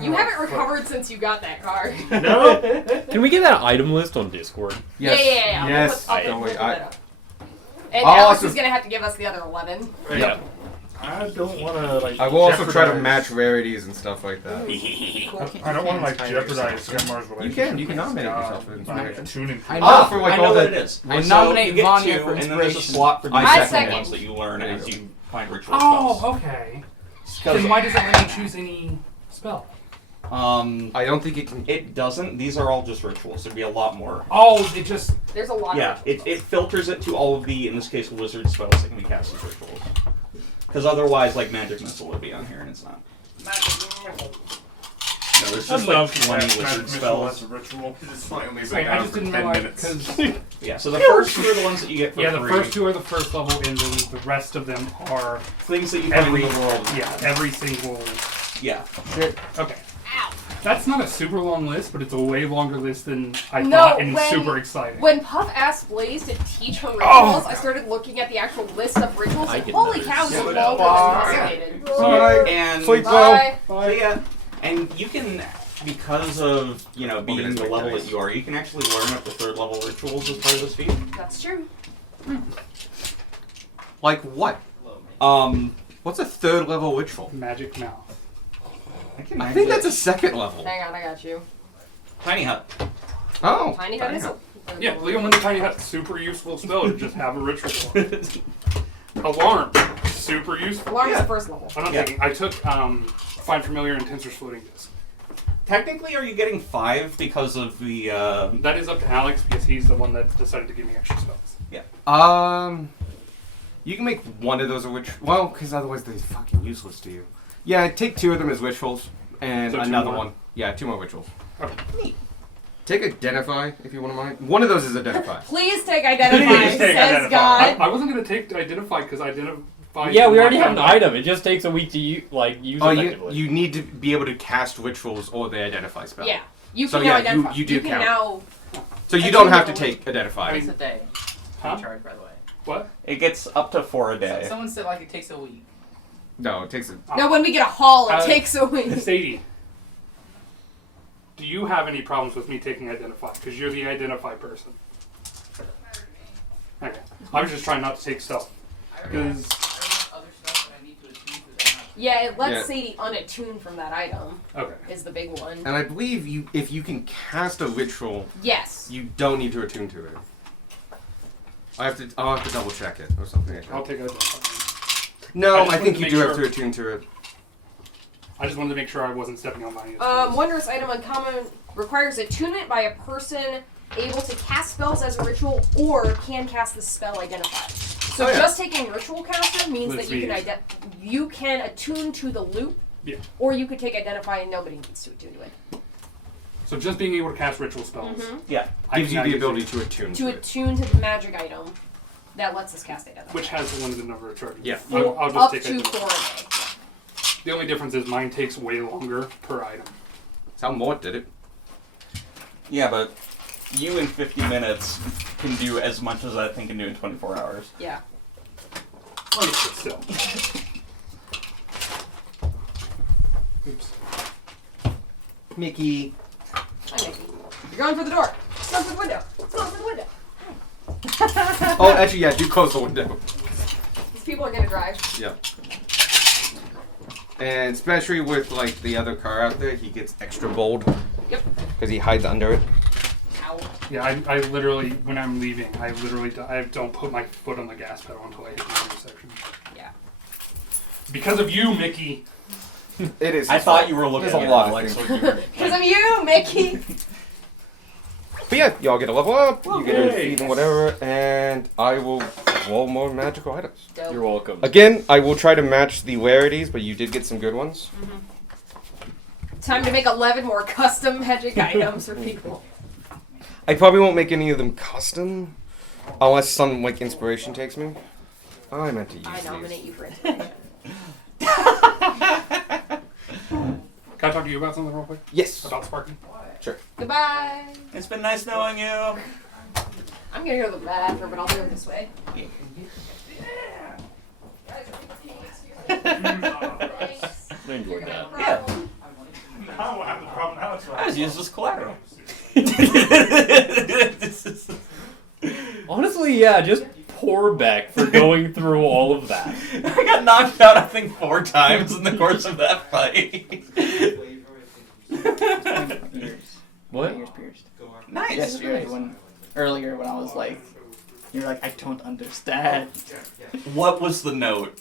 You haven't recovered since you got that card. No! Can we get that item list on Discord? Yes. Yeah. Yes. I'll Don't put wait, that up. And I'll Alex also- is going to have to give us the other 11. Yep. I don't want to like. I will also try to jeopardize- match rarities and stuff like that. I don't want to like jeopardize Skymar's relationship. You can nominate with yourself God. in I'm inspiration. tuning. I Ah, know. for like I know all what the- it is. I So nominate you get Vanya two, for and then there's a inspiration. slot for I the second second. ones that you learn There you as go. you find ritual spells. Oh, okay. 'Cause, Then why does that let me choose any spell? I don't think it can. it doesn't. These are all just rituals. There'd be a lot more. Oh, it just. There's a lot Yeah, of it filters it to all of the, in this case, wizard spells that can be cast as rituals. Because otherwise, like Magic Missile would be on here, and it's not. No, there's just like 20 wizard spells. a ritual. It's only Wait, I just didn't realize because Yeah, so the first two are the ones that you get for yeah, the free. first two are the first level, and then the rest of them are Things that you find every in the world. every single. Yeah. Okay. That's not a super long list, but it's a way longer list than I No, thought, and it's when- super exciting. When Puff asked Blaze to teach her rituals, Oh. I started looking at the actual list of rituals. I And get holy those. cow, this is Yeah, longer but- than anticipated. Bye. And Sleep well. Bye. So yeah, and you can, because of being Organize the my level dice. that you are, you can actually learn up to third level rituals as part of this feat. That's true. Like what? What's a third level ritual? Magic mouth. I think that's a second level. Hang on, I got you. Tiny Hut. Oh. Tiny Hut is a. Yeah, Leo Linda Tiny Hut, super useful spell to just have a ritual. Alarm, super useful. Alarm is Yeah. the first level. I'm not Yeah. thinking. I took Find Familiar and Tensor's Floating Disc. Technically, are you getting 5 because of the? That is up to Alex because he's the one that decided to give me extra spells. You can make one of those a witch. Well, because otherwise they're fucking useless to you. Yeah, take 2 of them as rituals, and So 2 another more? one. Yeah, 2 more rituals. Okay. Take Identify if you want to mind. One of those is Identify. Please take Identify, Please take says Identify. God. I wasn't gonna take Identify because Identify. Yeah, we already might have an item. It just takes a week to use Oh, effectively. you need to be able to cast rituals or the Identify spell. Yeah, you So, can yeah, now you- identify. you do can count. now. So you I don't do have to know. take Identify. I It's mean- a day. Huh? Charge, by the way. What? It gets up to 4 a day. Someone said like it takes a week. No, it takes a. No, when we get a haul, it Uh, takes a week. Sadie, do you have any problems with me taking Identify? Because you're the Identify person. Okay. I was just trying not to take stealth. I already have Because other stuff that I need to attune to that. Yeah, it lets Yeah. Sadie unattune from that item. okay. Is the big one. And I believe if you can cast a ritual, Yes. you don't need to attune to it. I'll have to double check it or something like that. I'll take Identify. No, I I, just think wanted to you make do have sure- to attune to it. I just wanted to make sure I wasn't stepping on my Wondrous item uncommon requires attunement by a person able to cast spells as a ritual or can cast the spell Identify. So Oh, yeah. just taking Ritual Caster means Let's that you see. can you can attune to the loop, Yeah. or you could take Identify and nobody needs to attune to it. So just being able to cast ritual spells Mhm. Yeah. I Gives can you now the use ability it, to attune To to it. attune to the magic item that lets us cast Identify. which has a limited number of charges. Yeah. I'll just Up take to Identify. 4 a day. The only difference is mine takes way longer per item. That's how Mort did it. Yeah, but you in 50 minutes can do as much as I think can do in 24 hours. Yeah. But still. Oops. Mickey. Okay. You're going for the door. It's going for the window. It's going for the window. Oh, actually, yeah, do close the window. These people are gonna drive. Yeah. And especially with like the other car out there, he gets extra bold. Yep. Because he hides under it. Ow. Yeah, I literally, when I'm leaving, I don't put my foot on the gas pedal until I hit the intersection. Yeah. Because of you, Mickey. It is. I thought you were looking There's at a lot it, of like, things. so you were- Because of you, Mickey. But yeah, y'all get a level up, you get a Yay. feed and whatever, and I will roll more magical items. Dope. You're welcome. Again, I will try to match the rarities, but you did get some good ones. Time to make 11 more custom magic items for people. I probably won't make any of them custom, unless some like inspiration takes me. I meant to use I these. nominate you for inspiration. Can I talk to you about something real quick? Yes. About Sparky? Goodbye. It's been nice knowing you. I'm gonna go to the bathroom, but I'll do it this way. Thanks. I enjoyed that. Yeah. Now I have the problem. Now it's I was used as collateral. Honestly, yeah, just poor Beck for going through all of that. I got knocked out, I think, 4 times in the course of that fight. Ears. What? Ears pierced. Nice. Yesterday, earlier when I was like, you're like, I don't understand. What was the note?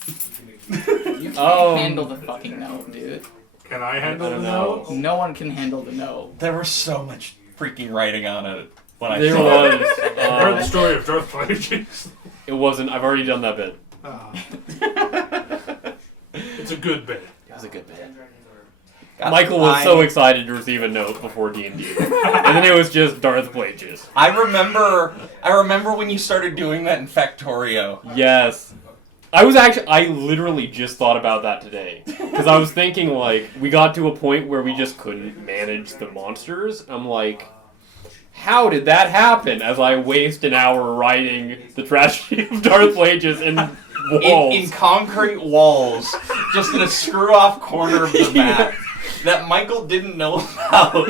You can't handle the fucking note, dude. Can I handle I don't the know. note? No one can handle the note. There was so much freaking writing on it when I There saw it. was. I heard the story of Darth Vader. It wasn't. I've already done that bit. It's a good bit. It was a good bit. God, Michael was so excited to receive a note before D&D, and then it was just Darth Plagueis. I remember when you started doing that in Factorio. Yes. I literally just thought about that today. Because I was thinking, like, we got to a point where we just couldn't manage the monsters. I'm like, how did that happen? As I waste an hour writing the tragedy of Darth Plagueis in walls. In concrete walls, just in a screw-off corner of the map that Michael didn't know about.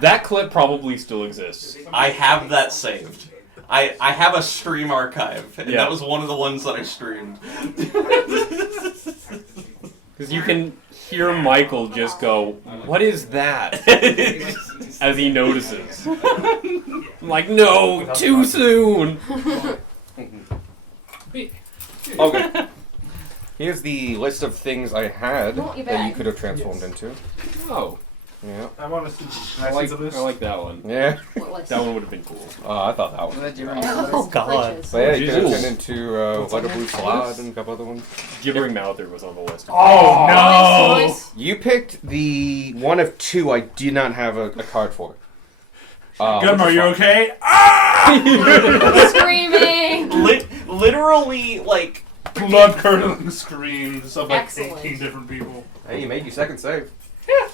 That clip probably still exists. I have that saved. I have a stream archive, and Yeah. that was one of the ones that I streamed. Because you can hear Michael just go, "What is that?" as he notices. I'm like, no, too soon. Okay. Here's the list of things I had Want you that you back. could have transformed into. Oh, Yeah. I want to see. Can I I see the list? like that one. Yeah. What list? That one would have been cool. I thought that Was one. that your Oh, God. glitches. But yeah, you could have Jesus. turned into Lighter Blue Slide and a couple other ones. Gibbering Mouther was on the list. Oh no! Nice. You picked the one of 2 I did not have a card for. Gunmar, which you is fine. okay? Screaming. Literally, like, Blood curdling screams of like Excellent. 18 different people. Hey, you made your second save.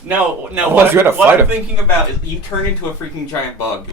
no. Otherwise What, you had to what fight I'm him. thinking about is you turn into a freaking giant bug.